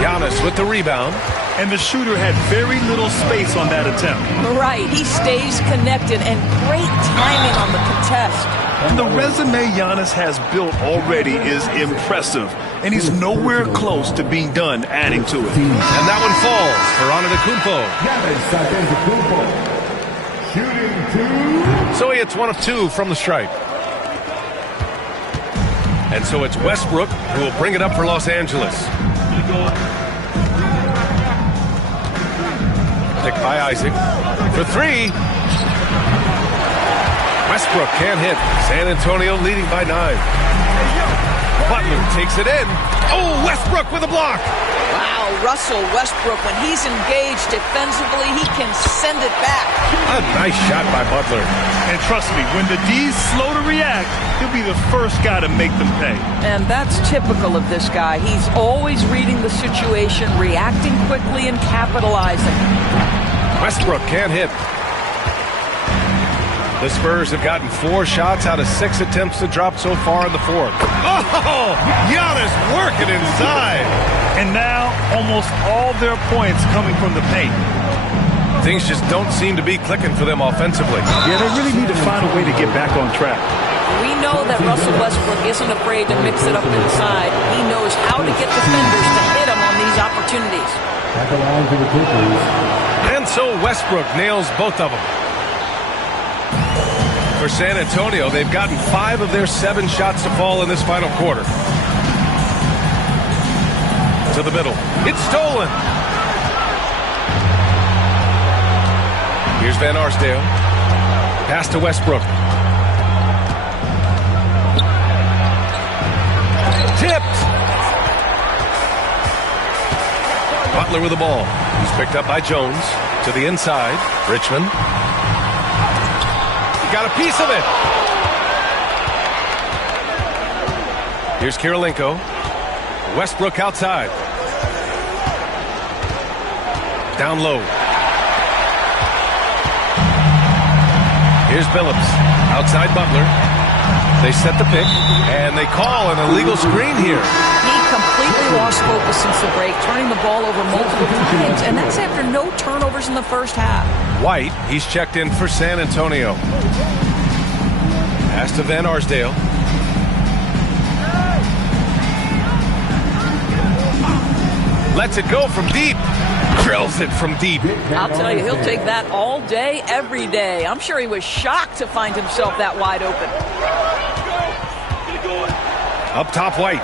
Giannis with the rebound. And the shooter had very little space on that attempt. Right, he stays connected and great timing on the contest. And the resume Giannis has built already is impressive. And he's nowhere close to being done adding to it. And that one falls for Antetokounmpo. Shooting two. So he hits 1 of 2 from the stripe. And so it's Westbrook who will bring it up for Los Angeles. Picked by Isaac. For 3. Westbrook can't hit. San Antonio leading by 9. Butler takes it in. Oh, Westbrook with a block. Wow, Russell Westbrook, when he's engaged defensively, he can send it back. A nice shot by Butler. And trust me, when the D's slow to react, he'll be the first guy to make them pay. And that's typical of this guy. He's always reading the situation, reacting quickly, and capitalizing. Westbrook can't hit. The Spurs have gotten 4 shots out of 6 attempts to drop so far in the fourth. Oh, Giannis working inside. And now almost all their points coming from the paint. Things just don't seem to be clicking for them offensively. Yeah, they really need to find a way to get back on track. We know that Russell Westbrook isn't afraid to mix it up inside. He knows how to get defenders to hit him on these opportunities. And so Westbrook nails both of them. For San Antonio, they've gotten 5 of their 7 shots to fall in this final quarter. To the middle. It's stolen. Here's Van Arsdale. Pass to Westbrook. Tipped. Butler with the ball. He's picked up by Jones. To the inside. Richmond. Got a piece of it. Here's Kirilenko. Westbrook outside. Down low. Here's Billups. Outside Butler. They set the pick, and they call an illegal screen here. He completely lost focus since the break, turning the ball over multiple times, and that's after no turnovers in the first half. White, he's checked in for San Antonio. Pass to Van Arsdale. Lets it go from deep. Drills it from deep. I'll tell you, he'll take that all day, every day. I'm sure he was shocked to find himself that wide open. Up top, White.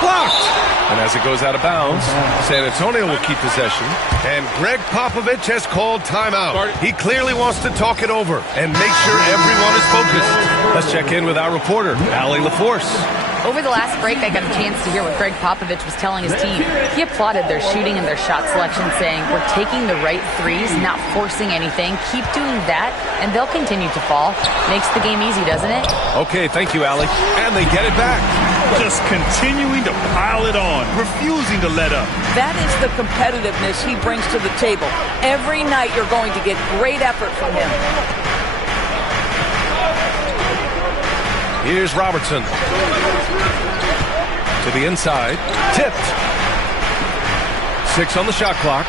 Blocked. And as it goes out of bounds, San Antonio will keep possession. And Greg Popovich has called timeout. He clearly wants to talk it over and make sure everyone is focused. Let's check in with our reporter, Allie LaForce. Over the last break, I got a chance to hear what Greg Popovich was telling his team. He applauded their shooting and their shot selection, saying, "We're taking the right threes, not forcing anything. Keep doing that, and they'll continue to fall." Makes the game easy, doesn't it? Okay, thank you, Allie. And they get it back. Just continuing to pile it on, refusing to let up. That is the competitiveness he brings to the table. Every night you're going to get great effort from him. Here's Robertson. To the inside. Tipped. 6 on the shot clock.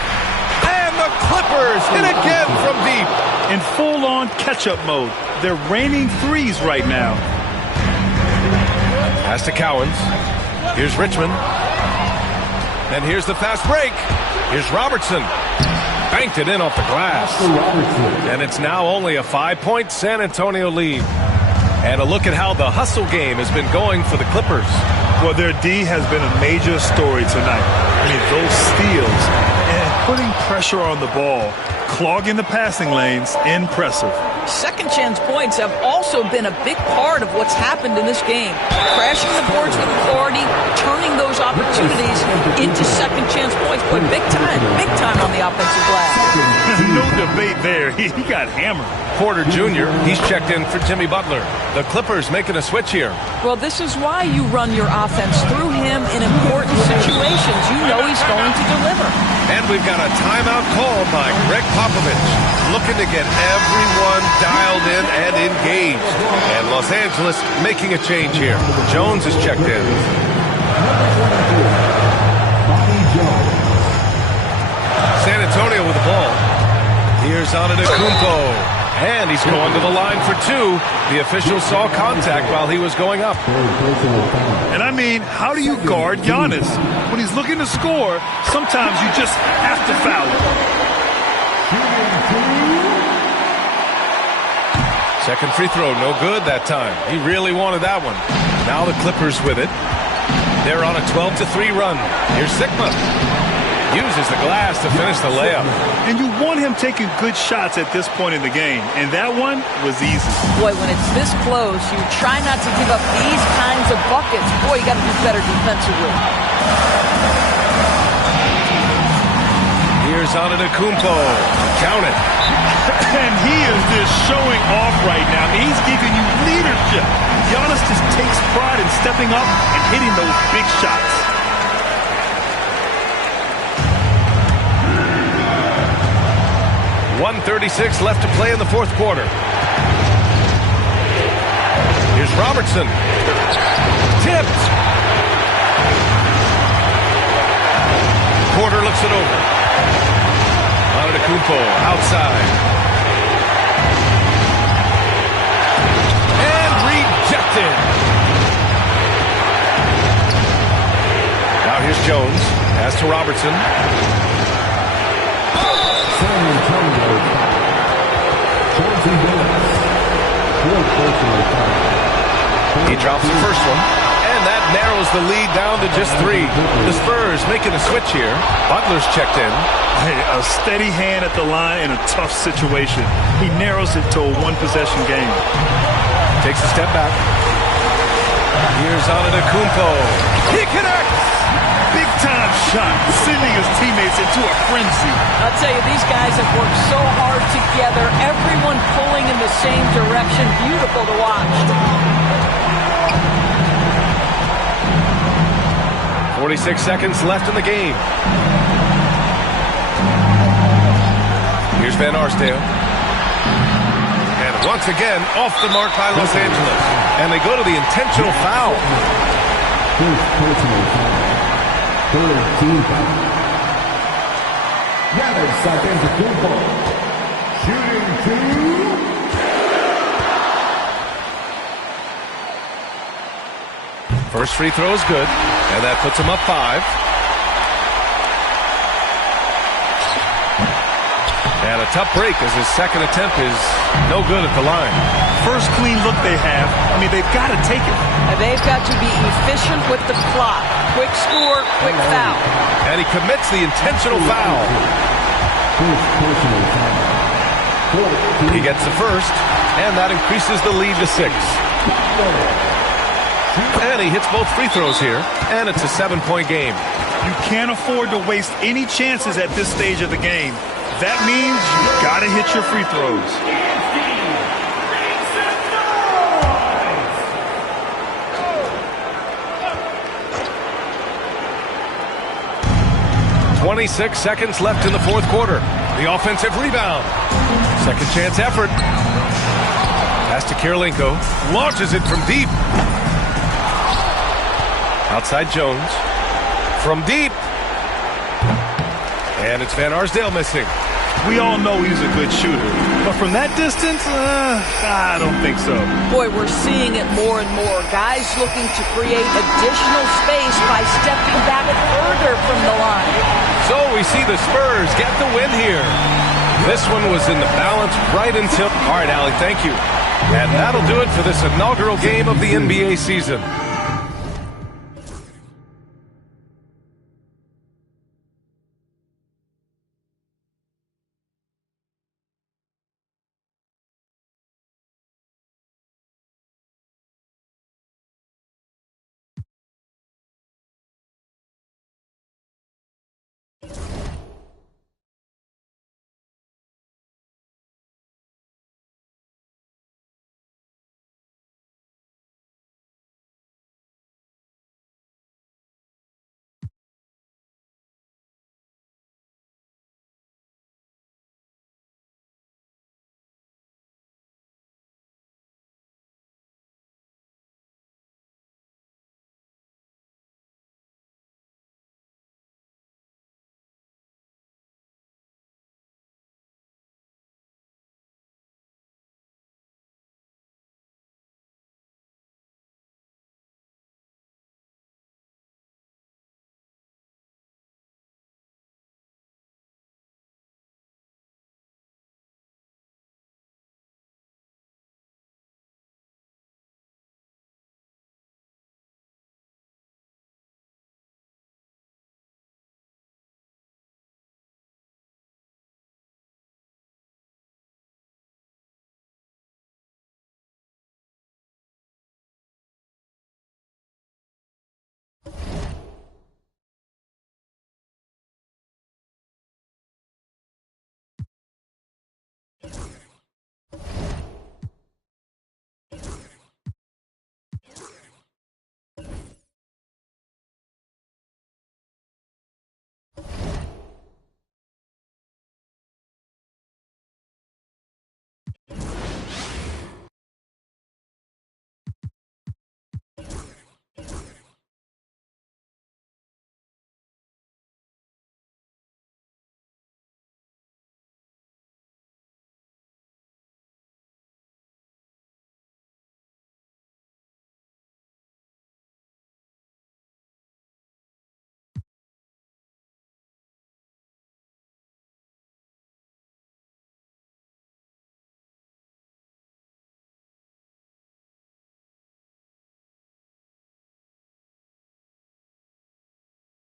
And the Clippers hit again from deep. In full-on catch-up mode. They're raining threes right now. Pass to Cowens. Here's Richmond. And here's the fast break. Here's Robertson. Banked it in off the glass. And it's now only a 5-point San Antonio lead. And a look at how the hustle game has been going for the Clippers. Well, their D has been a major story tonight. I mean, those steals and putting pressure on the ball, clogging the passing lanes, impressive. Second chance points have also been a big part of what's happened in this game. Crashing the boards with authority, turning those opportunities into second chance points. Boy, big time on the offensive glass. No debate there. He got hammered. Porter Jr., he's checked in for Jimmy Butler. The Clippers making a switch here. Well, this is why you run your offense through him in important situations. You know he's going to deliver. And we've got a timeout called by Greg Popovich, looking to get everyone dialed in and engaged. And Los Angeles making a change here. Jones is checked in. San Antonio with the ball. Here's Antetokounmpo. And he's going to the line for 2. The official saw contact while he was going up. And I mean, how do you guard Giannis? When he's looking to score, sometimes you just have to foul him. Second free throw, no good that time. He really wanted that one. Now the Clippers with it. They're on a 12-3 run. Here's Sigma. Uses the glass to finish the layup. And you want him taking good shots at this point in the game. And that one was easy. Boy, when it's this close, you try not to give up these kinds of buckets. Boy, you got to do better defensively. Here's Antetokounmpo. Count it. And he is just showing off right now. He's giving you leadership. Giannis just takes pride in stepping up and hitting those big shots. 1:36 left to play in the fourth quarter. Here's Robertson. Tipped. Porter looks it over. Antetokounmpo outside. And rejected. Now here's Jones. Pass to Robertson. He drops the first one, and that narrows the lead down to just 3. The Spurs making a switch here. Butler's checked in. Hey, a steady hand at the line in a tough situation. He narrows it to a one-possession game. Takes a step back. Here's Antetokounmpo. He connects! Big-time shot, sending his teammates into a frenzy. I'll tell you, these guys have worked so hard together. Everyone pulling in the same direction. Beautiful to watch. 46 seconds left in the game. Here's Van Arsdale. And once again, off the mark by Los Angeles. And they go to the intentional foul. Third team foul. Giannis Antetokounmpo shooting 2. First free throw is good, and that puts him up 5. And a tough break as his second attempt is no good at the line. First clean look they have. I mean, they've got to take it. And they've got to be efficient with the clock. Quick score, quick foul. And he commits the intentional foul. He gets the first, and that increases the lead to 6. And he hits both free throws here, and it's a 7-point game. You can't afford to waste any chances at this stage of the game. That means you got to hit your free throws. .26 seconds left in the fourth quarter. The offensive rebound. Second chance effort. Pass to Kirilenko. Launches it from deep. Outside Jones. From deep. And it's Van Arsdale missing. We all know he's a good shooter. But from that distance, I don't think so. Boy, we're seeing it more and more. Guys looking to create additional space by stepping back further from the line. So we see the Spurs get the win here. This one was in the balance right until... All right, Allie, thank you. And that'll do it for this inaugural game of the NBA season.